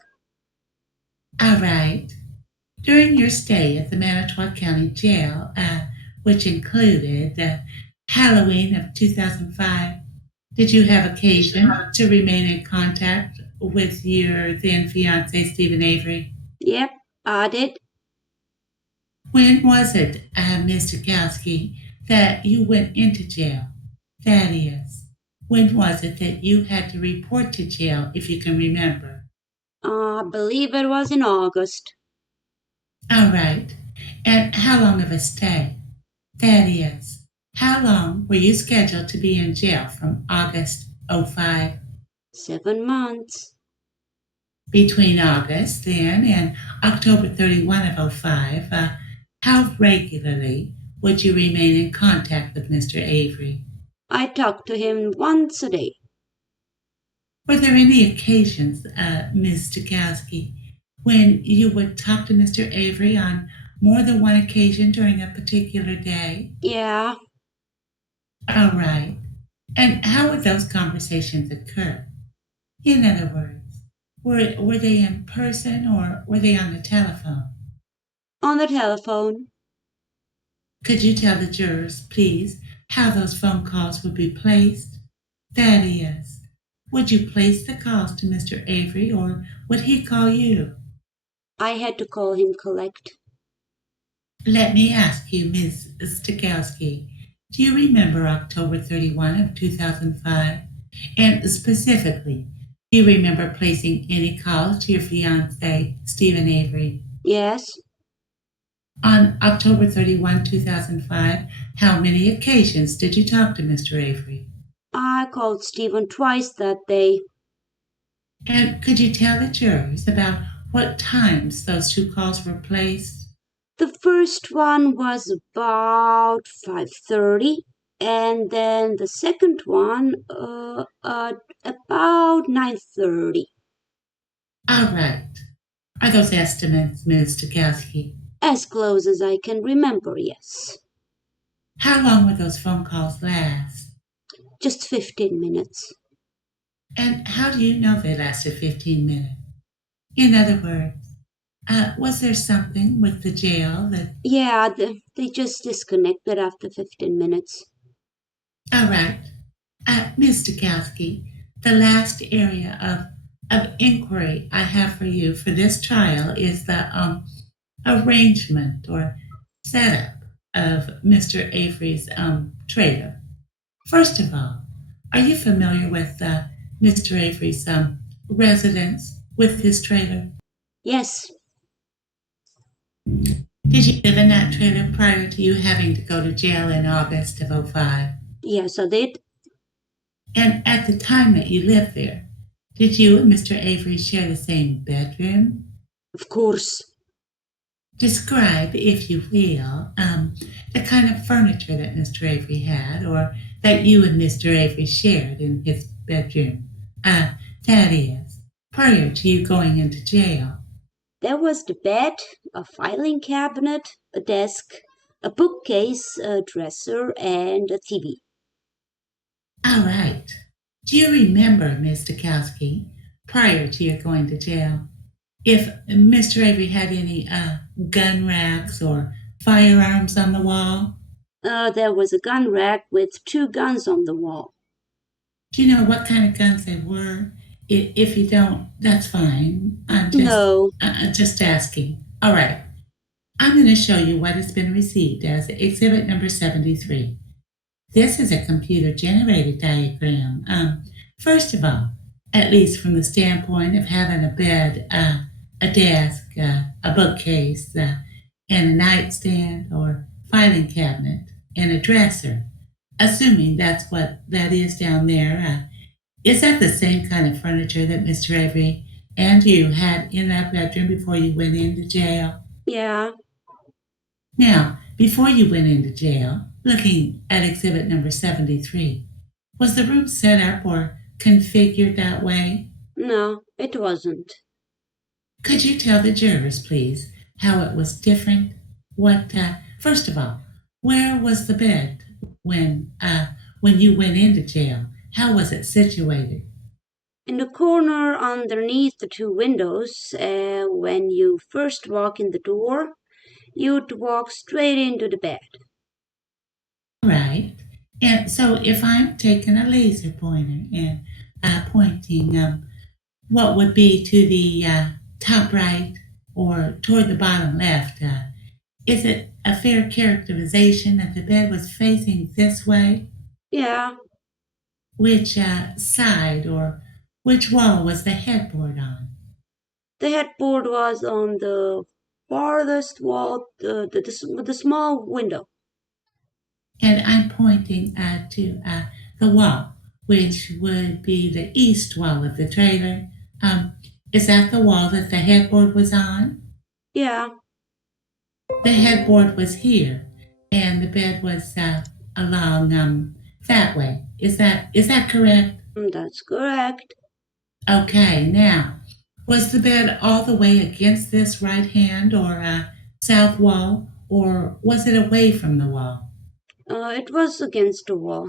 All right. During your stay at the Manitowoc County Jail, which included Halloween of 2005, did you have occasion to remain in contact with your then fiance, Stephen Avery? Yep, I did. When was it, Mr. Kowski, that you went into jail? That is, when was it that you had to report to jail, if you can remember? I believe it was in August. All right. And how long of a stay? That is, how long were you scheduled to be in jail from August 05? 7 months. Between August then and October 31 of '05, how regularly would you remain in contact with Mr. Avery? I talk to him once a day. Were there any occasions, Ms. Stachowski, when you would talk to Mr. Avery on more than one occasion during a particular day? Yeah, All right. And how would those conversations occur? In other words, were they in person or were they on the telephone? on the telephone. Could you tell the jurors, please, how those phone calls would be placed? That is, would you place the calls to Mr. Avery or would he call you? I had to call him collect. Let me ask you, Ms. Stachowski, do you remember October 31 of 2005? And specifically, do you remember placing any calls to your fiancé, Stephen Avery? Yes, On October 31, 2005, how many occasions did you talk to Mr. Avery? I called Stephen twice that day. And could you tell the jurors about what times those two calls were placed? The first one was about 5:30, and then the second one about 9:30. All right. Are those estimates, Ms. Stachowski? As close as I can remember, yes. How long would those phone calls last? Just 15 minutes. And how do you know they lasted 15 minutes? In other words, was there something with the jail that... Yeah, they just disconnected after 15 minutes. All right. Ms. Stachowski, the last area of inquiry I have for you for this trial is the arrangement or setup of Mr. Avery's trailer. First of all, are you familiar with Mr. Avery's residence with his trailer? Yes, Did you live in that trailer prior to you having to go to jail in August of '05? yes, I did. And at the time that you lived there, did you and Mr. Avery share the same bedroom? Of course. Describe, if you will, the kind of furniture that Mr. Avery had or that you and Mr. Avery shared in his bedroom. That is, prior to you going into jail. There was the bed, a filing cabinet, a desk, a bookcase, a dresser, and a TV. All right. Do you remember, Miss Stachowski, prior to your going to jail, if Mr. Avery had any gun racks or firearms on the wall? There was a gun rack with 2 guns on the wall. Do you know what kind of guns they were? If you don't, that's fine. I'm just asking. All right. I'm going to show you what has been received as exhibit number 73. This is a computer-generated diagram. First of all, at least from the standpoint of having a bed, a desk, a bookcase, and a nightstand or filing cabinet, and a dresser, assuming that's what that is down there. Is that the same kind of furniture that Mr. Avery and you had in that bedroom before you went into jail? Yeah. Now, before you went into jail, looking at exhibit number 73, was the room set up or configured that way? No, it wasn't. Could you tell the jurors, please, how it was different? First of all, where was the bed when you went into jail? How was it situated? In the corner underneath the 2 windows, when you first walk in the door, you'd walk straight into the bed. Right. And so if I'm taking a laser pointer and pointing what would be to the top right or toward the bottom left, is it a fair characterization that the bed was facing this way? Yeah. Which side or which wall was the headboard on? The headboard was on the farthest wall, the small window. And I'm pointing to the wall, which would be the east wall of the trailer. Is that the wall that the headboard was on? Yeah, The headboard was here, and the bed was along that way. Is that correct? that's correct. Okay, now, was the bed all the way against this right hand or south wall, or was it away from the wall? It was against the wall.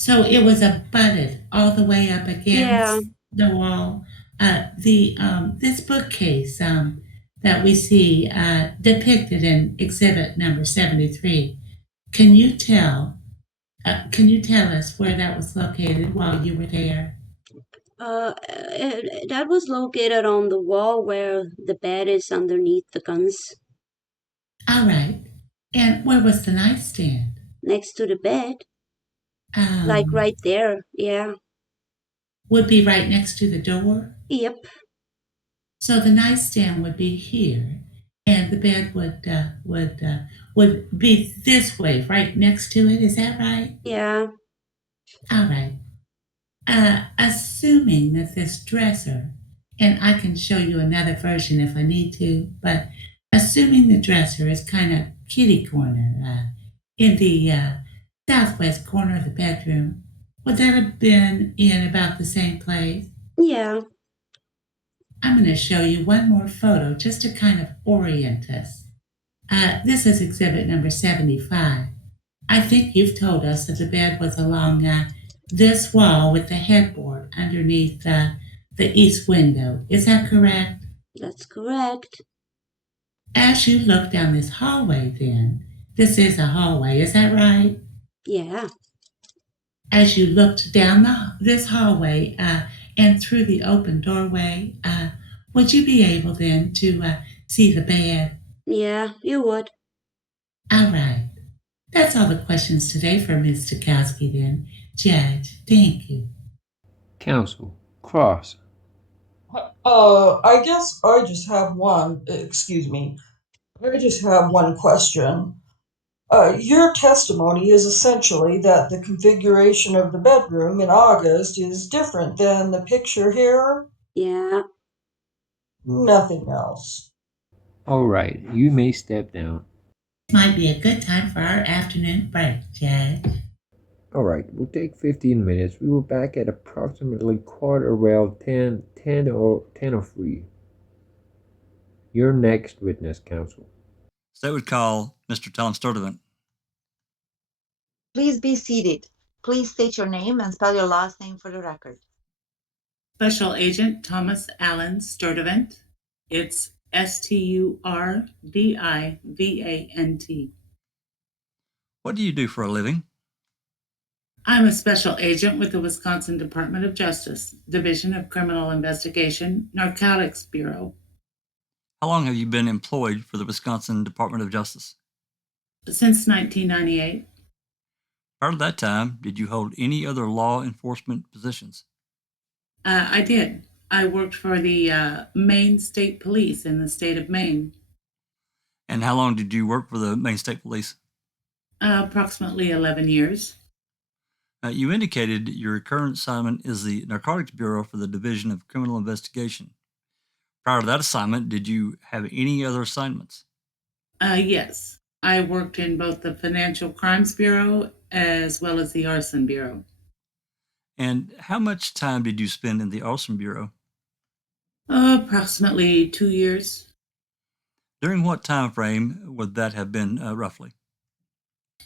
So it was abutted all the way up Yeah, against the wall. The This bookcase that we see depicted in exhibit number 73. Can you tell? Can you tell us where that was located while you were there? that was located on the wall where the bed is underneath the guns, All right. And where was the nightstand? next to the bed, like Um, right there. Yeah, would be right next to the door. yep, So the nightstand would be here, and the bed would be this way, right next to it. Is that right? yeah, All right. Assuming that this dresser, and I can show you another version if I need to, but assuming the dresser is kind of kitty corner in the southwest corner of the bedroom, would that have been in about the same place? yeah, I'm going to show you one more photo just to kind of orient us. This is exhibit number 75. I think you've told us that the bed was along this wall with the headboard underneath the east window. Is that correct? that's correct. As you look down this hallway, then, this is a hallway, is that right? Yeah, As you looked down this hallway and through the open doorway, would you be able then to see the bed? yeah, you would. All right. That's all the questions today for Ms. Stachowski then. Judge, thank you. Counsel, cross. I guess I just have one. Excuse me. I just have one question. Your testimony is essentially that the configuration of the bedroom in August is different than the picture here. Yeah, Nothing else. All right, you may step down. Might be a good time for our afternoon break, Judge. All right, we'll take 15 minutes. We will back at approximately quarter around 10:03. Your next witness, counsel. So that would call Mr. Tom Sturdivant. Please be seated. Please state your name and spell your last name for the record. Special Agent Thomas Allen Sturdivant. It's Sturdivant. What do you do for a living? I'm a special agent with the Wisconsin Department of Justice, Division of Criminal Investigation, Narcotics Bureau. How long have you been employed for the Wisconsin Department of Justice? Since 1998. Prior to that time, did you hold any other law enforcement positions? I did. I worked for the Maine State Police in the state of Maine. And how long did you work for the Maine State Police? Approximately 11 years. You indicated your current assignment is the Narcotics Bureau for the Division of Criminal Investigation. Prior to that assignment, did you have any other assignments? Yes. I worked in both the Financial Crimes Bureau as well as the Arson Bureau. And how much time did you spend in the Arson Bureau? Approximately 2 years. During what time frame would that have been roughly?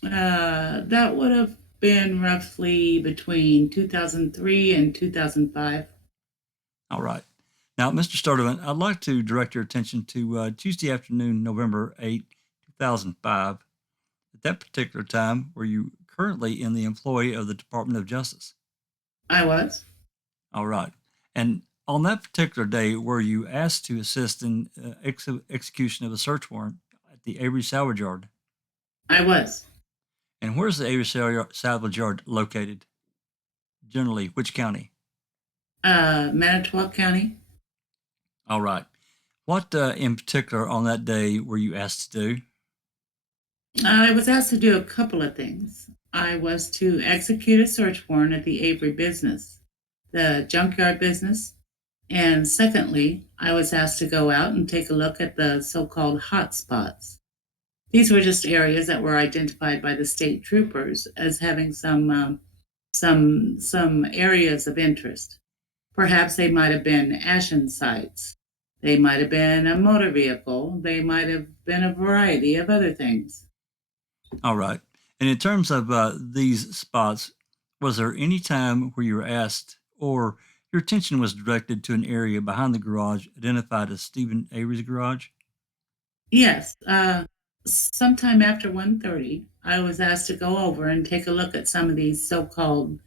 That would have been roughly between 2003 and 2005. All right. Now, Mr. Sturdivant, I'd like to direct your attention to Tuesday afternoon, November 8, 2005. At that particular time, were you currently in the employ of the Department of Justice? I was. All right. And on that particular day, were you asked to assist in execution of a search warrant at the Avery salvage yard? I was. And where's the Avery salvage yard located? Generally, which county? Manitowoc County. All right. What in particular on that day were you asked to do? I was asked to do a couple of things. I was to execute a search warrant at the Avery business, the junkyard business, And secondly, I was asked to go out and take a look at the so-called hot spots. These were just areas that were identified by the state troopers as having some areas of interest. Perhaps they might have been ashen sites. They might have been a motor vehicle. They might have been a variety of other things. All right. And in terms of these spots, was there any time where you were asked or your attention was directed to an area behind the garage identified as Stephen Avery's garage? Yes. Sometime after 1:30, I was asked to go over and take a look at some of these so-called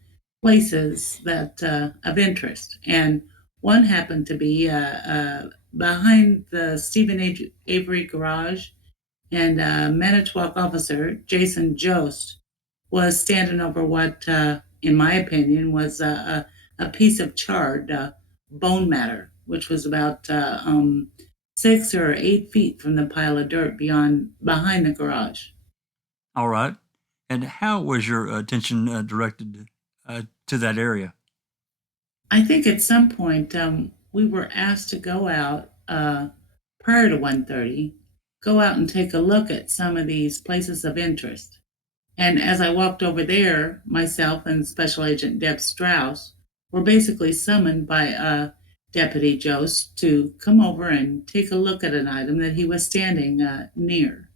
places that of interest. And one happened to be behind the Stephen Avery garage, and Manitowoc officer Jason Jost was standing over what, in my opinion, was a piece of charred bone matter, which was about 6 or 8 feet from the pile of dirt behind the garage. All right. And how was your attention directed to that area? I think at some point we were asked to go out prior to 1:30, go out and take a look at some of these places of interest. And as I walked over there, myself and Special Agent Deb Strauss were basically summoned by Deputy Jost to come over and take a look at an item that he was standing near.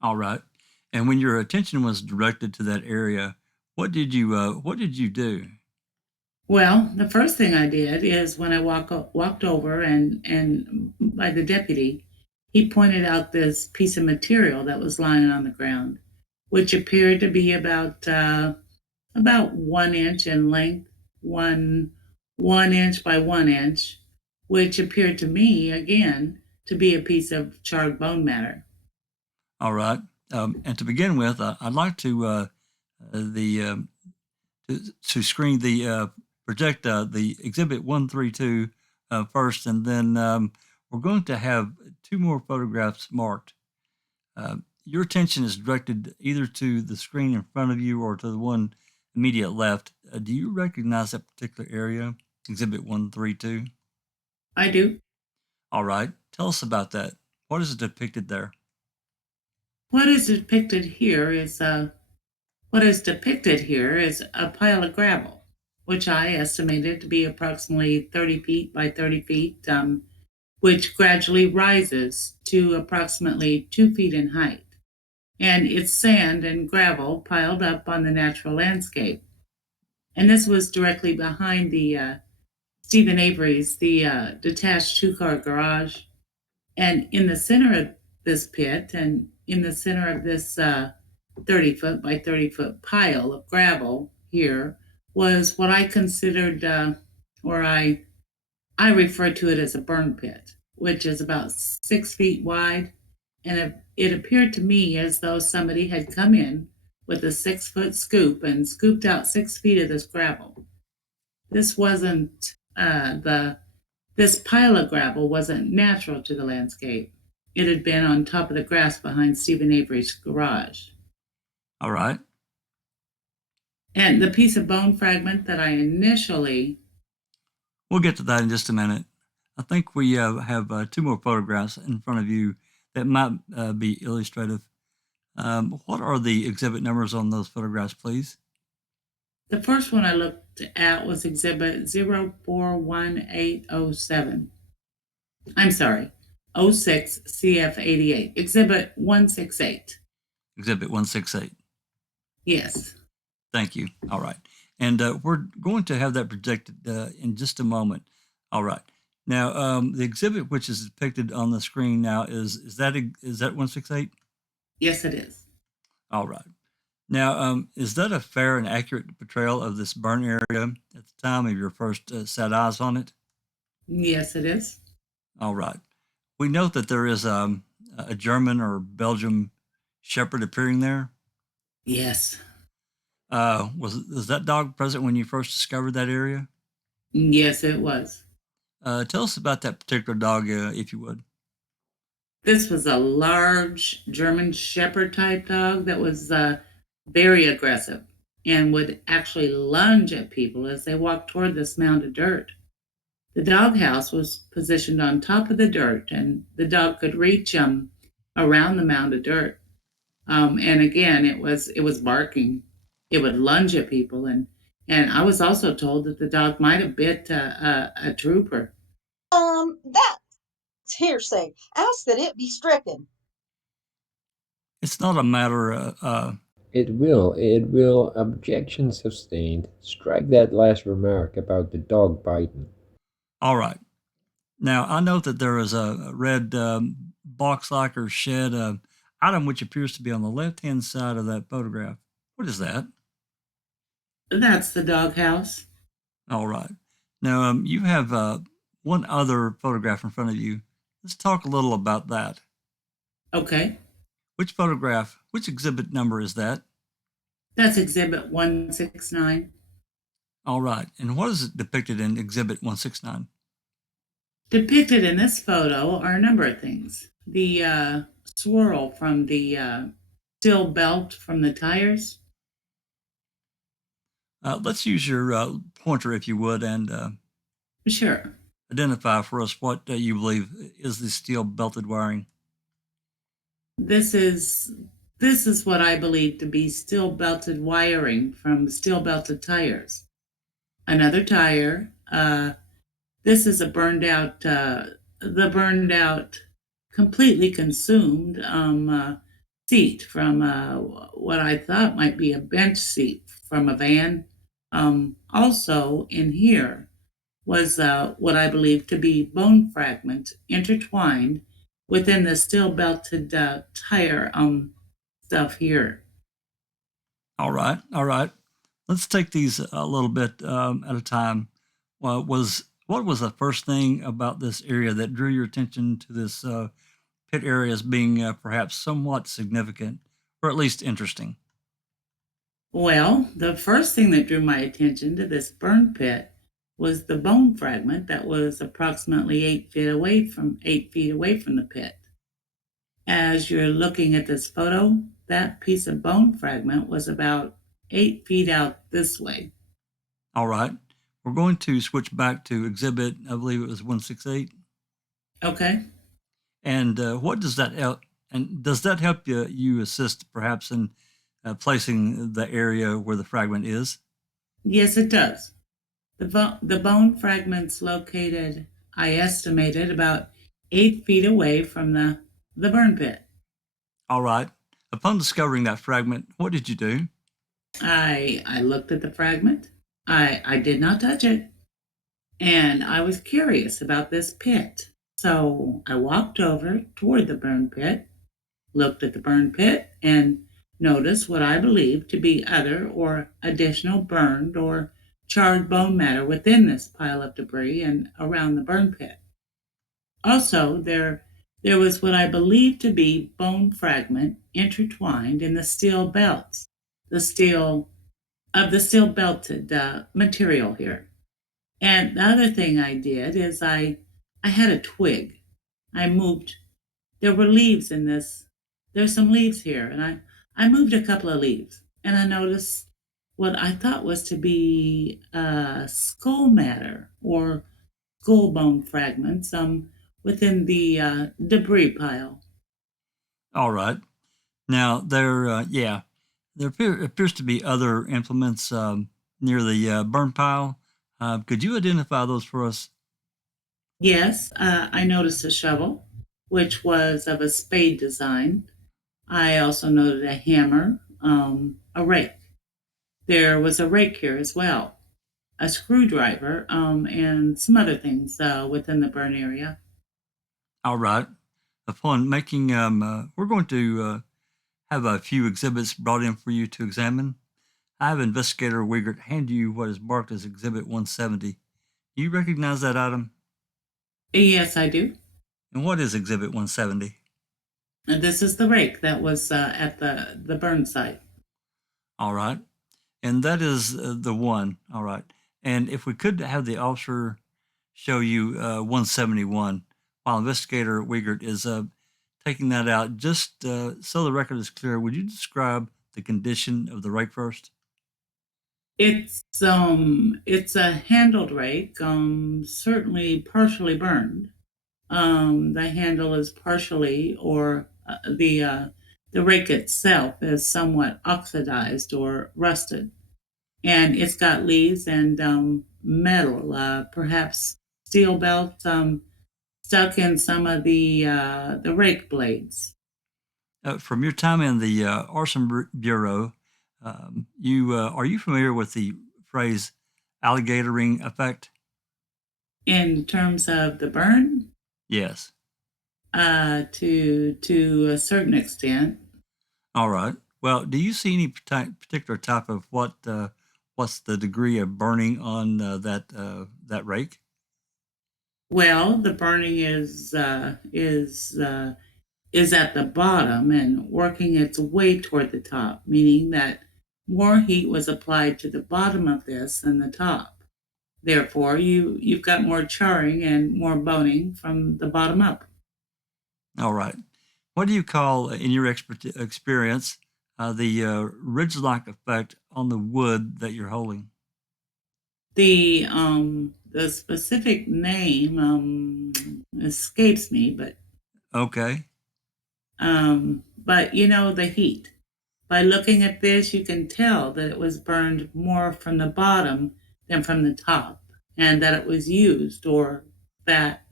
All right. And when your attention was directed to that area, what did you do? Well, the first thing I did is when I walked over and by the deputy, he pointed out this piece of material that was lying on the ground, which appeared to be about 1 inch in length, one inch by 1 inch, which appeared to me again to be a piece of charred bone matter. All right. And to begin with, I'd like to screen the project the exhibit 132 first, and then we're going to have 2 more photographs marked. Your attention is directed either to the screen in front of you or to the one immediate left. Do you recognize that particular area, exhibit 132? I do. All right. Tell us about that. What is depicted there? What is depicted here is a pile of gravel, which I estimated to be approximately 30 feet by 30 feet, which gradually rises to approximately 2 feet in height. And it's sand and gravel piled up on the natural landscape. And this was directly behind the Stephen Avery's, the detached 2-car garage. And in the center of this pit and in the center of this 30-foot by 30-foot pile of gravel here was what I considered, or I refer to it as a burn pit, which is about 6 feet wide. And it appeared to me as though somebody had come in with a 6-foot scoop and scooped out 6 feet of this gravel. This wasn't, this pile of gravel wasn't natural to the landscape. It had been on top of the grass behind Stephen Avery's garage. All right. And the piece of bone fragment that I initially... We'll get to that in just a minute. I think we have 2 more photographs in front of you that might be illustrative. What are the exhibit numbers on those photographs, please? The first one I looked at was exhibit 041807. I'm sorry, 06 CF88. Exhibit 168. Exhibit 168. Yes. Thank you. All right. And we're going to have that projected in just a moment. All right. Now, the exhibit which is depicted on the screen now is that 168? Yes, it is. All right. Now, is that a fair and accurate portrayal of this burn area at the time of your first set eyes on it? Yes, it is. All right. We note that there is a German or Belgian Shepherd appearing there. Yes. Was that dog present when you first discovered that area? Yes, it was. Tell us about that particular dog, if you would. This was a large German Shepherd type dog that was very aggressive and would actually lunge at people as they walked toward this mound of dirt. The doghouse was positioned on top of the dirt, and the dog could reach around the mound of dirt. And again, it was barking. It would lunge at people, and I was also told that the dog might have bit a trooper. That's hearsay. Ask that it be stricken. It's not a matter It will. Objection sustained. Strike that last remark about the dog biting. all right. Now, I note that there is a red box-like or shed item which appears to be on the left-hand side of that photograph. What is that? That's the doghouse. All right. Now, you have one other photograph in front of you. Let's talk a little about that. Okay, Which photograph, which exhibit number is that? that's Exhibit 169. All right. And what is it depicted in Exhibit 169? Depicted in this photo are a number of things. The swirl from the steel belt from the tires. Let's use your pointer, if you would, and Sure. identify for us what you believe is the steel belted wiring. This is what I believe to be steel belted wiring from steel belted tires. Another tire. This is a burned out, completely consumed seat from what I thought might be a bench seat from a van. Also in here was what I believe to be bone fragment intertwined within the steel belted tire stuff here. All right. All right. Let's take these a little bit at a time. What was the first thing about this area that drew your attention to this pit area as being perhaps somewhat significant, or at least interesting? Well, the first thing that drew my attention to this burn pit was the bone fragment that was approximately 8 feet away from the pit. As you're looking at this photo, that piece of bone fragment was about 8 feet out this way. All right. We're going to switch back to exhibit, I believe it was 168. Okay. And what does that help? And does that help you assist perhaps in placing the area where the fragment is? Yes, it does. The bone fragment's located, I estimated, about 8 feet away from the burn pit. All right. Upon discovering that fragment, what did you do? I looked at the fragment. I did not touch it. And I was curious about this pit. So I walked over toward the burn pit, looked at the burn pit, and noticed what I believed to be other or additional burned or charred bone matter within this pile of debris and around the burn pit. Also, there was what I believed to be bone fragment intertwined in the steel belts, the steel belted material here. And the other thing I did is I had a twig. I moved. There were leaves in this. There's some leaves here, and I moved a couple of leaves, and I noticed what I thought was to be skull matter or skull bone fragments within the debris pile. All right. Now there appears to be other implements near the burn pile. Could you identify those for us? Yes, I noticed a shovel, which was of a spade design. I also noted a hammer, a rake. There was a rake here as well, a screwdriver, and some other things within the burn area. All right. Upon making, we're going to have a few exhibits brought in for you to examine. I have Investigator Wiegert hand you what is marked as Exhibit 170. Do you recognize that item? Yes, I do. And what is Exhibit 170? And this is the rake that was at the burn site. All right. And that is the one. All right. And if we could have the officer show you 171 while Investigator Wiegert is taking that out, just so the record is clear, would you describe the condition of the rake first? It's a handled rake, certainly partially burned. The handle is partially, or the rake itself is somewhat oxidized or rusted, and it's got leaves and metal, perhaps steel belts stuck in some of the rake blades. From your time in the Arson Bureau, are you familiar with the phrase alligator ring effect? In terms of the burn, Yes. to a certain extent. All right. Well, do you see any particular type of what's the degree of burning on that rake? Well, the burning is at the bottom and working its way toward the top, meaning that more heat was applied to the bottom of this than the top. Therefore, you've got more charring and more boning from the bottom up. All right. What do you call, in your experience, the ridge-like effect on the wood that you're holding? The specific name escapes me, but Okay. but you know, the heat. By looking at this, you can tell that it was burned more from the bottom than from the top, and that it was used, or that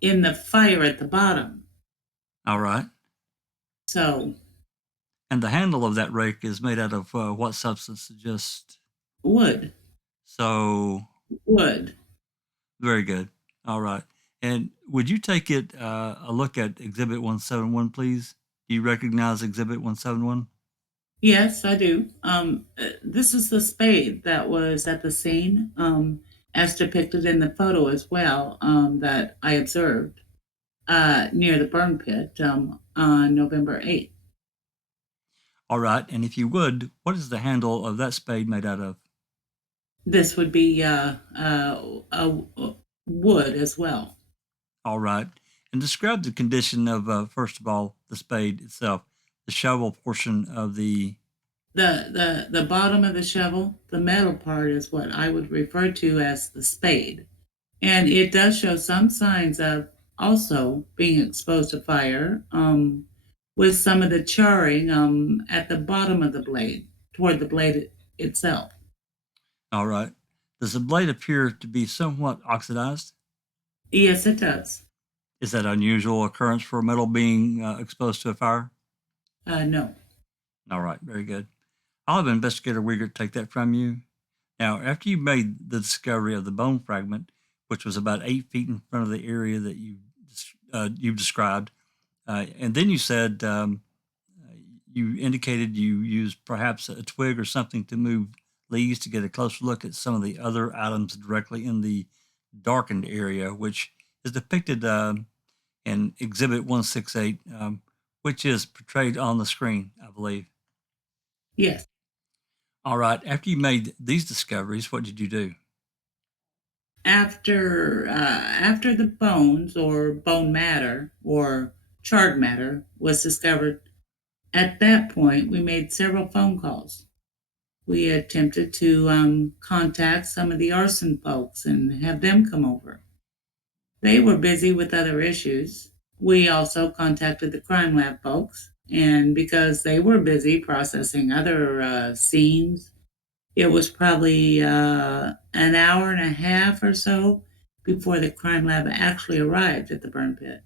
in the fire at the bottom. All right. So, And the handle of that rake is made out of what substance? Just wood. so. Wood. Very good. All right. And would you take a look at Exhibit 171, please? Do you recognize Exhibit 171? Yes, I do. This is the spade that was at the scene, as depicted in the photo as well, that I observed near the burn pit on November 8th. All right. And if you would, what is the handle of that spade made out of? This would be wood as well. All right. And describe the condition of, first of all, the spade itself, the shovel portion of the bottom of the shovel, the metal part is what I would refer to as the spade. And it does show some signs of also being exposed to fire, with some of the charring at the bottom of the blade, toward the blade itself. All right. Does the blade appear to be somewhat oxidized? Yes, it does. Is that an unusual occurrence for metal being exposed to a fire? No. All right. Very good. I'll have Investigator Wiegert take that from you. Now, after you made the discovery of the bone fragment, which was about 8 feet in front of the area that you described, and then you said you indicated you used perhaps a twig or something to move leaves to get a closer look at some of the other items directly in the darkened area, which is depicted in Exhibit 168, which is portrayed on the screen, I believe. Yes. All right. After you made these discoveries, what did you do? After the bones or bone matter or charred matter was discovered, at that point we made several phone calls. We attempted to contact some of the arson folks and have them come over. They were busy with other issues. We also contacted the crime lab folks, and because they were busy processing other scenes, it was probably an hour and a half or so before the crime lab actually arrived at the burn pit.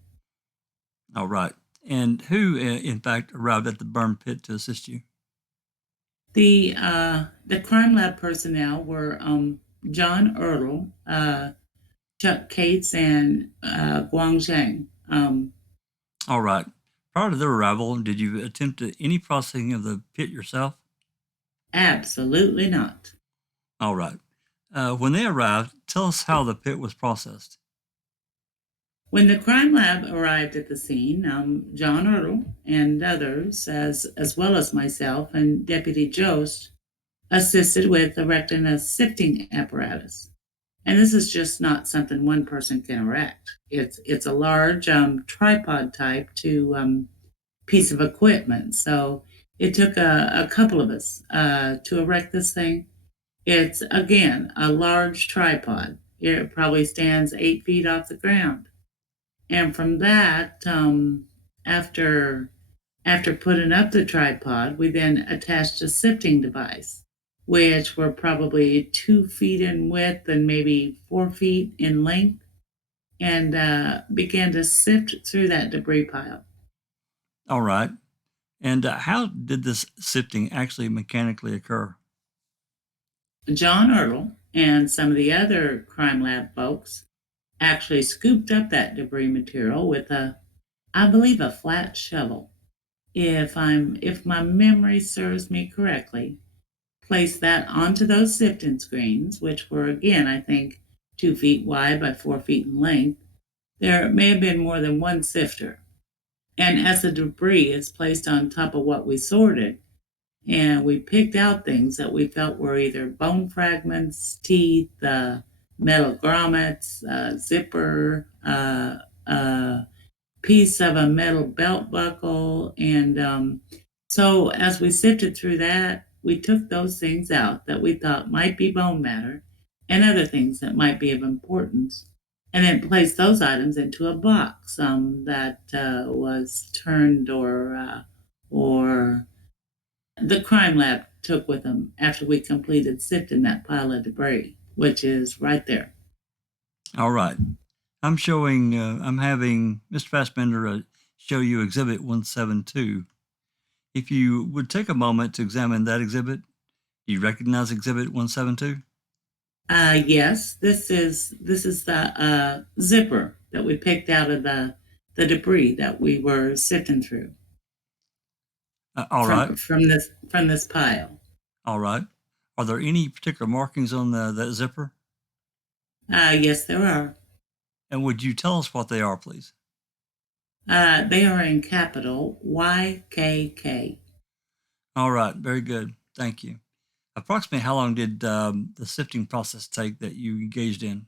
All right. And who, in fact, arrived at the burn pit to assist you? The crime lab personnel were John Ertl, Chuck Cates, and Guang Zhang. All right. Prior to their arrival, did you attempt any processing of the pit yourself? Absolutely not. All right. When they arrived, tell us how the pit was processed. When the crime lab arrived at the scene, John Ertl and others, as well as myself and Deputy Jost, assisted with erecting a sifting apparatus. And this is just not something one person can erect. It's a large tripod type to piece of equipment. So it took a couple of us to erect this thing. It's, again, a large tripod. It probably stands 8 feet off the ground. And from that, after putting up the tripod, we then attached a sifting device, which were probably 2 feet in width and maybe 4 feet in length, and began to sift through that debris pile. All right. And how did this sifting actually mechanically occur? John Ertl and some of the other crime lab folks actually scooped up that debris material with I believe, a flat shovel. If my memory serves me correctly, placed that onto those sifting screens, which were again, I think, 2 feet wide by 4 feet in length. There may have been more than one sifter. And as the debris is placed on top of what we sorted, and we picked out things that we felt were either bone fragments, teeth, metal grommets, zipper, piece of a metal belt buckle. And so as we sifted through that, we took those things out that we thought might be bone matter and other things that might be of importance, and then placed those items into a box that was turned or the crime lab took with them after we completed sifting that pile of debris, which is right there. All right. I'm having Mr. Fassbender show you Exhibit 172. If you would take a moment to examine that exhibit, do you recognize Exhibit 172? Yes, this is the zipper that we picked out of the debris that we were sifting through. All right. From this pile. All right. Are there any particular markings on that zipper? Yes, there are. And would you tell us what they are, please? They are in capital YKK. All right. Very good. Thank you. Approximately how long did the sifting process take that you engaged in?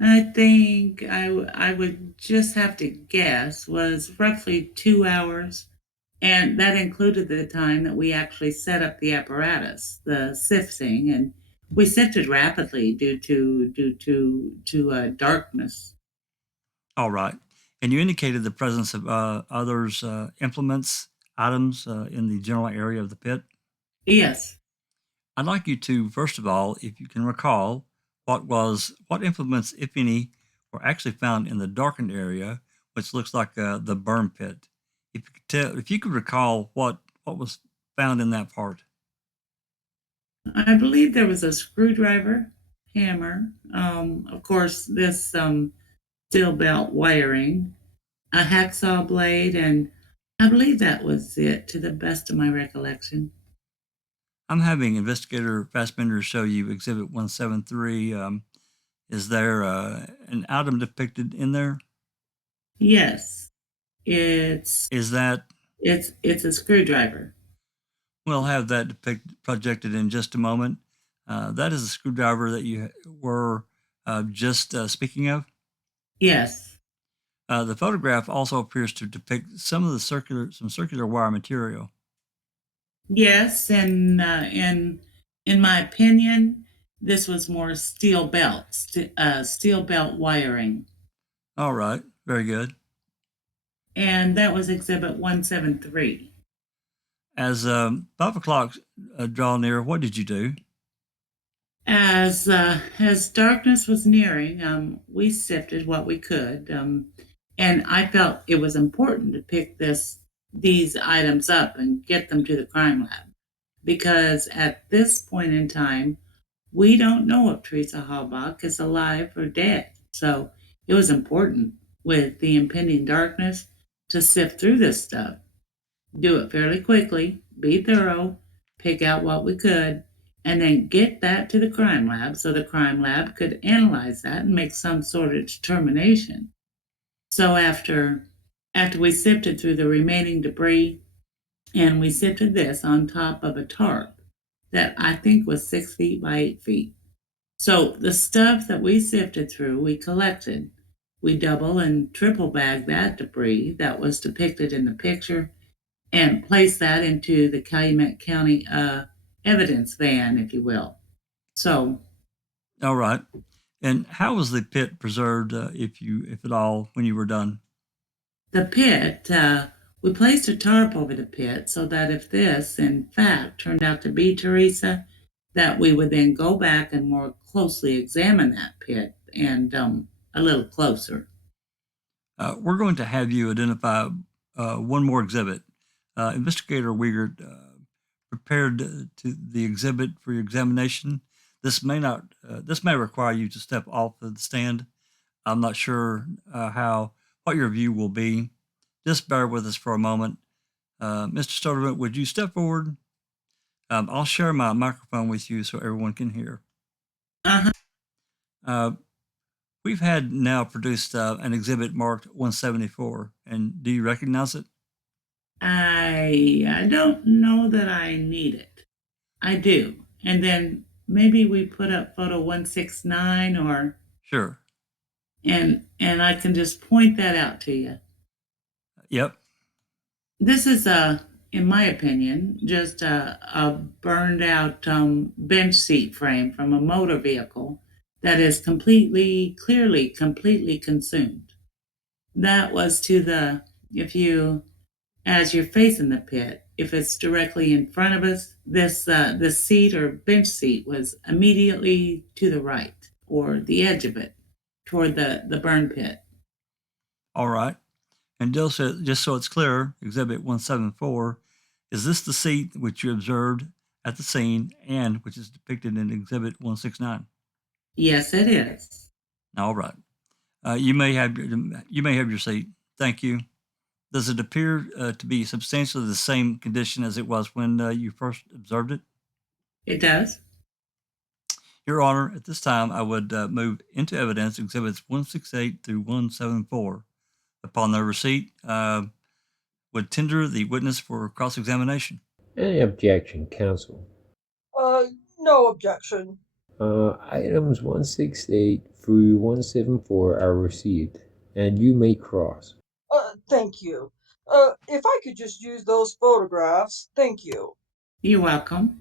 I think I would just have to guess was roughly 2 hours. And that included the time that we actually set up the apparatus, the sifting, and we sifted rapidly due to darkness. All right. And you indicated the presence of others, implements, items in the general area of the pit? Yes. I'd like you to, first of all, if you can recall, what implements, if any, were actually found in the darkened area, which looks like the burn pit. If you could recall what was found in that part. I believe there was a screwdriver, hammer, of course, this steel belt wiring, a hacksaw blade, and I believe that was it, to the best of my recollection. I'm having Investigator Fassbender show you Exhibit 173. Is there an item depicted in there? Yes, it's a screwdriver. We'll have that projected in just a moment. That is a screwdriver that you were just speaking of? Yes. The photograph also appears to depict some circular wire material. Yes, and in my opinion, this was more steel belt wiring. All right, very good. And that was Exhibit 173. As 5 o'clock draw near, what did you do? As darkness was nearing, we sifted what we could, and I felt it was important to pick these items up and get them to the crime lab, because at this point in time, we don't know if Teresa Halbach is alive or dead. So it was important, with the impending darkness, to sift through this stuff, do it fairly quickly, be thorough, pick out what we could, and then get that to the crime lab so the crime lab could analyze that and make some sort of determination. So after we sifted through the remaining debris, and we sifted this on top of a tarp that I think was 6 feet by 8 feet. So the stuff that we sifted through, we collected. We double and triple bagged that debris that was depicted in the picture and placed that into the Calumet County evidence van, if you will. So All right. And how was the pit preserved, if at all, when you were done? the pit, we placed a tarp over the pit so that if this, in fact, turned out to be Teresa, that we would then go back and more closely examine that pit and a little closer. We're going to have you identify one more exhibit. Investigator Wiegert prepared to the exhibit for your examination. This may not. This may require you to step off of the stand. I'm not sure what your view will be. Just bear with us for a moment. Mr. Sturdivant, would you step forward? I'll share my microphone with you so everyone can hear. Uh-huh. We've had now produced an exhibit marked 174, and do you recognize it? I don't know that I need it. I do. And then maybe we put up photo 169 or Sure. and I can just point that out to you. Yep. This is in my opinion, just a burned out bench seat frame from a motor vehicle that is completely consumed. That was to the, if you, as you're facing the pit, if it's directly in front of us, this seat or bench seat was immediately to the right or the edge of it toward the burn pit. All right. And just so it's clear, Exhibit 174, is this the seat which you observed at the scene and which is depicted in Exhibit 169? Yes, it is. All right. You may have your seat. Thank you. Does it appear to be substantially the same condition as it was when you first observed it? It does. Your Honor, at this time, I would move into evidence Exhibits 168 through 174. Upon their receipt, would tender the witness for cross-examination. Any objection, counsel? No objection. Items 168 through 174 are received, and you may cross. Thank you. If I could just use those photographs, thank you. You're welcome.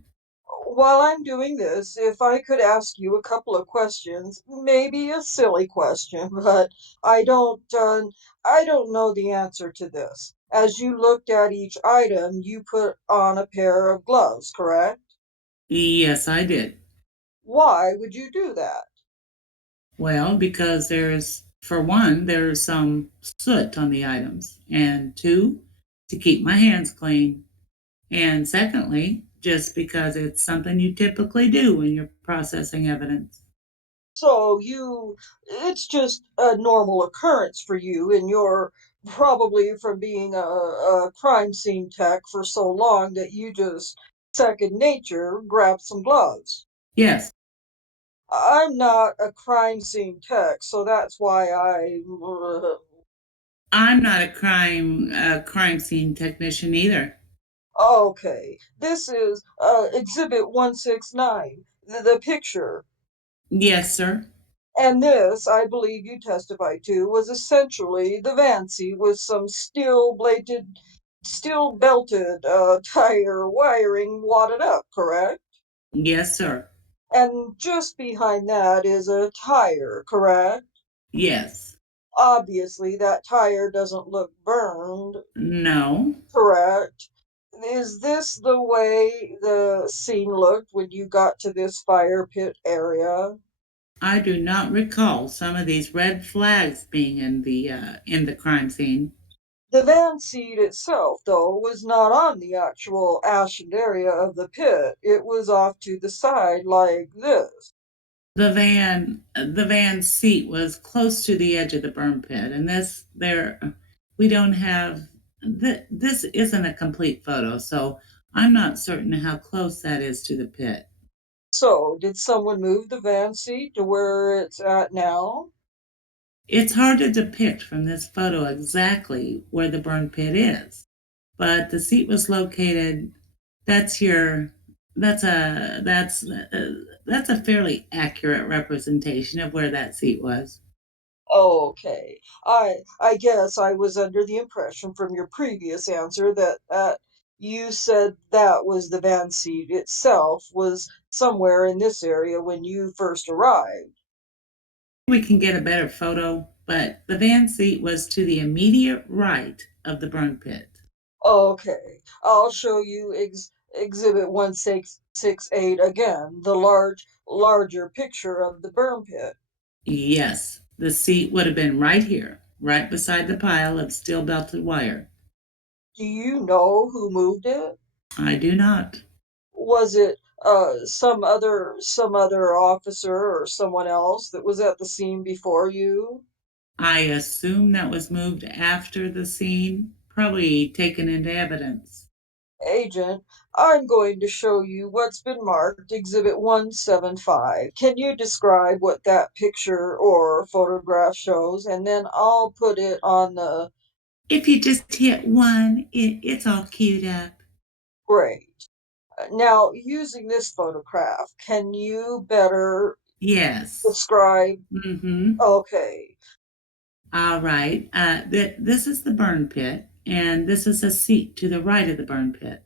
While I'm doing this, if I could ask you a couple of questions, maybe a silly question, but I don't know the answer to this. As you looked at each item, you put on a pair of gloves, correct? Yes, I did. Why would you do that? Well, because for one, there's some soot on the items, and two, to keep my hands clean. And secondly, just because it's something you typically do when you're processing evidence. So it's just a normal occurrence for you, and you're probably from being a crime scene tech for so long that you just second nature grab some gloves. Yes, I'm not a crime scene tech, so that's why I'm not a crime scene technician either. okay. This is Exhibit 169, the picture. Yes, sir. And this, I believe you testified to, was essentially the Vancy with some steel belted tire wiring wadded up, correct? Yes, sir. And just behind that is a tire, correct? Yes. Obviously, that tire doesn't look burned, No. correct? Is this the way the scene looked when you got to this fire pit area? I do not recall some of these red flags being in the crime scene. The van seat itself, though, was not on the actual ashen area of the pit. It was off to the side like this. The van seat was close to the edge of the burn pit, and we don't have this isn't a complete photo, so I'm not certain how close that is to the pit. So, did someone move the van seat to where it's at now? It's hard to depict from this photo exactly where the burn pit is, but the seat was located. That's your that's a fairly accurate representation of where that seat was. Okay. I guess I was under the impression from your previous answer that You said that was the van seat itself was somewhere in this area when you first arrived. We can get a better photo, but the van seat was to the immediate right of the burn pit. Okay, I'll show you Exhibit 1668 again, the larger picture of the burn pit. Yes, the seat would have been right here, right beside the pile of steel belted wire. Do you know who moved it? I do not. Was it some other officer or someone else that was at the scene before you? I assume that was moved after the scene, probably taken into evidence. Agent, I'm going to show you what's been marked Exhibit 175. Can you describe what that picture or photograph shows? And then I'll put it on the If you just hit one, it's all queued up. great. Now, using this photograph, can you better Yes. describe? Mm-hmm. Okay, All right. This is the burn pit, and this is a seat to the right of the burn pit.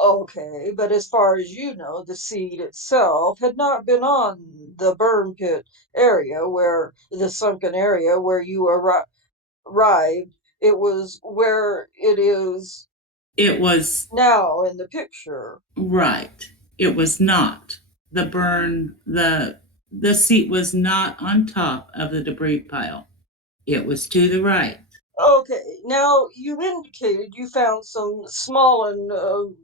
okay, but as far as you know, the seed itself had not been on the burn pit area where the sunken area where you arrived. It was where it is It was now in the picture. right. It was not the burn. The seat was not on top of the debris pile. It was to the right. Okay, now you indicated you found some small and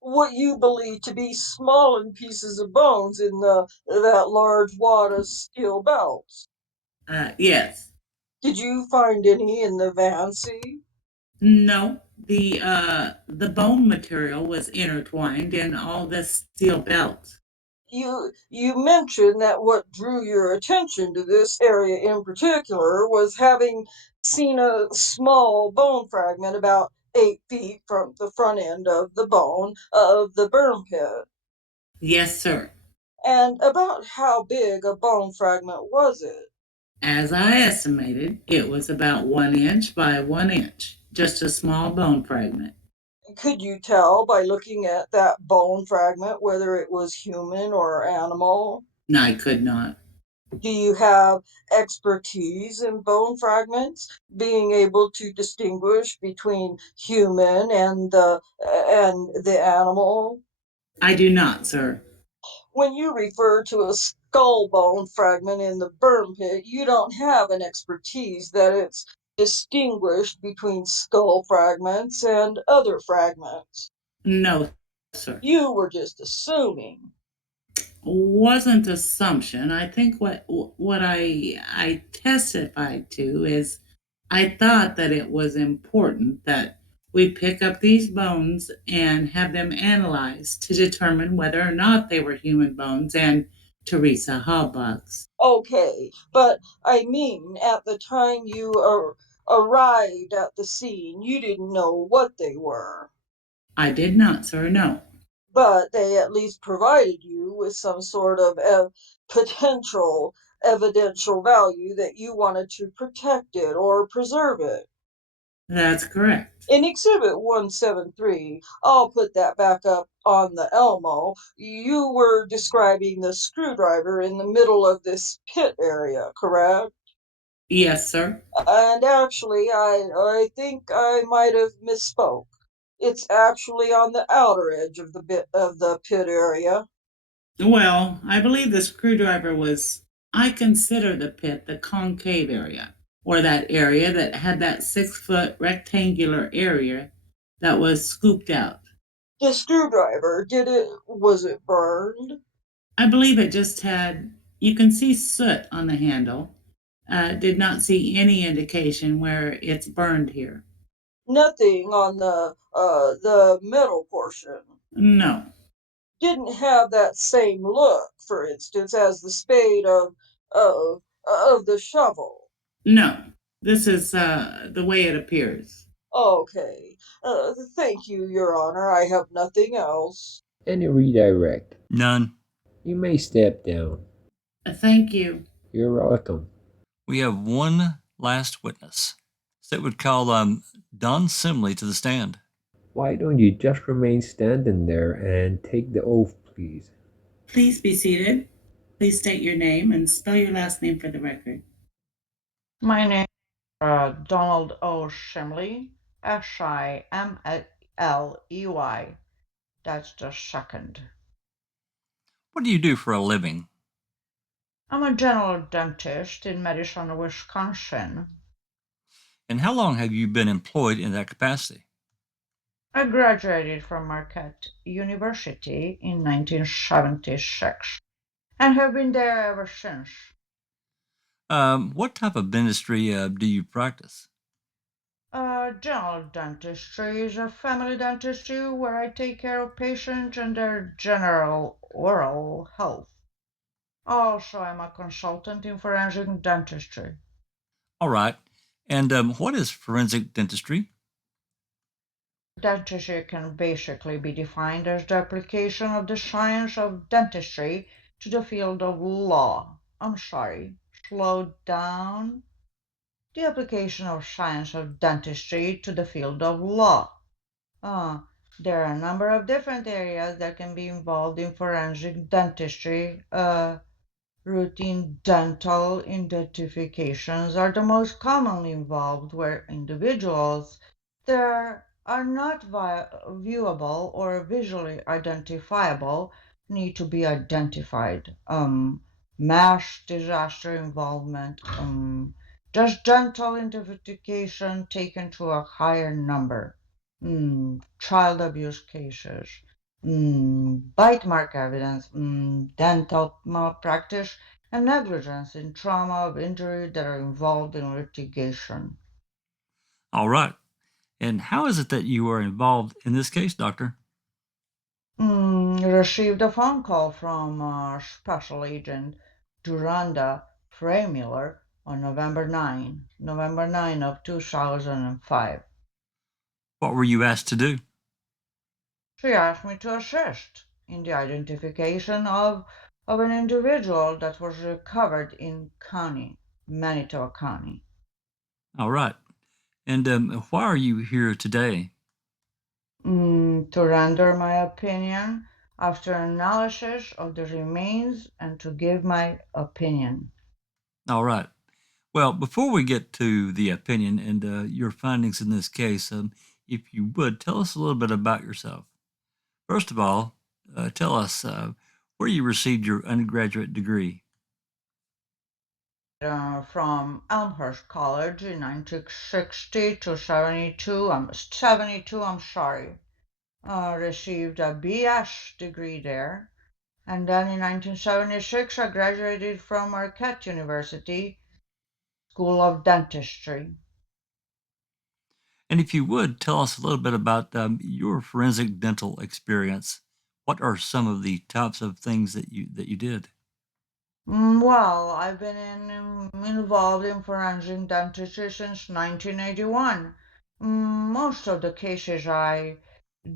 what you believe to be small and pieces of bones in that large wad of steel belts. Yes. Did you find any in the van seat? No. The bone material was intertwined in all the steel belts. You mentioned that what drew your attention to this area in particular was having seen a small bone fragment about 8 feet from the front end of the bone of the burn pit. Yes, sir. And about how big a bone fragment was it? As I estimated, it was about 1 inch by 1 inch, just a small bone fragment. Could you tell by looking at that bone fragment whether it was human or animal? I could not. Do you have expertise in bone fragments, being able to distinguish between human and the animal? I do not, sir. When you refer to a skull bone fragment in the burn pit, you don't have an expertise that it's distinguished between skull fragments and other fragments. No, sir. You were just assuming. Wasn't assumption. I think what I testified to is I thought that it was important that we pick up these bones and have them analyzed to determine whether or not they were human bones and Teresa Hallbugs. Okay, but I mean, at the time you arrived at the scene, you didn't know what they were, I did not, sir. No. but they at least provided you with some sort of potential evidential value that you wanted to protect it or preserve it. That's correct. In Exhibit 173, I'll put that back up on the Elmo. You were describing the screwdriver in the middle of this pit area, correct? Yes, sir. And actually, I think I might have misspoke. It's actually on the outer edge of the bit of the pit area. Well, I believe the screwdriver was, I consider the pit the concave area, or that area that had that 6 foot rectangular area that was scooped out. The screwdriver, was it burned? I believe it just had, you can see soot on the handle. Did not see any indication where it's burned here. Nothing on the metal portion. No, Didn't have that same look, for instance, as the spade of the shovel. no. This is the way it appears. Okay. Thank you, Your Honor. I have nothing else. Any redirect. None. You may step down. Thank you. You're welcome. We have one last witness. So that would call Don Simley to the stand. Why don't you just remain standing there and take the oath, please? Please be seated. Please state your name and spell your last name for the record. My name is Donald O. Shimley, Shimley. That's the second. What do you do for a living? I'm a general dentist in Madison, Wisconsin. And how long have you been employed in that capacity? I graduated from Marquette University in 1976 and have been there ever since. What type of dentistry do you practice? General dentistry is a family dentistry where I take care of patients and their general oral health. Also, I'm a consultant in forensic dentistry. All right. And what is forensic dentistry? Dentistry can basically be defined as the application of the science of dentistry to the field of law. I'm sorry, slow down. The application of science of dentistry to the field of law. There are a number of different areas that can be involved in forensic dentistry. Routine dental identifications are the most commonly involved, where individuals that are not viewable or visually identifiable need to be identified. Mass disaster involvement, just dental identification taken to a higher number. Child abuse cases, bite mark evidence, dental malpractice, and negligence in trauma of injury that are involved in litigation. All right. And how is it that you are involved in this case, doctor? Received a phone call from Special Agent Rhonda Fremgen on November 9 of 2005. What were you asked to do? She asked me to assist in the identification of an individual that was recovered in Manitoba County. All right. And why are you here today? To render my opinion after analysis of the remains and to give my opinion. All right. Well, before we get to the opinion and your findings in this case, if you would tell us a little bit about yourself. First of all, tell us where you received your undergraduate degree. From Elmhurst College in 1960 to 72. I'm sorry. Received a BS degree there. And then in 1976, I graduated from Marquette University School of Dentistry. And if you would tell us a little bit about your forensic dental experience. What are some of the types of things that you did? Well, I've been involved in forensic dentistry since 1981. Most of the cases I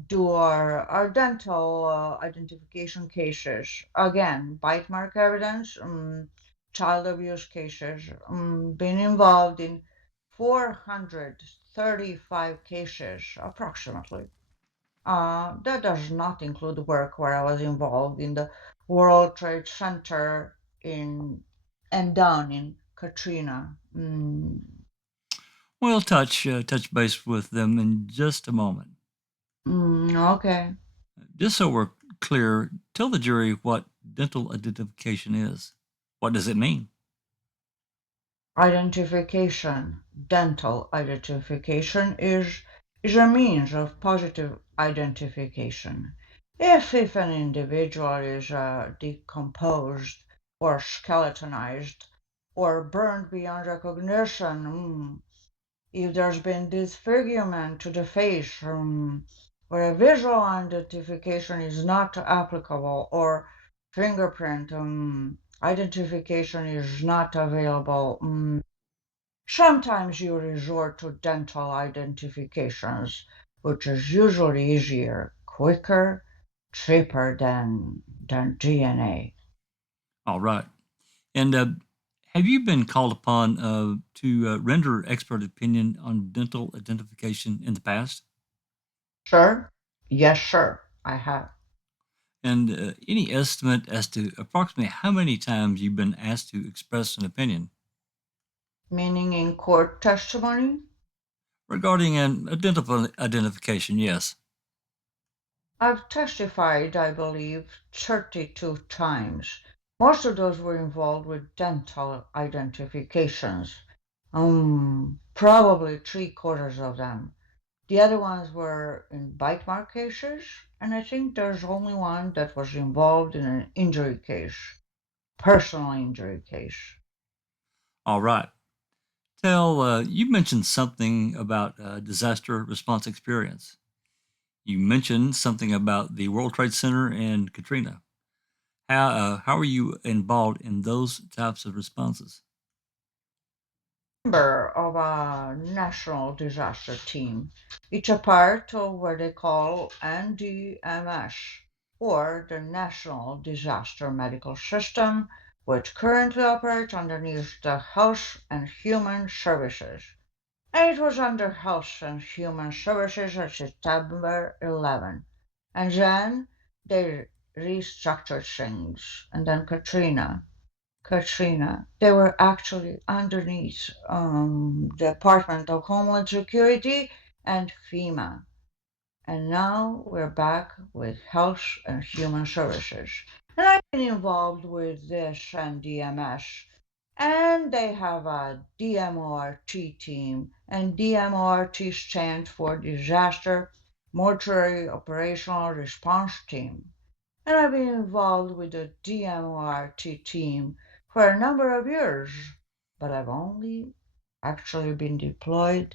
do are dental identification cases. Again, bite mark evidence, child abuse cases. Been involved in 435 cases approximately. That does not include work where I was involved in the World Trade Center and down in Katrina. We'll touch base with them in just a moment. Okay. Just so we're clear, tell the jury what dental identification is. What does it mean? Identification, dental identification is a means of positive identification. If an individual is decomposed or skeletonized or burned beyond recognition, if there's been disfigurement to the face, where a visual identification is not applicable, or fingerprint identification is not available, sometimes you resort to dental identifications, which is usually easier, quicker, cheaper than DNA. All right. And have you been called upon to render expert opinion on dental identification in the past? Sure? Yes, sure, I have. And any estimate as to approximately how many times you've been asked to express an opinion Meaning in court testimony? regarding an identification? Yes. I've testified, I believe, 32 times. Most of those were involved with dental identifications. Probably three-quarters of them. The other ones were in bite mark cases, and I think there's only one that was involved in an injury case, personal injury case. All right. You mentioned something about disaster response experience. You mentioned something about the World Trade Center and Katrina. How are you involved in those types of responses? Member of a national disaster team. It's a part of what they call NDMS, or the National Disaster Medical System, which currently operates underneath the Health and Human Services. And it was under Health and Human Services on September 11. And then they restructured things. And then Katrina, they were actually underneath Department of Homeland Security and FEMA. And now we're back with Health and Human Services. And I've been involved with this and DMS. And they have a DMORT team. And DMORT stands for Disaster Mortuary Operational Response Team. And I've been involved with the DMORT team for a number of years, but I've only actually been deployed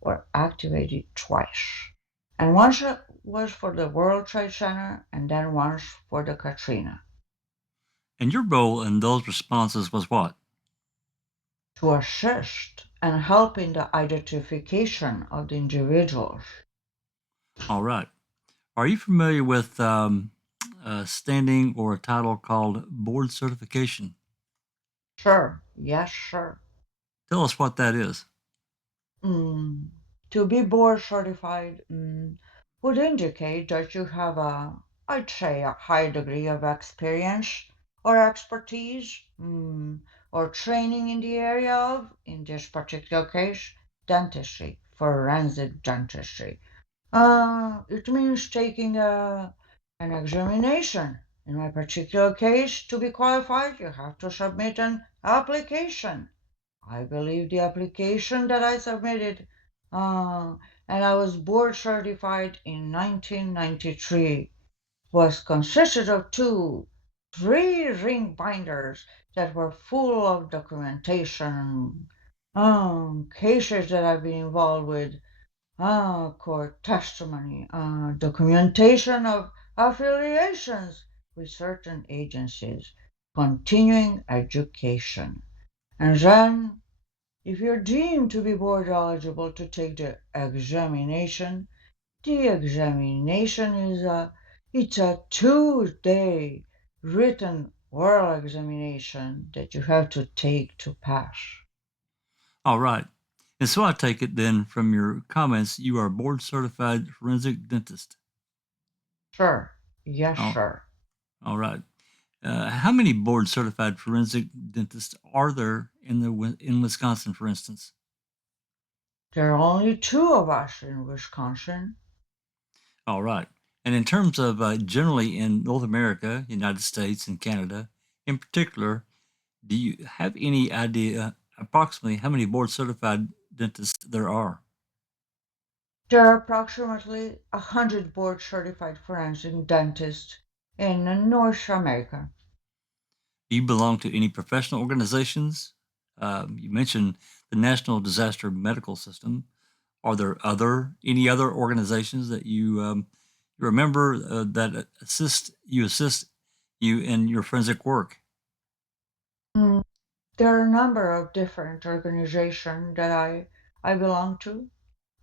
or activated twice. And once was for the World Trade Center, and then once for the Katrina. And your role in those responses was what? To assist and help in the identification of the individuals. All right. Are you familiar with a standing or a title called board certification? Sure, yes, sir. Tell us what that is. To be board certified would indicate that you have I'd say, a high degree of experience or expertise or training in the area of, in this particular case, dentistry, forensic dentistry. It means taking an examination. In my particular case, to be qualified, you have to submit an application. I believe the application that I submitted, and I was board certified in 1993, was consisted of three ring binders that were full of documentation, cases that I've been involved with, court testimony, documentation of affiliations with certain agencies, continuing education. And then, if you're deemed to be board eligible to take the examination is it's a 2-day written oral examination that you have to take to pass. All right. And so I take it then from your comments, you are a board certified forensic dentist. Sure. Yes, sir. All right. How many board certified forensic dentists are there in Wisconsin, for instance? There are only 2 of us in Wisconsin. All right. And in terms of generally in North America, United States, and Canada in particular, do you have any idea approximately how many board certified dentists there are? There are approximately 100 board certified forensic dentists in North America. Do you belong to any professional organizations? You mentioned the National Disaster Medical System. Are there any other organizations that you remember that assist you in your forensic work? There are a number of different organizations that I belong to.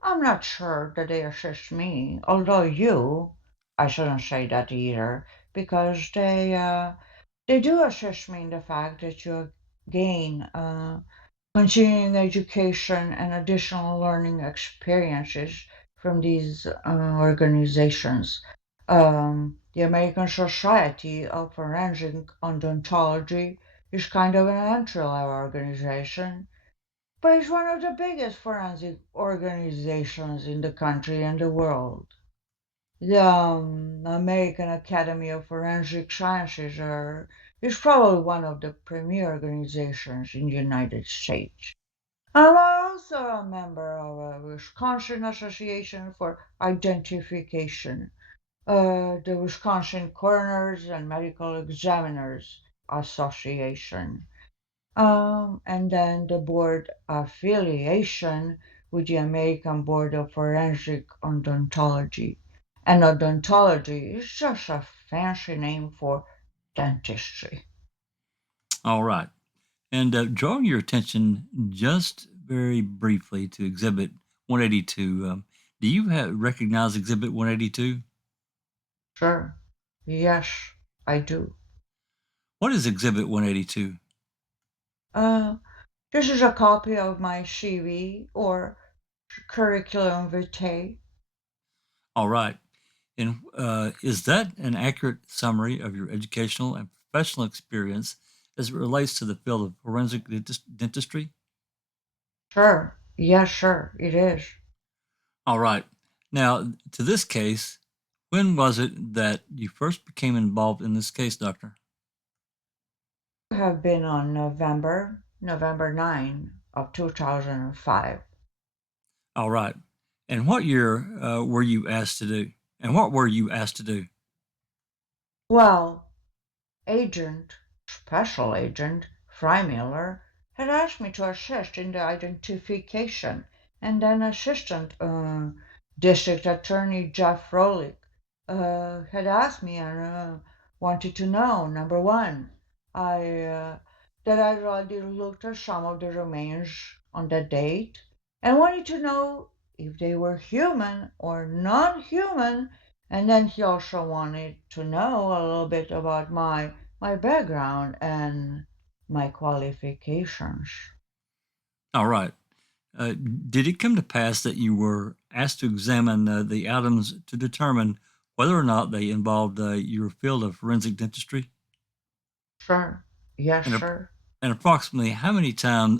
I'm not sure that they assist me, although I shouldn't say that either, because they do assist me in the fact that you gain continuing education and additional learning experiences from these organizations. The American Society of Forensic Odontology is kind of an entry-level organization, but it's one of the biggest forensic organizations in the country and the world. The American Academy of Forensic Sciences is probably one of the premier organizations in the United States. I'm also a member of a Wisconsin Association for Identification, the Wisconsin Coroners and Medical Examiners Association, and then the board affiliation with the American Board of Forensic Odontology. And odontology is just a fancy name for dentistry. All right. And drawing your attention just very briefly to Exhibit 182, do you recognize Exhibit 182? Sure. Yes, I do. What is Exhibit 182? This is a copy of my CV or curriculum vitae. All right. And is that an accurate summary of your educational and professional experience as it relates to the field of forensic dentistry? Sure. Yes, sure, it is. All right. Now, to this case, when was it that you first became involved in this case, Doctor? I have been on November 9 of 2005. All right. And what year were you asked to do? And what were you asked to do? Well, Special Agent Freimiller had asked me to assist in the identification, and then Assistant District Attorney Jeff Rolick had asked me and wanted to know, number one, that I already looked at some of the remains on that date and wanted to know if they were human or non-human, and then he also wanted to know a little bit about my background and my qualifications. All right. Did it come to pass that you were asked to examine the items to determine whether or not they involved your field of forensic dentistry? Sure. Yes, And, sir. and approximately how many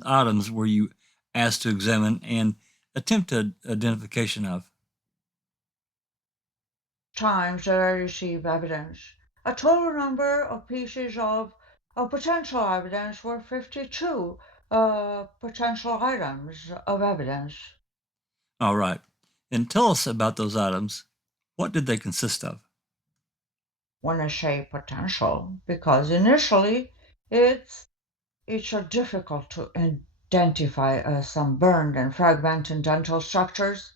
items were you asked to examine and attempted identification of? Times that I received evidence. A total number of pieces of potential evidence were 52 potential items of evidence. All right. And tell us about those items. What did they consist of? When I say potential, because initially it's difficult to identify some burned and fragmented dental structures.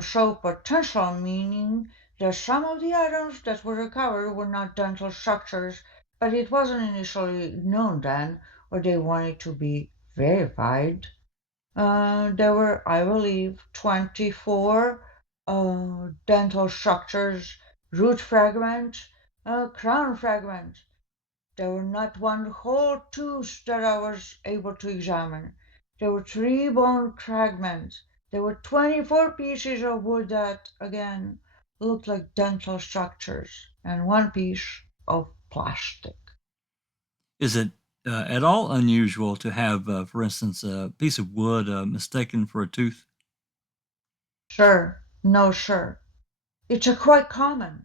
So potential meaning that some of the items that were recovered were not dental structures, but it wasn't initially known then, or they wanted to be verified. There were, I believe, 24 dental structures, root fragments, crown fragments. There were not one whole tooth that I was able to examine. There were 3 bone fragments. There were 24 pieces of wood that, again, looked like dental structures, and 1 piece of plastic. Is it at all unusual to have, for instance, a piece of wood mistaken for a tooth? Sure, no, sure. It's quite common.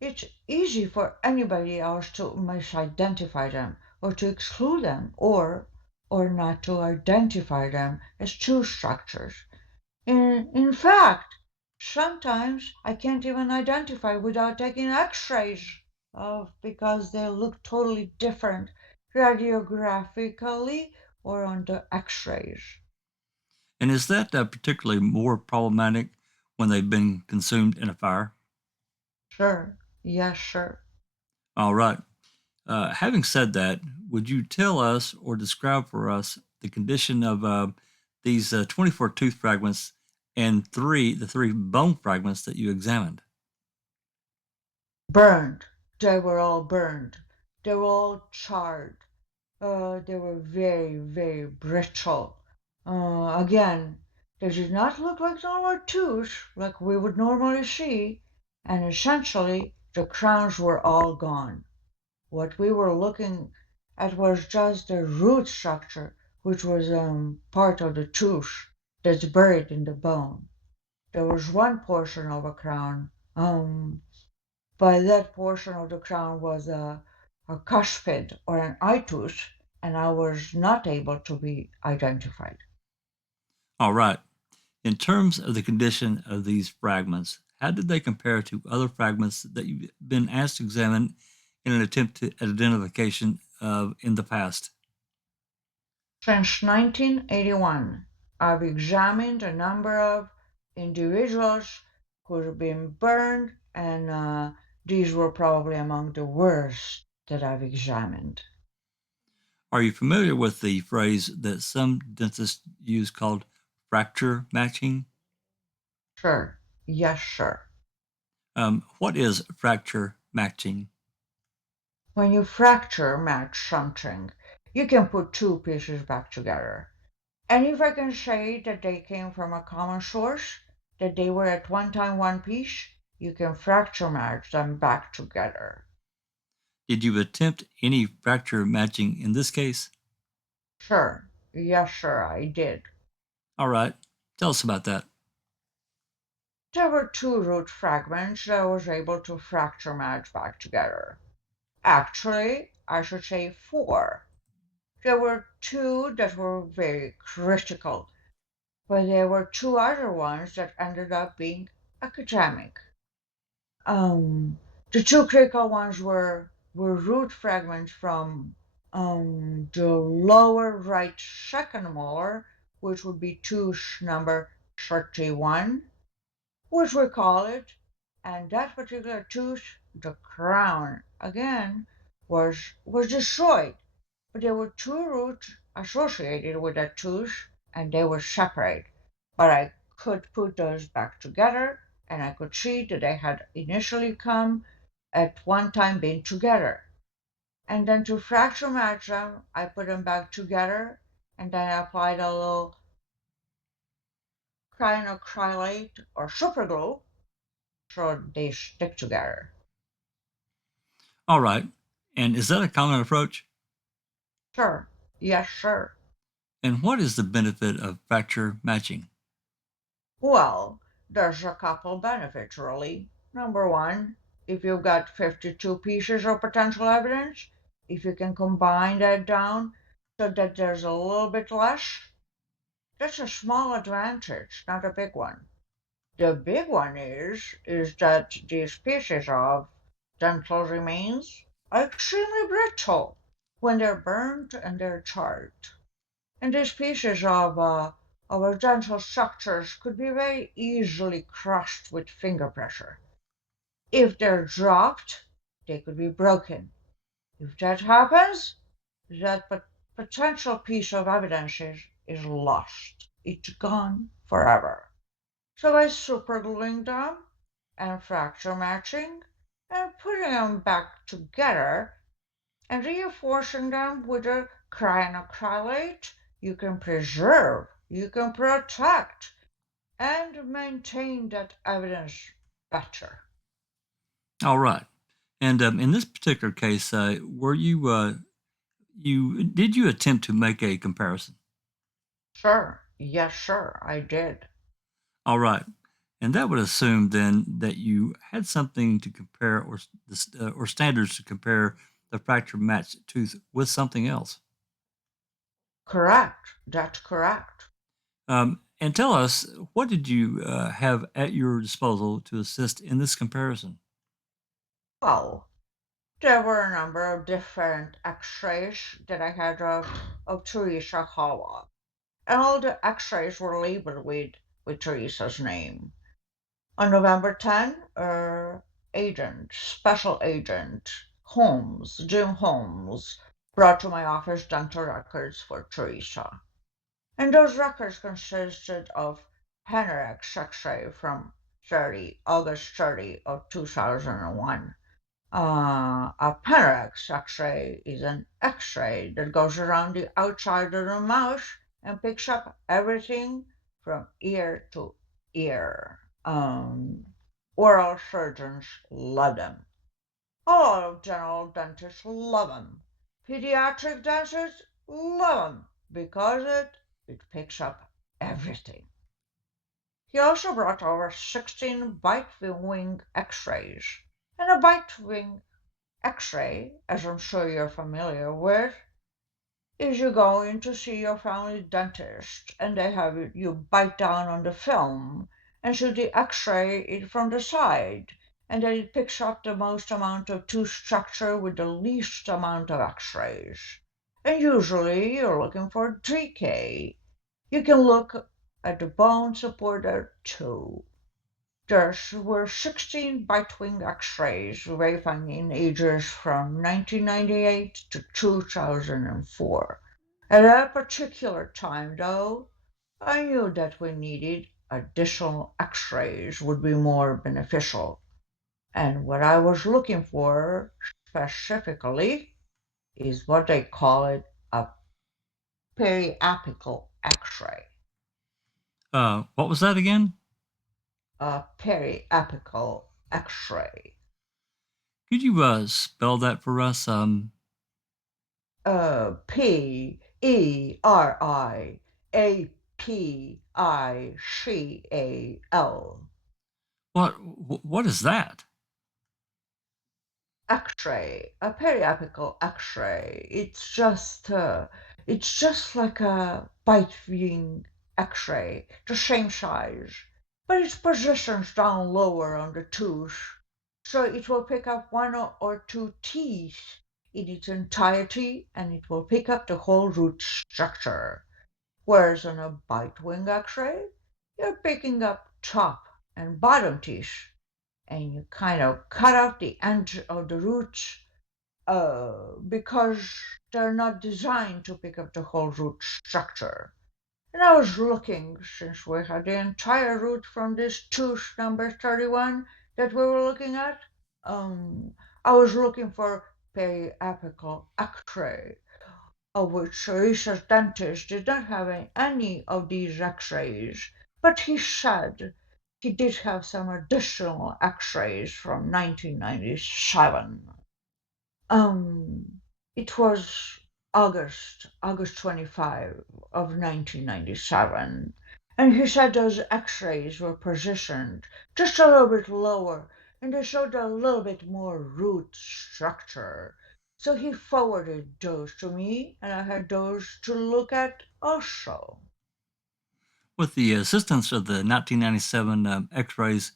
It's easy for anybody else to misidentify them or to exclude them or not to identify them as tooth structures. In fact, sometimes I can't even identify without taking x-rays because they look totally different radiographically or on the x-rays. And is that particularly more problematic when they've been consumed in a fire? Sure. Yes, sure. All right. Having said that, would you tell us or describe for us the condition of these 24 tooth fragments and the 3 bone fragments that you examined? Burned. They were all burned. They were all charred. They were very, very brittle. Again, They did not look like normal tooth like we would normally see, and essentially the crowns were all gone. What we were looking at was just the root structure, which was part of the tooth that's buried in the bone. There was one portion of a crown, but that portion of the crown was a cuspid or an eye tooth, and I was not able to be identified. All right. In terms of the condition of these fragments, how did they compare to other fragments that you've been asked to examine in an attempt at identification of in the past? Since 1981, I've examined a number of individuals who have been burned, and these were probably among the worst that I've examined. Are you familiar with the phrase that some dentists use called fracture matching? Sure, yes, sir. What is fracture matching? When you fracture match something, you can put two pieces back together. And if I can say that they came from a common source, that they were at one time one piece, you can fracture match them back together. Did you attempt any fracture matching in this case? Sure, yes, sir, I did. All right. Tell us about that. There were two root fragments that I was able to fracture match back together. Actually, I should say four. There were two that were very critical, but there were two other ones that ended up being academic. The two critical ones were root fragments from the lower right second molar, which would be tooth number 31, which we call it, and that particular tooth, the crown, again, was destroyed. But there were two roots associated with that tooth, and they were separate. But I could put those back together, and I could see that they had initially come at one time being together. And then to fracture match them, I put them back together, and then I applied a little cyanocrylate or superglue so they stick together. All right. And is that a common approach? Sure. Yes, sir. And what is the benefit of fracture matching? Well, there's a couple benefits, really. Number one, if you've got 52 pieces of potential evidence, if you can combine that down so that there's a little bit less, that's a small advantage, not a big one. The big one is that these pieces of dental remains are extremely brittle when they're burnt and they're charred. And these pieces of our dental structures could be very easily crushed with finger pressure. If they're dropped, they could be broken. If that happens, that potential piece of evidence is lost. It's gone forever. So by supergluing them and fracture matching and putting them back together and reinforcing them with a cyanocrylate, you can preserve, you can protect, and maintain that evidence better. All right. And in this particular case, were did you attempt to make a comparison? Sure, yes, sir, I did. All right. And that would assume then that you had something to compare or standards to compare the fracture matched tooth with something else. Correct, that's correct. And tell us, what did you have at your disposal to assist in this comparison? Well, there were a number of different x-rays that I had of Teresa Hawa. And all the x-rays were labeled with Teresa's name. On November 10, Special Agent Jim Holmes, brought to my office dental records for Teresa. And those records consisted of Panerex X-ray from August 30 of 2001. A Panerex X-ray is an X-ray that goes around the outside of the mouth and picks up everything from ear to ear. Oral surgeons love them. All general dentists love them. Pediatric dentists love them because it picks up everything. He also brought over 16 bite wing x-rays. And a bite wing x-ray, as I'm sure you're familiar with, is you go in to see your family dentist and they have you bite down on the film and shoot the x-ray in from the side, and then it picks up the most amount of tooth structure with the least amount of x-rays. And usually you're looking for 3K. You can look at the bone supporter too. There were 16 bite-wing x-rays verifying in ages from 1998 to 2004. At that particular time, though, I knew that we needed additional x-rays would be more beneficial. And what I was looking for specifically is what they call it a periapical x-ray. What was that again? A periapical x-ray. Could you spell that for us? Periapical. What is that? X-ray, a periapical X-ray. It's just like a bite-wing X-ray, the same size, but it's positioned down lower on the tooth, so it will pick up one or two teeth in its entirety, and it will pick up the whole root structure. Whereas on a bite-wing X-ray, you're picking up top and bottom teeth, and you kind of cut off the end of the roots because they're not designed to pick up the whole root structure. And I was looking, since we had the entire root from this tooth number 31 that we were looking at, I was looking for periapical X-ray, of which Teresa's dentist did not have any of these X-rays, but he said he did have some additional X-rays from 1997. It was August 25 of 1997, and he said those X-rays were positioned just a little bit lower, and they showed a little bit more root structure. So he forwarded those to me, and I had those to look at also. With the assistance of the 1997 X-rays,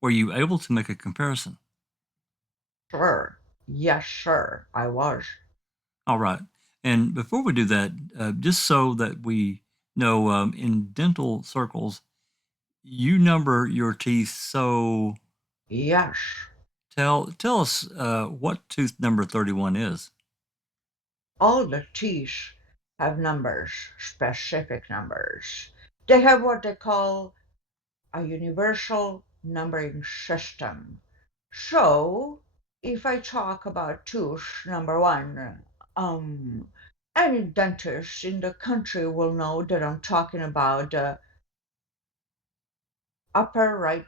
were you able to make a comparison? Sure. Yes, sir, I was. All right. And before we do that, just so that we know, in dental circles, you number your teeth. So Yes. tell us what tooth number 31 is. All the teeth have numbers, specific numbers. They have what they call a universal numbering system. So, if I talk about tooth number 1, any dentist in the country will know that I'm talking about the upper right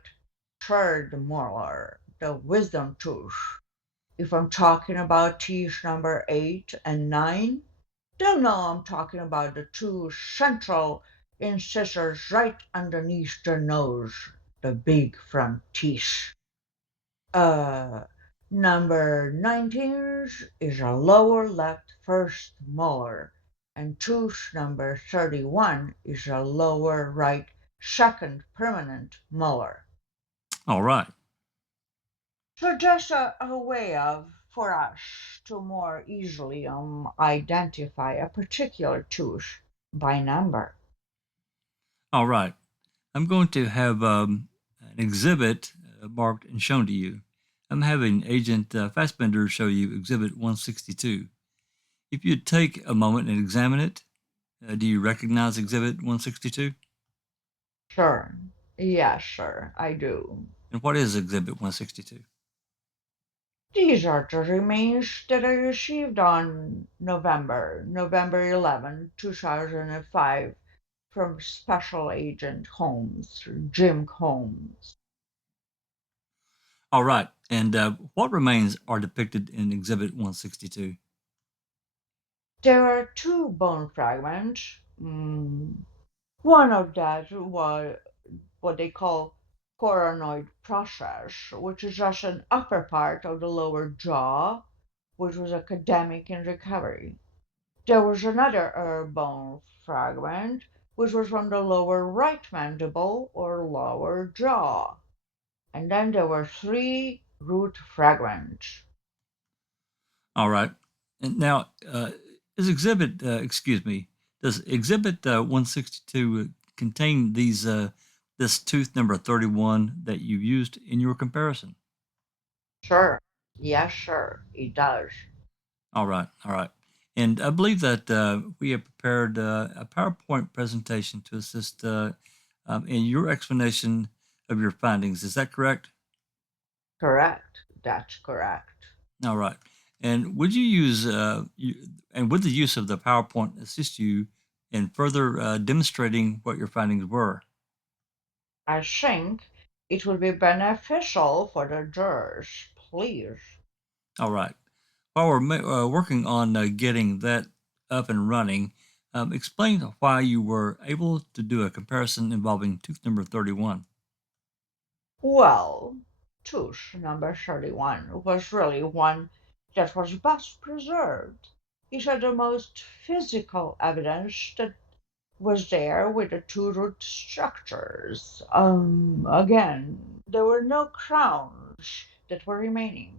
third molar, the wisdom tooth. If I'm talking about teeth number 8 and 9, they'll know I'm talking about the two central incisors right underneath the nose, the big front teeth. Number 19 is a lower left first molar, and tooth number 31 is a lower right second permanent molar. All right. So just a way for us to more easily identify a particular tooth by number. All right. I'm going to have an exhibit marked and shown to you. I'm having Agent Fassbender show you Exhibit 162. If you'd take a moment and examine it, do you recognize Exhibit 162? Sure. Yes, sir, I do. And what is Exhibit 162? These are the remains that I received on November 11, 2005, from Special Agent Holmes, Jim Holmes. All right. And what remains are depicted in Exhibit 162? There are two bone fragments. One of that was what they call coronoid process, which is just an upper part of the lower jaw, which was academic in recovery. There was another bone fragment, which was from the lower right mandible or lower jaw. And then there were three root fragments. All right. And now, does Exhibit 162 contain this tooth number 31 that you used in your comparison? Sure. Yes, sure, it does. All right. All right. And I believe that we have prepared a PowerPoint presentation to assist in your explanation of your findings. Is that correct? Correct. That's correct. All right. And would you use and would the use of the PowerPoint assist you in further demonstrating what your findings were? I think it will be beneficial for the jurors, please. All right. While we're working on getting that up and running, explain why you were able to do a comparison involving tooth number 31. Well, tooth number 31 was really one that was best preserved. It had the most physical evidence that was there with the two root structures. Again, there were no crowns that were remaining.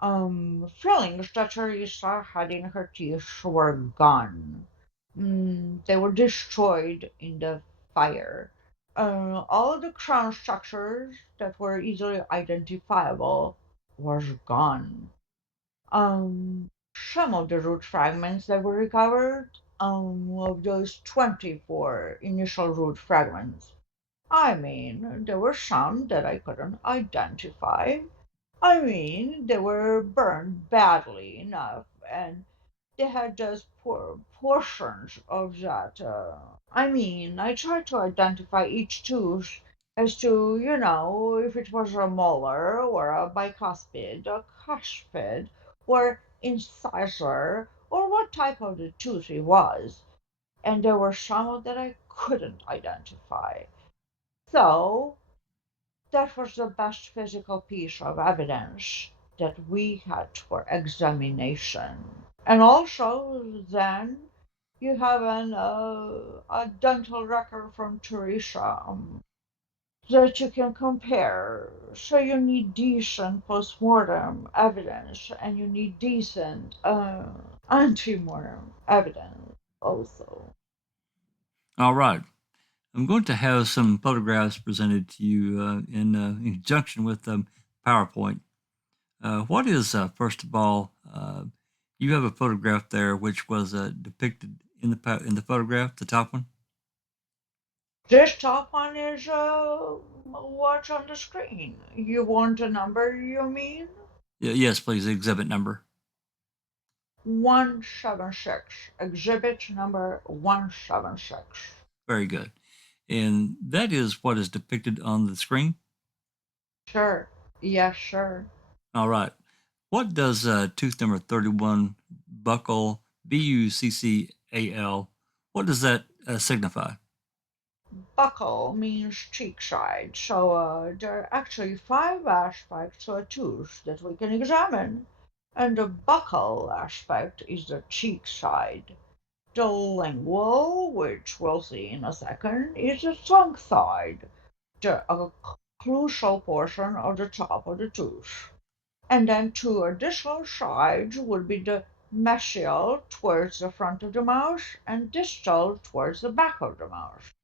Fillings that Teresa had in her teeth were gone. They were destroyed in the fire. All the crown structures that were easily identifiable was gone. Some of the root fragments that were recovered, of those 24 initial root fragments, I mean, there were some that I couldn't identify. I mean, they were burned badly enough, and they had just portions of that. I tried to identify each tooth as to, if it was a molar or a bicuspid, a cuspid, or incisor, or what type of the tooth it was. And there were some that I couldn't identify. So that was the best physical piece of evidence that we had for examination. And also, then you have a dental record from Teresa that you can compare. So you need decent postmortem evidence, and you need decent antemortem evidence also. All right. I'm going to have some photographs presented to you in conjunction with PowerPoint. What is, first of all, you have a photograph there which was depicted in the photograph, the top one? This top one is what's on the screen. You want a number, you mean? Yes, please, exhibit number. 176. Exhibit number 176. Very good. And that is what is depicted on the screen? Sure. Yes, sure. All right. What does tooth number 31 buccal, B-U-C-C-A-L, what does that signify? Buccal means cheek side, so there are actually 5 aspects to a tooth that we can examine, and the buccal aspect is the cheek side. The lingual, which we'll see in a second, is the tongue side, a crucial portion of the top of the tooth. And then 2 additional sides would be the mesial towards the front of the mouth and distal towards the back of the mouth.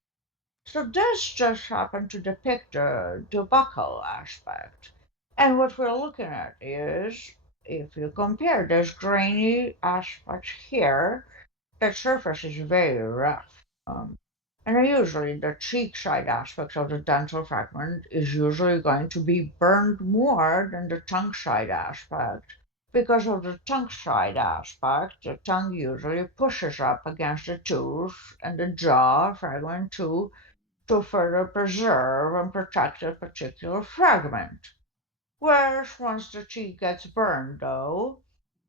So this just happened to depict the buccal aspect. And what we're looking at is, if you compare this grainy aspect here, the surface is very rough. And usually the cheek side aspect of the dental fragment is usually going to be burned more than the tongue side aspect Because of the tongue-side aspect, the tongue usually pushes up against the tooth and the jaw fragment too to further preserve and protect a particular fragment. Whereas once the cheek gets burned, though,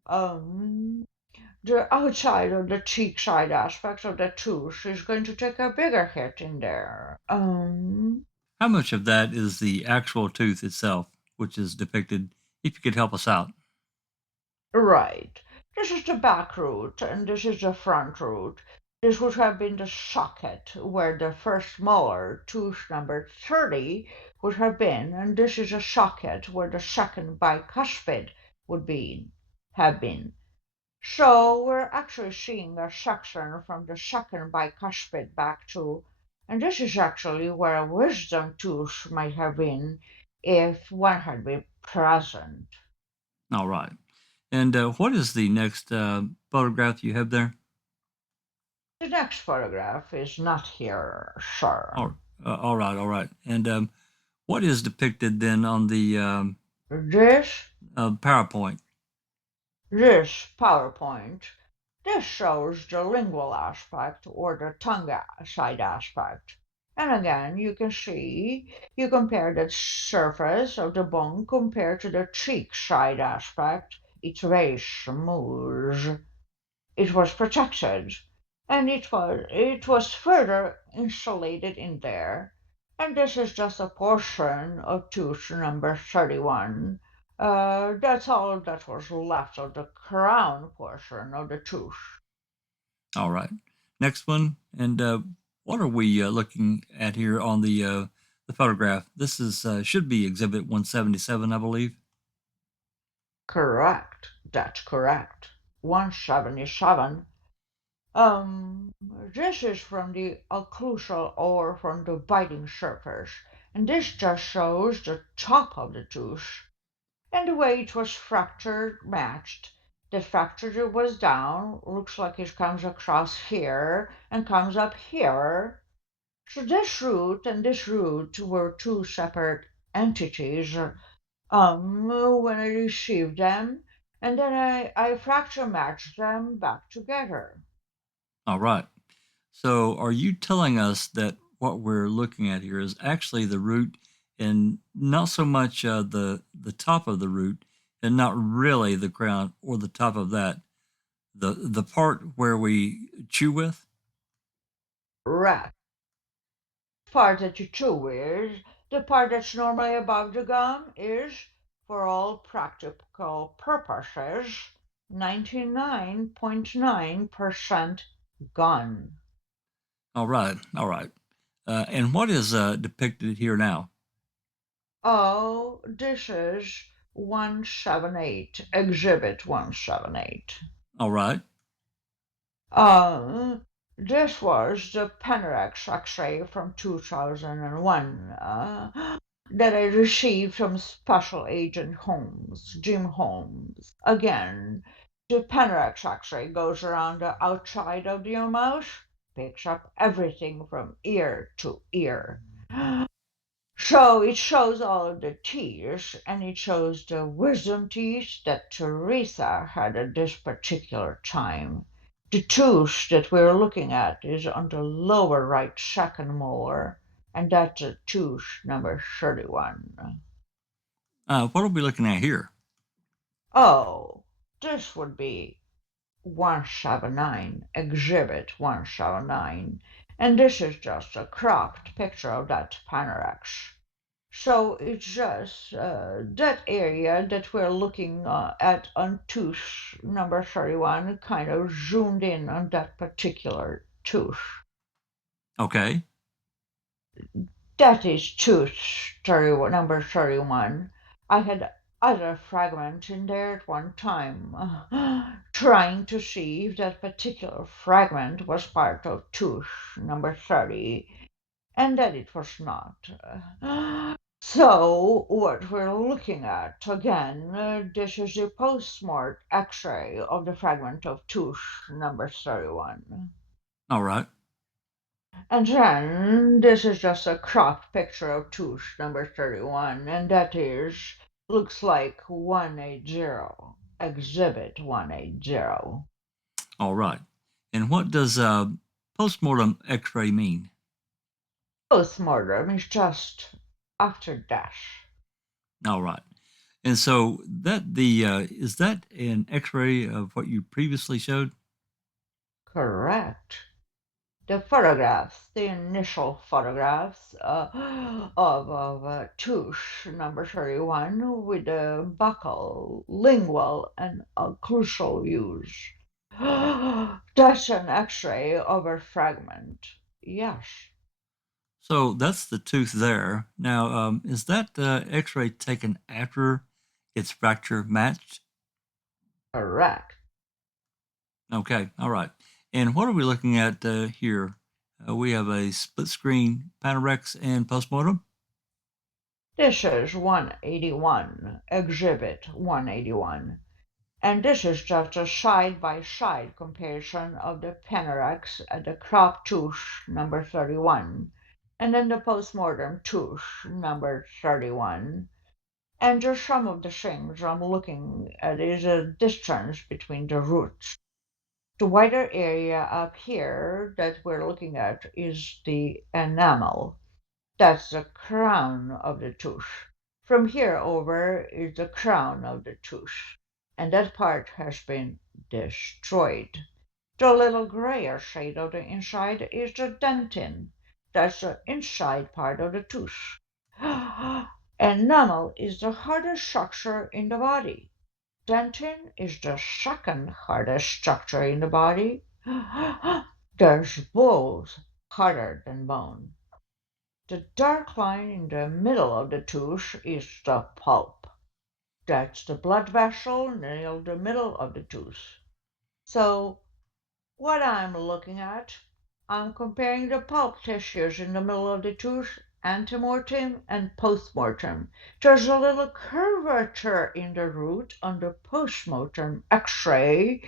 the outside of the cheek side aspect of the tooth is going to take a bigger hit in there. How much of that is the actual tooth itself, which is depicted? If you could help us out. Right. This is the back root, and this is the front root. This would have been the socket where the first molar, tooth number 30, would have been, and this is a socket where the second bicuspid would have been. So we're actually seeing a section from the second bicuspid back to, and this is actually where a wisdom tooth might have been if one had been present. All right. And what is the next photograph you have there? The next photograph is not here, sir. All right. And what is depicted then on the This PowerPoint? This PowerPoint, this shows the lingual aspect or the tongue side aspect. And again, you can see, you compare the surface of the bone compared to the cheek side aspect. It's very smooth. It was protected, and it was further insulated in there. And this is just a portion of tooth number 31. That's all that was left of the crown portion of the tooth. All right. Next one. And what are we looking at here on the photograph? This is should be Exhibit 177, I believe. Correct. That's correct. 177. This is from the occlusal or from the biting surface, and this just shows the top of the tooth. And the way it was fractured matched. The fracture was down, looks like it comes across here and comes up here. So this root and this root were two separate entities when I received them, and then I fracture matched them back together. All right. So are you telling us that what we're looking at here is actually the root and not so much the top of the root and not really the crown or the top of that, the part where we chew with? Right. Part that you chew with, the part that's normally above the gum is, for all practical purposes, 99.9% gone. All right. And what is depicted here now? Oh, this is 178, Exhibit 178. All right. This was the Panerex X-ray from 2001 that I received from Special Agent Holmes, Jim Holmes. Again, the Panerex X-ray goes around the outside of your mouth, picks up everything from ear to ear. So it shows all of the teeth, and it shows the wisdom teeth that Teresa had at this particular time. The tooth that we're looking at is on the lower right second molar, and that's a tooth number 31. What are we looking at here? Oh, this would be 179, Exhibit 179, and this is just a cropped picture of that Panerex. So it's just that area that we're looking at on tooth number 31 kind of zoomed in on that particular tooth. Okay. That is tooth number 31. I had other fragment in there at one time, trying to see if that particular fragment was part of tooth number 30, and that it was not. So what we're looking at again, this is the postmort X-ray of the fragment of tooth number 31. All right. And then this is just a cropped picture of tooth number 31, and that looks like 180. Exhibit 180. All right. And what does postmortem X-ray mean? Postmortem is just after death. All right. And so that the is that an X-ray of what you previously showed? Correct. The photographs, the initial photographs of Touche number 31 with the buccal, lingual, and occlusal views. That's an X-ray of a fragment. Yes, So that's the tooth there. Now, is that X-ray taken after its fracture matched? correct. Okay, all right. And what are we looking at here? We have a split screen Panorex and postmortem. This is 181, Exhibit 181. And this is just a side-by-side comparison of the Panorex at the crop Touche number 31, and then the postmortem Touche number 31. And just some of the things I'm looking at is a distance between the roots. The wider area up here that we're looking at is the enamel. That's the crown of the tooth. From here over is the crown of the tooth, and that part has been destroyed. The little grayer shade of the inside is the dentin. That's the inside part of the tooth. Enamel is the hardest structure in the body. Dentin is the second hardest structure in the body. There's both harder than bone. The dark line in the middle of the tooth is the pulp. That's the blood vessel near the middle of the tooth. So what I'm looking at, I'm comparing the pulp tissues in the middle of the tooth, antemortem and postmortem. There's a little curvature in the root on the postmortem X-ray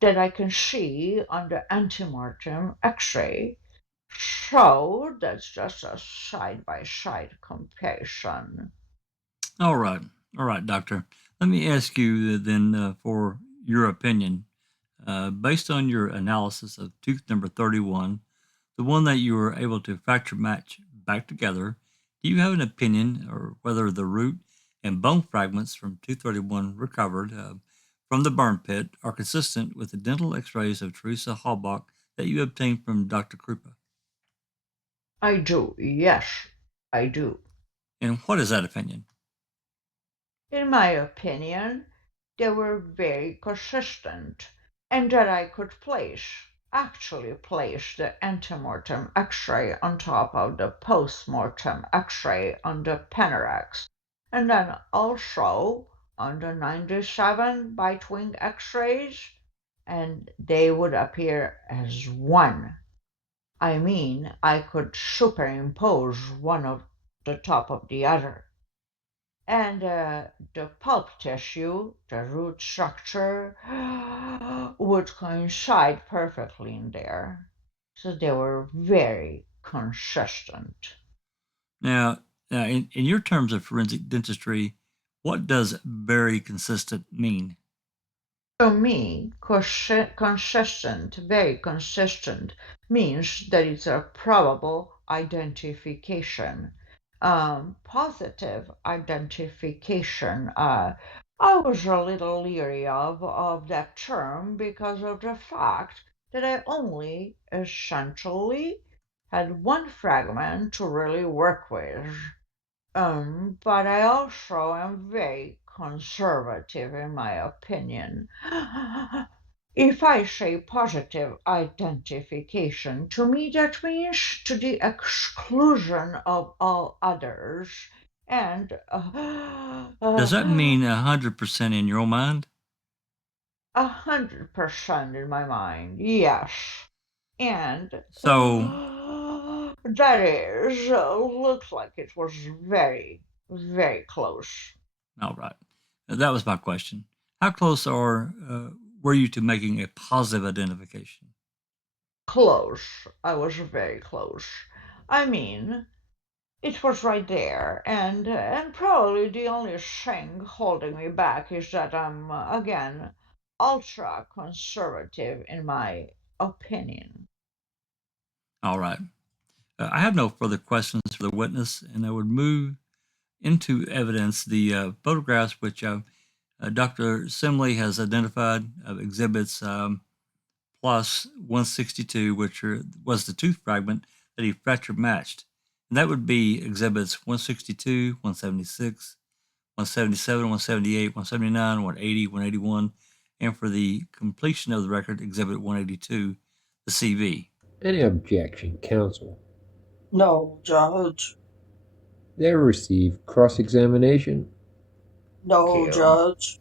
that I can see on the antemortem X-ray. So that's just a side-by-side comparison. All right, doctor. Let me ask you then for your opinion. Based on your analysis of tooth number 31, the one that you were able to fracture match back together, do you have an opinion or whether the root and bone fragments from tooth 31 recovered from the burn pit are consistent with the dental x-rays of Teresa Halbach that you obtained from Dr. Krupa? I do, yes, I do. And what is that opinion? In my opinion, they were very consistent, and that I could actually place the antemortem X-ray on top of the postmortem X-ray on the Panorex, and then also on the 97 bite-wing X-rays, and they would appear as one. I mean, I could superimpose one of the top of the other. And the pulp tissue, the root structure, would coincide perfectly in there. So they were very consistent. Now, in your terms of forensic dentistry, what does very consistent mean? To me, consistent, very consistent, means that it's a probable identification, positive identification. I was a little leery of that term because of the fact that I only essentially had one fragment to really work with. But I also am very conservative in my opinion. If I say positive identification, to me that means to the exclusion of all others. And Does that mean 100% in your mind? 100% in my mind, yes. And So, that is, looks like it was very, very close. all right. That was my question. How close were you to making a positive identification? Close. I was very close. I mean, It was right there, and probably the only thing holding me back is that I'm again ultra conservative in my opinion. All right. I have no further questions for the witness, and I would move into evidence the photographs which Dr. Simley has identified of exhibits plus 162, which was the tooth fragment that he fracture matched. And that would be exhibits 162, 176, 177, 178, 179, 180, 181, and for the completion of the record, exhibit 182, the CV. Any objection, counsel? No, Judge. They receive cross-examination? No, Thank you. Judge.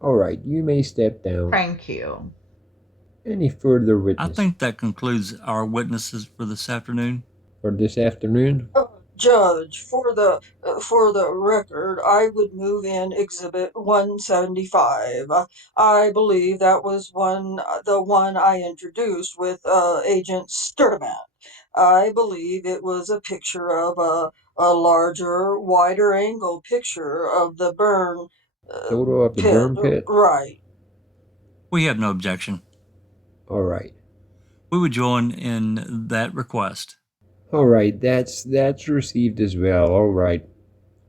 All right, you may step down. Thank you. Any further I witness think that concludes our witnesses for this afternoon. for this afternoon? Judge, for the record, I would move in Exhibit 175. I believe that was the one I introduced with Agent Sturdivant. I believe it was a picture of a larger, wider angle picture of the burn Photo of the pit. burn pit? Right. We have no objection. All right. We would join in that request. All right, that's received as well. All right.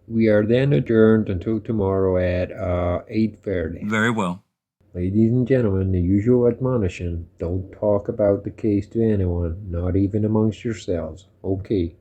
We are then adjourned until tomorrow at 8:30. Very well. Ladies and gentlemen, the usual admonition, don't talk about the case to anyone, not even amongst yourselves. Okay.